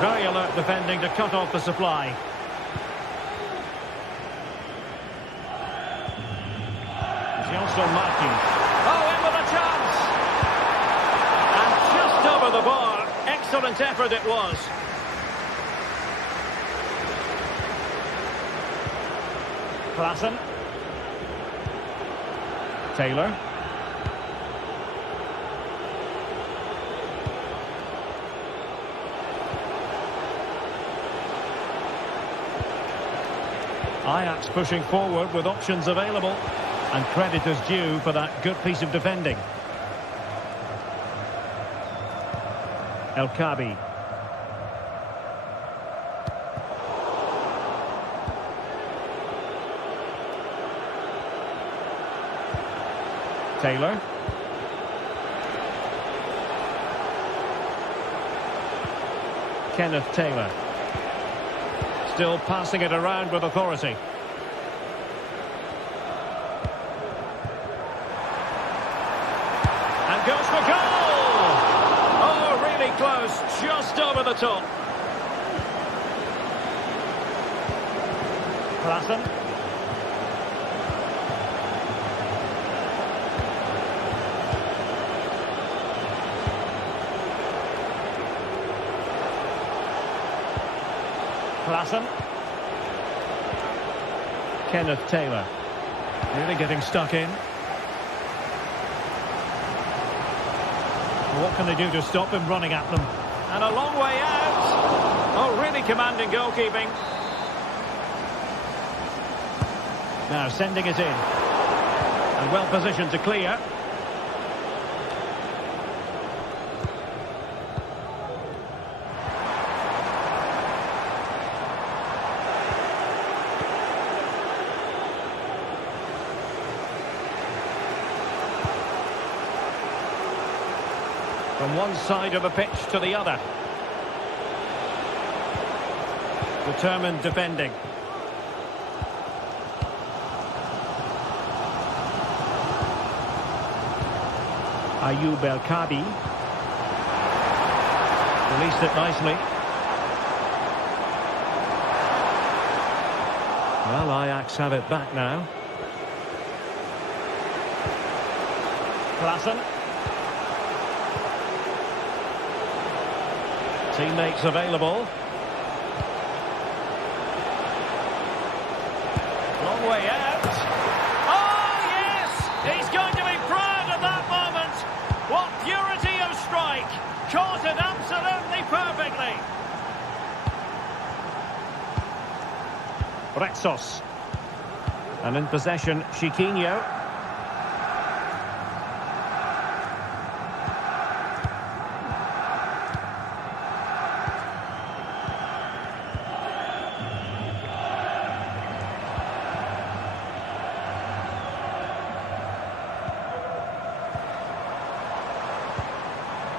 Very alert defending to cut off the supply. Johnson Martin. Oh, in with a chance! And just over the bar. Excellent effort it was. Klaassen. Taylor. Ajax pushing forward with options available. And credit is due for that good piece of defending. El Khabi. Taylor. Kenneth Taylor. Still passing it around with authority. And goes for goal! Oh, really close, just over the top. Klaassen. Klaassen. Kenneth Taylor. Really getting stuck in. What can they do to stop him running at them? And a long way out. Oh, really commanding goalkeeping. Now sending it in. And well positioned to clear. From one side of the pitch to the other. Determined defending. Ayoub El Khabi. Released it nicely. Well, Ajax have it back now. Klaassen. Teammates available. Long way out. Oh, yes! He's going to be proud of that moment. What purity of strike. Caught it absolutely perfectly. Retsos. And in possession, Chiquinho.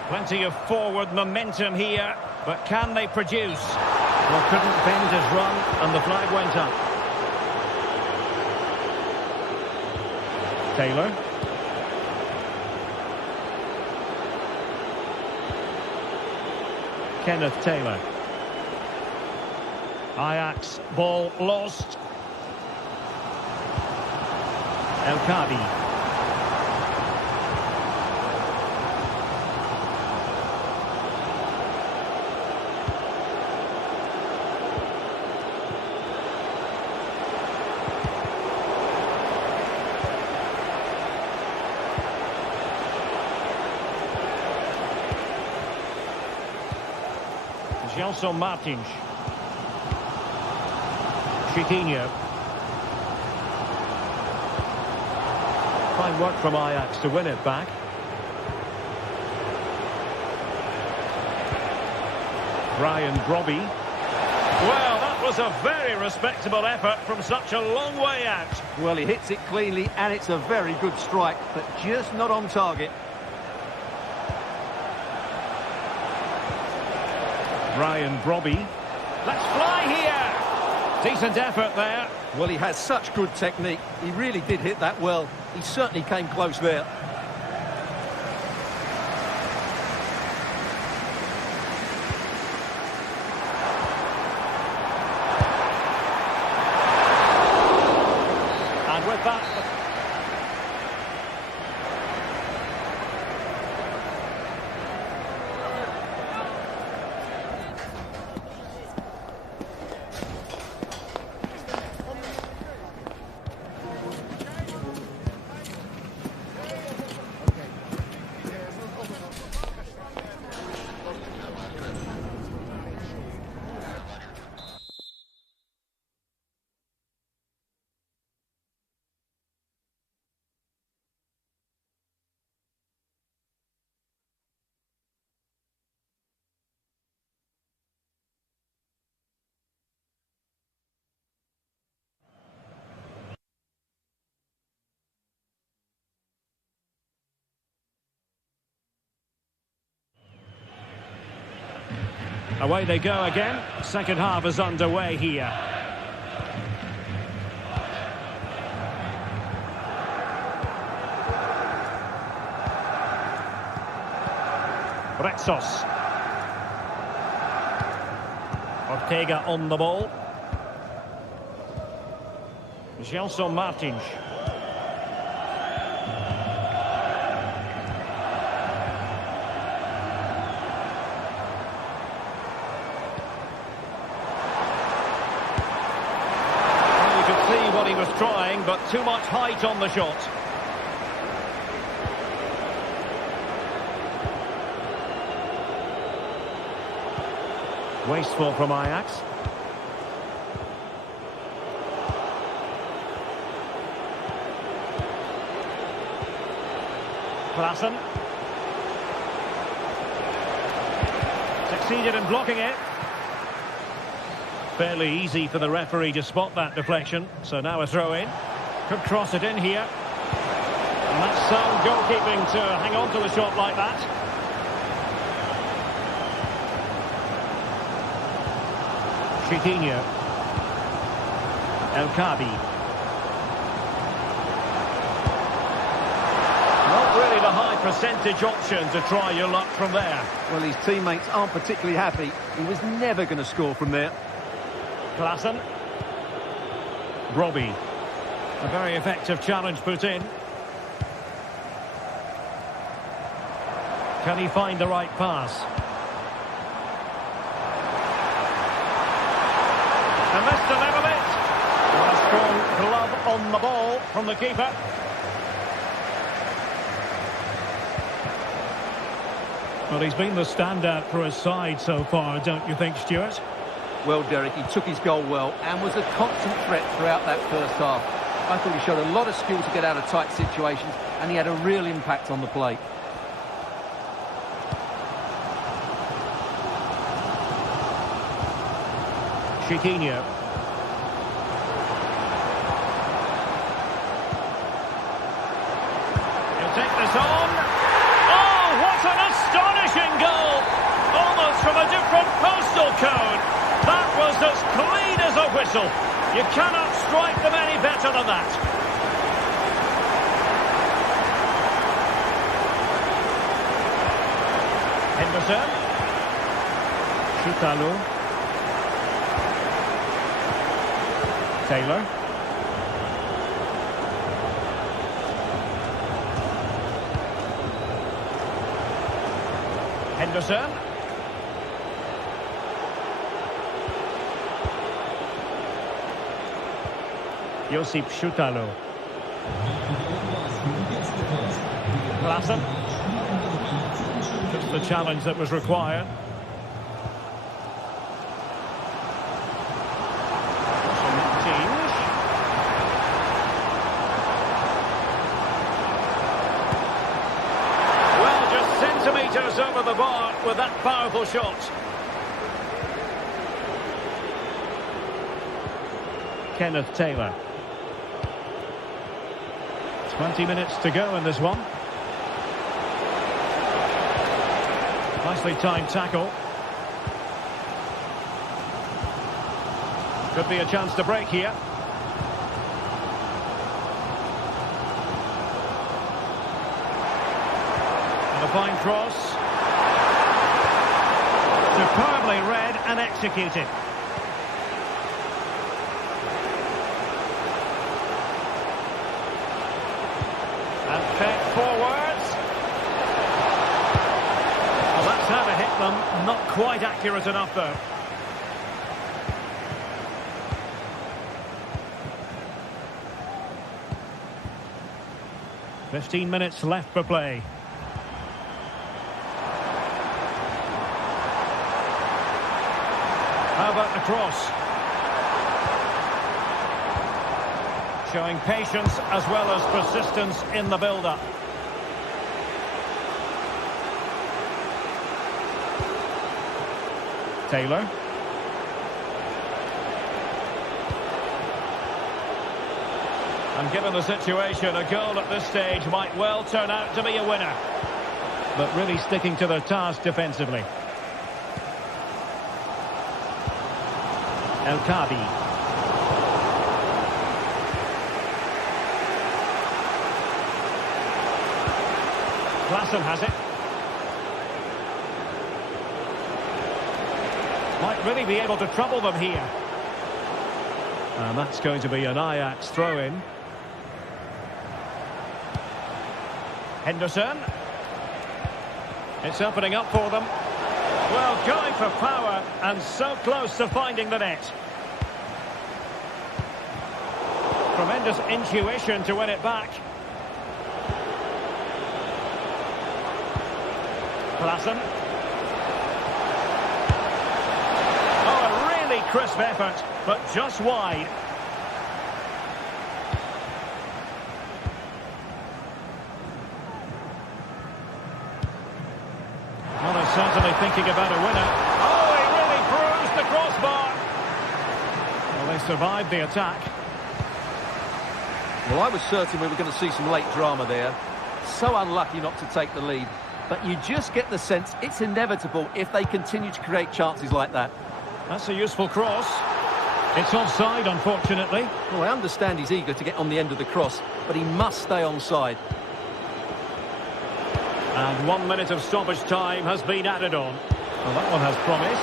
Plenty of forward momentum here, but can they produce? Well, couldn't bend his run, and the flag went up. Taylor. Kenneth Taylor. Ajax, ball lost. El Kadi. Gelson Martins. Chiquinho. Fine work from Ajax to win it back. Brian Brobby. Well, that was a very respectable effort from such a long way out. Well, he hits it cleanly and it's a very good strike, but just not on target. Brian Brobby. Let's fly here! Decent effort there. Well, he has such good technique. He really did hit that well. He certainly came close there. And with that... Away they go again. Second half is underway here. Retsos. Ortega on the ball. Gelson Martins. He was trying, but too much height on the shot. Wasteful from Ajax. Klaassen. Succeeded in blocking it. Fairly easy for the referee to spot that deflection. So now a throw in. Could cross it in here. And that's sound goalkeeping to hang on to a shot like that. Chiquinho. El Kadi. Not really the high percentage option to try your luck from there. Well, his teammates aren't particularly happy. He was never going to score from there. Klaassen. Brobby. A very effective challenge put in. Can he find the right pass? And this to level it. A strong glove on the ball from the keeper. Well, he's been the standout for his side so far, don't you think, Stuart? Well, Derek, he took his goal well and was a constant threat throughout that first half. I thought he showed a lot of skill to get out of tight situations, and he had a real impact on the plate. Chiquinho. He'll take this on. Oh, what an astonishing goal! Almost from a different postal code. That was as clean as a whistle. You cannot strike them any better than that. Henderson. Chutalo. Taylor. Henderson. Josip Chutalo. Klassen. Just the challenge that was required. Well, just centimetres over the bar with that powerful shot. Kenneth Taylor. 20 minutes to go in this one. Nicely timed tackle. Could be a chance to break here. And a fine cross. Superbly read and executed. And fed forwards. Well, that's how to hit them. Not quite accurate enough, though. "15 minutes left for play. How about the cross? Showing patience as well as persistence in the build-up. Taylor. And given the situation, a goal at this stage might well turn out to be a winner. But really sticking to their task defensively. El Kadi. Klassen has it. Might really be able to trouble them here. And that's going to be an Ajax throw-in. Henderson. It's opening up for them. Well, going for power and so close to finding the net. Tremendous intuition to win it back. Klassen. Oh, a really crisp effort, but just wide. Well, they're certainly thinking about a winner. Oh, he really bruised the crossbar. Well, they survived the attack. Well, I was certain we were going to see some late drama there. So unlucky not to take the lead. But you just get the sense it's inevitable if they continue to create chances like that. That's a useful cross. It's offside, unfortunately. Well, I understand he's eager to get on the end of the cross, but he must stay onside. And 1 minute of stoppage time has been added on. Well, that one has promise.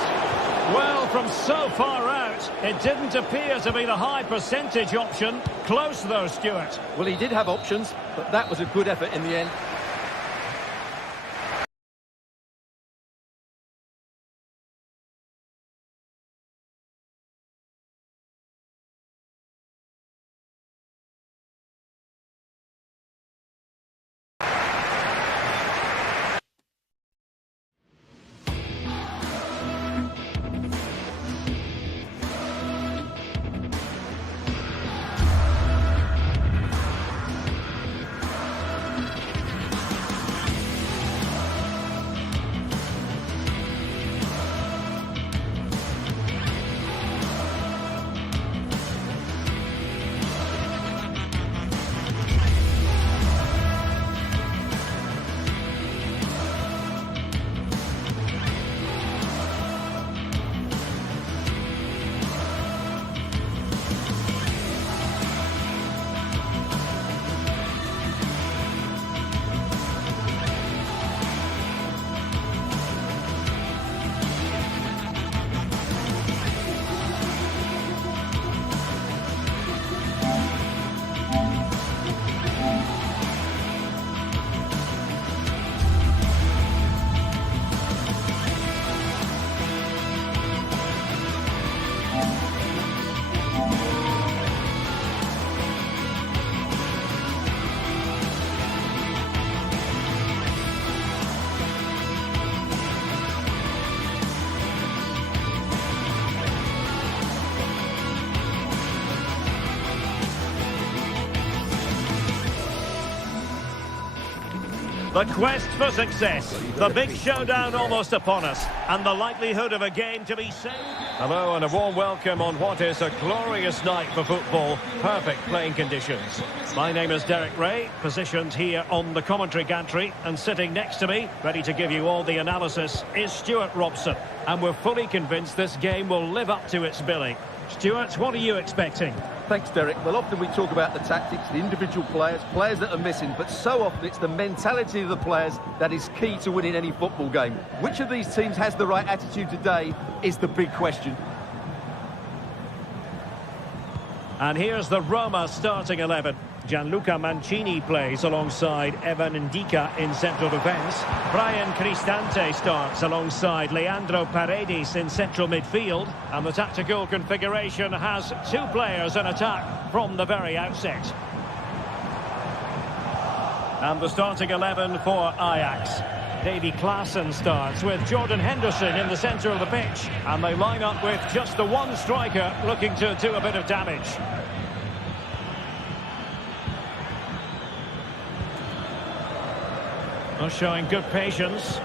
Well, from so far out, it didn't appear to be the high percentage option. Close, though, Stuart. Well, he did have options, but that was a good effort in the end. The quest for success. The big showdown almost upon us. And the likelihood of a game to be saved. Hello and a warm welcome on what is a glorious night for football. Perfect playing conditions. My name is Derek Ray, positioned here on the commentary gantry. And sitting next to me, ready to give you all the analysis, is Stuart Robson. And we're fully convinced this game will live up to its billing. Stuart, what are you expecting? Thanks, Derek. Well, often we talk about the tactics, the individual players that are missing, but so often it's the mentality of the players that is key to winning any football game. Which of these teams has the right attitude today is the big question. And here's the Roma starting 11. Gianluca Mancini plays alongside Evan Ndika in central defence. Brian Cristante starts alongside Leandro Paredes in central midfield. And the tactical configuration has two players in attack from the very outset. And the starting 11 for Ajax. Davy Klaassen starts with Jordan Henderson in the centre of the pitch. And they line up with just the one striker looking to do a bit of damage. Showing good patience.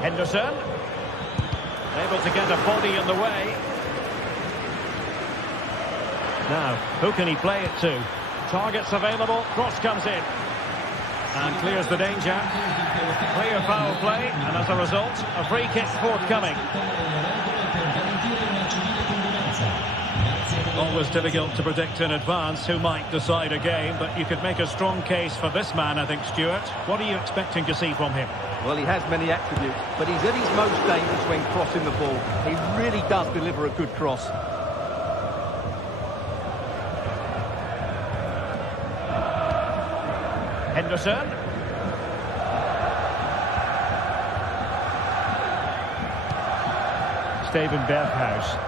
Henderson. Able to get a body in the way. Now, who can he play it to? Targets available, cross comes in. And clears the danger. Clear foul play, and as a result, a free kick forthcoming. Always difficult to predict in advance who might decide a game, but you could make a strong case for this man, I think, Stuart. What are you expecting to see from him? Well, he has many attributes, but he's at his most dangerous when crossing the ball. He really does deliver a good cross. Henderson. Steven Berghuis.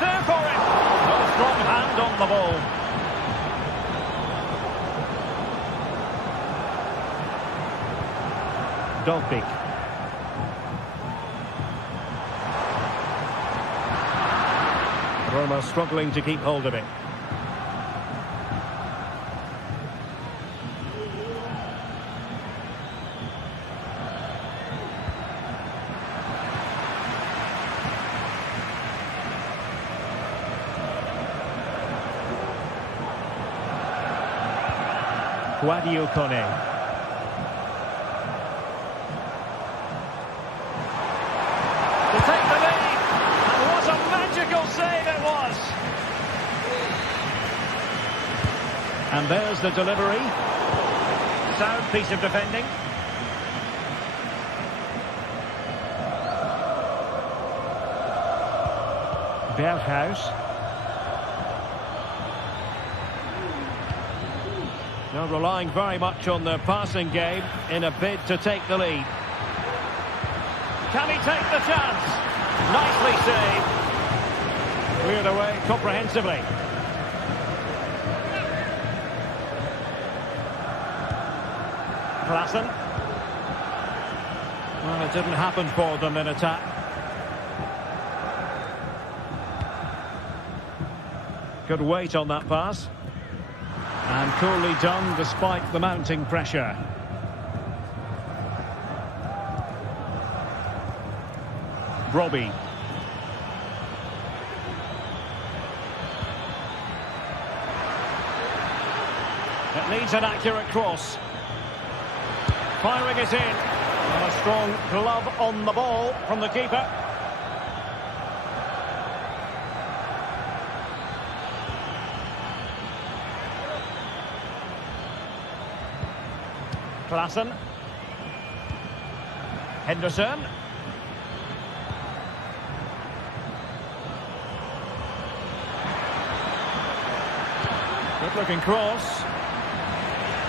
There for it. No strong hand on the ball. Dogbik. Roma struggling to keep hold of it. Guadio Kone. To take the lead, and what a magical save it was! And there's the delivery. Sound piece of defending. Berghuis. Now relying very much on their passing game in a bid to take the lead. Can he take the chance? Nicely saved. Cleared away comprehensively. Klaassen. Well, it didn't happen for them in attack. Good weight on that pass. And coolly done despite the mounting pressure. Robbie. It needs an accurate cross. Firing it in. And a strong glove on the ball from the keeper. Klaassen. Henderson. Good looking cross.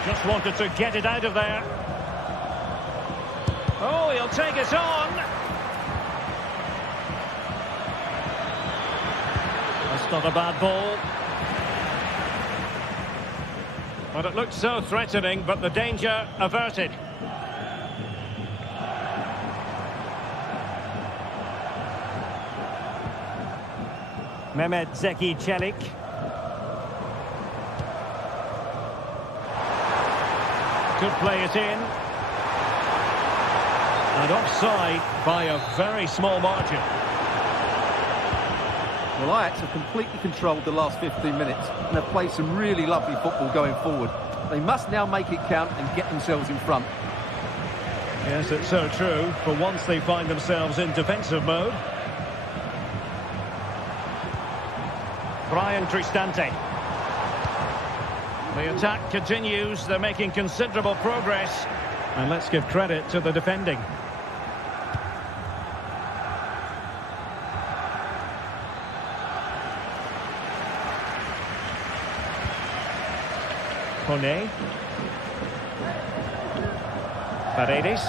Just wanted to get it out of there. Oh, he'll take it on. That's not a bad ball. But it looked so threatening, but the danger averted. Mehmet Zeki Çelik. Could play it in. And offside by a very small margin. Well, Ajax have completely controlled the last 15 minutes and have played some really lovely football going forward. They must now make it count and get themselves in front. Yes, it's so true. For once they find themselves in defensive mode. Brian Cristante. The attack continues. They're making considerable progress. And let's give credit to the defending. Kone. Paredes.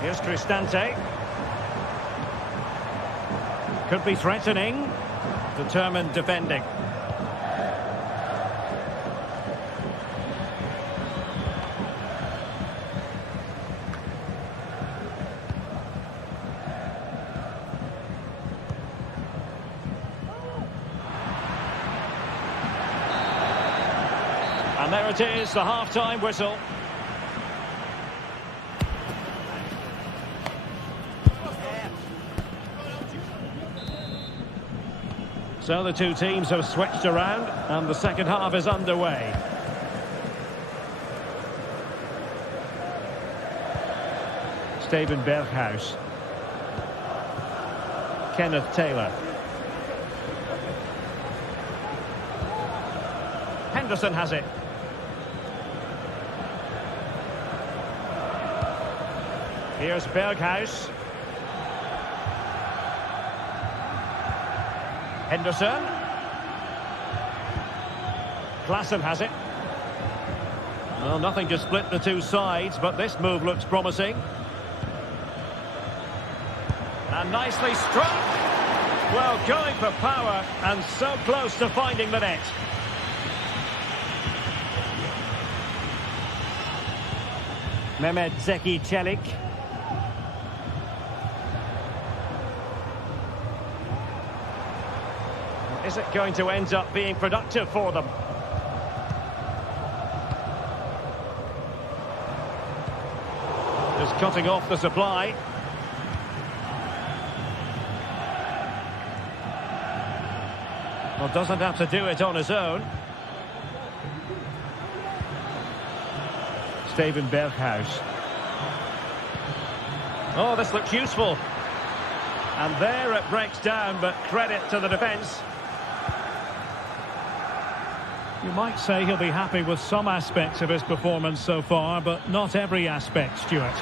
Here's Cristante. Could be threatening. Determined defending. And there it is, the half-time whistle. So the two teams have switched around and the second half is underway. Steven Berghuis. Kenneth Taylor. Henderson has it. Here's Berghuis. Henderson. Klaassen has it. Well, nothing to split the two sides, but this move looks promising. And nicely struck. Well, going for power and so close to finding the net. Mehmet Zeki Çelik. Is it going to end up being productive for them? Just cutting off the supply. Well, doesn't have to do it on his own. Steven Berghuis. Oh, this looks useful. And there it breaks down, but credit to the defence. You might say he'll be happy with some aspects of his performance so far, but not every aspect, Stuart.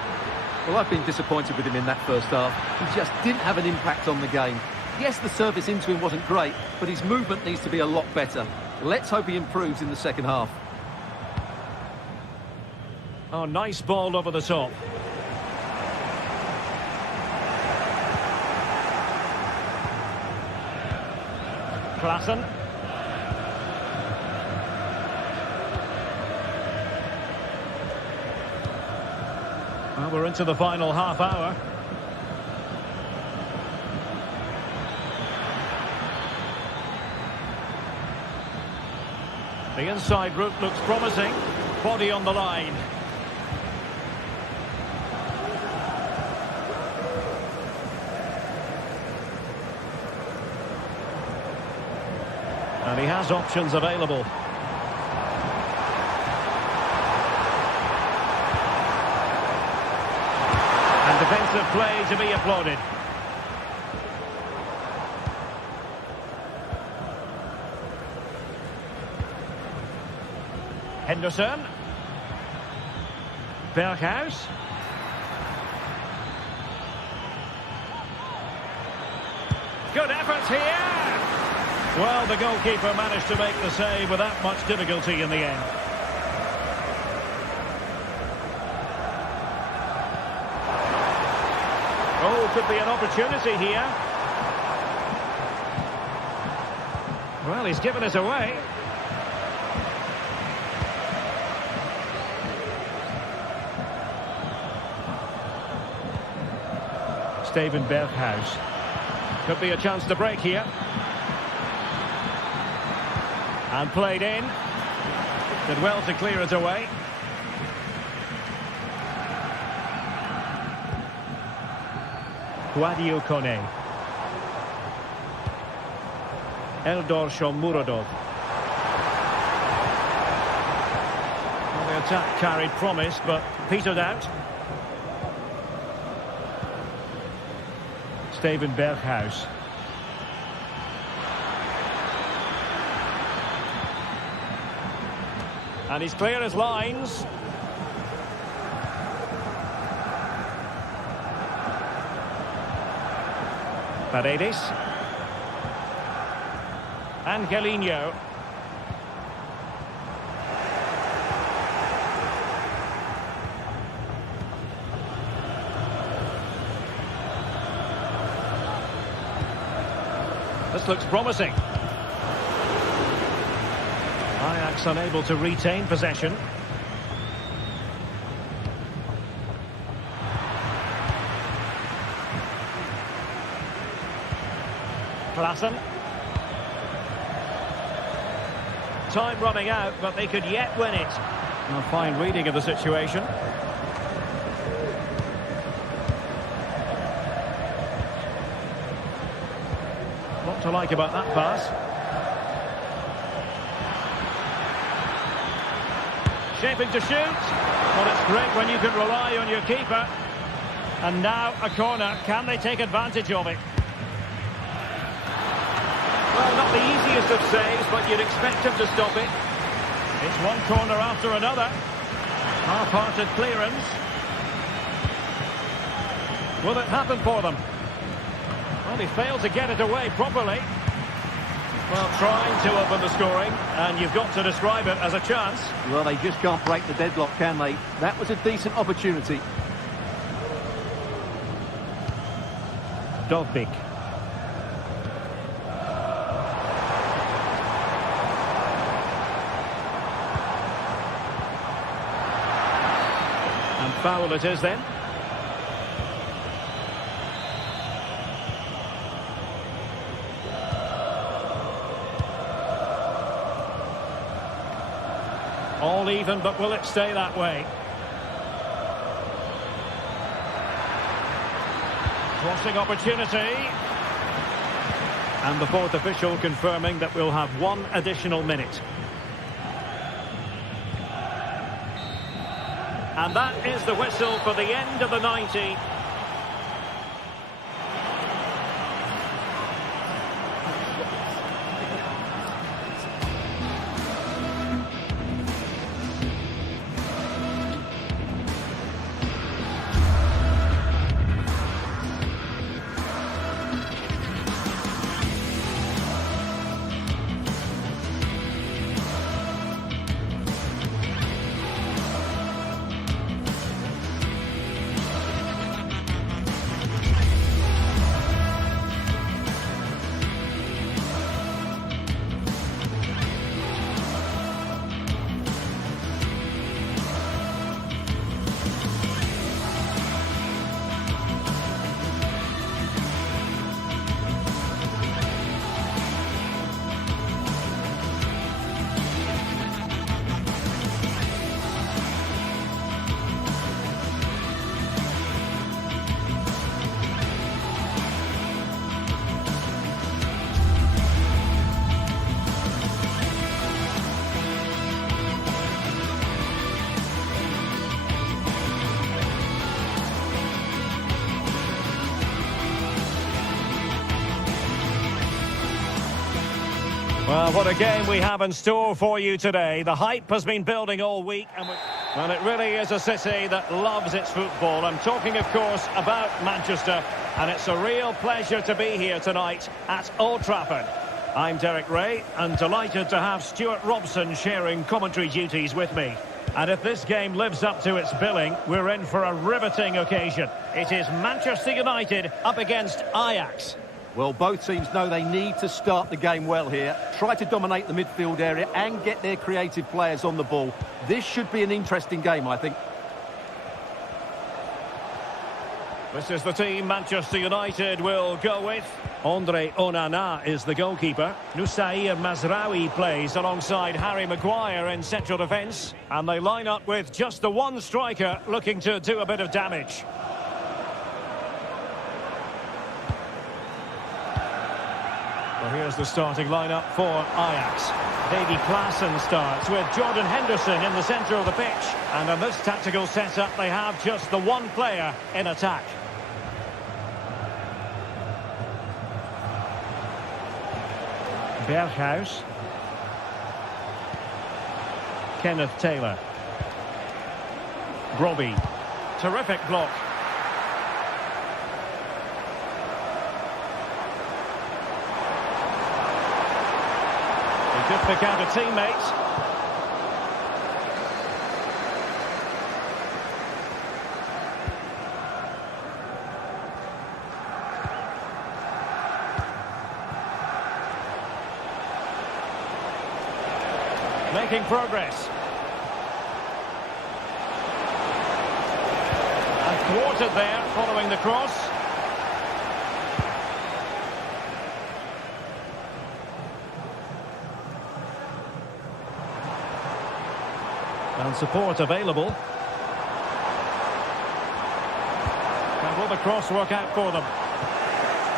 Well, I've been disappointed with him in that first half. He just didn't have an impact on the game. Yes, the service into him wasn't great, but his movement needs to be a lot better. Let's hope he improves in the second half. Oh, nice ball over the top. Klaassen. Well, we're into the final half hour. The inside route looks promising. Body on the line. And he has options available. And defensive play to be applauded. Henderson. Berghuis. Good effort here. Well, the goalkeeper managed to make the save without much difficulty in the end. Oh, could be an opportunity here. Well, he's given it away. Steven Berghuis. Could be a chance to break here. And played in. Did well to clear it away. Guadio Kone. Eldor Shomurodov. Well, the attack carried promise, but petered out. Steven Berghuis. And he's clear as lines. Paredes. Angelino. This looks promising. Ajax unable to retain possession. Klassen. Time running out, but they could yet win it. A fine reading of the situation. What to like about that pass? Shaping to shoot. Well, it's great when you can rely on your keeper. And now a corner. Can they take advantage of it? Well, not the easiest of saves, but you'd expect him to stop it. It's one corner after another. Half-hearted clearance. Will it happen for them? Well, he failed to get it away properly. Well, trying to open the scoring, and you've got to describe it as a chance. Well, they just can't break the deadlock, can they? That was a decent opportunity. Dovbik. And foul it is then. All even, but will it stay that way? Crossing opportunity. And the fourth official confirming that we'll have one additional minute. And that is the whistle for the end of the 90. Well, what a game we have in store for you today. The hype has been building all week. And it really is a city that loves its football. I'm talking, of course, about Manchester. And it's a real pleasure to be here tonight at Old Trafford. I'm Derek Ray, and delighted to have Stuart Robson sharing commentary duties with me. And if this game lives up to its billing, we're in for a riveting occasion. It is Manchester United up against Ajax. Well, both teams know they need to start the game well here. Try to dominate the midfield area and get their creative players on the ball. This should be an interesting game, I think. This is the team Manchester United will go with. Andre Onana is the goalkeeper. Nusair Mazraoui plays alongside Harry Maguire in central defence. And they line up with just the one striker looking to do a bit of damage. Well, here's the starting lineup for Ajax. Davy Klaassen starts with Jordan Henderson in the centre of the pitch. And in this tactical setup, they have just the one player in attack. Berghuis. Kenneth Taylor. Brobbey. Terrific block. He could pick out a teammate. Making progress. And thwarted there following the cross. And support available. And will the cross work out for them?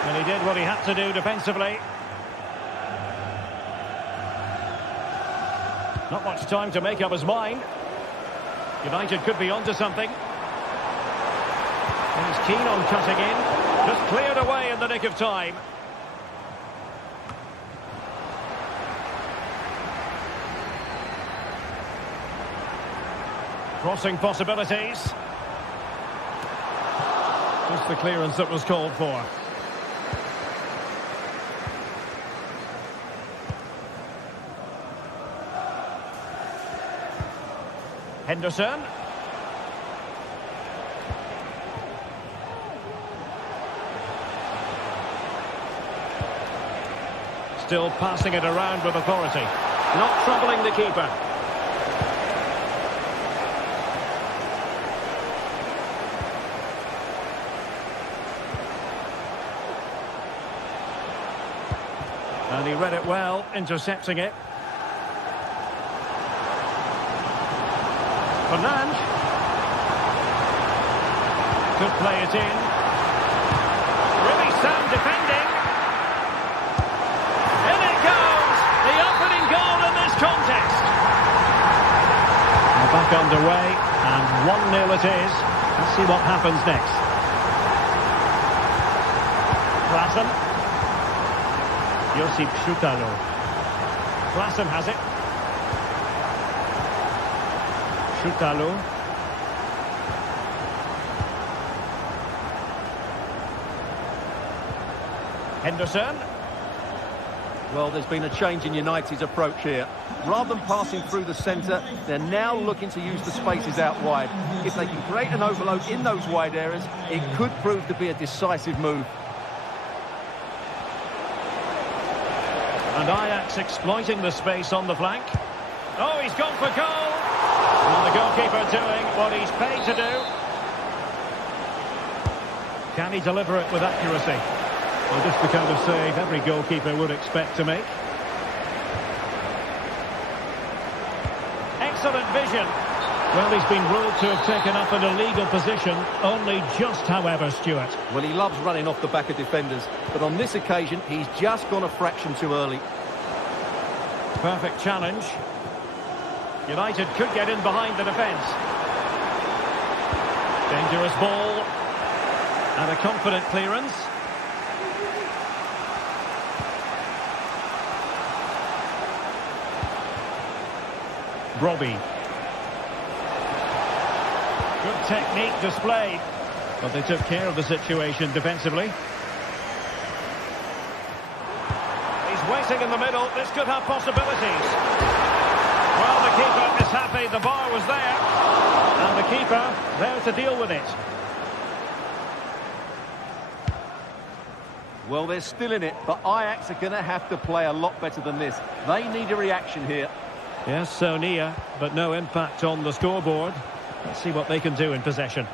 And he did what he had to do defensively. Not much time to make up his mind. United could be onto something. And he's keen on cutting in. Just cleared away in the nick of time. Crossing possibilities. Just the clearance that was called for. Henderson. Still passing it around with authority. Not troubling the keeper. And he read it well, intercepting it. Fernandes. Could play it in. Really sound defending. In it goes! The opening goal in this contest. We're back underway, and 1-0 it is. Let's see what happens next. Klaassen. Josip Schutalo. Klaassen has it. Schutalo. Henderson. Well, there's been a change in United's approach here. Rather than passing through the centre, they're now looking to use the spaces out wide. If they can create an overload in those wide areas, it could prove to be a decisive move. And Ajax exploiting the space on the flank. Oh, he's gone for goal! And the goalkeeper doing what he's paid to do. Can he deliver it with accuracy? Well, just the kind of save every goalkeeper would expect to make. Excellent vision. Well, he's been ruled to have taken up an illegal position, only just, however, Stuart. Well, he loves running off the back of defenders, but on this occasion, he's just gone a fraction too early. Perfect challenge. United could get in behind the defence. Dangerous ball. And a confident clearance. Brobbey. Good technique displayed. But they took care of the situation defensively. He's waiting in the middle. This could have possibilities. Well, the keeper is happy. The bar was there. And the keeper there to deal with it. Well, they're still in it, but Ajax are going to have to play a lot better than this. They need a reaction here. Yes, so near, but no impact on the scoreboard. Let's see what they can do in possession.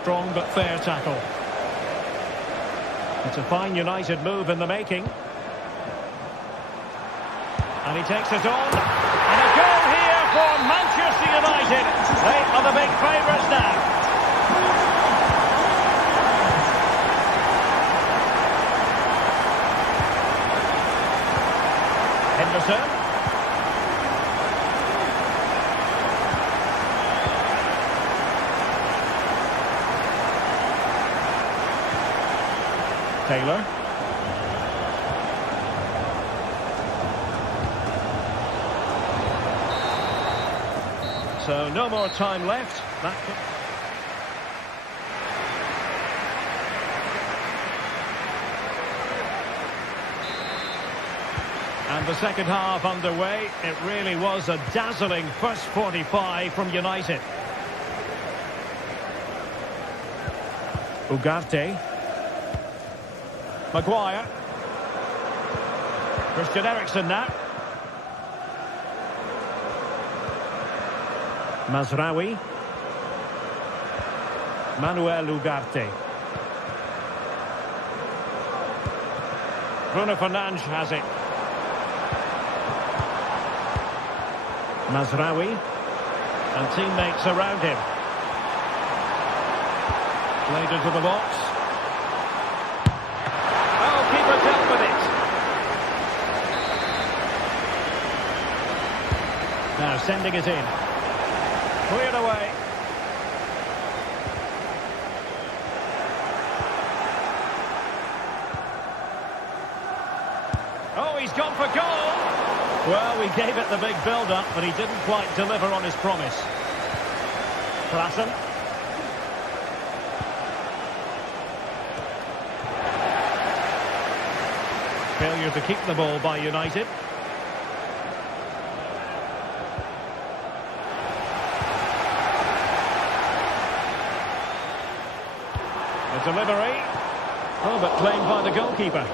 Strong but fair tackle. It's a fine United move in the making. And he takes it on. And a goal here for Manchester United. They are the big favourites now. Henderson. Taylor. So no more time left. And the second half underway. It really was a dazzling first 45 from United. Ugarte. Maguire. Christian Eriksen now. Mazraoui. Manuel Ugarte. Bruno Fernandes has it. Mazraoui. And teammates around him. Played into the box. Oh, keeper dealt with it. Now sending it in. Cleared away. Oh, he's gone for goal. Well, we gave it the big build-up, but he didn't quite deliver on his promise. Klassen. Failure to keep the ball by United. The delivery. Oh, but claimed by the goalkeeper.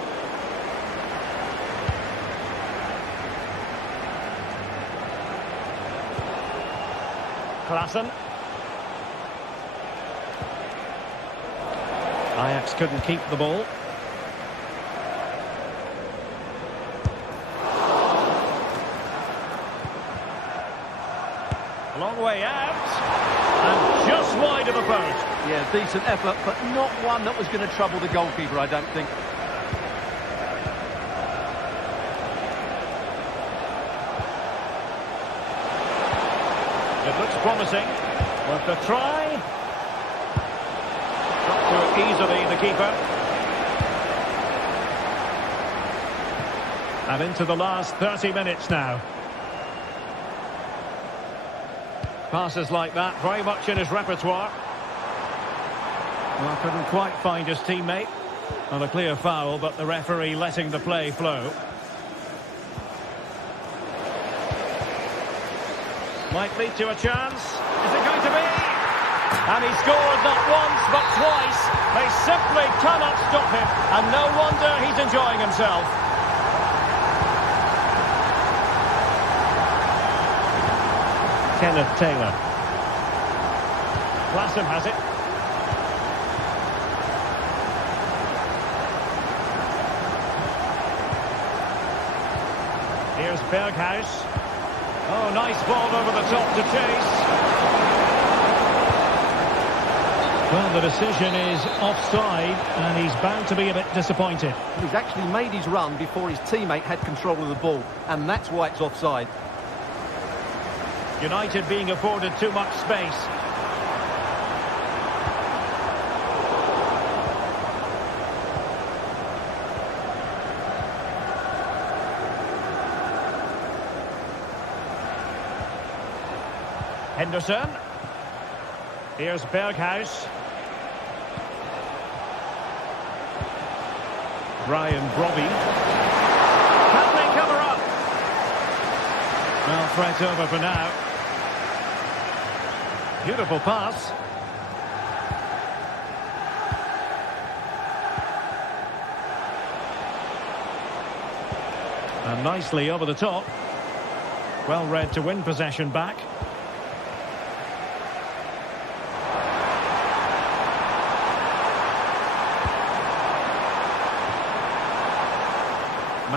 Klassen. Ajax couldn't keep the ball. A long way out. And just wide of the post. Yeah, decent effort, but not one that was going to trouble the goalkeeper, I don't think. It looks promising. Worth the try. Got to it easily, the keeper. And into the last 30 minutes now. Passes like that, very much in his repertoire. Well, couldn't quite find his teammate. On a clear foul, but the referee letting the play flow. Might lead to a chance. Is it going to be? And he scored not once, but twice. They simply cannot stop him. And no wonder he's enjoying himself. Kenneth Taylor. Klassen has it. Here's Berghuis. Oh, nice ball over the top to chase. Well, the decision is offside, and he's bound to be a bit disappointed. He's actually made his run before his teammate had control of the ball, and that's why it's offside. United being afforded too much space. Henderson. Here's Berghuis. Brian Brobby. Can they cover up? Well, threat over for now. Beautiful pass. And nicely over the top. Well read to win possession back.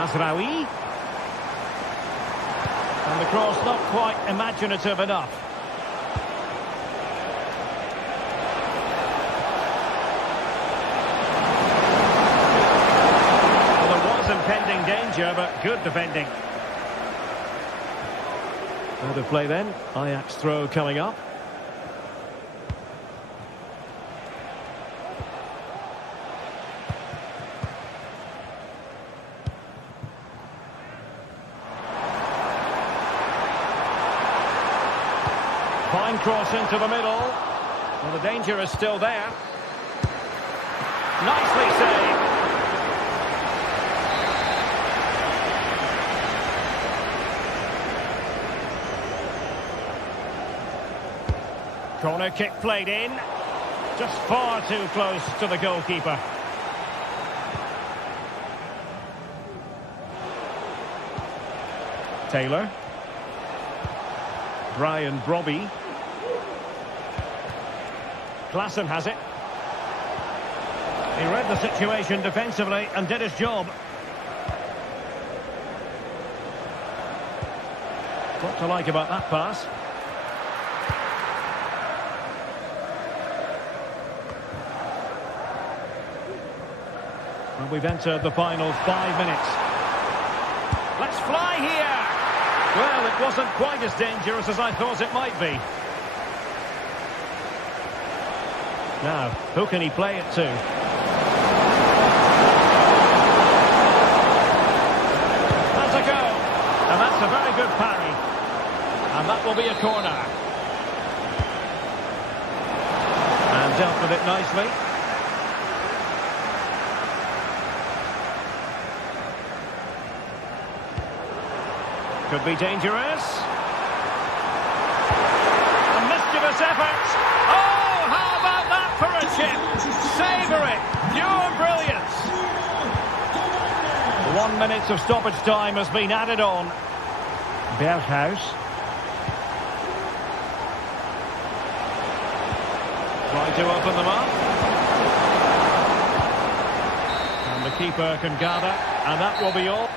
Mazraoui. And the cross not quite imaginative enough. Well, there was impending danger, but good defending. Out of play then. Ajax throw coming up. Fine cross into the middle. Well, the danger is still there. Nicely saved. Corner kick played in. Just far too close to the goalkeeper. Taylor. Brian Brobby. Klaassen has it. He read the situation defensively and did his job. What to like about that pass? Well, we've entered the final 5 minutes. Let's fly here! Well, it wasn't quite as dangerous as I thought it might be. Now, who can he play it to? That's a go. And that's a very good parry. And that will be a corner. And dealt with it nicely. Could be dangerous. A mischievous effort. Oh, how about that for a chip? Savour it. Pure brilliance. 1 minute of stoppage time has been added on. Berghuis. Try to open them up. And the keeper can gather. And that will be all.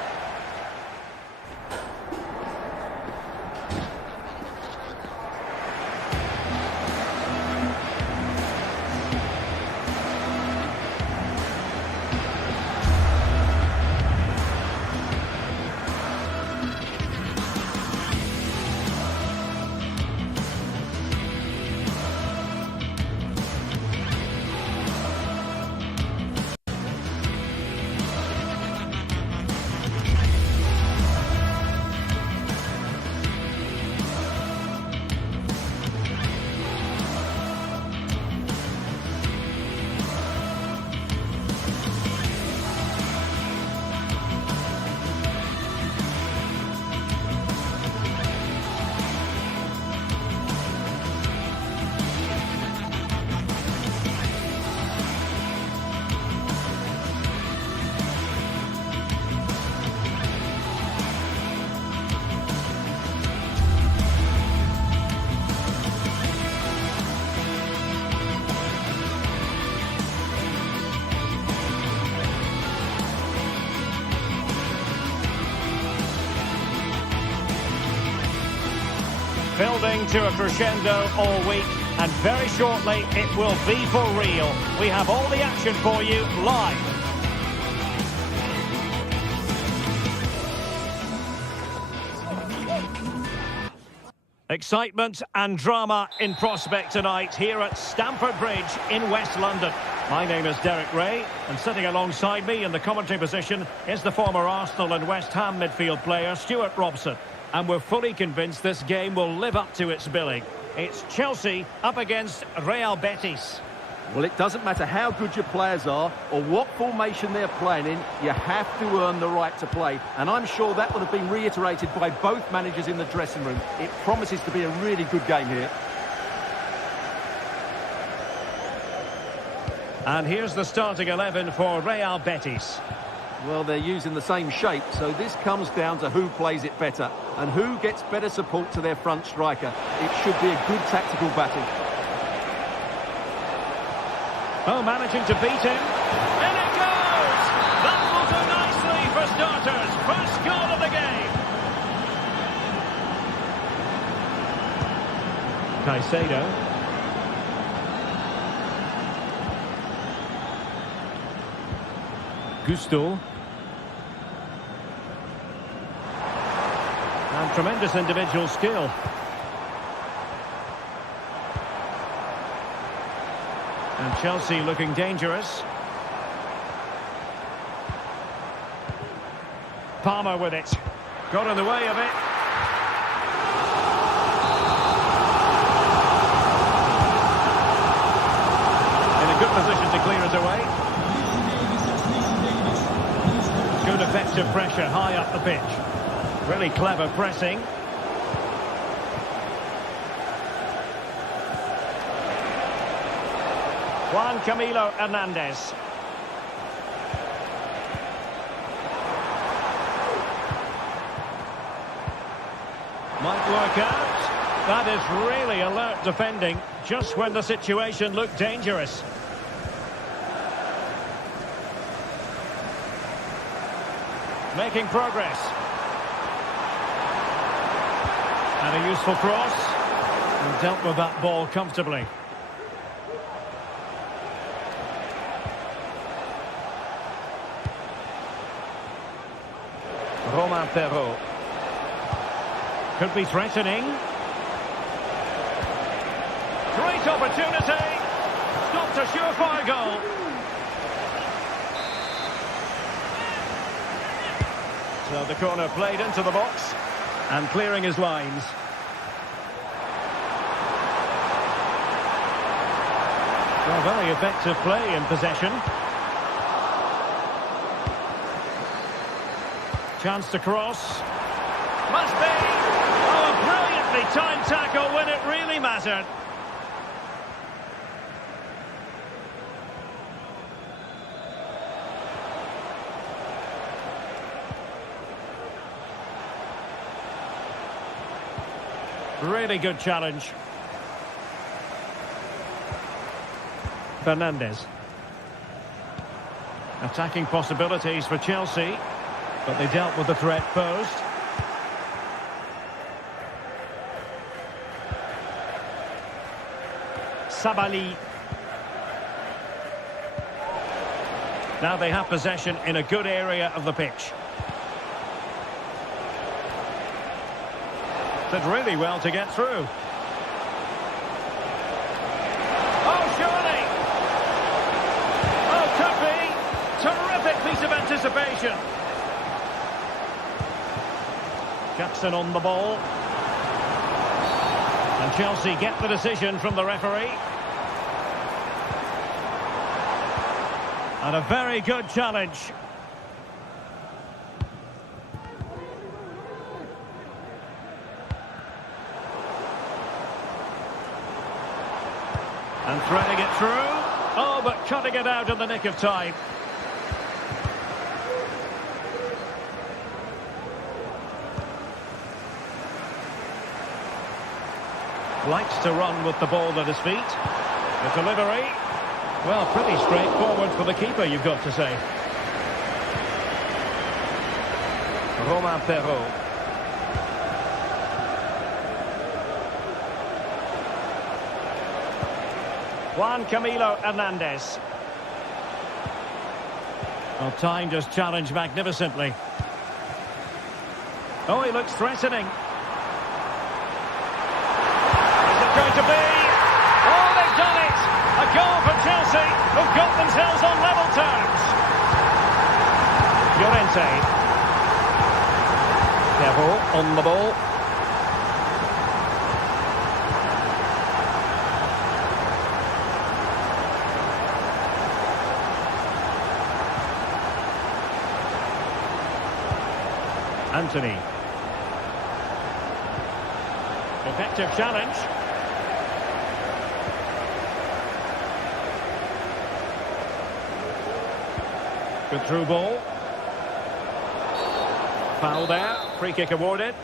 Building to a crescendo all week, and very shortly it will be for real. We have all the action for you live. Excitement and drama in prospect tonight here at Stamford Bridge in West London. My name is Derek Ray, and sitting alongside me in the commentary position is the former Arsenal and West Ham midfield player Stuart Robson. And we're fully convinced this game will live up to its billing. It's Chelsea up against Real Betis. Well, it doesn't matter how good your players are or what formation they're playing in, you have to earn the right to play. And I'm sure that would have been reiterated by both managers in the dressing room. It promises to be a really good game here. And here's the starting 11 for Real Betis. Well, they're using the same shape, so this comes down to who plays it better and who gets better support to their front striker. It should be a good tactical battle. Oh, managing to beat him. In it goes! That will do nicely for daughters. First goal of the game. Caicedo. Gusto. And tremendous individual skill. And Chelsea looking dangerous. Palmer with it. Got in the way of it. In a good position to clear it away. Good effective pressure high up the pitch. Really clever pressing. Juan Camilo Hernandez. Might work out. That is really alert defending, just when the situation looked dangerous. Making progress. And a useful cross. And dealt with that ball comfortably. Romain Perrault. Could be threatening. Great opportunity. Stopped a surefire goal. So the corner played into the box. And clearing his lines. Well, very effective play in possession. Chance to cross. Must be. Oh, a brilliantly timed tackle when it really mattered. Really good challenge. Fernandes. Attacking possibilities for Chelsea, but they dealt with the threat posed. Sabali. Now they have possession in a good area of the pitch. Did really well to get through. Oh, surely! Oh, could be! Terrific piece of anticipation. Jackson on the ball. And Chelsea get the decision from the referee. And a very good challenge. And threading it through. Oh, but cutting it out in the nick of time. Likes to run with the ball at his feet. The delivery. Well, pretty straightforward for the keeper, you've got to say. Romain Perrault. Juan Camilo Hernandez. Well, timed his challenge magnificently. Oh, he looks threatening. Is it going to be? Oh, they've done it! A goal for Chelsea, who've got themselves on level terms. Llorente. Perrault on the ball. Anthony. Effective challenge. Good through ball. Foul there. Free kick awarded.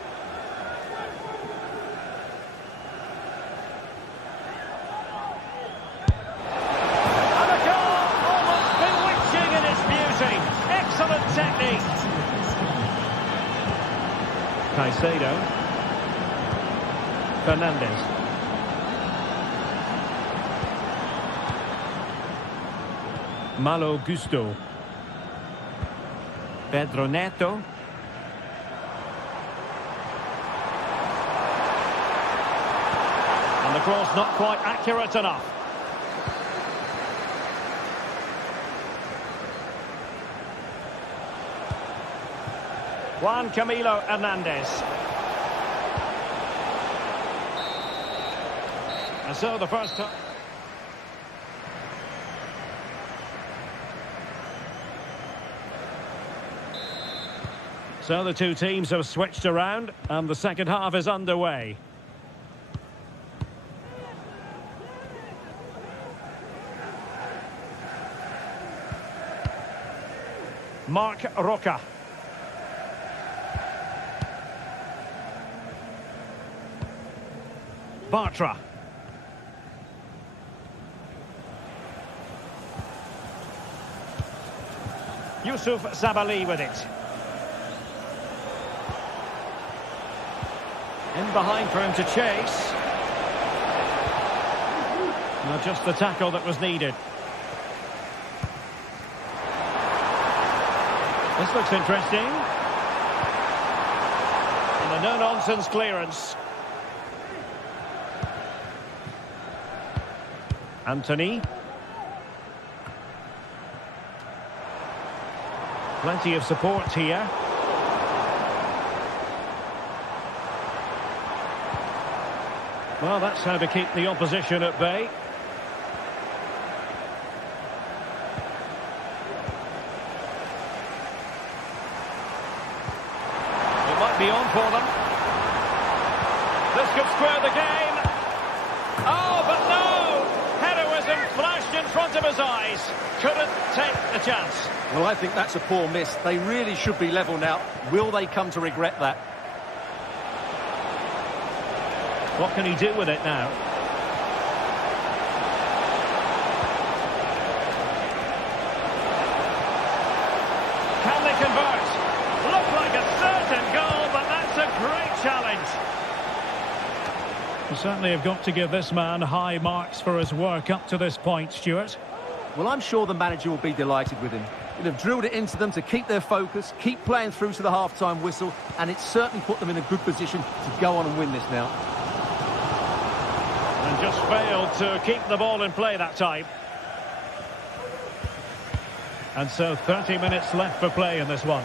And a goal! Almost bewitching in its beauty. Excellent technique. Caicedo. Fernandes. Malo Gusto. Pedro Neto. And the cross not quite accurate enough. Juan Camilo Hernandez. And so the first time. So the two teams have switched around and the second half is underway. Marc Roca. Bartra. Yusuf Sabali with it. In behind for him to chase. Not just the tackle that was needed. This looks interesting. And a no-nonsense clearance. Anthony. Plenty of support here. Well, that's how to keep the opposition at bay. It might be on for them. This could square the game. Oh, but no! Heroism flashed in front of his eyes. Couldn't take the chance. Well, I think that's a poor miss. They really should be level now. Will they come to regret that? What can he do with it now? Can they convert? Looked like a certain goal, but that's a great challenge. You certainly have got to give this man high marks for his work up to this point, Stuart. Well, I'm sure the manager will be delighted with him. He'll have drilled it into them to keep their focus, keep playing through to the half-time whistle, and it's certainly put them in a good position to go on and win this now. And just failed to keep the ball in play that time. And so 30 minutes left for play in this one.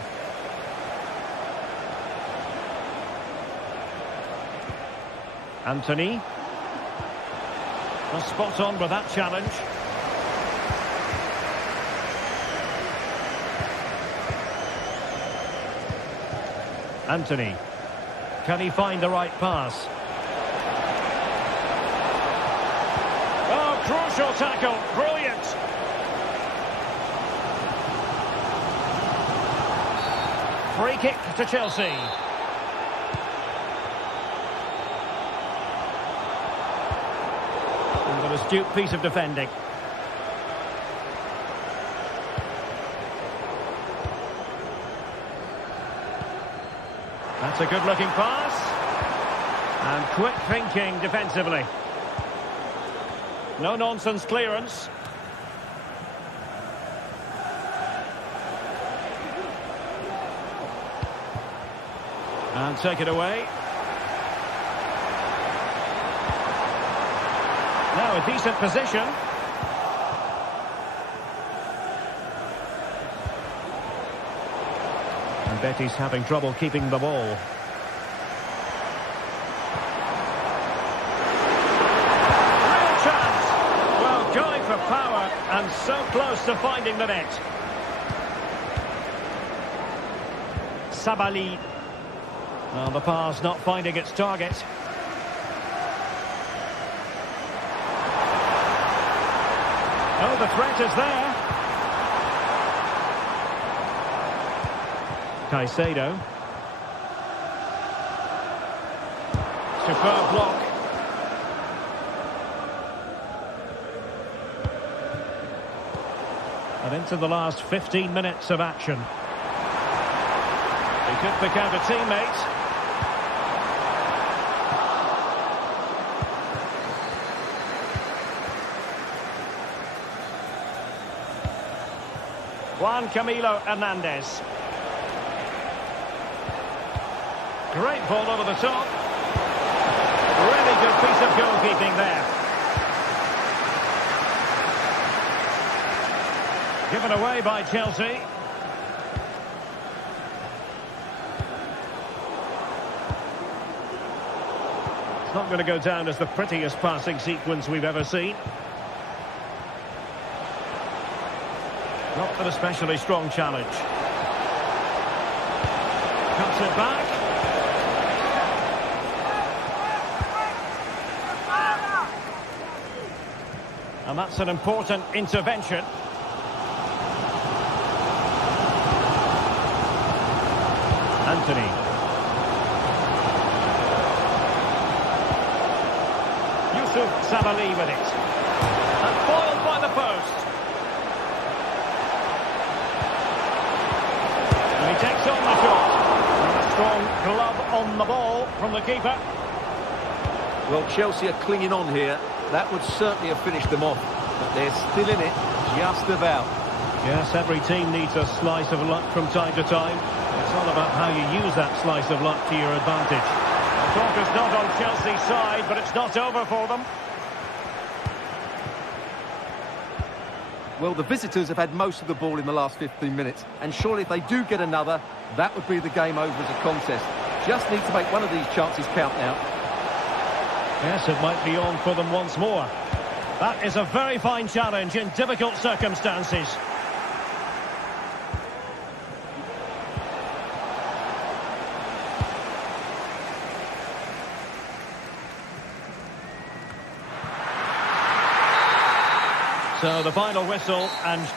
Anthony. Was spot on with that challenge. Anthony. Can he find the right pass? Oh, crucial tackle. Brilliant. Free kick to Chelsea. And an astute piece of defending. That's a good-looking pass. And quick thinking defensively. No-nonsense clearance. And take it away. Now a decent position. And Betty's having trouble keeping the ball. Real chance. Well, going for power and so close to finding the net. Sabali. Well, the pass not finding its target. Oh, the threat is there. Caicedo. Superb block. And into the last 15 minutes of action. He could pick out a teammate. Juan Camilo Hernandez. Great ball over the top. Really good piece of goalkeeping there. Given away by Chelsea. It's not going to go down as the prettiest passing sequence we've ever seen. Not an especially strong challenge. Cuts it back. And that's an important intervention. Anthony. Yusuf Sabali with it. And foiled by the post. And he takes on the shot. And a strong glove on the ball from the keeper. Well, Chelsea are clinging on here. That would certainly have finished them off. But they're still in it, just about. Yes, every team needs a slice of luck from time to time. It's all about how you use that slice of luck to your advantage. The talk is not on Chelsea's side, but it's not over for them. Well, the visitors have had most of the ball in the last 15 minutes. And surely if they do get another, that would be the game over as a contest. Just need to make one of these chances count now. Yes, it might be on for them once more. That is a very fine challenge in difficult circumstances. So the final whistle and...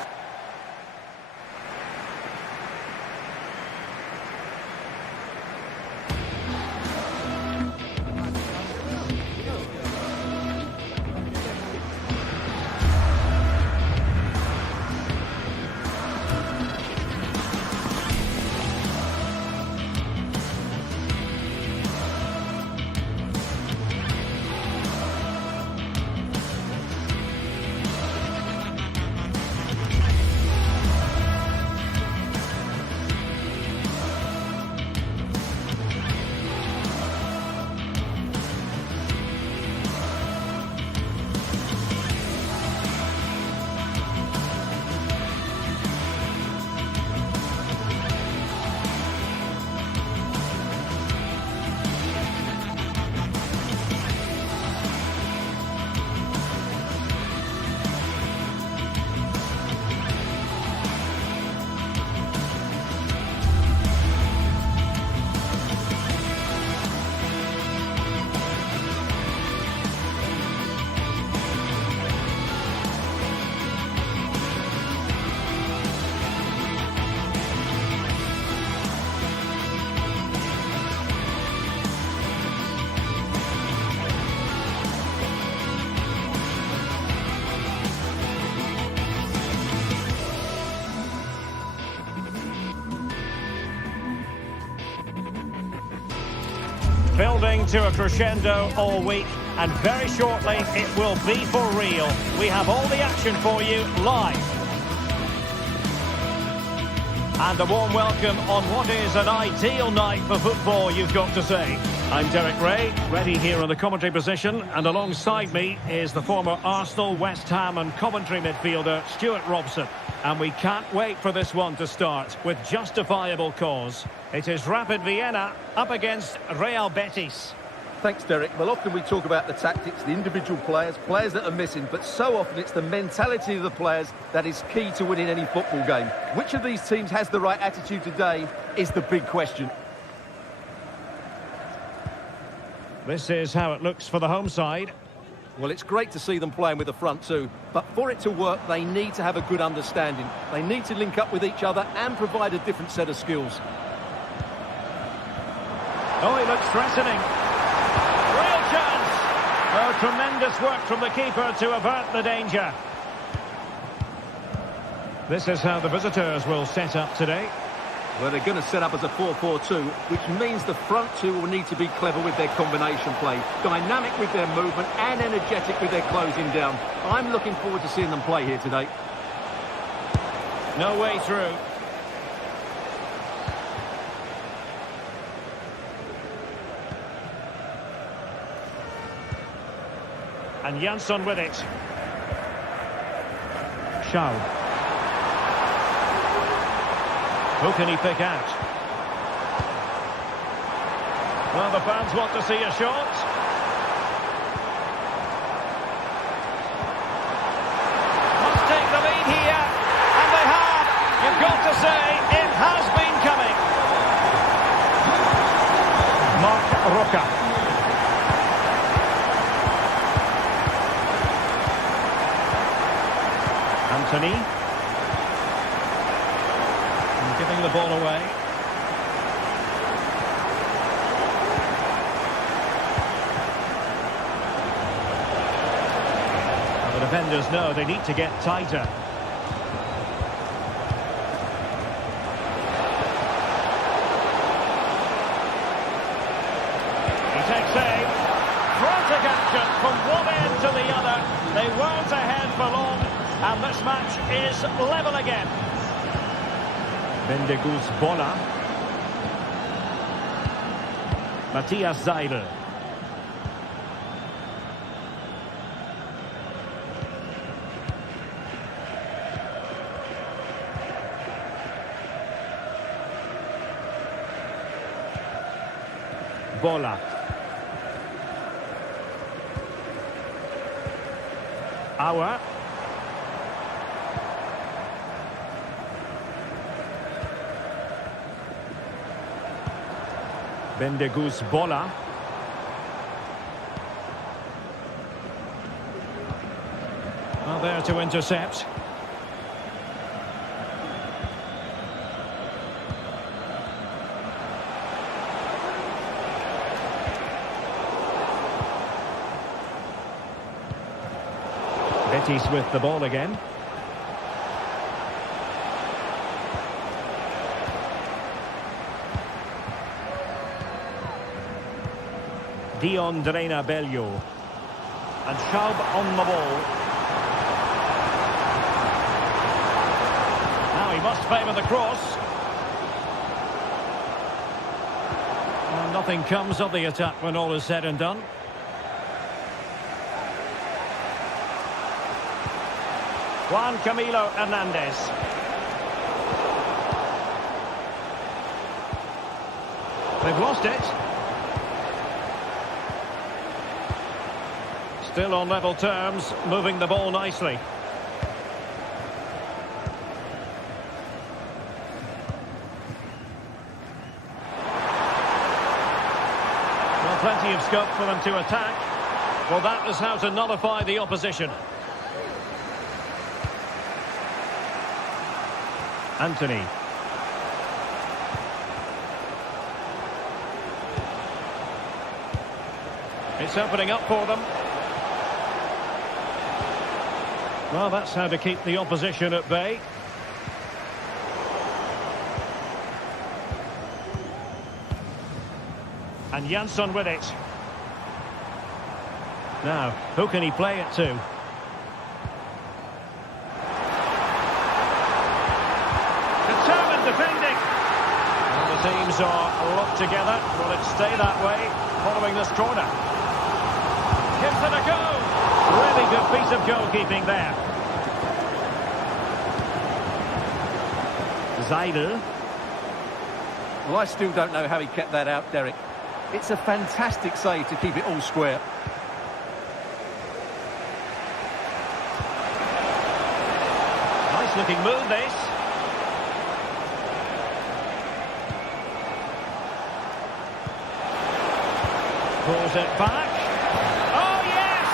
Building to a crescendo all week, and very shortly it will be for real. We have all the action for you live. And a warm welcome on what is an ideal night for football, you've got to say. I'm Derek Ray, ready here in the commentary position, and alongside me is the former Arsenal, West Ham and Coventry midfielder Stuart Robson. And we can't wait for this one to start with justifiable cause. It is Rapid Vienna up against Real Betis. Thanks, Derek. Well, often we talk about the tactics, the individual players that are missing, but so often it's the mentality of the players that is key to winning any football game. Which of these teams has the right attitude today is the big question. This is how it looks for the home side. Well, it's great to see them playing with the front two, but for it to work, they need to have a good understanding. They need to link up with each other and provide a different set of skills. Oh, he looks threatening. Real chance. Oh, tremendous work from the keeper to avert the danger. This is how the visitors will set up today. Well, they're going to set up as a 4-4-2, which means the front two will need to be clever with their combination play, dynamic with their movement and energetic with their closing down. I'm looking forward to seeing them play here today. No way through. And Jansson with it. Shaw. Who can he pick out? Well, the fans want to see a shot. Must take the lead here. And they have. You've got to say, it has been coming. Mark Roca. Anthony. And giving the ball away. The defenders know they need to get tighter. He takes aim. Frantic action from one end to the other. They weren't ahead for long. And this match is level again. Bendegus Bola. Matthias Seidel. Bola. Auer. Bendegus Bola. Well, there to intercept. Betis with the ball again. Dion Drena Bello. And Schaub on the ball. Now he must favour the cross. Well, nothing comes of the attack when all is said and done. Juan Camilo Hernandez. They've lost it. Still on level terms, moving the ball nicely. Well, plenty of scope for them to attack. Well, that is how to nullify the opposition. Anthony. It's opening up for them. Well, that's how to keep the opposition at bay. And Jansson with it. Now, who can he play it to? Determined defending. And the teams are locked together. Will it stay that way following this corner? Gives it a go. Really good piece of goalkeeping there. Seidel. Well, I still don't know how he kept that out, Derek. It's a fantastic save to keep it all square. Nice looking move, this. Pulls it back. Oh, yes!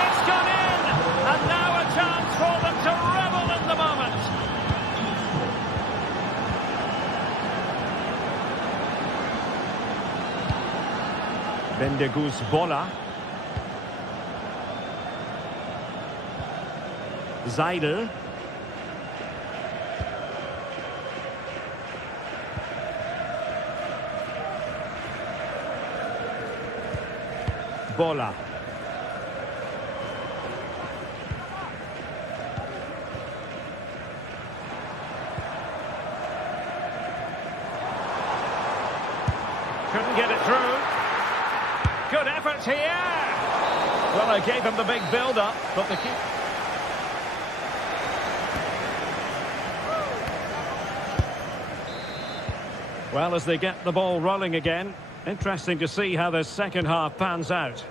It's gone in! And now a chance for them to revel in the moment. Bendegus Bola. Seidel. Bola. Couldn't get it through. Good effort here. Well, I gave him the big build-up, but the keeper... Well, as they get the ball rolling again, interesting to see how the second half pans out.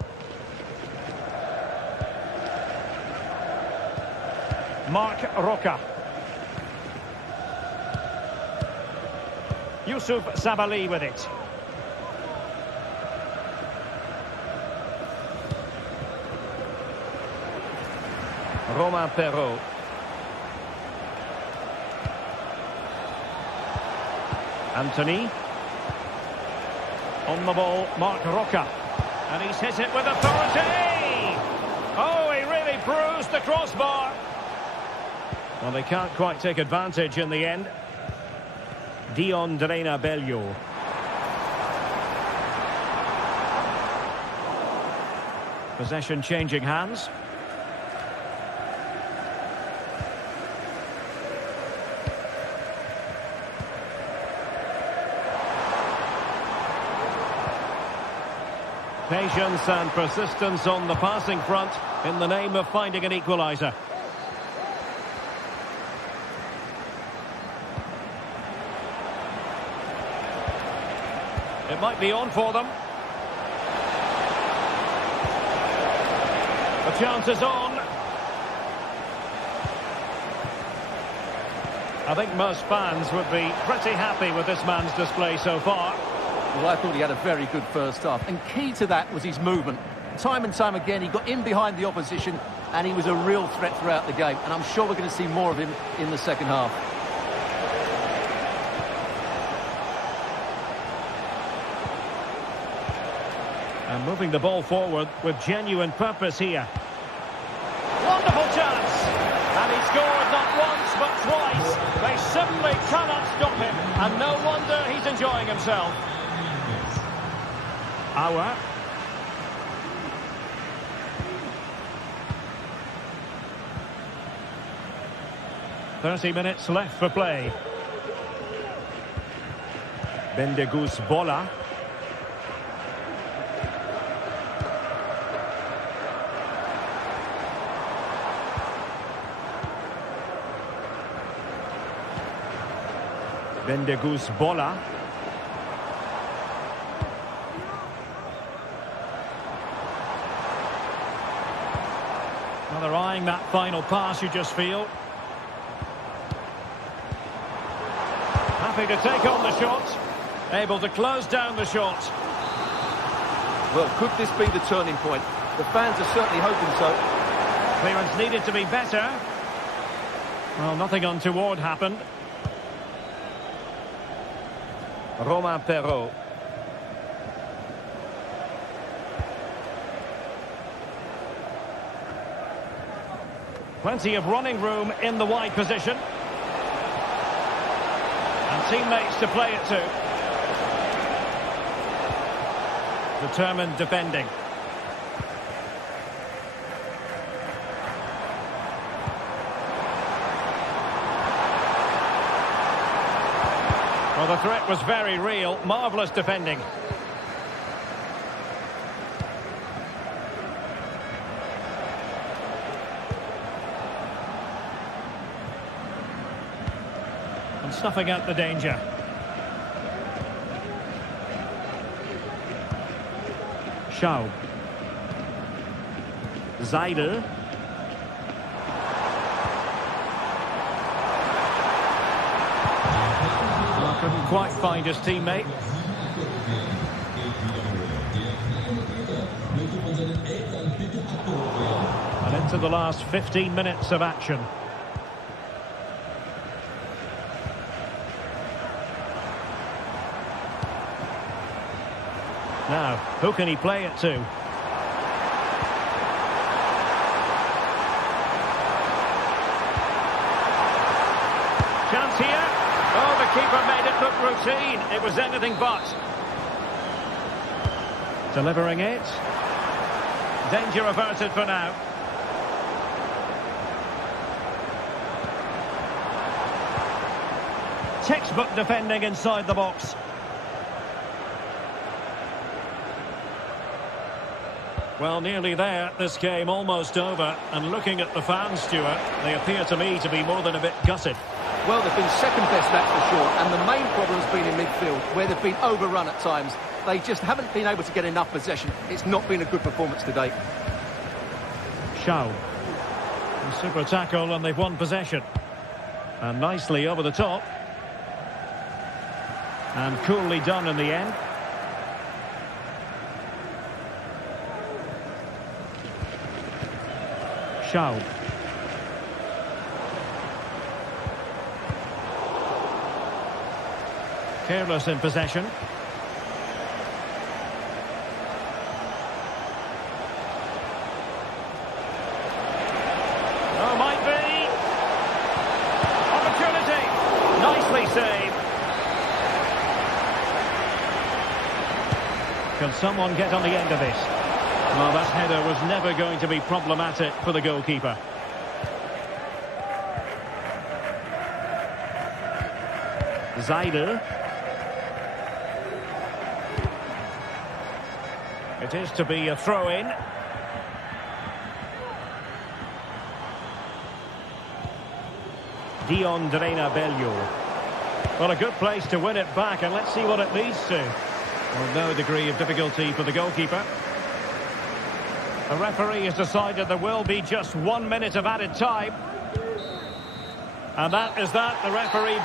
Marc Roca. Youssouf Sabaly with it. Romain Perrault. Anthony. On the ball, Marc Roca. And he's hit it with authority! Oh, he really bruised the crossbar. Well, they can't quite take advantage in the end. Dion Drena Bello. Possession changing hands. Patience and persistence on the passing front in the name of finding an equaliser. It might be on for them. The chance is on. I think most fans would be pretty happy with this man's display so far. Well, I thought he had a very good first half, and key to that was his movement. Time and time again, he got in behind the opposition, and he was a real threat throughout the game. And I'm sure we're going to see more of him in the second half. And moving the ball forward with genuine purpose here. Wonderful chance! And he scored not once, but twice. They simply cannot stop him. And no wonder he's enjoying himself. Aouar. 30 minutes left for play. Bendegus Bola. Bendegus Bola. Well, they're eyeing that final pass, you just feel. Happy to take on the shot. Able to close down the shot. Well, could this be the turning point? The fans are certainly hoping so. Clearance needed to be better. Well, nothing untoward happened. Romain Perrault. Plenty of running room in the wide position. And teammates to play it to. Determined defending. Well, the threat was very real. Marvellous defending. And snuffing out the danger. Schaub. Seidel. Couldn't quite find his teammate. And into the last 15 minutes of action. Now, who can he play it to? Chance here. Oh, the keeper made it look routine. It was anything but. Delivering it. Danger averted for now. Textbook defending inside the box. Well, nearly there. This game almost over. And looking at the fans, Stuart, they appear to me to be more than a bit gutted. Well, they've been second best, that's for sure. And the main problem has been in midfield, where they've been overrun at times. They just haven't been able to get enough possession. It's not been a good performance today. Shaw. A super tackle, and they've won possession. And nicely over the top. And coolly done in the end. Shaw. Careless in possession. Oh, might be. Opportunity. Nicely saved. Can someone get on the end of this? Well, that header was never going to be problematic for the goalkeeper. Zaider. It is to be a throw-in. Dion Drena Bello. Well, a good place to win it back, and let's see what it leads to. Well, no degree of difficulty for the goalkeeper. The referee has decided there will be just 1 minute of added time. And that is that. The referee...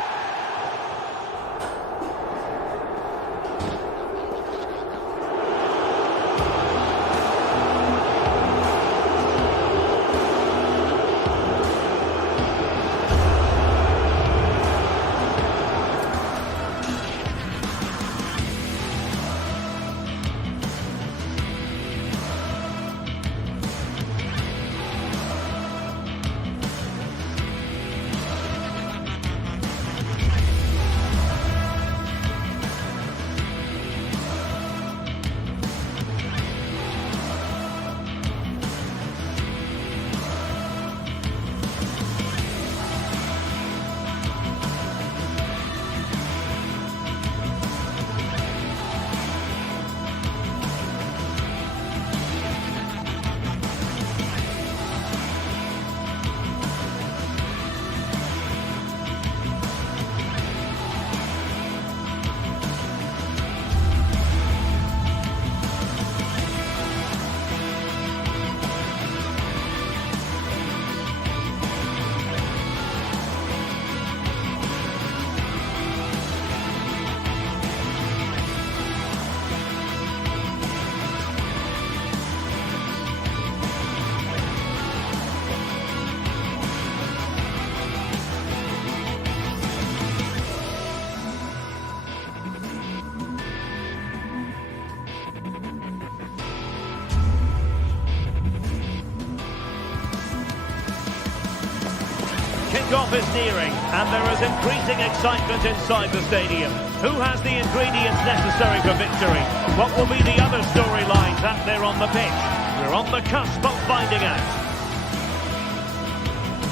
Kickoff is nearing, and there is increasing excitement inside the stadium. Who has the ingredients necessary for victory? What will be the other storylines out there on the pitch? We're on the cusp of finding out.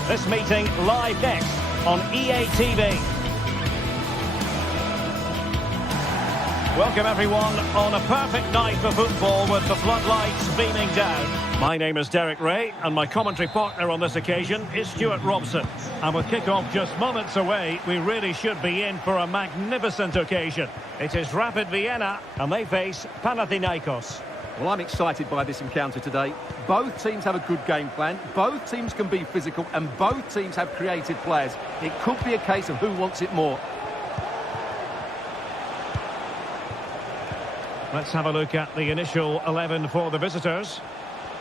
This meeting live next on EA TV. Welcome everyone on a perfect night for football with the floodlights beaming down. My name is Derek Ray, and my commentary partner on this occasion is Stuart Robson. And with kick-off just moments away, we really should be in for a magnificent occasion. It is Rapid Vienna, and they face Panathinaikos. Well, I'm excited by this encounter today. Both teams have a good game plan, both teams can be physical, and both teams have creative players. It could be a case of who wants it more. Let's have a look at the initial 11 for the visitors.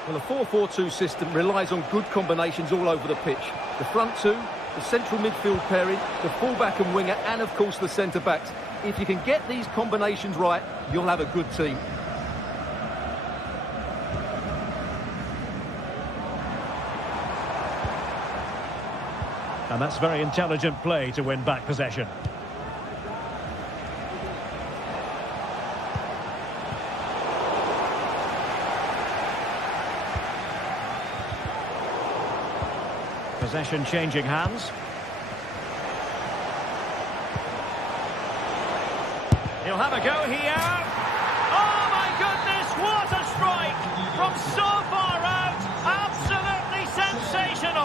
Well, the 4-4-2 system relies on good combinations all over the pitch. The front two, the central midfield pairing, the fullback and winger, and of course the centre-backs. If you can get these combinations right, you'll have a good team. And that's very intelligent play to win back possession. Possession changing hands. He'll have a go here. Oh my goodness, what a strike from so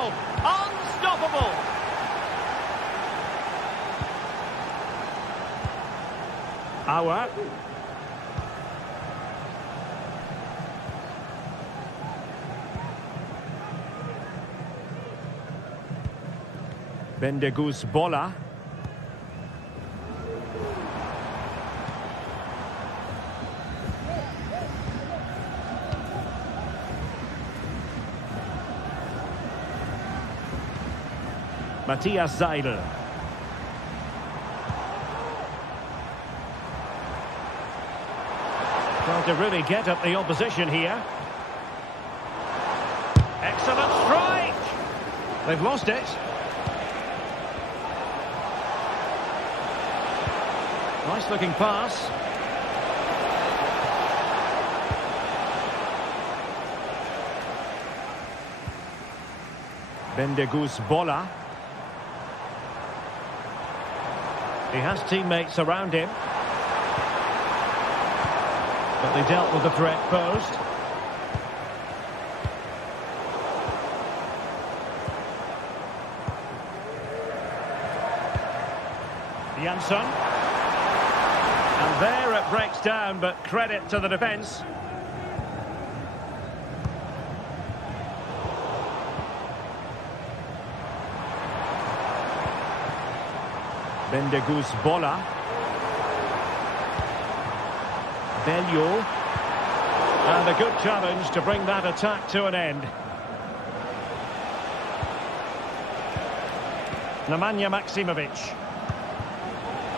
goal. Unstoppable. Aouar. Bendegus Bola. Matthias Seidel. Trying to really get at the opposition here. Excellent strike! They've lost it. Nice looking pass. Bendegus Bola. He has teammates around him. But they dealt with the threat posed. Jansson. And there it breaks down, but credit to the defence. Bendegus Bola. Bellew. And a good challenge to bring that attack to an end. Nemanja Maksimovic.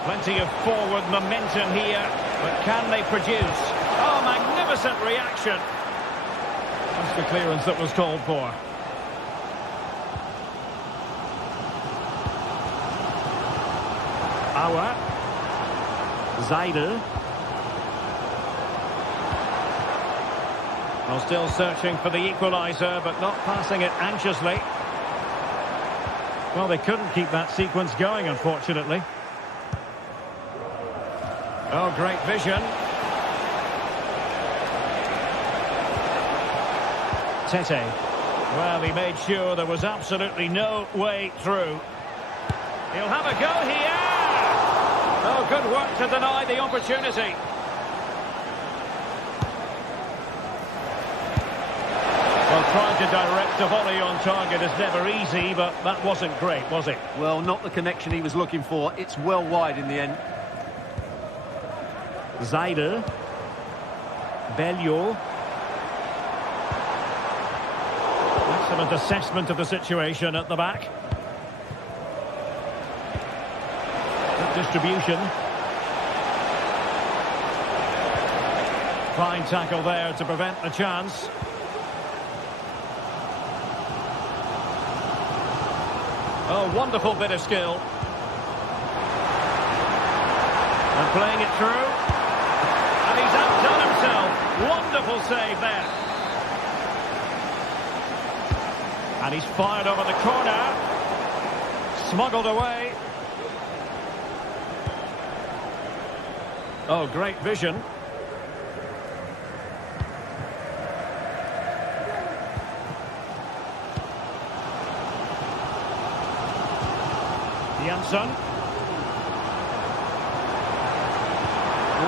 Plenty of forward momentum here, but can they produce? Oh, magnificent reaction. That's the clearance that was called for. Aouar. Seidel. Well, still searching for the equaliser, but not passing it anxiously. Well, they couldn't keep that sequence going, unfortunately. Oh, great vision. Tete. Well, he made sure there was absolutely no way through. He'll have a go here. Oh, good work to deny the opportunity. Well, trying to direct a volley on target is never easy, but that wasn't great, was it? Well, not the connection he was looking for. It's well wide in the end. Seidel. Bellew. Excellent assessment of the situation at the back. Good distribution. Fine tackle there to prevent the chance. Oh, wonderful bit of skill. And playing it through. And he's outdone himself. Wonderful save there. And he's fired over the corner. Smuggled away. Oh, great vision. Jansson.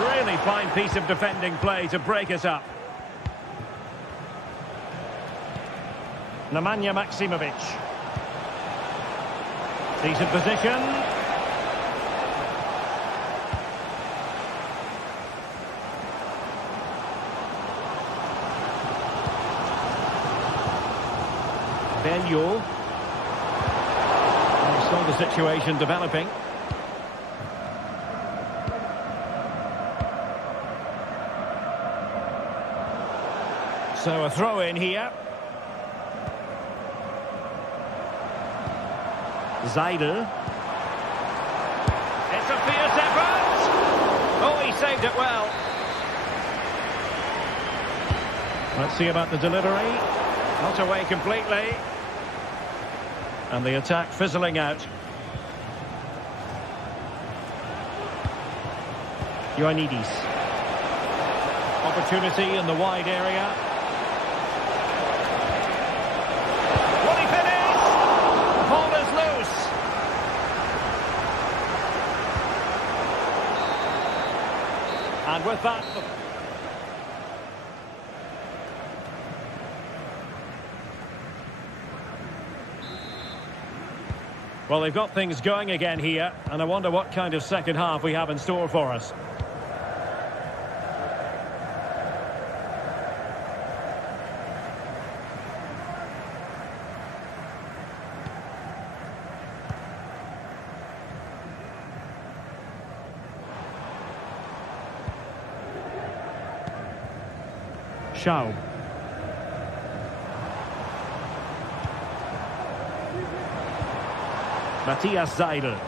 Really fine piece of defending play to break it up. Nemanja Maksimovic. Decent position. Bellew. Saw the situation developing. So a throw in here. Seidel. It's a fierce effort. Oh, he saved it well. Let's see about the delivery. Not away completely. And the attack fizzling out. Ioannidis. Opportunity in the wide area. Will he finish? with that. Well, they've got things going again here, and I wonder what kind of second half we have in store for us. Schaub. Matthias Seidel.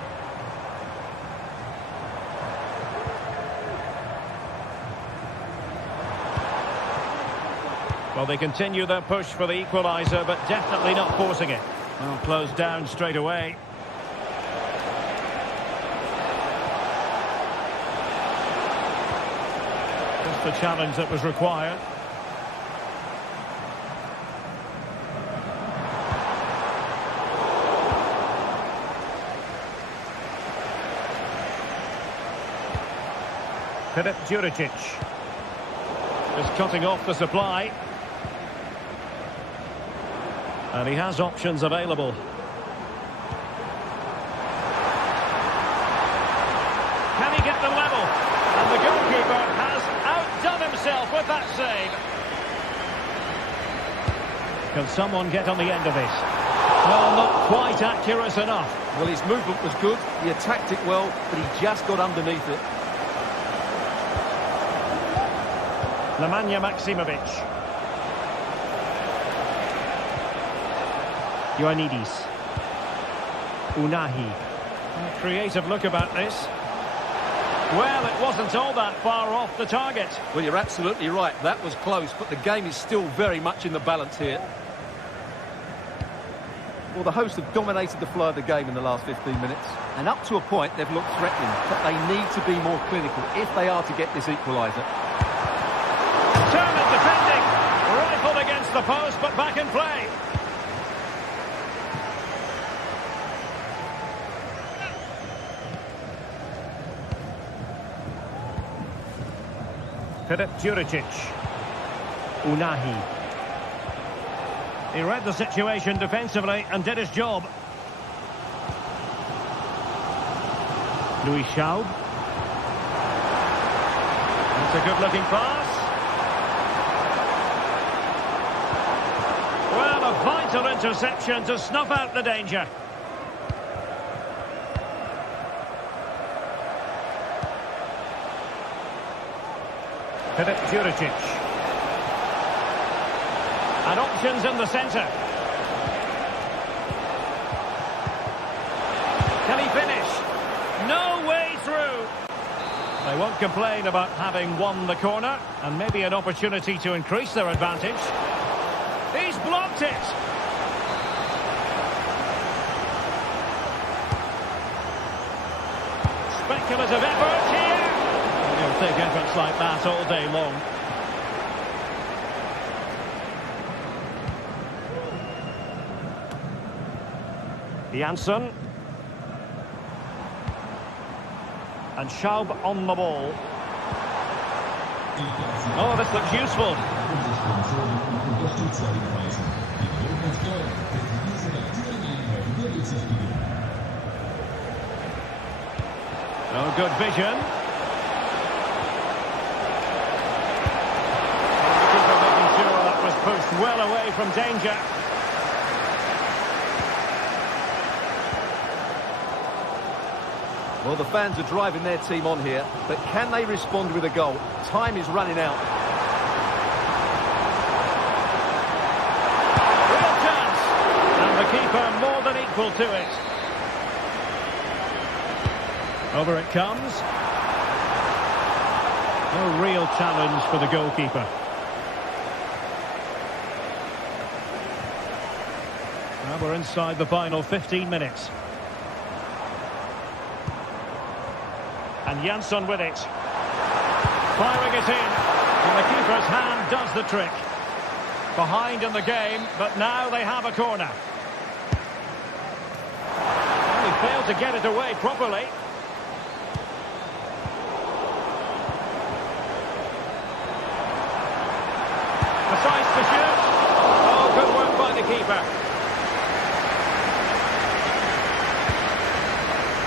Well, they continue their push for the equaliser, but definitely not forcing it. Well, closed down straight away. Just the challenge that was required. Filip Juricic is cutting off the supply. And he has options available. Can he get the level? And the goalkeeper has outdone himself with that save. Can someone get on the end of this? Well, not quite accurate enough. Well, his movement was good. He attacked it well, but he just got underneath it. Nemanja Maksimovic. Ioannidis. Unahi. A creative look about this. Well, it wasn't all that far off the target. Well, you're absolutely right. That was close, but the game is still very much in the balance here. Well, the hosts have dominated the flow of the game in the last 15 minutes. And up to a point, they've looked threatening. But they need to be more clinical if they are to get this equaliser. Turner defending. Rifled against the post, but back in play. Filip Juricic. Unahi. He read the situation defensively and did his job. Louis Schaub. That's a good-looking pass. Well, a vital interception to snuff out the danger. Filip Juricic. And options in the centre. Can he finish? No way through. They won't complain about having won the corner, and maybe an opportunity to increase their advantage. He's blocked it. Speculative effort here. You'll take efforts like that all day long. Janssen. And Schaub on the ball. Oh, this looks useful. Oh, good vision. Making sure that was pushed well away from danger. Well, the fans are driving their team on here, but can they respond with a goal? Time is running out. Real chance! And the keeper more than equal to it. Over it comes. No real challenge for the goalkeeper. Now we're inside the final 15 minutes. And Janssen with it. Firing it in. And the keeper's hand does the trick. Behind in the game, but now they have a corner. And he failed to get it away properly. goalkeeper.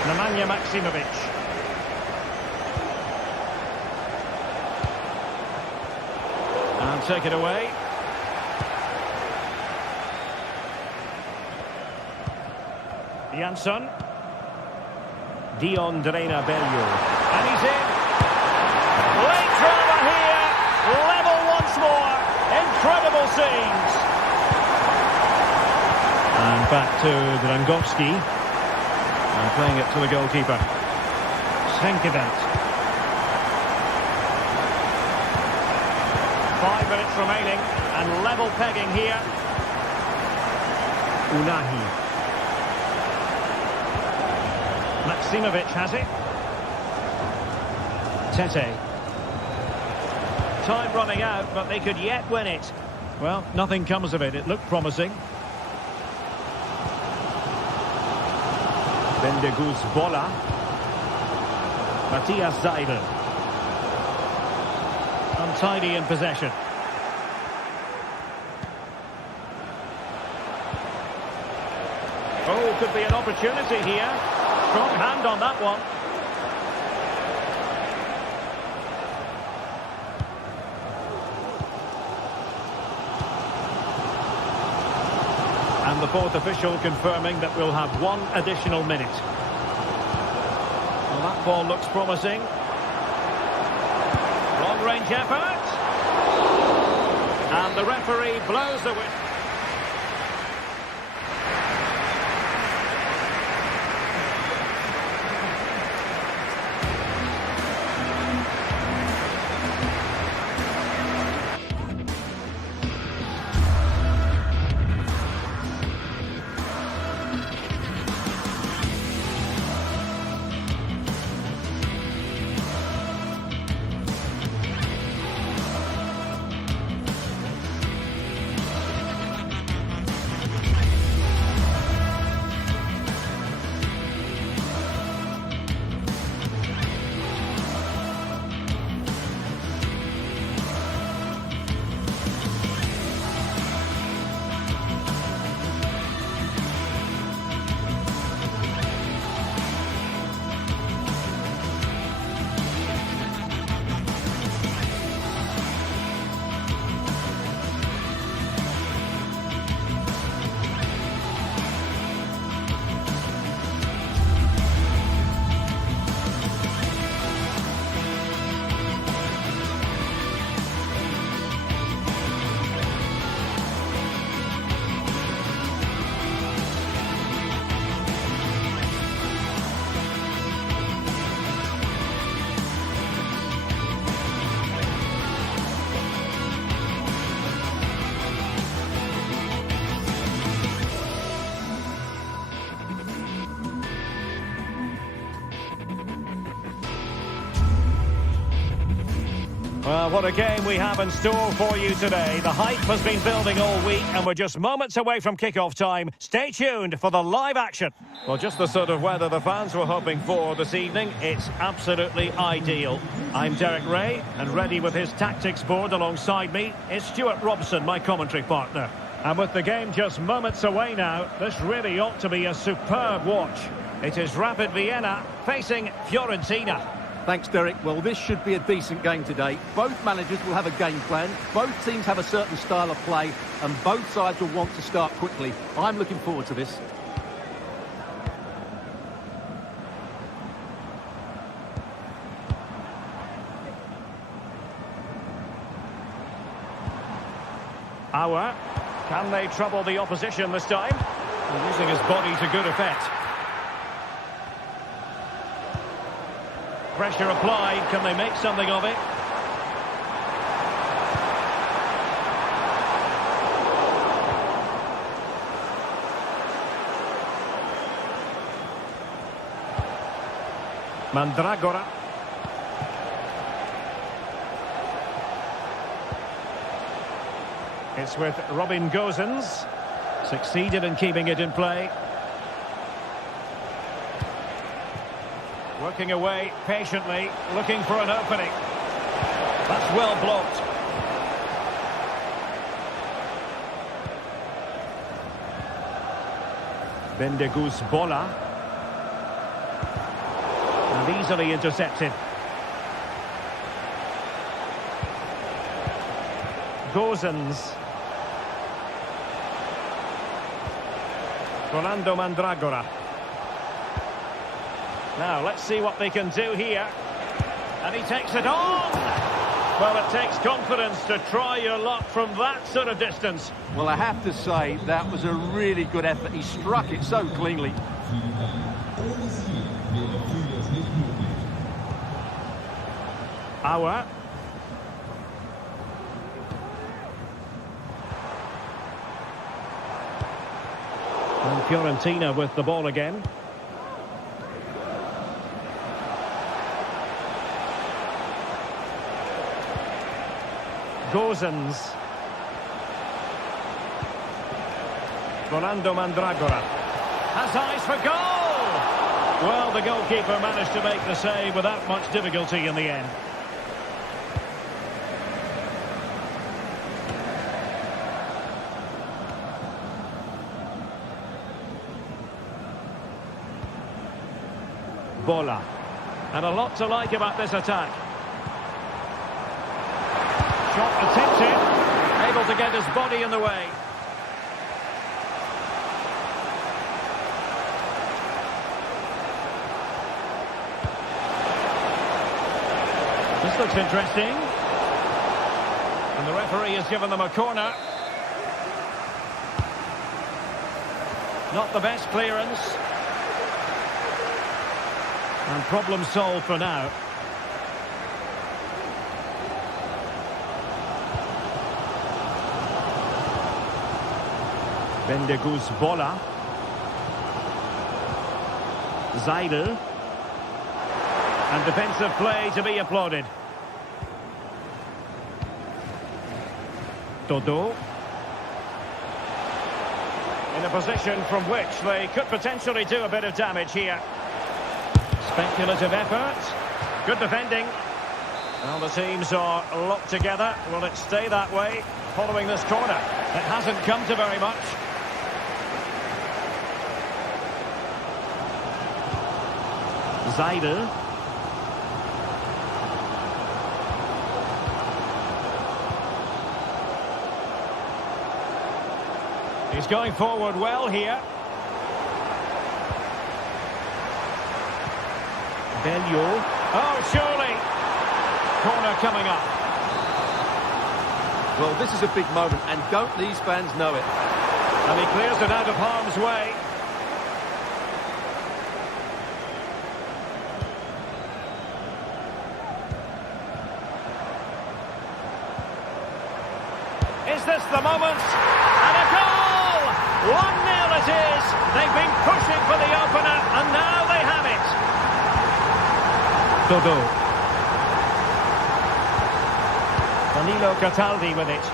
Nemanja Maksimovic. And take it away. Jansson. Dion Drena Bello. And he's in. Late drama here. Level once more. Incredible scenes. And back to Drangowski. And playing it to the goalkeeper. Schenkeveld. 5 minutes remaining. And level pegging here. Unahi. Maksimovic has it. Tete. Time running out, but they could yet win it. Well, nothing comes of it. It looked promising. Bendeguz Bola. Matthias Seidel. Untidy in possession. Oh, could be an opportunity here. Strong hand on that one. And the fourth official confirming that we'll have 1 additional minute. Well, that ball looks promising. Long-range effort. And the referee blows the whistle. Well, what a game we have in store for you today. The hype has been building all week and we're just moments away from kick-off time. Stay tuned for the live action. Well, just the sort of weather the fans were hoping for this evening. It's absolutely ideal. I'm Derek Ray, and ready with his tactics board alongside me is Stuart Robson, my commentary partner. And with the game just moments away now, this really ought to be a superb watch. It is Rapid Vienna facing Fiorentina. Thanks, Derek. Well, this should be a decent game today. Both managers will have a game plan. Both teams have a certain style of play, and both sides will want to start quickly. I'm looking forward to this. Auer. Can they trouble the opposition this time? Using his body to good effect. Pressure applied. Can they make something of it? Mandragora. It's with Robin Gosens. Succeeded in keeping it in play. Working away patiently, looking for an opening. That's well blocked. Bendegus Bola. And easily intercepted. Gozens. Rolando Mandragora. Now, let's see what they can do here. And he takes it on! Well, it takes confidence to try your luck from that sort of distance. Well, I have to say, that was a really good effort. He struck it so cleanly. Auer. And Fiorentina with the ball again. Gozens. Rolando Mandragora. Has eyes for goal! Well, the goalkeeper managed to make the save without much difficulty in the end. Bola. And a lot to like about this attack. Shot attempted. Able to get his body in the way. This looks interesting. And the referee has given them a corner. Not the best clearance. And problem solved for now. Bendegus Bola. Zaidel. And defensive play to be applauded. Dodo. In a position from which they could potentially do a bit of damage here. Speculative effort. Good defending. Well, the teams are locked together. Will it stay that way following this corner? It hasn't come to very much. Zaidel. He's going forward well here. Bellew. Oh, surely. Corner coming up. Well, this is a big moment, and don't these fans know it? And he clears it out of harm's way. Is this the moment? And a goal! 1-0 it is. They've been pushing for the opener, and now they have it. Dodo. Danilo Cataldi with it.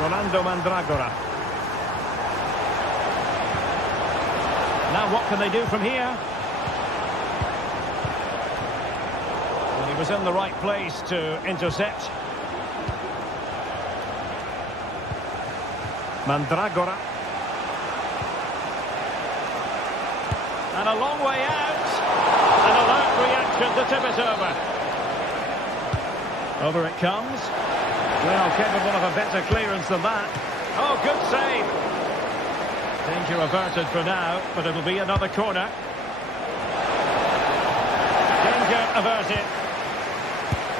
Rolando Mandragora. Now what can they do from here? Well, he was in the right place to intercept. Mandragora. And a long way out. An alert reaction to tip it over. Over it comes. Well, capable of a better clearance than that. Oh, good save. Danger averted for now, but it'll be another corner. Danger averted.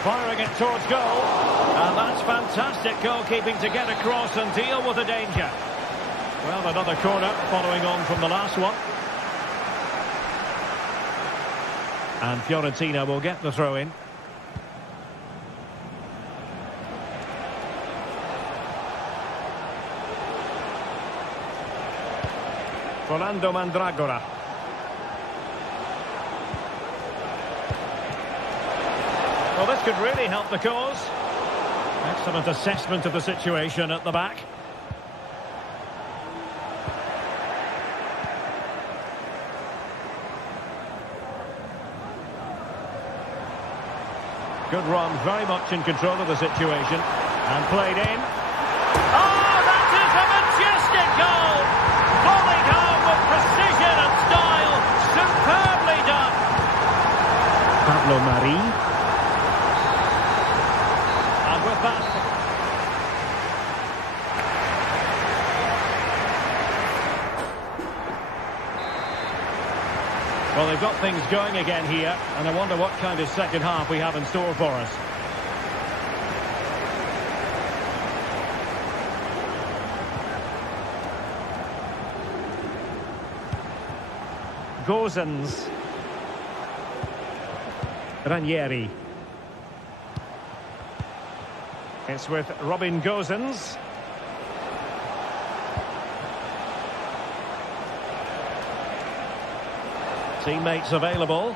Firing it towards goal. And that's fantastic goalkeeping to get across and deal with the danger. Well, another corner following on from the last one. And Fiorentina will get the throw-in. Rolando Mandragora. Well, this could really help the cause. Excellent assessment of the situation at the back. Good run, very much in control of the situation. And played in. Oh, that is a majestic goal! Well, they've got things going again here, and I wonder what kind of second half we have in store for us. Gozens. Ranieri. It's with Robin Gozens. Teammates available.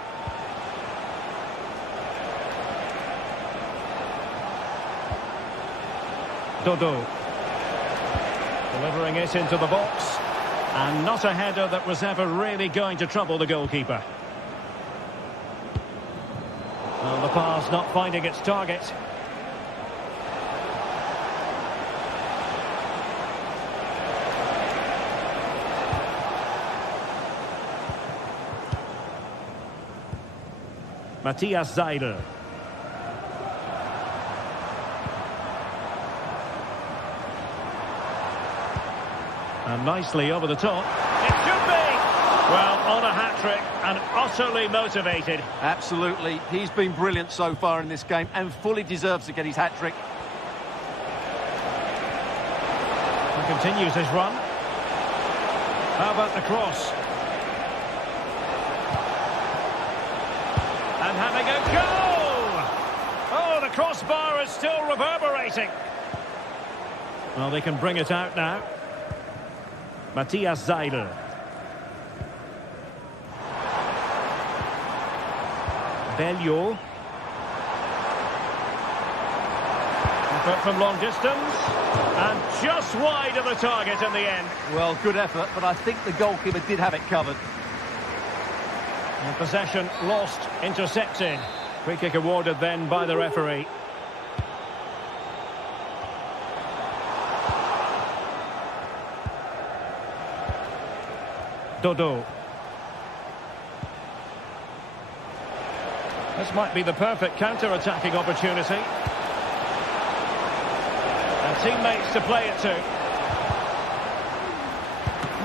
Dodo. Delivering it into the box. And not a header that was ever really going to trouble the goalkeeper. Well, the pass not finding its target. Matthias Seidel. And nicely over the top. It should be! Well, on a hat-trick and utterly motivated. Absolutely. He's been brilliant so far in this game and fully deserves to get his hat-trick. He continues his run. How about the cross? And having a goal! Oh, the crossbar is still reverberating. Well, they can bring it out now. Matthias Seidel. Bellio. Effort from long distance. And just wide of the target in the end. Well, good effort, but I think the goalkeeper did have it covered. And possession lost, intercepted. Free kick awarded then by the referee. Dodo. This might be the perfect counter-attacking opportunity. And teammates to play it to.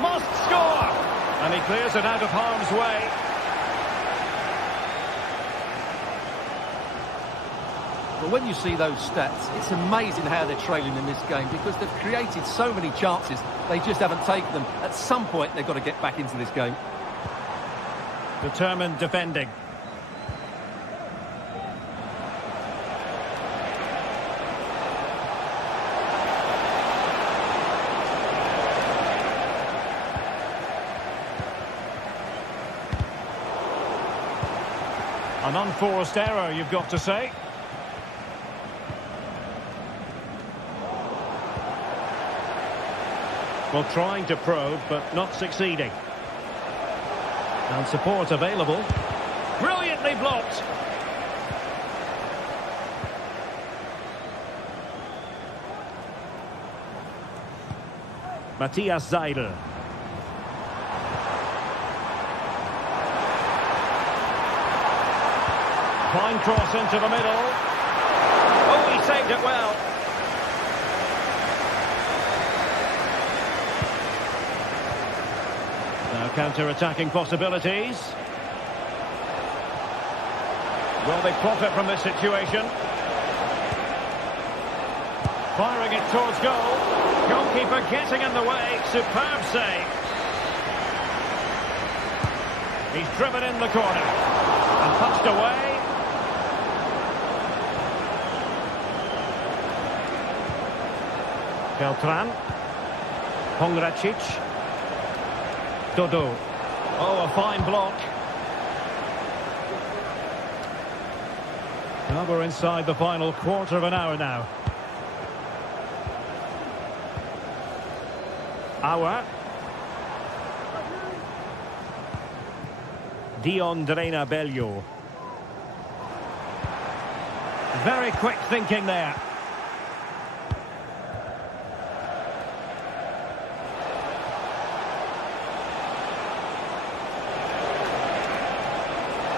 Must score! And he clears it out of harm's way. But when you see those stats, it's amazing how they're trailing in this game because they've created so many chances, they just haven't taken them. At some point, they've got to get back into this game. Determined defending. An unforced error, you've got to say. Well, trying to probe, but not succeeding. And support available. Brilliantly blocked. Matthias Seidel. Fine cross into the middle. Oh, he saved it well. Now counter-attacking possibilities. Will they profit from this situation? Firing it towards goal. Goalkeeper getting in the way. Superb save. He's driven in the corner. And punched away. Beltran. Pongracic. Dodo. Oh, a fine block. Well, we're inside the final quarter of an hour now. Hour. Dion Drena Bellio. Very quick thinking there.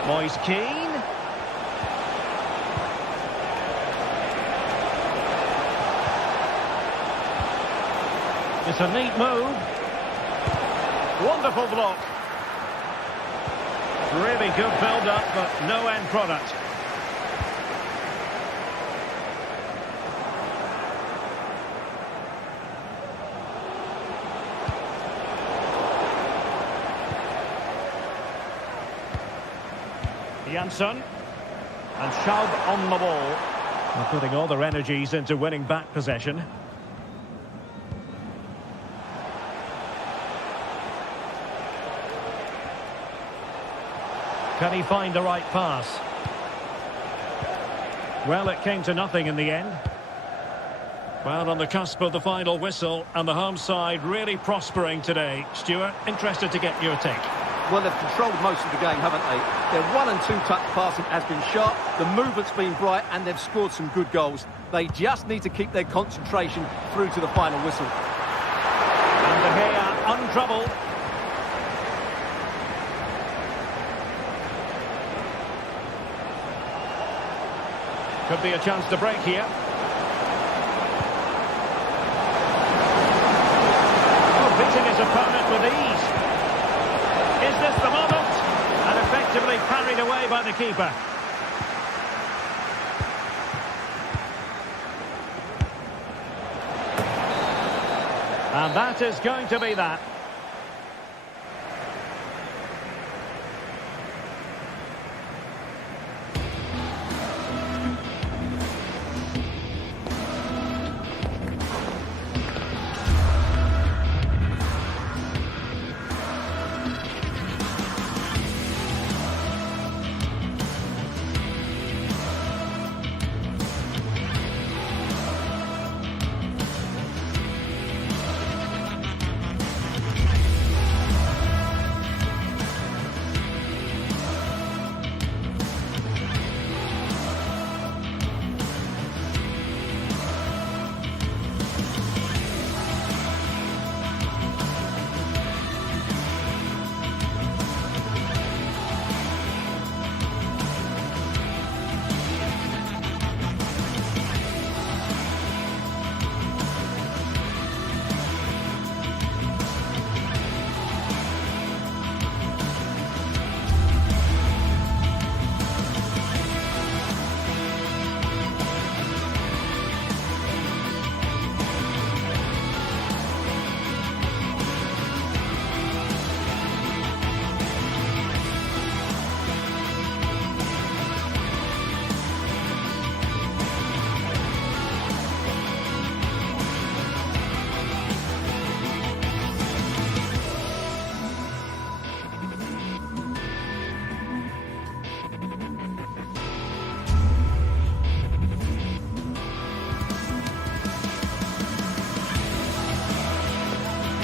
Moise Keane. It's a neat move. Wonderful block. Really good build-up, but no end product. Jansson. And Schaub on the ball. They're putting all their energies into winning back possession. Can he find the right pass? Well, it came to nothing in the end. Well, on the cusp of the final whistle, and the home side really prospering today. Stuart, interested to get your take. Well, they've controlled most of the game, haven't they? Their 1- and 2-touch passing has been sharp, the movement's been bright, and they've scored some good goals. They just need to keep their concentration through to the final whistle. And De Gea untroubled. Could be a chance to break here. Oh, beating his opponent with ease. Is this the moment? And effectively parried away by the keeper. And that is going to be that.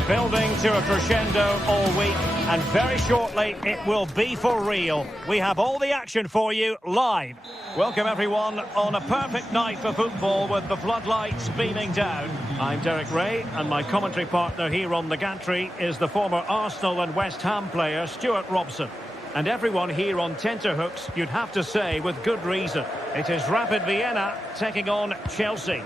Building to a crescendo all week, and very shortly it will be for real. We have all the action for you live. Welcome everyone on a perfect night for football with the floodlights beaming down. I'm Derek Ray, and my commentary partner here on the gantry is the former Arsenal and West Ham player Stuart Robson. And everyone here on tenterhooks, you'd have to say with good reason. It is Rapid Vienna taking on Chelsea.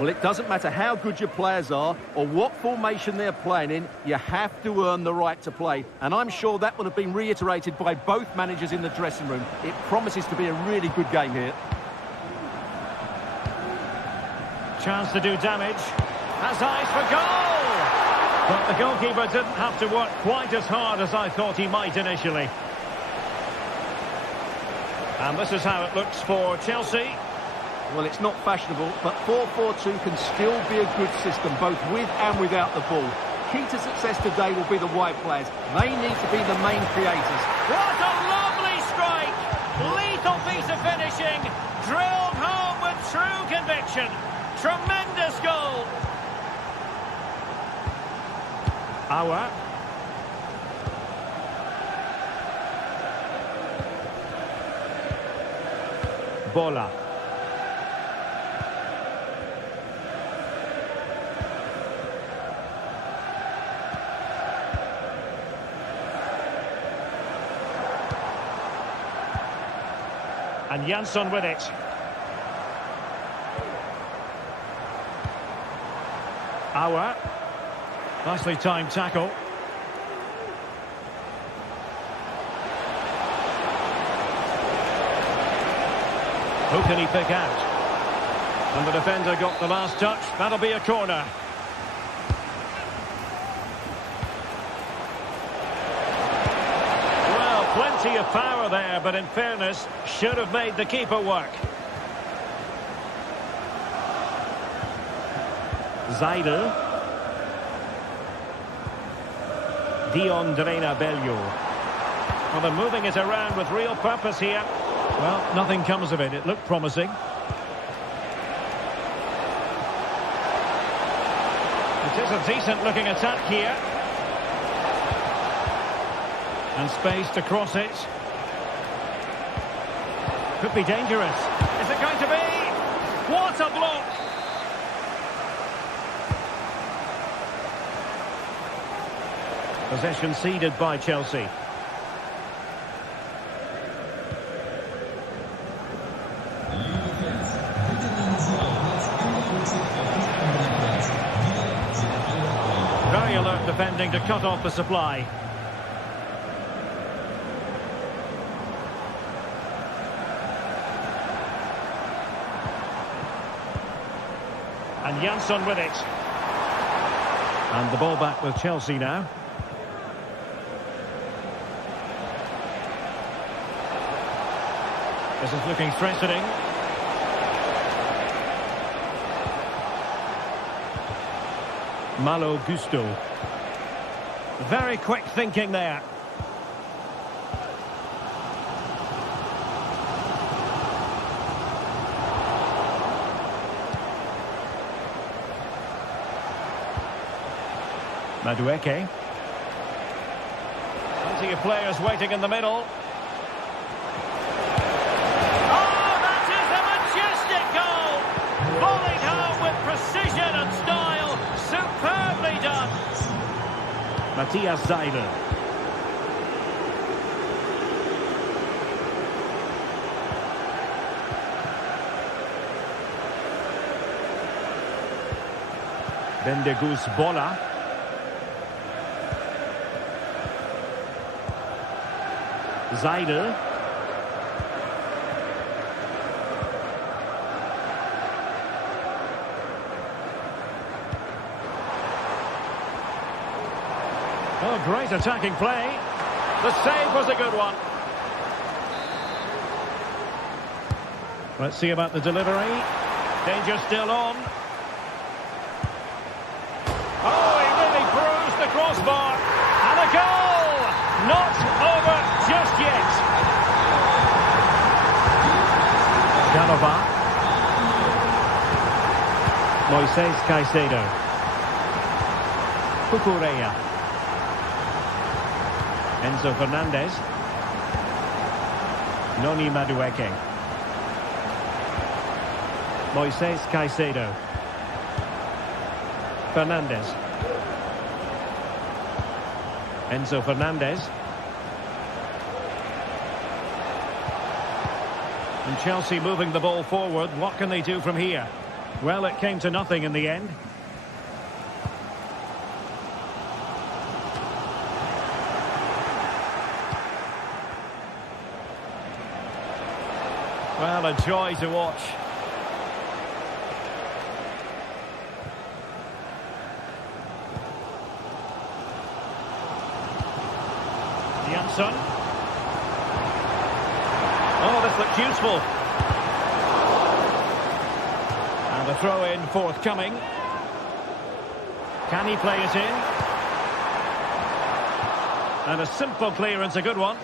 Well, it doesn't matter how good your players are or what formation they're playing in, you have to earn the right to play. And I'm sure that would have been reiterated by both managers in the dressing room. It promises to be a really good game here. Chance to do damage. Has eyes for goal! But the goalkeeper didn't have to work quite as hard as I thought he might initially. And this is how it looks for Chelsea. Well, it's not fashionable, but 4-4-2 can still be a good system, both with and without the ball. Key to success today will be the wide players. They need to be the main creators. What a lovely strike! Lethal piece of finishing, drilled home with true conviction. Tremendous goal! Aouar. Bola. And Jansson with it. Aouar. Nicely timed tackle. Who can he pick out? And the defender got the last touch. That'll be a corner. Well, plenty of power there, but in fairness, should have made the keeper work. Zaidel. Diondrena Bello. Well, they're moving it around with real purpose here. Well, nothing comes of it. It looked promising. It is a decent-looking attack here. And space to cross it. Could be dangerous. Is it going to be? What a block! Possession ceded by Chelsea. Very alert defending to cut off the supply. And Jansson with it. And the ball back with Chelsea now. This is looking threatening. Malo Gusto. Very quick thinking there. Madueke. Plenty of players waiting in the middle. Volleyed home with precision and style. Superbly done. Matthias Zaidel. Bendegus Bola. Zaidel. Oh, great attacking play. The save was a good one. Let's see about the delivery. Danger still on. Oh, he really bruised the crossbar. And a goal! Not over just yet. Canova. Moises Caicedo. Cucurella. Enzo Fernandez. Noni Madueke. Moises Caicedo. Fernandez. Enzo Fernandez. And Chelsea moving the ball forward. What can they do from here? Well, it came to nothing in the end. Well, a joy to watch. Jansson. Oh, this looks useful. And the throw-in forthcoming. Can he play it in? And a simple clearance, a good one.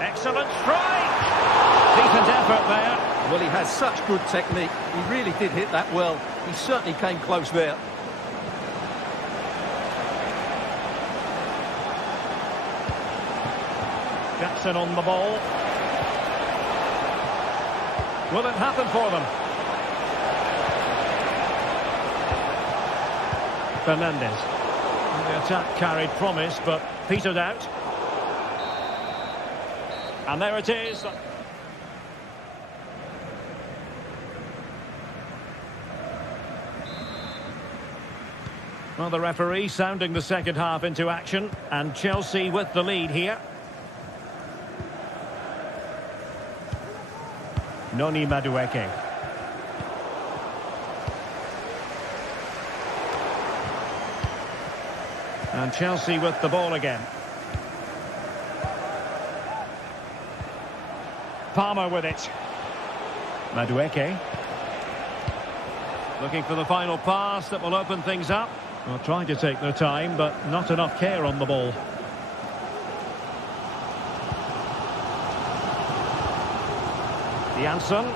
Excellent strike! Decent effort there. Well, he has such good technique. He really did hit that well. He certainly came close there. Jackson on the ball. Will it happen for them? Fernandez. The attack carried promise, but petered out. And there it is. Well, the referee sounding the second half into action, and Chelsea with the lead here. Noni Madueke. And Chelsea with the ball again. Palmer with it. Madueke. Looking for the final pass that will open things up. Well, trying to take their time, but not enough care on the ball. Janssen.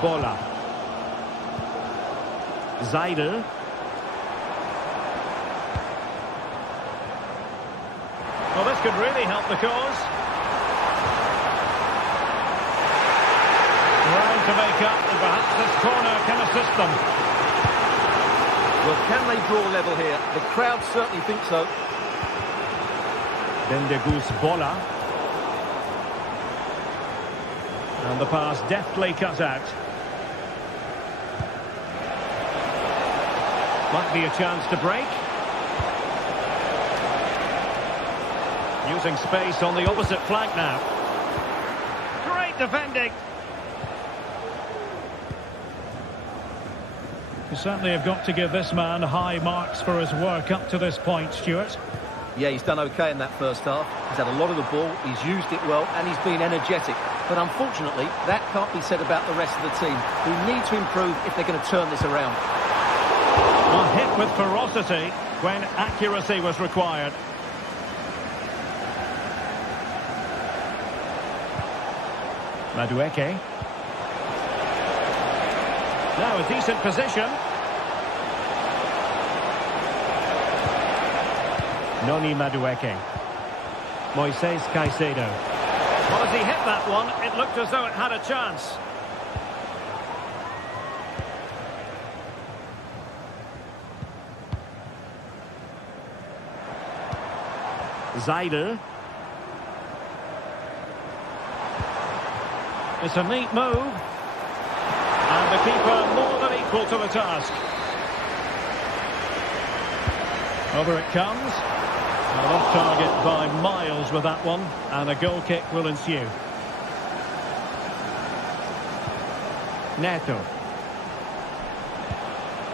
Bola. Zaidel. Well, this could really help the cause. Ground to make up, and perhaps this corner can assist them. Well, can they draw level here? The crowd certainly think so. Bendegus Bola. And the pass deftly cut out. Might be a chance to break. Using space on the opposite flank now. Great defending. You certainly have got to give this man high marks for his work up to this point, Stuart. Yeah, he's done okay in that first half. He's had a lot of the ball, he's used it well, and he's been energetic. But unfortunately, that can't be said about the rest of the team, who need to improve if they're going to turn this around. A hit with ferocity when accuracy was required. Madueke. Now a decent position. Noni Madueke. Moises Caicedo. Well, as he hit that one, it looked as though it had a chance. Zaidel. It's a neat move. And the keeper more than equal to the task. Over it comes. Well, off target by miles with that one. And a goal kick will ensue. Neto.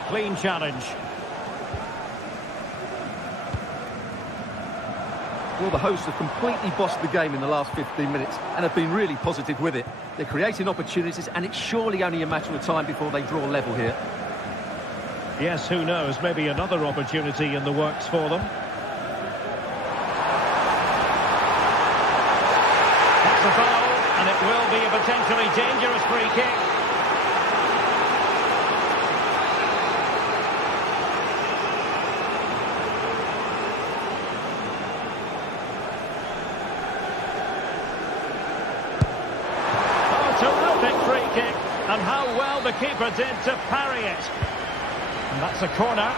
Clean challenge. Well, the hosts have completely bossed the game in the last 15 minutes and have been really positive with it. They're creating opportunities, and it's surely only a matter of time before they draw level here. Yes, who knows? Maybe another opportunity in the works for them. That's a foul, and it will be a potentially dangerous free kick. Terrific free kick, and how well the keeper did to parry it. And that's a corner.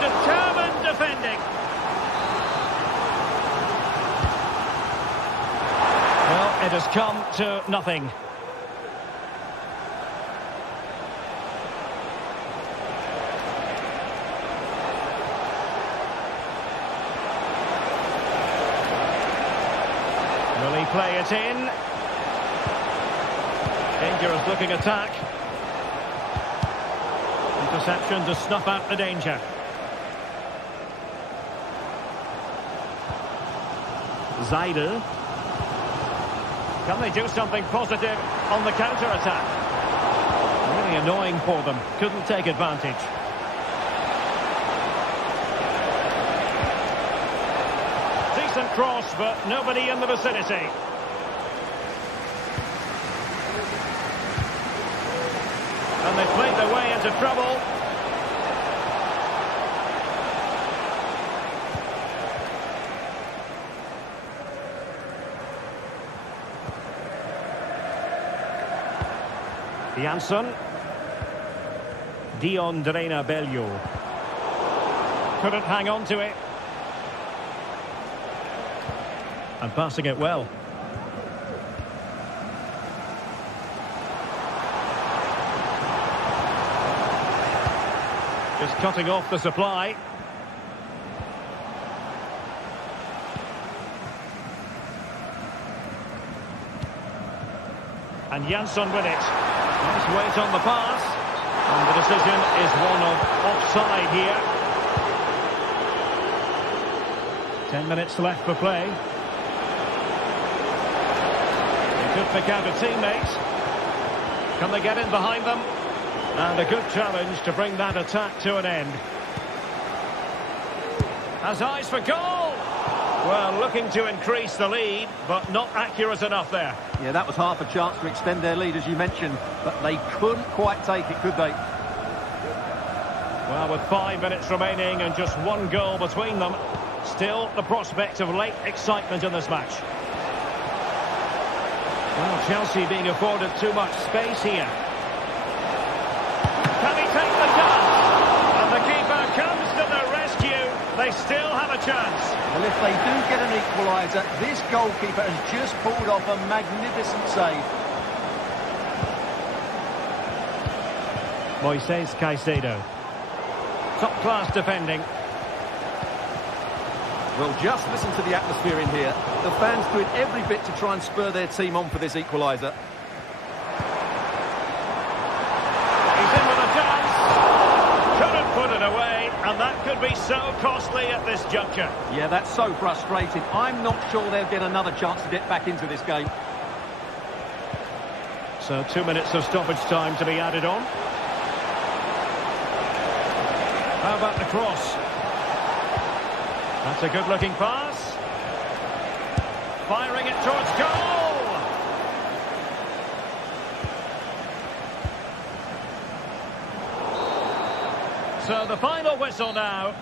Determined defending. Well, it has come to nothing. Will he play it in? Dangerous looking attack. Interception to snuff out the danger. Zaidel. Can they do something positive on the counter-attack? Really annoying for them. Couldn't take advantage. Decent cross, but nobody in the vicinity. And they played their way into trouble. Janssen. Dion Drena Bello. Couldn't hang on to it. And passing it well. Just cutting off the supply. And Jansson with it. Nice weight on the pass. And the decision is one of offside here. 10 minutes left for play. He could pick out a teammate. Can they get in behind them? And a good challenge to bring that attack to an end. Has eyes for goal. Well, looking to increase the lead, but not accurate enough there. Yeah, that was half a chance to extend their lead, as you mentioned, but they couldn't quite take it, could they? Well, with 5 minutes remaining and just one goal between them, still the prospect of late excitement in this match. Well, Chelsea being afforded too much space here. Can he take the chance? And the keeper comes to the rescue. They still have a chance. Well, if they do get an equaliser, this goalkeeper has just pulled off a magnificent save. Moises Caicedo. Top-class defending. Well, just listen to the atmosphere in here. The fans doing every bit to try and spur their team on for this equaliser. He's in with a chance. Couldn't put it away, and that could be so costly at this juncture. Yeah, that's so frustrating. I'm not sure they'll get another chance to get back into this game. So 2 minutes of stoppage time to be added on. How about the cross? That's a good-looking pass. Firing it towards goal! So the final whistle now.